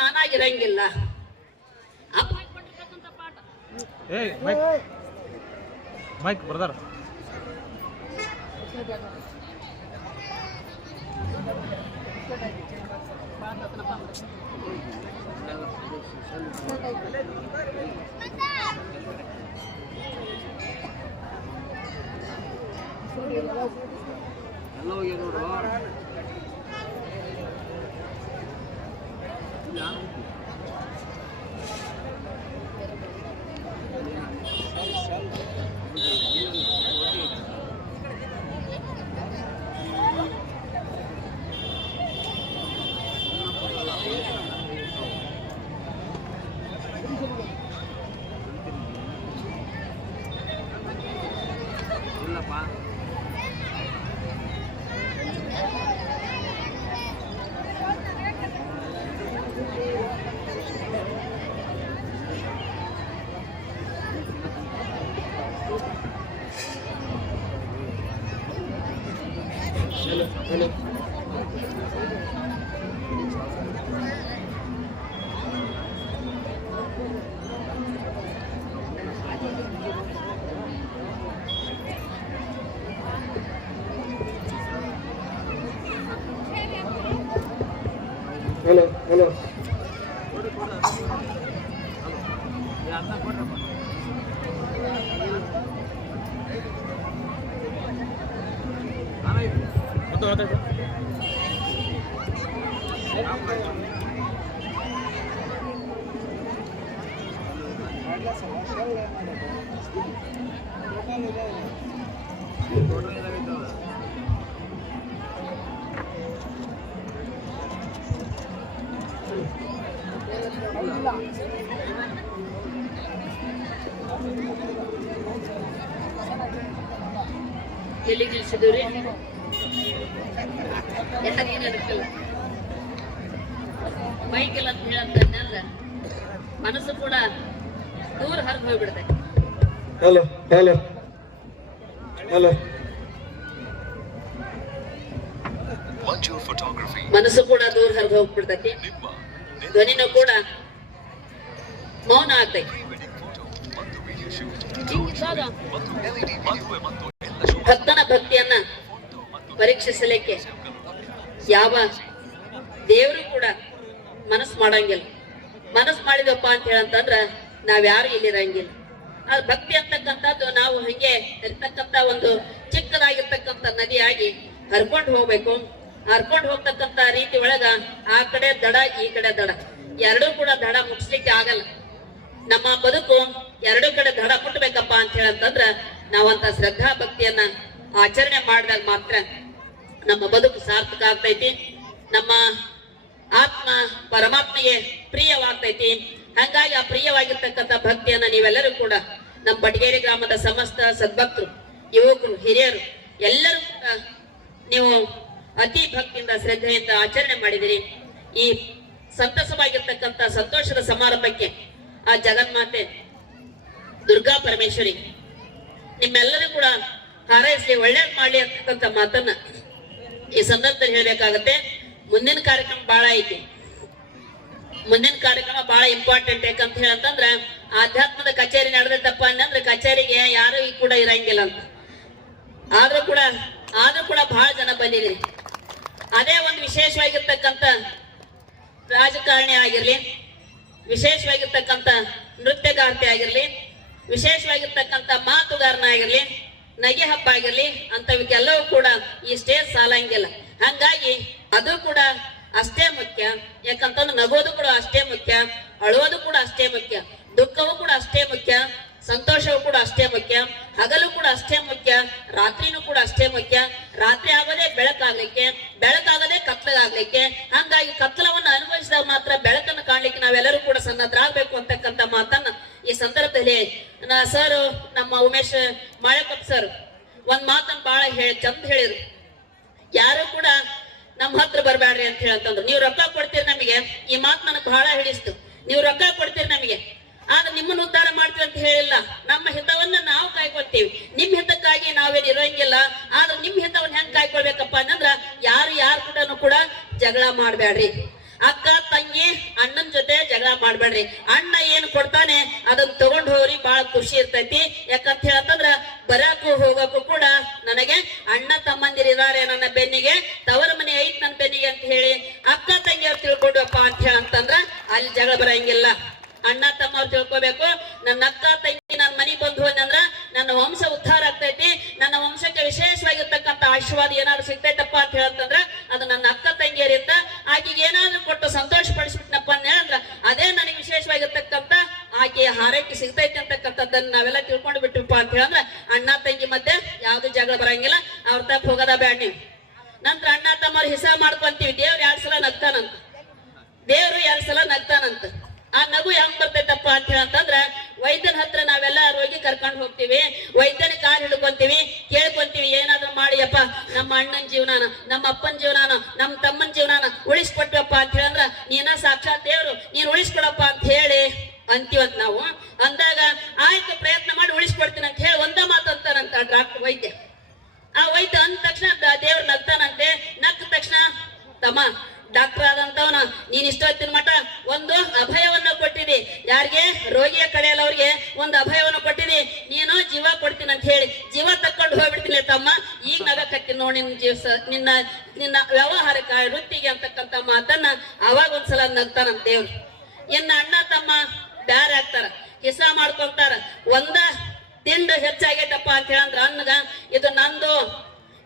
ನಾನಾಗಿರಂಗಿಲ್ಲ. ಅಪ್ಪ ಹಾಕೊಟ್ಟಿರ್ತಕ್ಕಂಥ ಪಾಠ ಮೈಕ್ ಬ್ರದರ್ ಹಲೋ ಹಲೋ ಎಲ್ಲಿ ನಿಲ್ಸಿದವ್ರಿ ಮೈಕೆಲ್ಲ ಅಂತ ಹೇಳಂತಂದ್ರೆ ಮನಸ್ಸು ಕೂಡ ದೂರ ಹರಿದು ಹೋಗ್ಬಿಡ್ತೈತಿ. ಹಲೋ ಹಲೋ ಹಲೋ ಮನಸ್ಸು ಕೂಡ ದೂರ ಹರಿದು ಹೋಗ್ಬಿಡ್ತೈತಿ, ಧ್ವನಿನೂ ಕೂಡ ಮೌನ ಆಗ್ತೈತಿ. ಭಕ್ತನ ಭಕ್ತಿಯನ್ನ ಪರೀಕ್ಷಿಸಲಿಕ್ಕೆ ಯಾವ ದೇವರು ಕೂಡ ಮನಸ್ಸು ಮಾಡಂಗಿಲ್ಲ. ಮನಸ್ಸು ಮಾಡಿದಪ್ಪ ಅಂತ ಹೇಳಂತಂದ್ರ ನಾವ್ಯಾರು ಇಲ್ಲಿರಂಗಿಲ್ಲ. ಅದು ಭಕ್ತಿ ಅಂತಕ್ಕಂಥದ್ದು ನಾವು ಹಂಗೆ ಇರ್ತಕ್ಕಂಥ ಒಂದು ಚಿಕ್ಕದಾಗಿರ್ತಕ್ಕಂಥ ನದಿಯಾಗಿ ಹರ್ಕೊಂಡು ಹೋಗ್ಬೇಕು. ಹರ್ಕೊಂಡು ಹೋಗ್ತಕ್ಕಂಥ ರೀತಿ ಒಳಗ ಆ ಕಡೆ ದಡ ಈ ಕಡೆ ದಡ ಎರಡೂ ಕೂಡ ದಡ ಮುಟ್ಸ್ಲಿಕ್ಕೆ ಆಗಲ್ಲ. ನಮ್ಮ ಬದುಕು ಎರಡೂ ಕಡೆ ದಡ ಮುಟ್ಬೇಕಪ್ಪ ಅಂತ ಹೇಳಂತಂದ್ರ ನಾವಂತ ಶ್ರದ್ಧಾ ಭಕ್ತಿಯನ್ನ ಆಚರಣೆ ಮಾಡಿದಾಗ ಮಾತ್ರ ನಮ್ಮ ಬದುಕು ಸಾರ್ಥಕ ಆಗ್ತೈತಿ, ನಮ್ಮ ಆತ್ಮ ಪರಮಾತ್ಮೆಗೆ ಪ್ರಿಯವಾಗ್ತೈತಿ. ಹಂಗಾಗಿ ಆ ಪ್ರಿಯವಾಗಿರ್ತಕ್ಕಂಥ ಭಕ್ತಿಯನ್ನ ನೀವೆಲ್ಲರೂ ಕೂಡ ನಮ್ಮ ಬಟಗೇರಿ ಗ್ರಾಮದ ಸಮಸ್ತ ಸದ್ಭಕ್ತರು, ಯುವಕರು, ಹಿರಿಯರು ಎಲ್ಲರೂ ಕೂಡ ನೀವು ಅತಿ ಭಕ್ತಿಯಿಂದ ಶ್ರದ್ಧೆಯಿಂದ ಆಚರಣೆ ಮಾಡಿದಿರಿ. ಈ ಸಂತಸವಾಗಿರ್ತಕ್ಕಂಥ ಸಂತೋಷದ ಸಮಾರಂಭಕ್ಕೆ ಆ ಜಗನ್ಮಾತೆ ದುರ್ಗಾ ಪರಮೇಶ್ವರಿ ನಿಮ್ಮೆಲ್ಲರೂ ಕೂಡ ಹಾರೈಸಲಿ, ಒಳ್ಳೇದ್ ಮಾಡ್ಲಿ ಅಂತಕ್ಕಂಥ ಮಾತನ್ನ ಈ ಸಂದರ್ಭದಲ್ಲಿ ಹೇಳ್ಬೇಕಾಗತ್ತೆ. ಮುಂದಿನ ಕಾರ್ಯಕ್ರಮ ಬಹಳ ಐತಿ. ಮುಂದಿನ ಕಾರ್ಯಕ್ರಮ ಬಹಳ ಇಂಪಾರ್ಟೆಂಟ್. ಯಾಕಂತ ಹೇಳಂತಂದ್ರ ಆಧ್ಯಾತ್ಮದ ಕಚೇರಿ ನಡೆದಪ್ಪ ಅಂದ್ರೆ ಕಚೇರಿಗೆ ಯಾರು ಈ ಕೂಡ ಇರಂಗಿಲ್ಲ ಅಂತ. ಆದ್ರೂ ಕೂಡ ಬಹಳ ಜನ ಬಂದಿದ್ದೀರಿ. ಅದೇ ಒಂದು ವಿಶೇಷವಾಗಿರ್ತಕ್ಕಂಥ ರಾಜಕಾರಣಿ ಆಗಿರ್ಲಿ, ವಿಶೇಷವಾಗಿರ್ತಕ್ಕಂಥ ನೃತ್ಯಗಾರ್ತಿ ಆಗಿರ್ಲಿ, ವಿಶೇಷವಾಗಿರ್ತಕ್ಕಂಥ ಮಾತುಗಾರನ ಆಗಿರ್ಲಿ, ನಗೆ ಹಬ್ಬ ಆಗಿರ್ಲಿ ಅಂತವಕ್ಕೆಲ್ಲವೂ ಕೂಡ ಈ ಸ್ಟೇಜ್ ಸಾಲಂಗಿಲ್ಲ. ಹಂಗಾಗಿ ಅದು ಕೂಡ ಅಷ್ಟೇ ಮುಖ್ಯ. ಯಾಕಂತಂದ್ರೆ ನಗೋದು ಕೂಡ ಅಷ್ಟೇ ಮುಖ್ಯ, ಅಳುವುದು ಕೂಡ ಅಷ್ಟೇ ಮುಖ್ಯ, ದುಃಖವೂ ಕೂಡ ಅಷ್ಟೇ ಮುಖ್ಯ, ಸಂತೋಷವೂ ಕೂಡ ಅಷ್ಟೇ ಮುಖ್ಯ, ಹಗಲು ಕೂಡ ಅಷ್ಟೇ ಮುಖ್ಯ, ರಾತ್ರಿನೂ ಕೂಡ ಅಷ್ಟೇ ಮುಖ್ಯ. ರಾತ್ರಿ ಆಗೋದೇ ಬೆಳಕಾಗ್ಲಿಕ್ಕೆ, ಬೆಳಕಾಗದೆ ಕತ್ಲಾಗ್ಲಿಕ್ಕೆ. ಹಂಗಾಗಿ ಕತ್ಲವನ್ನು ಅನುಭವಿಸಿದಾಗ ಮಾತ್ರ ಬೆಳಕನ್ನು ಕಾಣ್ಲಿಕ್ಕೆ ನಾವೆಲ್ಲರೂ ಕೂಡ ಸನ್ನದ್ರಾಗಬೇಕು ಅಂತಕ್ಕಂಥ ಮಾತನ್ನ ಈ ಸಂದರ್ಭದಲ್ಲಿ ಸರ್, ನಮ್ಮ ಉಮೇಶ್ ಮಾಳಕಪ್ ಸರ್ ಒಂದ್ ಮಾತನ್ನ ಬಹಳ ಚಂದ ಹೇಳಿದ್ರು. ಯಾರು ಕೂಡ ನಮ್ಮ ಹತ್ರ ಬರ್ಬೇಡ್ರಿ ಅಂತ ಹೇಳಂತಂದ್ರು. ನೀವು ರೊಕ್ಕ ಕೊಡ್ತೀರಿ ನಮಗೆ, ಈ ಮಾತು ನನಗೆ ಬಹಳ ಹಿಡಿಸ್ತು. ನೀವು ರೊಕ್ಕ ಕೊಡ್ತೀರಿ ನಮಗೆ, ಆದ್ರೆ ನಿಮ್ಮನ್ನು ಉದ್ಧಾರ ಮಾಡ್ತೀವಿ ಅಂತ ಹೇಳಿಲ್ಲ. ನಮ್ಮ ಹಿತವನ್ನ ನಾವು ಕಾಯ್ಕೊಳ್ತೀವಿ. ನಿಮ್ ಹಿತಕ್ಕಾಗಿ ನಾವೇನು ಇರೋಂಗಿಲ್ಲ. ಆದ್ರೆ ನಿಮ್ ಹಿತವನ್ನ ಹೆಂಗ್ ಕಾಯ್ಕೊಳ್ಬೇಕಪ್ಪ ಅಂತಂದ್ರ ಯಾರು ಕೂಡ ಜಗಳ ಮಾಡ್ಬೇಡ್ರಿ. ಅಕ್ಕ ತಂಗಿ ಅಣ್ಣನ ಜೊತೆ ಜಗಳ ಮಾಡ್ಬೇಡ್ರಿ. ಅಣ್ಣ ಏನ್ ಕೊಡ್ತಾನೆ ಅದನ್ನ ತಗೊಂಡ್ ಹೋಗ್ರಿ, ಬಹಳ ಖುಷಿ ಇರ್ತೈತಿ. ಯಾಕಂತ ಹೇಳಂತಂದ್ರ ಬರಕ್ಕೂ ಹೋಗಕ್ಕೂ ಕೂಡ ನನಗೆ ಅಣ್ಣ ತಮ್ಮಂದಿರಿದ್ದಾರೆ ನನ್ನ ಬೆನ್ನಿಗೆ, ತವರ ಮನೆ ಐತ್ ನನ್ನ ಬೆನ್ನಿಗೆ ಅಂತ ಹೇಳಿ ಅಕ್ಕ ತಂಗಿ ಅವ್ರು ತಿಳ್ಕೊಡ್ವಪ್ಪ ಅಂತ ಹೇಳಂತಂದ್ರ ಅಲ್ಲಿ ಜಗಳ ಬರಂಗಿಲ್ಲ. ಅಣ್ಣ ತಮ್ಮ ಅವ್ರು ತಿಳ್ಕೊಬೇಕು, ನನ್ನ ಅಕ್ಕ ತಂಗಿ ನನ್ನ ಮನೆಗೆ ಬಂದು ಹೋದಂದ್ರ ನನ್ನ ವಂಶ ಉದ್ಧಾರ ಆಗ್ತೈತಿ, ನನ್ನ ವಂಶಕ್ಕೆ ವಿಶೇಷವಾಗಿರ್ತಕ್ಕಂಥ ಆಶೀರ್ವಾದ ಏನಾದ್ರು ಸಿಗ್ತೈತಪ್ಪ ಅಂತ ಹೇಳಂತಂದ್ರ ಅದು ನನ್ನ ಅಕ್ಕ ತಂಗಿಯರಿಂದ. ಆಕೆಗೆ ಏನಾದ್ರು ಕೊಟ್ಟು ಸಂತೋಷ ಪಡಿಸ್ಬಿಟ್ನಪ್ಪ ಅಂತ ಹೇಳಂದ್ರ ಅದೇ ನನಗೆ ವಿಶೇಷವಾಗಿರ್ತಕ್ಕಂಥ ಆಕೆಯ ಹಾರೈಕೆ ಸಿಗ್ತೈತಿ ಅಂತಕ್ಕಂಥದ್ದನ್ನ ನಾವೆಲ್ಲ ತಿಳ್ಕೊಂಡು ಬಿಟ್ಟಪ್ಪ ಅಂತ ಹೇಳಂದ್ರ ಅಣ್ಣ ತಂಗಿ ಮಧ್ಯೆ ಯಾವ್ದು ಜಗಳ ಬರಂಗಿಲ್ಲ. ಅವ್ರ ತಪ್ಪ ಹೋಗೋದ ಬ್ಯಾಡ ನೀವು. ನಂತರ ಅಣ್ಣ ತಮ್ಮವ್ರು ಹಿಸಾಬ್ ಮಾಡ್ಕೊಂತೀವಿ. ದೇವ್ರು 2 ಸಲ ನಗ್ತಾನಂತ, ದೇವ್ರು 2 ಸಲ ನಗ್ತಾನಂತ. ಆ ನಗು ಹೆಂಗ್ ಬರ್ತೈತಪ್ಪ ಅಂತ ಹೇಳಂತಂದ್ರ ವೈದ್ಯನ ಹತ್ರ ನಾವೆಲ್ಲ ರೋಗಿ ಕರ್ಕೊಂಡು ಹೋಗ್ತೀವಿ, ವೈದ್ಯನ ಕಾಲ್ ಹಿಡ್ಕೊಂತೀವಿ, ಕೇಳ್ಕೊಂತೀವಿ ಏನಾದ್ರು ಮಾಡಿಯಪ್ಪ ನಮ್ಮ ಅಣ್ಣನ ಜೀವನಾನ, ನಮ್ಮ ಅಪ್ಪನ ಜೀವನಾನ, ನಮ್ಮ ತಮ್ಮನ ಜೀವನಾನ ಉಳಿಸ್ಕೊಟ್ವಪ್ಪ ಅಂತ ಹೇಳಂದ್ರ ನೀನ ಸಾಕ್ಷಾತ್ ದೇವ್ರು, ನೀನ್ ಉಳಿಸ್ಕೊಡಪ್ಪ ಅಂತ ಹೇಳಿ ಅಂತೀವಂತ ನಾವು. ಅಂದಾಗ ಆಯ್ತು ಪ್ರಯತ್ನ ಮಾಡಿ ಉಳಿಸ್ಕೊಡ್ತೀನಿ ಅಂತ ಹೇಳಿ ಒಂದ ಮಾತು ಅಂತಾರಂತ ಡಾಕ್ಟರ್ ವೈದ್ಯ. ಆ ವೈದ್ಯ ಅಂದ ತಕ್ಷಣ ದೇವ್ರು ನಗ್ತಾನಂತೆ. ನಕ್ಕ ತಕ್ಷಣ ತಮ್ಮ ಡಾಕ್ಟರ್ ಆದಂತವನ ನೀನ್ ಇಷ್ಟೊತ್ತಿನ ಮಠ ಒಂದು ಅಭಯವನ್ನು ಕೊಟ್ಟಿದಿ, ಯಾರಿಗೆ ರೋಗಿಯ ಕಡೆಯಲ್ಲ ಅವ್ರಿಗೆ ಒಂದು ಅಭಯವನ್ನು ಕೊಟ್ಟಿದಿ, ನೀನು ಜೀವ ಕೊಡ್ತೀನಿ ಅಂತ ಹೇಳಿ ಜೀವ ತಕ್ಕೊಂಡು ಹೋಗ್ಬಿಡ್ತೀನಿ ತಮ್ಮ. ಈಗ ನಗಕತ್ತೀನಿ ನೋಡಿ ನಿನ್ನ ವ್ಯವಹಾರಕ್ಕ ವೃತ್ತಿಗೆ ಅಂತಕ್ಕಂಥ ಮಾತನ್ನ ಅವಾಗ ಒಂದ್ಸಲ ನಗ್ತಾನಂತ ದೇವ್ರು. ಇನ್ನ ಅಣ್ಣ ತಮ್ಮ ಬ್ಯಾರೆ ಆಗ್ತಾರ, ಹಿಸ ಮಾಡ್ಕೊಂತಾರ. ಒಂದ ತಿಂಡು ಹೆಚ್ಚಾಗೈತಪ್ಪ ಅಂತ ಹೇಳಂದ್ರ ಅನ್ನಗ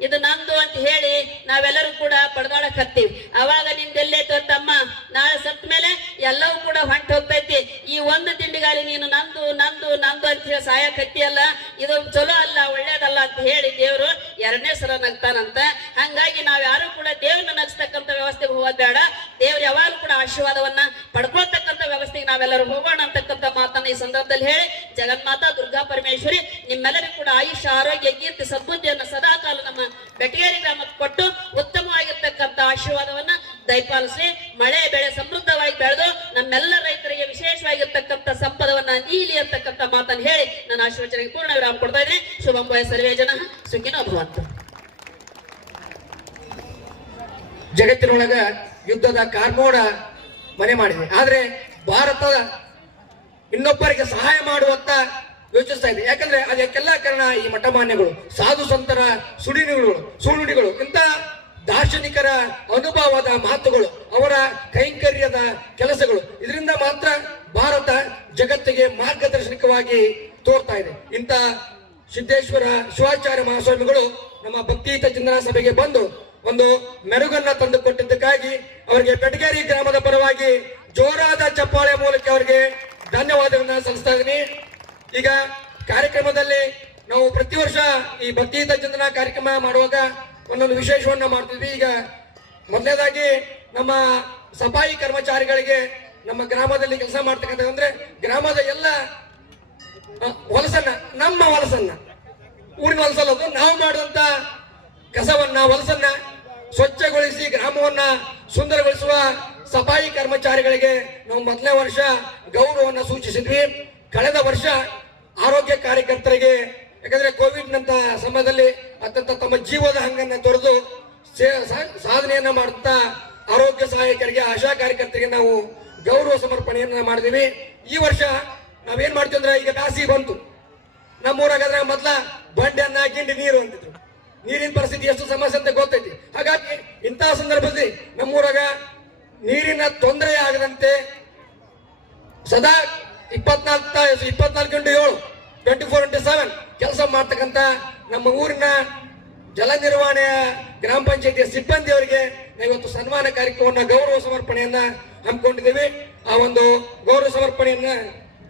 ಇದು ನಂದು ಅಂತ ಹೇಳಿ ನಾವೆಲ್ಲರೂ ಕೂಡ ಪಡ್ದಾಡಕ್ ಹತ್ತೀವಿ. ಅವಾಗ ನಿಂದೆಲ್ಲೈತು ತಮ್ಮ, ನಾಳೆ ಸತ್ ಮೇಲೆ ಎಲ್ಲವೂ ಕೂಡ ಹೊಂಟು ಹೋಗ್ತೈತಿ. ಈ ಒಂದು ತಿಂಡಿಗಾಲಿ ನೀನು ನಂದು ಅಂತ ಹೇಳಿ ಸಾಯಕ್ ಹತ್ತಿಯಲ್ಲ, ಇದು ಚಲೋ ಅಲ್ಲ, ಒಳ್ಳೇದಲ್ಲ ಅಂತ ಹೇಳಿ ದೇವ್ರು 2ನೇ ಸಲ ನಗ್ತಾನಂತ. ಹಂಗಾಗಿ ನಾವ್ ಯಾರು ಕೂಡ ದೇವ್ರನ್ನ ನಗಿಸ್ತಕ್ಕಂಥ ವ್ಯವಸ್ಥೆಗೆ ಹೋಗೋದ್ ಬೇಡ. ದೇವ್ರು ಯಾವಾಗಲೂ ಕೂಡ ಆಶೀರ್ವಾದವನ್ನ ಪಡ್ಕೊಳ್ತಕ್ಕಂಥ ವ್ಯವಸ್ಥೆಗೆ ನಾವೆಲ್ಲರೂ ಹೋಗೋಣ ಅಂತಕ್ಕಂಥ ಮಾತನ್ನ ಈ ಸಂದರ್ಭದಲ್ಲಿ ಹೇಳಿ ಜಗನ್ಮಾತಾ ದುರ್ಗಾ ಪರಮೇಶ್ವರಿ ನಿಮ್ಮೆಲ್ಲರಿಗೂ ಕೂಡ ಆಯುಷ್ಯ, ಆರೋಗ್ಯ, ಕೀರ್ತಿ, ಸದ್ಬುದ್ಧಿಯನ್ನ ಸದಾಕಾಲ ನಮ್ಮ ಬೆಟಗೇರಿ ಗ್ರಾಮಕ್ಕೆ ಕೊಟ್ಟು ಉತ್ತಮವಾಗಿರ್ತಕ್ಕಂಥ ಆಶೀರ್ವಾದವನ್ನ ದಯಪಾಲಿಸಿ ಮಳೆ ಬೆಳೆ ಸಮೃದ್ಧವಾಗಿ ಬೆಳೆದು ನಮ್ಮೆಲ್ಲ ರೈತರಿಗೆ ವಿಶೇಷವಾಗಿರ್ತಕ್ಕಂಥ ಸಂಪದವನ್ನ ನೀಲಿ ಅಂತಕ್ಕಂಥ ಮಾತನ್ನು ಹೇಳಿ ನನ್ನ ಆಶೀರ್ವಚನೆಗೆ ಪೂರ್ಣ ವಿರಾಮ ಕೊಡ್ತಾ ಇದ್ದೀನಿ. ಶುಭಂಭಯ ಸರ್ವೇ ಜನ ಸುಖಿನೋ ಭವಂತು. ಜಗತ್ತಿನೊಳಗ ಯುದ್ಧದ ಕಾರ್ಮೋಡ ಮನೆ ಮಾಡಿದೆ, ಆದ್ರೆ ಭಾರತ ಇನ್ನೊಬ್ಬರಿಗೆ ಸಹಾಯ ಮಾಡುವಂತ ಯೋಚಿಸ್ತಾ ಇದೆ. ಯಾಕಂದ್ರೆ ಅದಕ್ಕೆಲ್ಲ ಕಾರಣ ಈ ಮಠಮಾನ್ಯಗಳು, ಸಾಧು ಸಂತರ ಸುನುಡಿಗಳು, ಇಂಥ ದಾರ್ಶನಿಕರ ಅನುಭವದ ಮಾತುಗಳು, ಅವರ ಕೈಂಕರ್ಯದ ಕೆಲಸಗಳು, ಇದರಿಂದ ಮಾತ್ರ ಭಾರತ ಜಗತ್ತಿಗೆ ಮಾರ್ಗದರ್ಶನವಾಗಿ ತೋರ್ತಾ ಇದೆ. ಇಂಥ ಸಿದ್ದೇಶ್ವರ ಶಿವಾಚಾರ್ಯ ಮಹಾಸ್ವಾಮಿಗಳು ನಮ್ಮ ಭಕ್ತಿಯುತ ಚಿಂತನಾ ಸಭೆಗೆ ಬಂದು ಒಂದು ಮೆರುಗನ್ನ ತಂದು ಕೊಟ್ಟಿದ್ದಕ್ಕಾಗಿ ಅವರಿಗೆ ಬೆಟಗೇರಿ ಗ್ರಾಮದ ಪರವಾಗಿ ಜೋರಾದ ಚಪ್ಪಾಳೆ ಮೂಲಕ ಅವರಿಗೆ ಧನ್ಯವಾದಗಳನ್ನ ಸಲ್ಲಿಸ್ತಾ ಇದ್ದೀನಿ. ಈಗ ಕಾರ್ಯಕ್ರಮದಲ್ಲಿ ನಾವು ಪ್ರತಿ ವರ್ಷ ಈ ಭಕ್ತಿಯುತ ಚಿಂತನಾ ಕಾರ್ಯಕ್ರಮ ಮಾಡುವಾಗ ಒಂದೊಂದು ವಿಶೇಷವನ್ನ ಮಾಡ್ತಿದ್ವಿ. ಈಗ ಮೊದಲನೇದಾಗಿ ನಮ್ಮ ಸಫಾಯಿ ಕರ್ಮಚಾರಿಗಳಿಗೆ ನಮ್ಮ ಗ್ರಾಮದಲ್ಲಿ ಕೆಲಸ ಮಾಡ್ತಕ್ಕಂಥ ಅಂದ್ರೆ ಗ್ರಾಮದ ಎಲ್ಲ ನಮ್ಮ ಹೊಲಸನ್ನ ಊರಿನ ಹೊಲಸಲ್ಲದು ನಾವು ಮಾಡುವಂತ ಕಸವನ್ನ ಹೊಲಸನ್ನ ಸ್ವಚ್ಛಗೊಳಿಸಿ ಗ್ರಾಮವನ್ನ ಸುಂದರಗೊಳಿಸುವ ಸಫಾಯಿ ಕರ್ಮಚಾರಿಗಳಿಗೆ ನಾವು ಮೊದಲನೇ ವರ್ಷ ಗೌರವವನ್ನು ಸೂಚಿಸಿದ್ವಿ. ಕಳೆದ ವರ್ಷ ಆರೋಗ್ಯ ಕಾರ್ಯಕರ್ತರಿಗೆ, ಯಾಕಂದ್ರೆ ಕೋವಿಡ್ ನಂತ ಸಮಯದಲ್ಲಿ ಅತ್ಯಂತ ತಮ್ಮ ಜೀವದ ಹಂಗನ್ನ ತೊರೆದು ಸಾಧನೆಯನ್ನ ಮಾಡುತ್ತಾ ಆರೋಗ್ಯ ಸಹಾಯಕರಿಗೆ, ಆಶಾ ಕಾರ್ಯಕರ್ತರಿಗೆ ನಾವು ಗೌರವ ಸಮರ್ಪಣೆಯನ್ನ ಮಾಡಿದೀವಿ. ಈ ವರ್ಷ ನಾವೇನ್ ಮಾಡ್ತೀವಿ ಅಂದ್ರೆ, ಈಗ ಬ್ಯಾಸಿಗೆ ಬಂತು, ನಮ್ಮೂರಾಗಾದ್ರೆ ಮೊದ್ಲ ಬಂಡೆಯನ್ನ ಗಿಂಡಿ ನೀರು ಅಂತಿದ್ರು. ನೀರಿನ ಪರಿಸ್ಥಿತಿ ಎಷ್ಟು ಸಮಸ್ಯೆ ಅಂತ ಗೊತ್ತೈತಿ. ಹಾಗಾಗಿ ಇಂತಹ ಸಂದರ್ಭದಲ್ಲಿ ನಮ್ಮೂರಾಗ ನೀರಿನ ತೊಂದರೆ ಆಗದಂತೆ ಸದಾ 24x7 24x7 ಕೆಲಸ ಮಾಡ್ತಕ್ಕಂಥ ನಮ್ಮ ಊರಿನ ಜಲ ನಿರ್ವಹಣೆಯ ಗ್ರಾಮ ಪಂಚಾಯತಿಯ ಸಿಬ್ಬಂದಿಯವರಿಗೆ ಇವತ್ತು ಸನ್ಮಾನ ಕಾರ್ಯಕ್ರಮವನ್ನ, ಗೌರವ ಸಮರ್ಪಣೆಯನ್ನ ಹಮ್ಮಿಕೊಂಡಿದ್ದೇವೆ. ಆ ಒಂದು ಗೌರವ ಸಮರ್ಪಣೆಯನ್ನ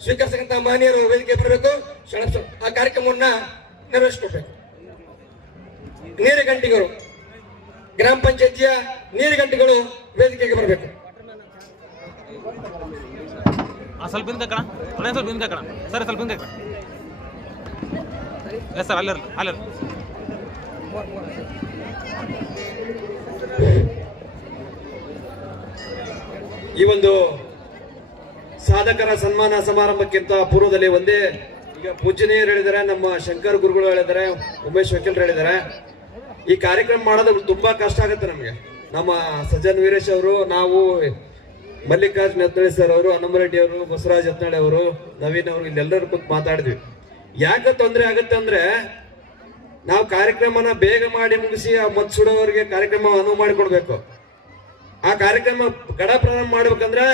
ಸ್ವೀಕರಿಸತಕ್ಕಂಥ ಮಾನ್ಯರು ವೇದಿಕೆ ಬರಬೇಕು, ಆ ಕಾರ್ಯಕ್ರಮವನ್ನ ನೆರವೇರಿಸಿಕೊಡ್ಬೇಕು. ನೀರುಗಂಟಿಗಳು, ಗ್ರಾಮ ಪಂಚಾಯತಿಯ ನೀರುಗಂಟಿಗಳು ವೇದಿಕೆಗೆ ಬರಬೇಕು. ಸ್ವಲ್ಪ ಹಿಂದೆ ಕಣ, ಸ್ವಲ್ಪ ಹಿಂದೆ ಕಣ ಸರ್, ಸ್ವಲ್ಪ ಹಿಂದೆ ಕಣ. ಎಸ್ ಸರ್, ಅಲ್ಲೇ ಈ ಒಂದು ಸಾಧಕರ ಸನ್ಮಾನ ಸಮಾರಂಭಕ್ಕಿಂತ ಪೂರ್ವದಲ್ಲಿ ಒಂದೇ, ಈಗ ಪೂಜನೀಯರು ಹೇಳಿದ್ದಾರೆ, ನಮ್ಮ ಶಂಕರ್ ಗುರುಗಳು ಹೇಳಿದ್ದಾರೆ, ಉಮೇಶ್ ವಕೀಲರು ಹೇಳಿದ್ದಾರೆ. ಈ ಕಾರ್ಯಕ್ರಮ ಮಾಡೋದು ತುಂಬಾ ಕಷ್ಟ ಆಗುತ್ತೆ ನಮಗೆ. ನಮ್ಮ ಸಜ್ಜನ್ ವೀರೇಶ್ ಅವರು, ನಾವು, ಮಲ್ಲಿಕಾರ್ಜುನ್ ಯತ್ನಾಳ್ ಸರ್ ಅವರು, ಹನುಮರೆಡ್ಡಿ ಅವರು, ಬಸವರಾಜ್ ಯತ್ನಾಳ್ ಅವರು, ನವೀನ್ ಅವರು, ಇಲ್ಲೆಲ್ಲರೂ ಕೂತ್ ಮಾತಾಡಿದ್ವಿ. ಯಾಕೆ ತೊಂದರೆ ಆಗುತ್ತೆ ಅಂದ್ರೆ, ನಾವು ಕಾರ್ಯಕ್ರಮನ ಬೇಗ ಮಾಡಿ ಮುಗಿಸಿ ಆ ಮತ್ ಸುಡೋವರಿಗೆ ಕಾರ್ಯಕ್ರಮ ಅನುವು ಮಾಡಿಕೊಡ್ಬೇಕು. ಆ ಕಾರ್ಯಕ್ರಮ ಗಡ ಪ್ರಾರಂಭ ಮಾಡ್ಬೇಕಂದ್ರೆ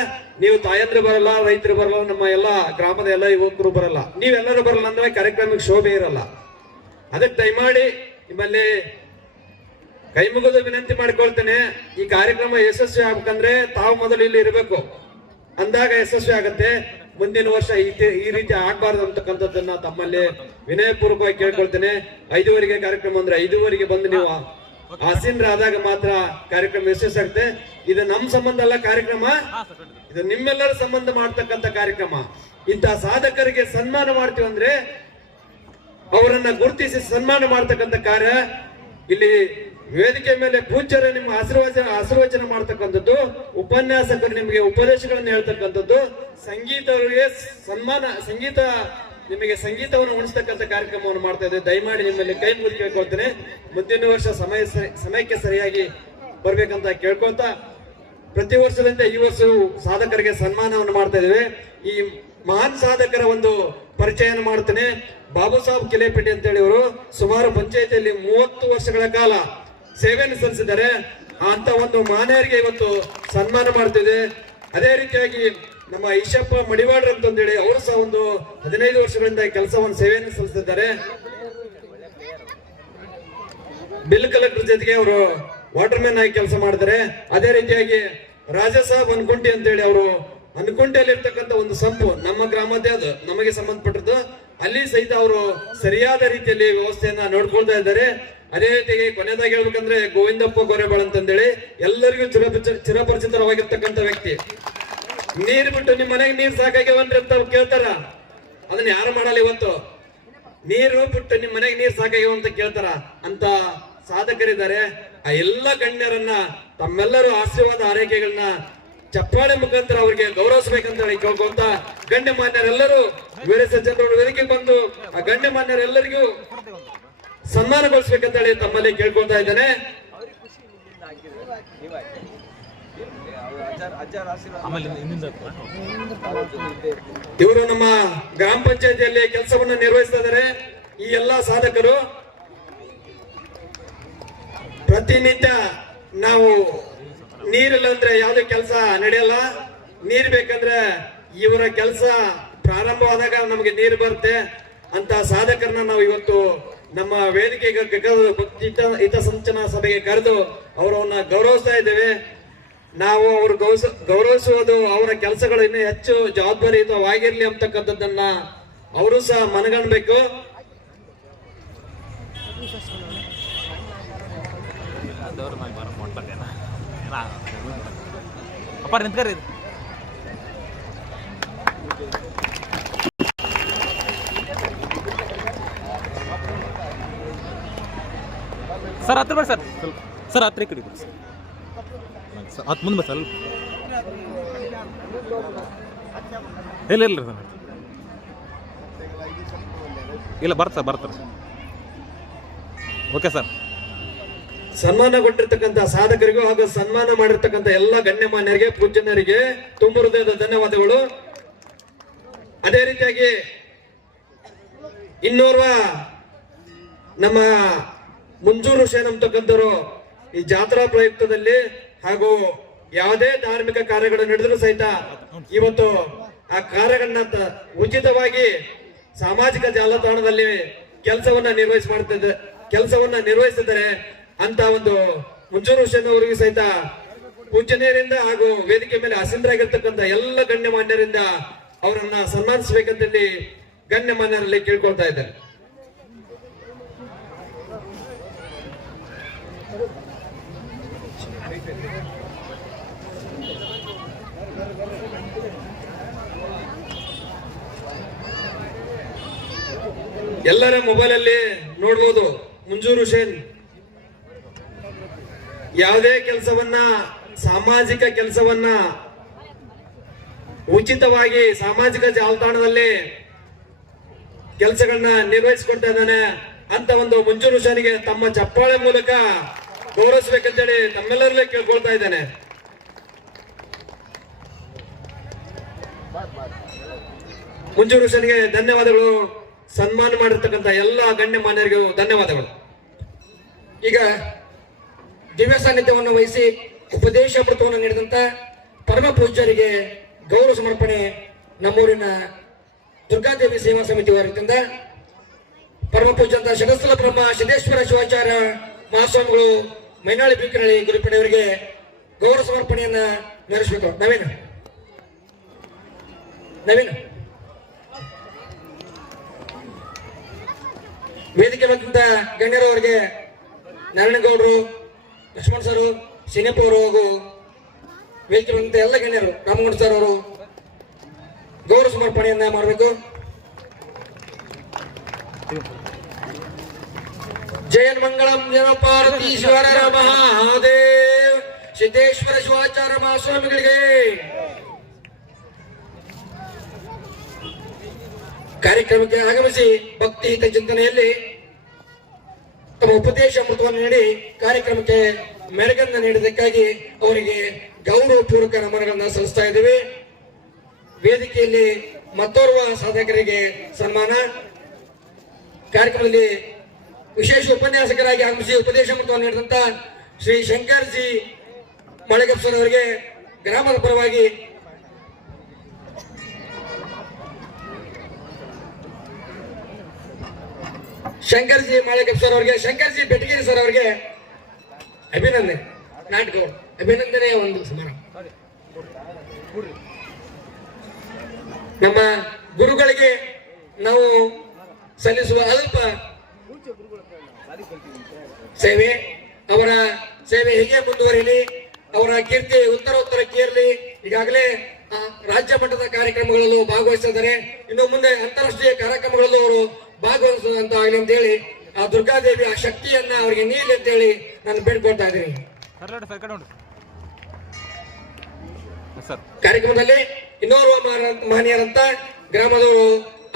ನೀವು ತಾಯಂದ್ರು ಬರಲ್ಲ, ರೈತರು ಬರಲ್ಲ, ನಮ್ಮ ಎಲ್ಲ ಗ್ರಾಮದ ಎಲ್ಲ ಯುವಕರು ಬರಲ್ಲ, ನೀವೆಲ್ಲರೂ ಬರಲ್ಲ ಅಂದ್ರೆ ಕಾರ್ಯಕ್ರಮಕ್ಕೆ ಶೋಭೆ ಇರಲ್ಲ. ಅದಕ್ಕೆ ದಯಮಾಡಿ ನಿಮ್ಮಲ್ಲಿ ಕೈ ಮುಗಿದು ವಿನಂತಿ ಮಾಡಿಕೊಳ್ತೇನೆ, ಈ ಕಾರ್ಯಕ್ರಮ ಯಶಸ್ವಿ ಆಗ್ಬೇಕಂದ್ರೆ ತಾವು ಮೊದಲು ಇಲ್ಲಿ ಇರಬೇಕು, ಅಂದಾಗ ಯಶಸ್ವಿ ಆಗತ್ತೆ. ಮುಂದಿನ ವರ್ಷ ಈ ರೀತಿ ಆಗ್ಬಾರ್ದು ಅಂತಕ್ಕಂಥದ್ದನ್ನ ತಮ್ಮಲ್ಲಿ ವಿನಯಪೂರ್ವಕವಾಗಿ ಕೇಳ್ಕೊಳ್ತೇನೆ. 5:15 ಕಾರ್ಯಕ್ರಮ ಅಂದ್ರೆ 5:15 ಬಂದು ನೀವು ಆಸೀನರಾದಾಗ ಮಾತ್ರ ಕಾರ್ಯಕ್ರಮ ಯಶಸ್ವಿ ಆಗುತ್ತೆ. ಇದು ನಮ್ಮ ಸಂಬಂಧ ಅಲ್ಲ ಕಾರ್ಯಕ್ರಮ, ಇದು ನಿಮ್ಮೆಲ್ಲರ ಸಂಬಂಧ ಮಾಡ್ತಕ್ಕಂಥ ಕಾರ್ಯಕ್ರಮ. ಇಂತಹ ಸಾಧಕರಿಗೆ ಸನ್ಮಾನ ಮಾಡ್ತೀವಿ ಅಂದ್ರೆ ಅವರನ್ನ ಗುರುತಿಸಿ ಸನ್ಮಾನ ಮಾಡ್ತಕ್ಕಂಥ ಕಾರ್ಯ. ಇಲ್ಲಿ ವೇದಿಕೆ ಮೇಲೆ ಪೂಜ್ಯರು ನಿಮ್ಮ ಆಶೀರ್ವಚನ ಮಾಡ್ತಕ್ಕಂಥದ್ದು, ಉಪನ್ಯಾಸಕರು ನಿಮಗೆ ಉಪದೇಶಗಳನ್ನು ಹೇಳ್ತಕ್ಕಂಥದ್ದು, ಸಂಗೀತವರಿಗೆ ಸನ್ಮಾನ, ನಿಮಗೆ ಸಂಗೀತವನ್ನು ಉಣಿಸ್ತಕ್ಕಂಥ ಕಾರ್ಯಕ್ರಮವನ್ನು ಮಾಡ್ತಾ ಇದ್ದೇವೆ. ದಯಮಾಡಿ ನಿಮ್ಮಲ್ಲಿ ಕೈ ಮುಗಿದು ಕೇಳ್ಕೊಳ್ತೇನೆ. ಮುಂದಿನ ವರ್ಷ ಸಮಯಕ್ಕೆ ಸರಿಯಾಗಿ ಬರ್ಬೇಕಂತ ಕೇಳ್ಕೊಳ್ತ, ಪ್ರತಿ ವರ್ಷದಂತೆ ಈ ವರ್ಷವೂ ಸಾಧಕರಿಗೆ ಸನ್ಮಾನವನ್ನು ಮಾಡ್ತಾ ಇದ್ದೇವೆ. ಈ ಮಹಾನ್ ಸಾಧಕರ ಒಂದು ಪರಿಚಯನ ಮಾಡ್ತೇನೆ. ಬಾಬು ಸಾಹೇಬ್ ಕಿಲೇಪೇಟೆ ಅಂತೇಳಿ ಅವರು ಸುಮಾರು ಪಂಚಾಯತಿಯಲ್ಲಿ 30 ವರ್ಷಗಳ ಕಾಲ ಸೇವೆಯನ್ನು ಸಲ್ಲಿಸಿದ್ದಾರೆ. ಅಂತ ಒಂದು ಮಾನ್ಯರಿಗೆ ಇವತ್ತು ಸನ್ಮಾನ ಮಾಡ್ತಿದೆ. ಅದೇ ರೀತಿಯಾಗಿ ನಮ್ಮ ಈಶಪ್ಪ ಮಡಿವಾಡ್ರ ಅಂತಂದೇಳಿ ಅವರು ಸಹ ಒಂದು 15 ವರ್ಷಗಳಿಂದ ಕೆಲಸವನ್ನು ಸೇವೆಯನ್ನು ಸಲ್ಲಿಸಿದ್ದಾರೆ. ಬಿಲ್ ಕಲೆಕ್ಟರ್ ಜೊತೆಗೆ ಅವರು ವಾಟರ್ ಮ್ಯಾನ್ ಆಗಿ ಕೆಲಸ ಮಾಡಿದ್ದಾರೆ. ಅದೇ ರೀತಿಯಾಗಿ ರಾಜಾ ಸಾಹೇಬ್ ಅನ್ಕುಂಟಿ ಅಂತೇಳಿ ಅವರು ಅನ್ಕುಂಟಿಯಲ್ಲಿ ಇರ್ತಕ್ಕಂಥ ಒಂದು ಸಂಪು ನಮ್ಮ ಗ್ರಾಮದ್ದೇ, ಅದು ನಮಗೆ ಸಂಬಂಧಪಟ್ಟದ್ದು, ಅಲ್ಲಿ ಸಹಿತ ಅವರು ಸರಿಯಾದ ರೀತಿಯಲ್ಲಿ ವ್ಯವಸ್ಥೆಯನ್ನ ನೋಡ್ಕೊಳ್ತಾ ಇದ್ದಾರೆ. ಅದೇ ರೀತಿಯಾಗಿ ಕೊನೆಯದಾಗಿ ಹೇಳ್ಬೇಕಂದ್ರೆ ಗೋವಿಂದಪ್ಪ ಗೊರೆಬಾಳ್ ಅಂತಂದೇಳಿ ಎಲ್ಲರಿಗೂ ಚಿರಪರಿಚಿತವಾಗಿರ್ತಕ್ಕಂಥ ವ್ಯಕ್ತಿ. ನೀರ್ ಬಿಟ್ಟು ನಿಮ್ ಮನೆಗೆ ನೀರ್ ಸಾಕಾಗ್ಯವನ್ರಿ ಅಂತ ಕೇಳ್ತಾರ, ಅದನ್ನ ಯಾರು ಮಾಡಲ್ಲ. ಇವತ್ತು ನೀರು ಬಿಟ್ಟು ನಿಮ್ ಮನೆಗೆ ನೀರ್ ಸಾಕಾಗ್ಯವ ಅಂತ ಕೇಳ್ತಾರ, ಅಂತ ಸಾಧಕರಿದ್ದಾರೆ. ಆ ಎಲ್ಲ ಗಣ್ಯರನ್ನ ತಮ್ಮೆಲ್ಲರೂ ಆಶೀರ್ವಾದ ಆರೈಕೆಗಳನ್ನ ಚಪ್ಪಾಳೆ ಮುಖಾಂತರ ಅವರಿಗೆ ಗೌರವಿಸಬೇಕಂತ ಹೇಳಿ ಕೇಳ್ಕೊಂತ, ಗಣ್ಯ ಮಾನ್ಯರೆಲ್ಲರೂ ವೀರ ಸಜ್ಜನರು ವೇದಿಕೆ ಬಂದು ಆ ಗಣ್ಯ ಮಾನ್ಯರೆಲ್ಲರಿಗೂ ಸನ್ಮಾನಗೊಳಿಸ್ಬೇಕಂತ ಹೇಳಿ ತಮ್ಮಲ್ಲಿ ಕೇಳ್ಕೊಳ್ತಾ ಇದ್ದೇನೆ. ಇವರು ನಮ್ಮ ಗ್ರಾಮ ಪಂಚಾಯತಿಯಲ್ಲಿ ಕೆಲಸವನ್ನು ನಿರ್ವಹಿಸ್ತಾ ಇದ್ದಾರೆ. ಈ ಎಲ್ಲಾ ಸಾಧಕರು ಪ್ರತಿನಿತ್ಯ ನಾವು ನೀರಿಲ್ಲ ಅಂದ್ರೆ ಯಾವುದೇ ಕೆಲಸ ನಡೆಯಲ್ಲ. ನೀರ್ ಬೇಕಂದ್ರೆ ಇವರ ಕೆಲಸ ಪ್ರಾರಂಭವಾದಾಗ ನಮಗೆ ನೀರು ಬರುತ್ತೆ. ಅಂತ ಸಾಧಕರನ್ನ ನಾವು ಇವತ್ತು ನಮ್ಮ ವೇದಿಕೆಗೆ ಹಿತಸಂಚನ ಸಭೆಗೆ ಕರೆದು ಅವರನ್ನ ಗೌರವಿಸ್ತಾ ಇದ್ದೇವೆ. ನಾವು ಅವರು ಗೌರವಿಸುವುದು ಅವರ ಕೆಲಸಗಳು ಇನ್ನೂ ಹೆಚ್ಚು ಜವಾಬ್ದಾರಿಯುತವಾಗಿರ್ಲಿ ಅಂತಕ್ಕಂಥದ್ದನ್ನ ಅವರು ಸಹ ಮನಗಣಬೇಕು. ಅಪ್ಪ ನಿಂತ್ಕರಿ. ಸರ್ ಹತ್ರ ಬರ್ರಿ ಸರ್, ಸರ್ ಹತ್ರ ಈ ಕಡೆ ಬರ್ರಿ ಸರ್, ಹತ್ತು ಮುಂದೆ ಬರ್ರಿ ಸ್ವಲ್ಪ. ಇಲ್ಲ ಇಲ್ಲ ಸರ್ ಇಲ್ಲ ಬರ್ತಾರೆ ಓಕೆ ಸರ್. ಸನ್ಮಾನಗೊಂಡಿರ್ತಕ್ಕಂಥ ಸಾಧಕರಿಗೂ ಹಾಗೂ ಸನ್ಮಾನ ಮಾಡಿರ್ತಕ್ಕಂಥ ಎಲ್ಲ ಗಣ್ಯಮಾನ್ಯರಿಗೆ ಪೂಜ್ಯನರಿಗೆ ತುಂಬ ಹೃದಯದ ಧನ್ಯವಾದಗಳು. ಅದೇ ರೀತಿಯಾಗಿ ಇನ್ನೋರ್ವ ನಮ್ಮ ಮುಂಜೂರು ಶೇನ್ ಅಂತಕ್ಕಂಥವ್ರು ಈ ಜಾತ್ರಾ ಪ್ರಯುಕ್ತದಲ್ಲಿ ಹಾಗೂ ಯಾವುದೇ ಧಾರ್ಮಿಕ ಕಾರ್ಯಗಳು ನಡೆದರೂ ಸಹಿತ ಇವತ್ತು ಆ ಕಾರ್ಯಗಳನ್ನ ಉಚಿತವಾಗಿ ಸಾಮಾಜಿಕ ಜಾಲತಾಣದಲ್ಲಿ ಕೆಲಸವನ್ನ ನಿರ್ವಹಿಸಿದ್ದಾರೆ ಅಂತ ಒಂದು ಮುಂಜೂರು ಹುಸೇನ್ ಅವರಿಗೆ ಸಹಿತ ಪೂಜನೀಯರಿಂದ ಹಾಗೂ ವೇದಿಕೆ ಮೇಲೆ ಆಸೀನರಾಗಿರ್ತಕ್ಕಂಥ ಎಲ್ಲ ಗಣ್ಯಮಾನ್ಯರಿಂದ ಅವರನ್ನ ಸನ್ಮಾನಿಸಬೇಕಂತೇಳಿ ಗಣ್ಯಮಾನ್ಯರಲ್ಲಿ ಕೇಳ್ಕೊಳ್ತಾ ಇದ್ದಾರೆ. ಎಲ್ಲರ ಮೊಬೈಲ್ ಅಲ್ಲಿ ನೋಡ್ಬೋದು, ಮುಂಜೂರು ಹುಸೇನ್ ಯಾವುದೇ ಕೆಲಸವನ್ನ ಸಾಮಾಜಿಕ ಕೆಲಸವನ್ನ ಉಚಿತವಾಗಿ ಸಾಮಾಜಿಕ ಜಾಲತಾಣದಲ್ಲಿ ಕೆಲಸಗಳನ್ನ ನಿರ್ವಹಿಸಿಕೊಡ್ತಾ ಇದ್ದಾನೆ ಅಂತ ಒಂದು ಮುಂಜೂರು ಹುಸೇನ್ಗೆ ತಮ್ಮ ಚಪ್ಪಾಳೆ ಮೂಲಕ ಗೌರವಿಸಬೇಕಂತೇಳಿ ತಮ್ಮೆಲ್ಲರಲ್ಲೇ ಕೇಳ್ಕೊಳ್ತಾ ಇದ್ದೇನೆ. ಮುಂಜೂರು ಹುಸೇನ್ಗೆ ಧನ್ಯವಾದಗಳು. ಸನ್ಮಾನ ಮಾಡಿರ್ತಕ್ಕಂಥ ಎಲ್ಲ ಗಣ್ಯಮಾನ್ಯರಿಗೂ ಧನ್ಯವಾದಗಳು. ಈಗ ದಿವ್ಯ ಸಾನ್ನಿಧ್ಯವನ್ನು ವಹಿಸಿ ಉಪದೇಶಾಮೃತವನ್ನು ನೀಡಿದಂತ ಪರಮ ಪೂಜ್ಯರಿಗೆ ಗೌರವ ಸಮರ್ಪಣೆ ನಮ್ಮೂರಿನ ದುರ್ಗಾದೇವಿ ಸೇವಾ ಸಮಿತಿ ವತಿಯಿಂದ ಪರಮ ಪೂಜ್ಯಂತ ಶಗಸ್ಥಲ ಬ್ರಹ್ಮ ಸಿದ್ದೇಶ್ವರ ಶಿವಾಚಾರ್ಯ ಮಹಾಸ್ವಾಮಿಗಳು ಮೈನಾಳಿ ಬೀಕರಳ್ಳಿ ಗುರುಪಡೆಯವರಿಗೆ ಗೌರವ ಸಮರ್ಪಣೆಯನ್ನ ನೆರವೇರಿಸಬೇಕು. ನವೀನ್ ವೇದಿಕೆ ಬಂದಂತ ಗಣ್ಯರವರಿಗೆ ನಾರಾಯಣಗೌಡರು, ಲಕ್ಷ್ಮಣ್ ಸರ್, ಸಿನಪ್ಪ ಅವರು ಹಾಗೂ ವೇದಿಕೆ ಬಂದಂತ ಎಲ್ಲ ಗಣ್ಯರು ರಾಮಗೌಡ ಸರ್ ಅವರು ಗೌರವ ಸಮರ್ಪಣೆಯನ್ನ ಮಾಡಬೇಕು. ಜಯನ್ ಮಂಗಳಂ ಜನ ಪಾರ್ವತೀಶ್ವರ ಮಹಾದೇವ್ ಸಿದ್ದೇಶ್ವರ ಶಿವಾಚಾರ್ಯ ಮಹಾಸ್ವಾಮಿಗಳಿಗೆ ಕಾರ್ಯಕ್ರಮಕ್ಕೆ ಆಗಮಿಸಿ ಭಕ್ತಿ ಹಿತ ಚಿಂತನೆಯಲ್ಲಿ ತಮ್ಮ ಉಪದೇಶ ಅಮೃತವನ್ನು ನೀಡಿ ಕಾರ್ಯಕ್ರಮಕ್ಕೆ ಮೆರುಗನ್ನು ನೀಡಿದ್ದಕ್ಕಾಗಿ ಅವರಿಗೆ ಗೌರವ ಪೂರ್ವಕ ನಮನಗಳನ್ನು ಸಲ್ಲಿಸ್ತಾ ಇದ್ದೇವೆ. ವೇದಿಕೆಯಲ್ಲಿ ಮತ್ತೋರ್ವ ಸಾಧಕರಿಗೆ ಸನ್ಮಾನ. ಕಾರ್ಯಕ್ರಮದಲ್ಲಿ ವಿಶೇಷ ಉಪನ್ಯಾಸಕರಾಗಿ ಆಗಮಿಸಿ ಉಪದೇಶ ಅಮೃತವನ್ನು ನೀಡಿದಂತ ಶ್ರೀ ಶಂಕರ್ಜಿ ಮಳೆಗಪ್ಸರ್ ಅವರಿಗೆ ಗ್ರಾಮದ ಪರವಾಗಿ ಶಂಕರ್ಜಿ ಮಾಳಿಕಪ್ ಸರ್ ಅವರಿಗೆ, ಶಂಕರ್ಜಿ ಬೆಟಗೇರಿ ಸರ್ ಅವರಿಗೆ ಅಭಿನಂದನೆ. ನಾಟಕ ಅಭಿನಂದನೆ ಒಂದು ಸಮಾರಂಭ. ನಮ್ಮ ಗುರುಗಳಿಗೆ ನಾವು ಸಲ್ಲಿಸುವ ಅಲ್ಪ ಸೇವೆ, ಅವರ ಸೇವೆ ಹೀಗೆ ಮುಂದುವರಿಯಲಿ, ಅವರ ಕೀರ್ತಿ ಉತ್ತರೋತ್ತರಕ್ಕೆ ಏರಲಿ. ಈಗಾಗಲೇ ರಾಜ್ಯ ಮಟ್ಟದ ಕಾರ್ಯಕ್ರಮಗಳಲ್ಲೂ ಭಾಗವಹಿಸಿದ್ದಾರೆ. ಇನ್ನು ಮುಂದೆ ಅಂತಾರಾಷ್ಟ್ರೀಯ ಕಾರ್ಯಕ್ರಮಗಳಲ್ಲೂ ಅವರು ಭಾಗವಹಿಸುವಂತ ಆಗಲಿ ಅಂತ ಹೇಳಿ ಆ ದುರ್ಗಾದೇವಿ ಆ ಶಕ್ತಿಯನ್ನ ಅವರಿಗೆ ನೀಡಲಿ ಅಂತ ಹೇಳಿ ನಾನು ಬೇಡ್ಕೊಳ್ತಾ ಇದ್ದೀನಿ. ಕಾರ್ಯಕ್ರಮದಲ್ಲಿ ಇನ್ನೋರ್ವ ಮಾನ್ಯರಂತ ಗ್ರಾಮದವರು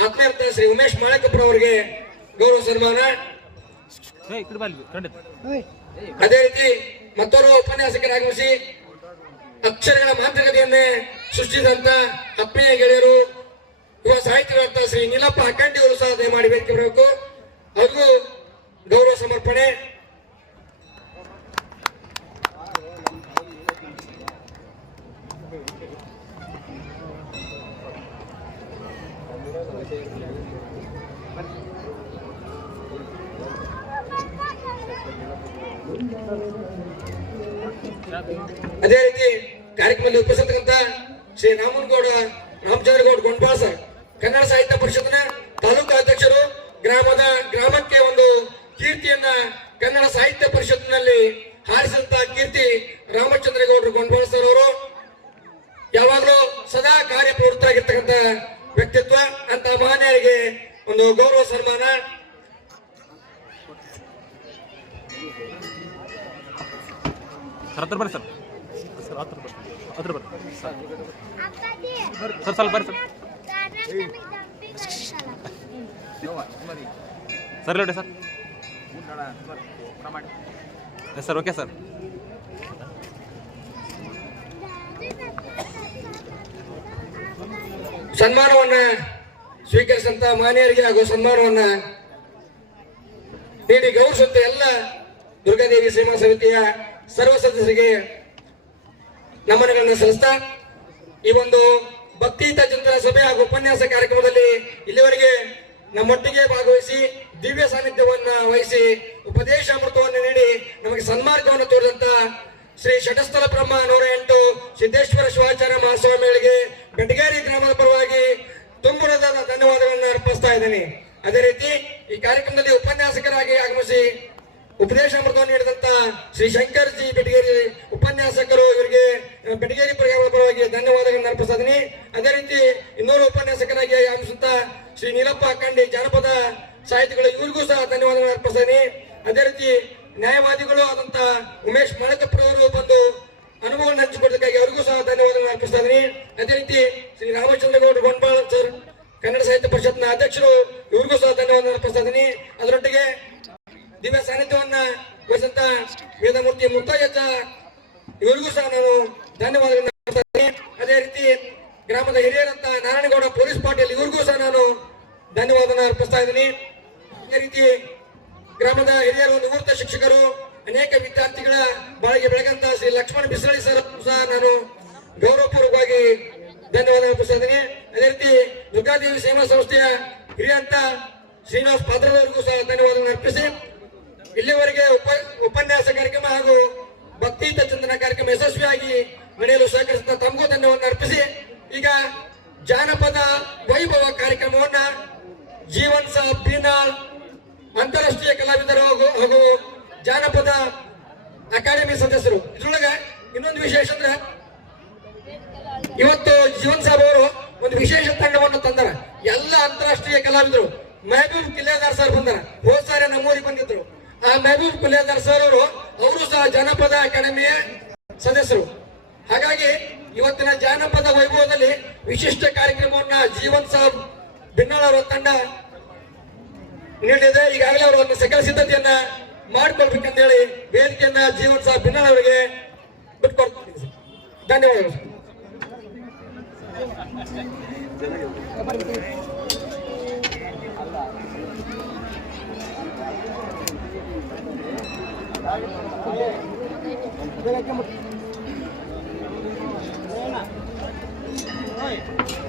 ಆತ್ಮೀಯರಂತ ಶ್ರೀ ಉಮೇಶ್ ಮಾಳಕಪ್ಪರ ಅವರಿಗೆ ಗೌರವ ಸನ್ಮಾನ. ಅದೇ ರೀತಿ ಮತ್ತೋರ್ವ ಉಪನ್ಯಾಸಕರಾಗಮಿಸಿ ಅಕ್ಷರಗಳ ಮಾಂತ್ರಿಕತೆಯನ್ನೇ ಸೃಷ್ಟಿಸಿದಂತ ಆತ್ಮೀಯ ಗೆಳೆಯರು ಯುವ ಸಾಹಿತ್ಯಗಾರ್ತ ಶ್ರೀ ನೀಲಪ್ಪ ಅಕ್ಕಂಡಿ ಅವರು ಸಹ ದಯಮಾಡಿ ವೇದಿಕೆ ಬರಬೇಕು. ಅವ್ರಿಗೂ ಗೌರವ ಸಮರ್ಪಣೆ. ಅದೇ ರೀತಿ ಕಾರ್ಯಕ್ರಮದಲ್ಲಿ ಉಪಸ್ಥಿತಕ್ಕಂತ ಶ್ರೀ ರಾಮಚಂದ್ರಗೌಡ ಗೊಂಡ್ಪಾಳ ಸರ್, ಕನ್ನಡ ಸಾಹಿತ್ಯ ಪರಿಷತ್ನ ತಾಲೂಕು ಅಧ್ಯಕ್ಷರು, ಗ್ರಾಮಕ್ಕೆ ಒಂದು ಕೀರ್ತಿಯನ್ನ ಕನ್ನಡ ಸಾಹಿತ್ಯ ಪರಿಷತ್ನಲ್ಲಿ ಹಾರಿಸಿದಂತ ಕೀರ್ತಿ ರಾಮಚಂದ್ರಗೌಡರು ಗೊಂಡ್ಪಾಳ ಸರ್ ಅವರು. ಯಾವಾಗಲೂ ಸದಾ ಕಾರ್ಯಪ್ರವೃತ್ತರಾಗಿರ್ತಕ್ಕಂಥ ವ್ಯಕ್ತಿತ್ವ. ಅಂತ ಮಹನೀಯರಿಗೆ ಒಂದು ಗೌರವ ಸನ್ಮಾನ. ಬರ್ರಿ ಸರ್. ಸರ್ ಹತ್ರ ಬರ್ರಿ ಸರ್ ಸ್ವಲ್ಪ ಬರ್ರಿ ಸರ್ ನೋಡಿ sir yes sir okay sir ಸನ್ಮಾನವನ್ನ ಸ್ವೀಕರಿಸಿದಂತ ಮಾನ್ಯರಿಗೆ ಹಾಗೂ ಸನ್ಮಾನವನ್ನ ನೀಡಿ ಗೌರವಿಸುವಂತ ಎಲ್ಲ ದುರ್ಗಾದೇವಿ ಸೇವಾ ಸಮಿತಿಯ ಸರ್ವ ಸದಸ್ಯರಿಗೆ ನಮನಗಳನ್ನು ಸಲ್ಲಿಸ್ತಾ ಈ ಒಂದು ಭಕ್ತಿಯುತ ಚಿಂತನ ಸಭೆ ಹಾಗೂ ಉಪನ್ಯಾಸ ಕಾರ್ಯಕ್ರಮದಲ್ಲಿ ಇಲ್ಲಿವರೆಗೆ ನಮ್ಮೊಟ್ಟಿಗೆ ಭಾಗವಹಿಸಿ ದಿವ್ಯ ಸಾನ್ನಿಧ್ಯವನ್ನ ವಹಿಸಿ ಉಪದೇಶ ಅಮೃತವನ್ನು ನೀಡಿ ನಮಗೆ ಸನ್ಮಾರ್ಗವನ್ನು ತೋರಿದಂತ ಶ್ರೀ ಷಟಸ್ಥಲ ಬ್ರಹ್ಮ 108 ಸಿದ್ದೇಶ್ವರ ಶಿವಾಚಾರ್ಯ ಮಹಾಸ್ವಾಮಿಗಳಿಗೆ ಬೆಟಗೇರಿ ಗ್ರಾಮದ ಪರವಾಗಿ ತುಂಬುರದ ಧನ್ಯವಾದಗಳನ್ನು ಅರ್ಪಿಸ್ತಾ ಇದ್ದೇನೆ. ಅದೇ ರೀತಿ ಈ ಕಾರ್ಯಕ್ರಮದಲ್ಲಿ ಉಪನ್ಯಾಸಕರಾಗಿ ಆಗಮಿಸಿ ಉಪದೇಶ ಅಮೃತವನ್ನು ನೀಡಿದಂತ ಶ್ರೀ ಶಂಕರ್ ಜಿ ಬೆಟಗೇರಿ ಉಪನ್ಯಾಸಕರು, ಇವರಿಗೆ ಬೆಟಗೇರಿ ಗ್ರಾಮದ ಪರವಾಗಿ ಧನ್ಯವಾದಗಳನ್ನು ಅರ್ಪಿಸ್ತಾ ಇದ್ದೀನಿ. ಅದೇ ರೀತಿ ಇನ್ನೂರು ಉಪನ್ಯಾಸಕರಾಗಿ ಆಗಮಿಸುತ್ತ ಶ್ರೀ ನೀಲಪ್ಪ ಕಂಡಿ ಜಾನಪದ ಸಾಹಿತಿಗಳು, ಇವರಿಗೂ ಸಹ ಧನ್ಯವಾದಗಳನ್ನು ಅರ್ಪಿಸ್ತಾ ಇದ್ದೀನಿ. ಅದೇ ರೀತಿ ನ್ಯಾಯವಾದಿಗಳು ಆದಂತ ಉಮೇಶ್ ಮಾಳಕಪ್ಪರವರು ಬಂದು ಅನುಭವವನ್ನು ಹಂಚಿಕೊಡೋದಕ್ಕಾಗಿ ಅವರಿಗೂ ಸಹ ಧನ್ಯವಾದಗಳನ್ನು ಅರ್ಪಿಸ್ತಾ ಇದ್ದೀನಿ. ಅದೇ ರೀತಿ ಶ್ರೀ ರಾಮಚಂದ್ರಗೌಡ ಗೊಂಡಾಳ್ ಸರ್, ಕನ್ನಡ ಸಾಹಿತ್ಯ ಪರಿಷತ್ನ ಅಧ್ಯಕ್ಷರು, ಇವರಿಗೂ ಸಹ ಧನ್ಯವಾದ ಅರ್ಪಿಸ್ತಾ ಇದ್ದೀನಿ. ಅದರೊಟ್ಟಿಗೆ ದಿವ್ಯ ಸಾನ್ನಿಧ್ಯವನ್ನ ವಹಿಸಿದಂತ ವೇದಮೂರ್ತಿ ಮುತ್ತಯ್ಯಜ್ಜ, ಇವರಿಗೂ ಸಹ ನಾನು ಧನ್ಯವಾದಗಳನ್ನು ಅರ್ಪಿಸ್ತಾ ಇದ್ದೀನಿ. ಅದೇ ರೀತಿ ಗ್ರಾಮದ ಹಿರಿಯರಂತ ನಾರಾಯಣಗೌಡ ಪೊಲೀಸ್ ಪಾಟೀಲ್, ಇವರಿಗೂ ಸಹ ನಾನು ಧನ್ಯವಾದನ ಅರ್ಪಿಸ್ತಾ ಇದ್ದೀನಿ. ಅದೇ ರೀತಿ ಗ್ರಾಮದ ಹಿರಿಯರು, ನಿವೃತ್ತ ಶಿಕ್ಷಕರು, ಅನೇಕ ವಿದ್ಯಾರ್ಥಿಗಳ ಬಾಳಿಗೆ ಬೆಳಗಂತ ಶ್ರೀ ಲಕ್ಷ್ಮಣ ಬಿಸರಳಿ ಸರ್ ಸಹ ನಾನು ಗೌರವಪೂರ್ವಕವಾಗಿ ಧನ್ಯವಾದ ಅರ್ಪಿಸ್ತಾ ಇದ್ದೀನಿ. ಅದೇ ರೀತಿ ದುರ್ಗಾದೇವಿ ಸೇವಾ ಸಂಸ್ಥೆಯ ಹಿರಿಯಂತ ಶ್ರೀನಿವಾಸ್ ಪಾತ್ರದವರಿಗೂ ಸಹ ಧನ್ಯವಾದಗಳನ್ನು ಅರ್ಪಿಸಿ ಇಲ್ಲಿವರೆಗೆ ಉಪನ್ಯಾಸ ಕಾರ್ಯಕ್ರಮ ಹಾಗೂ ಭಕ್ತಿಯುತ ಚಿಂತನ ಕಾರ್ಯಕ್ರಮ ಯಶಸ್ವಿಯಾಗಿ ನಡೆಯಲು ಸಹಕರಿಸಿದ ತಮಗೂ ಧನ್ಯವಾದ ಅರ್ಪಿಸಿ ಈಗ ಜಾನಪದ ವೈಭವ ಕಾರ್ಯಕ್ರಮವನ್ನ ಜೀವನ್ ಸಾಬ್ ಬೀನಾಳ್ ಅಂತಾರಾಷ್ಟ್ರೀಯ ಕಲಾವಿದರು ಹಾಗೂ ಜಾನಪದ ಅಕಾಡೆಮಿ ಸದಸ್ಯರು. ಇದ್ರೊಳಗೆ ಇನ್ನೊಂದು ವಿಶೇಷ ಅಂದ್ರೆ ಇವತ್ತು ಜೀವನ್ ಸಾಬ್ ಅವರು ಒಂದು ವಿಶೇಷ ತಂಡವನ್ನು ತಂದಾರ. ಎಲ್ಲ ಅಂತಾರಾಷ್ಟ್ರೀಯ ಕಲಾವಿದರು, ಮೆಹಬೂಬ್ ಕಿಲ್ಲೇದಾರ್ ಸರ್ ಬಂದಾರ. ಹೋದ ಸಾರಿ ನಮ್ಮೂರಿಗೆ ಬಂದಿದ್ರು. ಆ ಮೆಹಬೂಬ್ ಕಿಲ್ಲೇದಾರ್ ಸರ್ ಅವರು ಸಹ ಜಾನಪದ ಅಕಾಡೆಮಿಯ ಸದಸ್ಯರು. ಹಾಗಾಗಿ ಇವತ್ತಿನ ಜಾನಪದ ವೈಭವದಲ್ಲಿ ವಿಶಿಷ್ಟ ಕಾರ್ಯಕ್ರಮವನ್ನ ಜೀವನ್ ಸಾಬ್ ಬಿನ್ನಾಳ್ ಅವರ ತಂಡ ನೀಡಿದೆ. ಈಗಾಗಲೇ ಅವರು ಒಂದು ಸಕಲ ಸಿದ್ಧತೆಯನ್ನ ಮಾಡಿಕೊಳ್ಬೇಕಂತ ಹೇಳಿ ವೇದಿಕೆಯನ್ನ ಜೀವನ್ ಸಾಬ್ ಬಿನ್ನಾಳ್ ಅವರಿಗೆ ಬಿಟ್ಕೊಡ್ತೀನಿ. ಧನ್ಯವಾದಗಳು. Oi.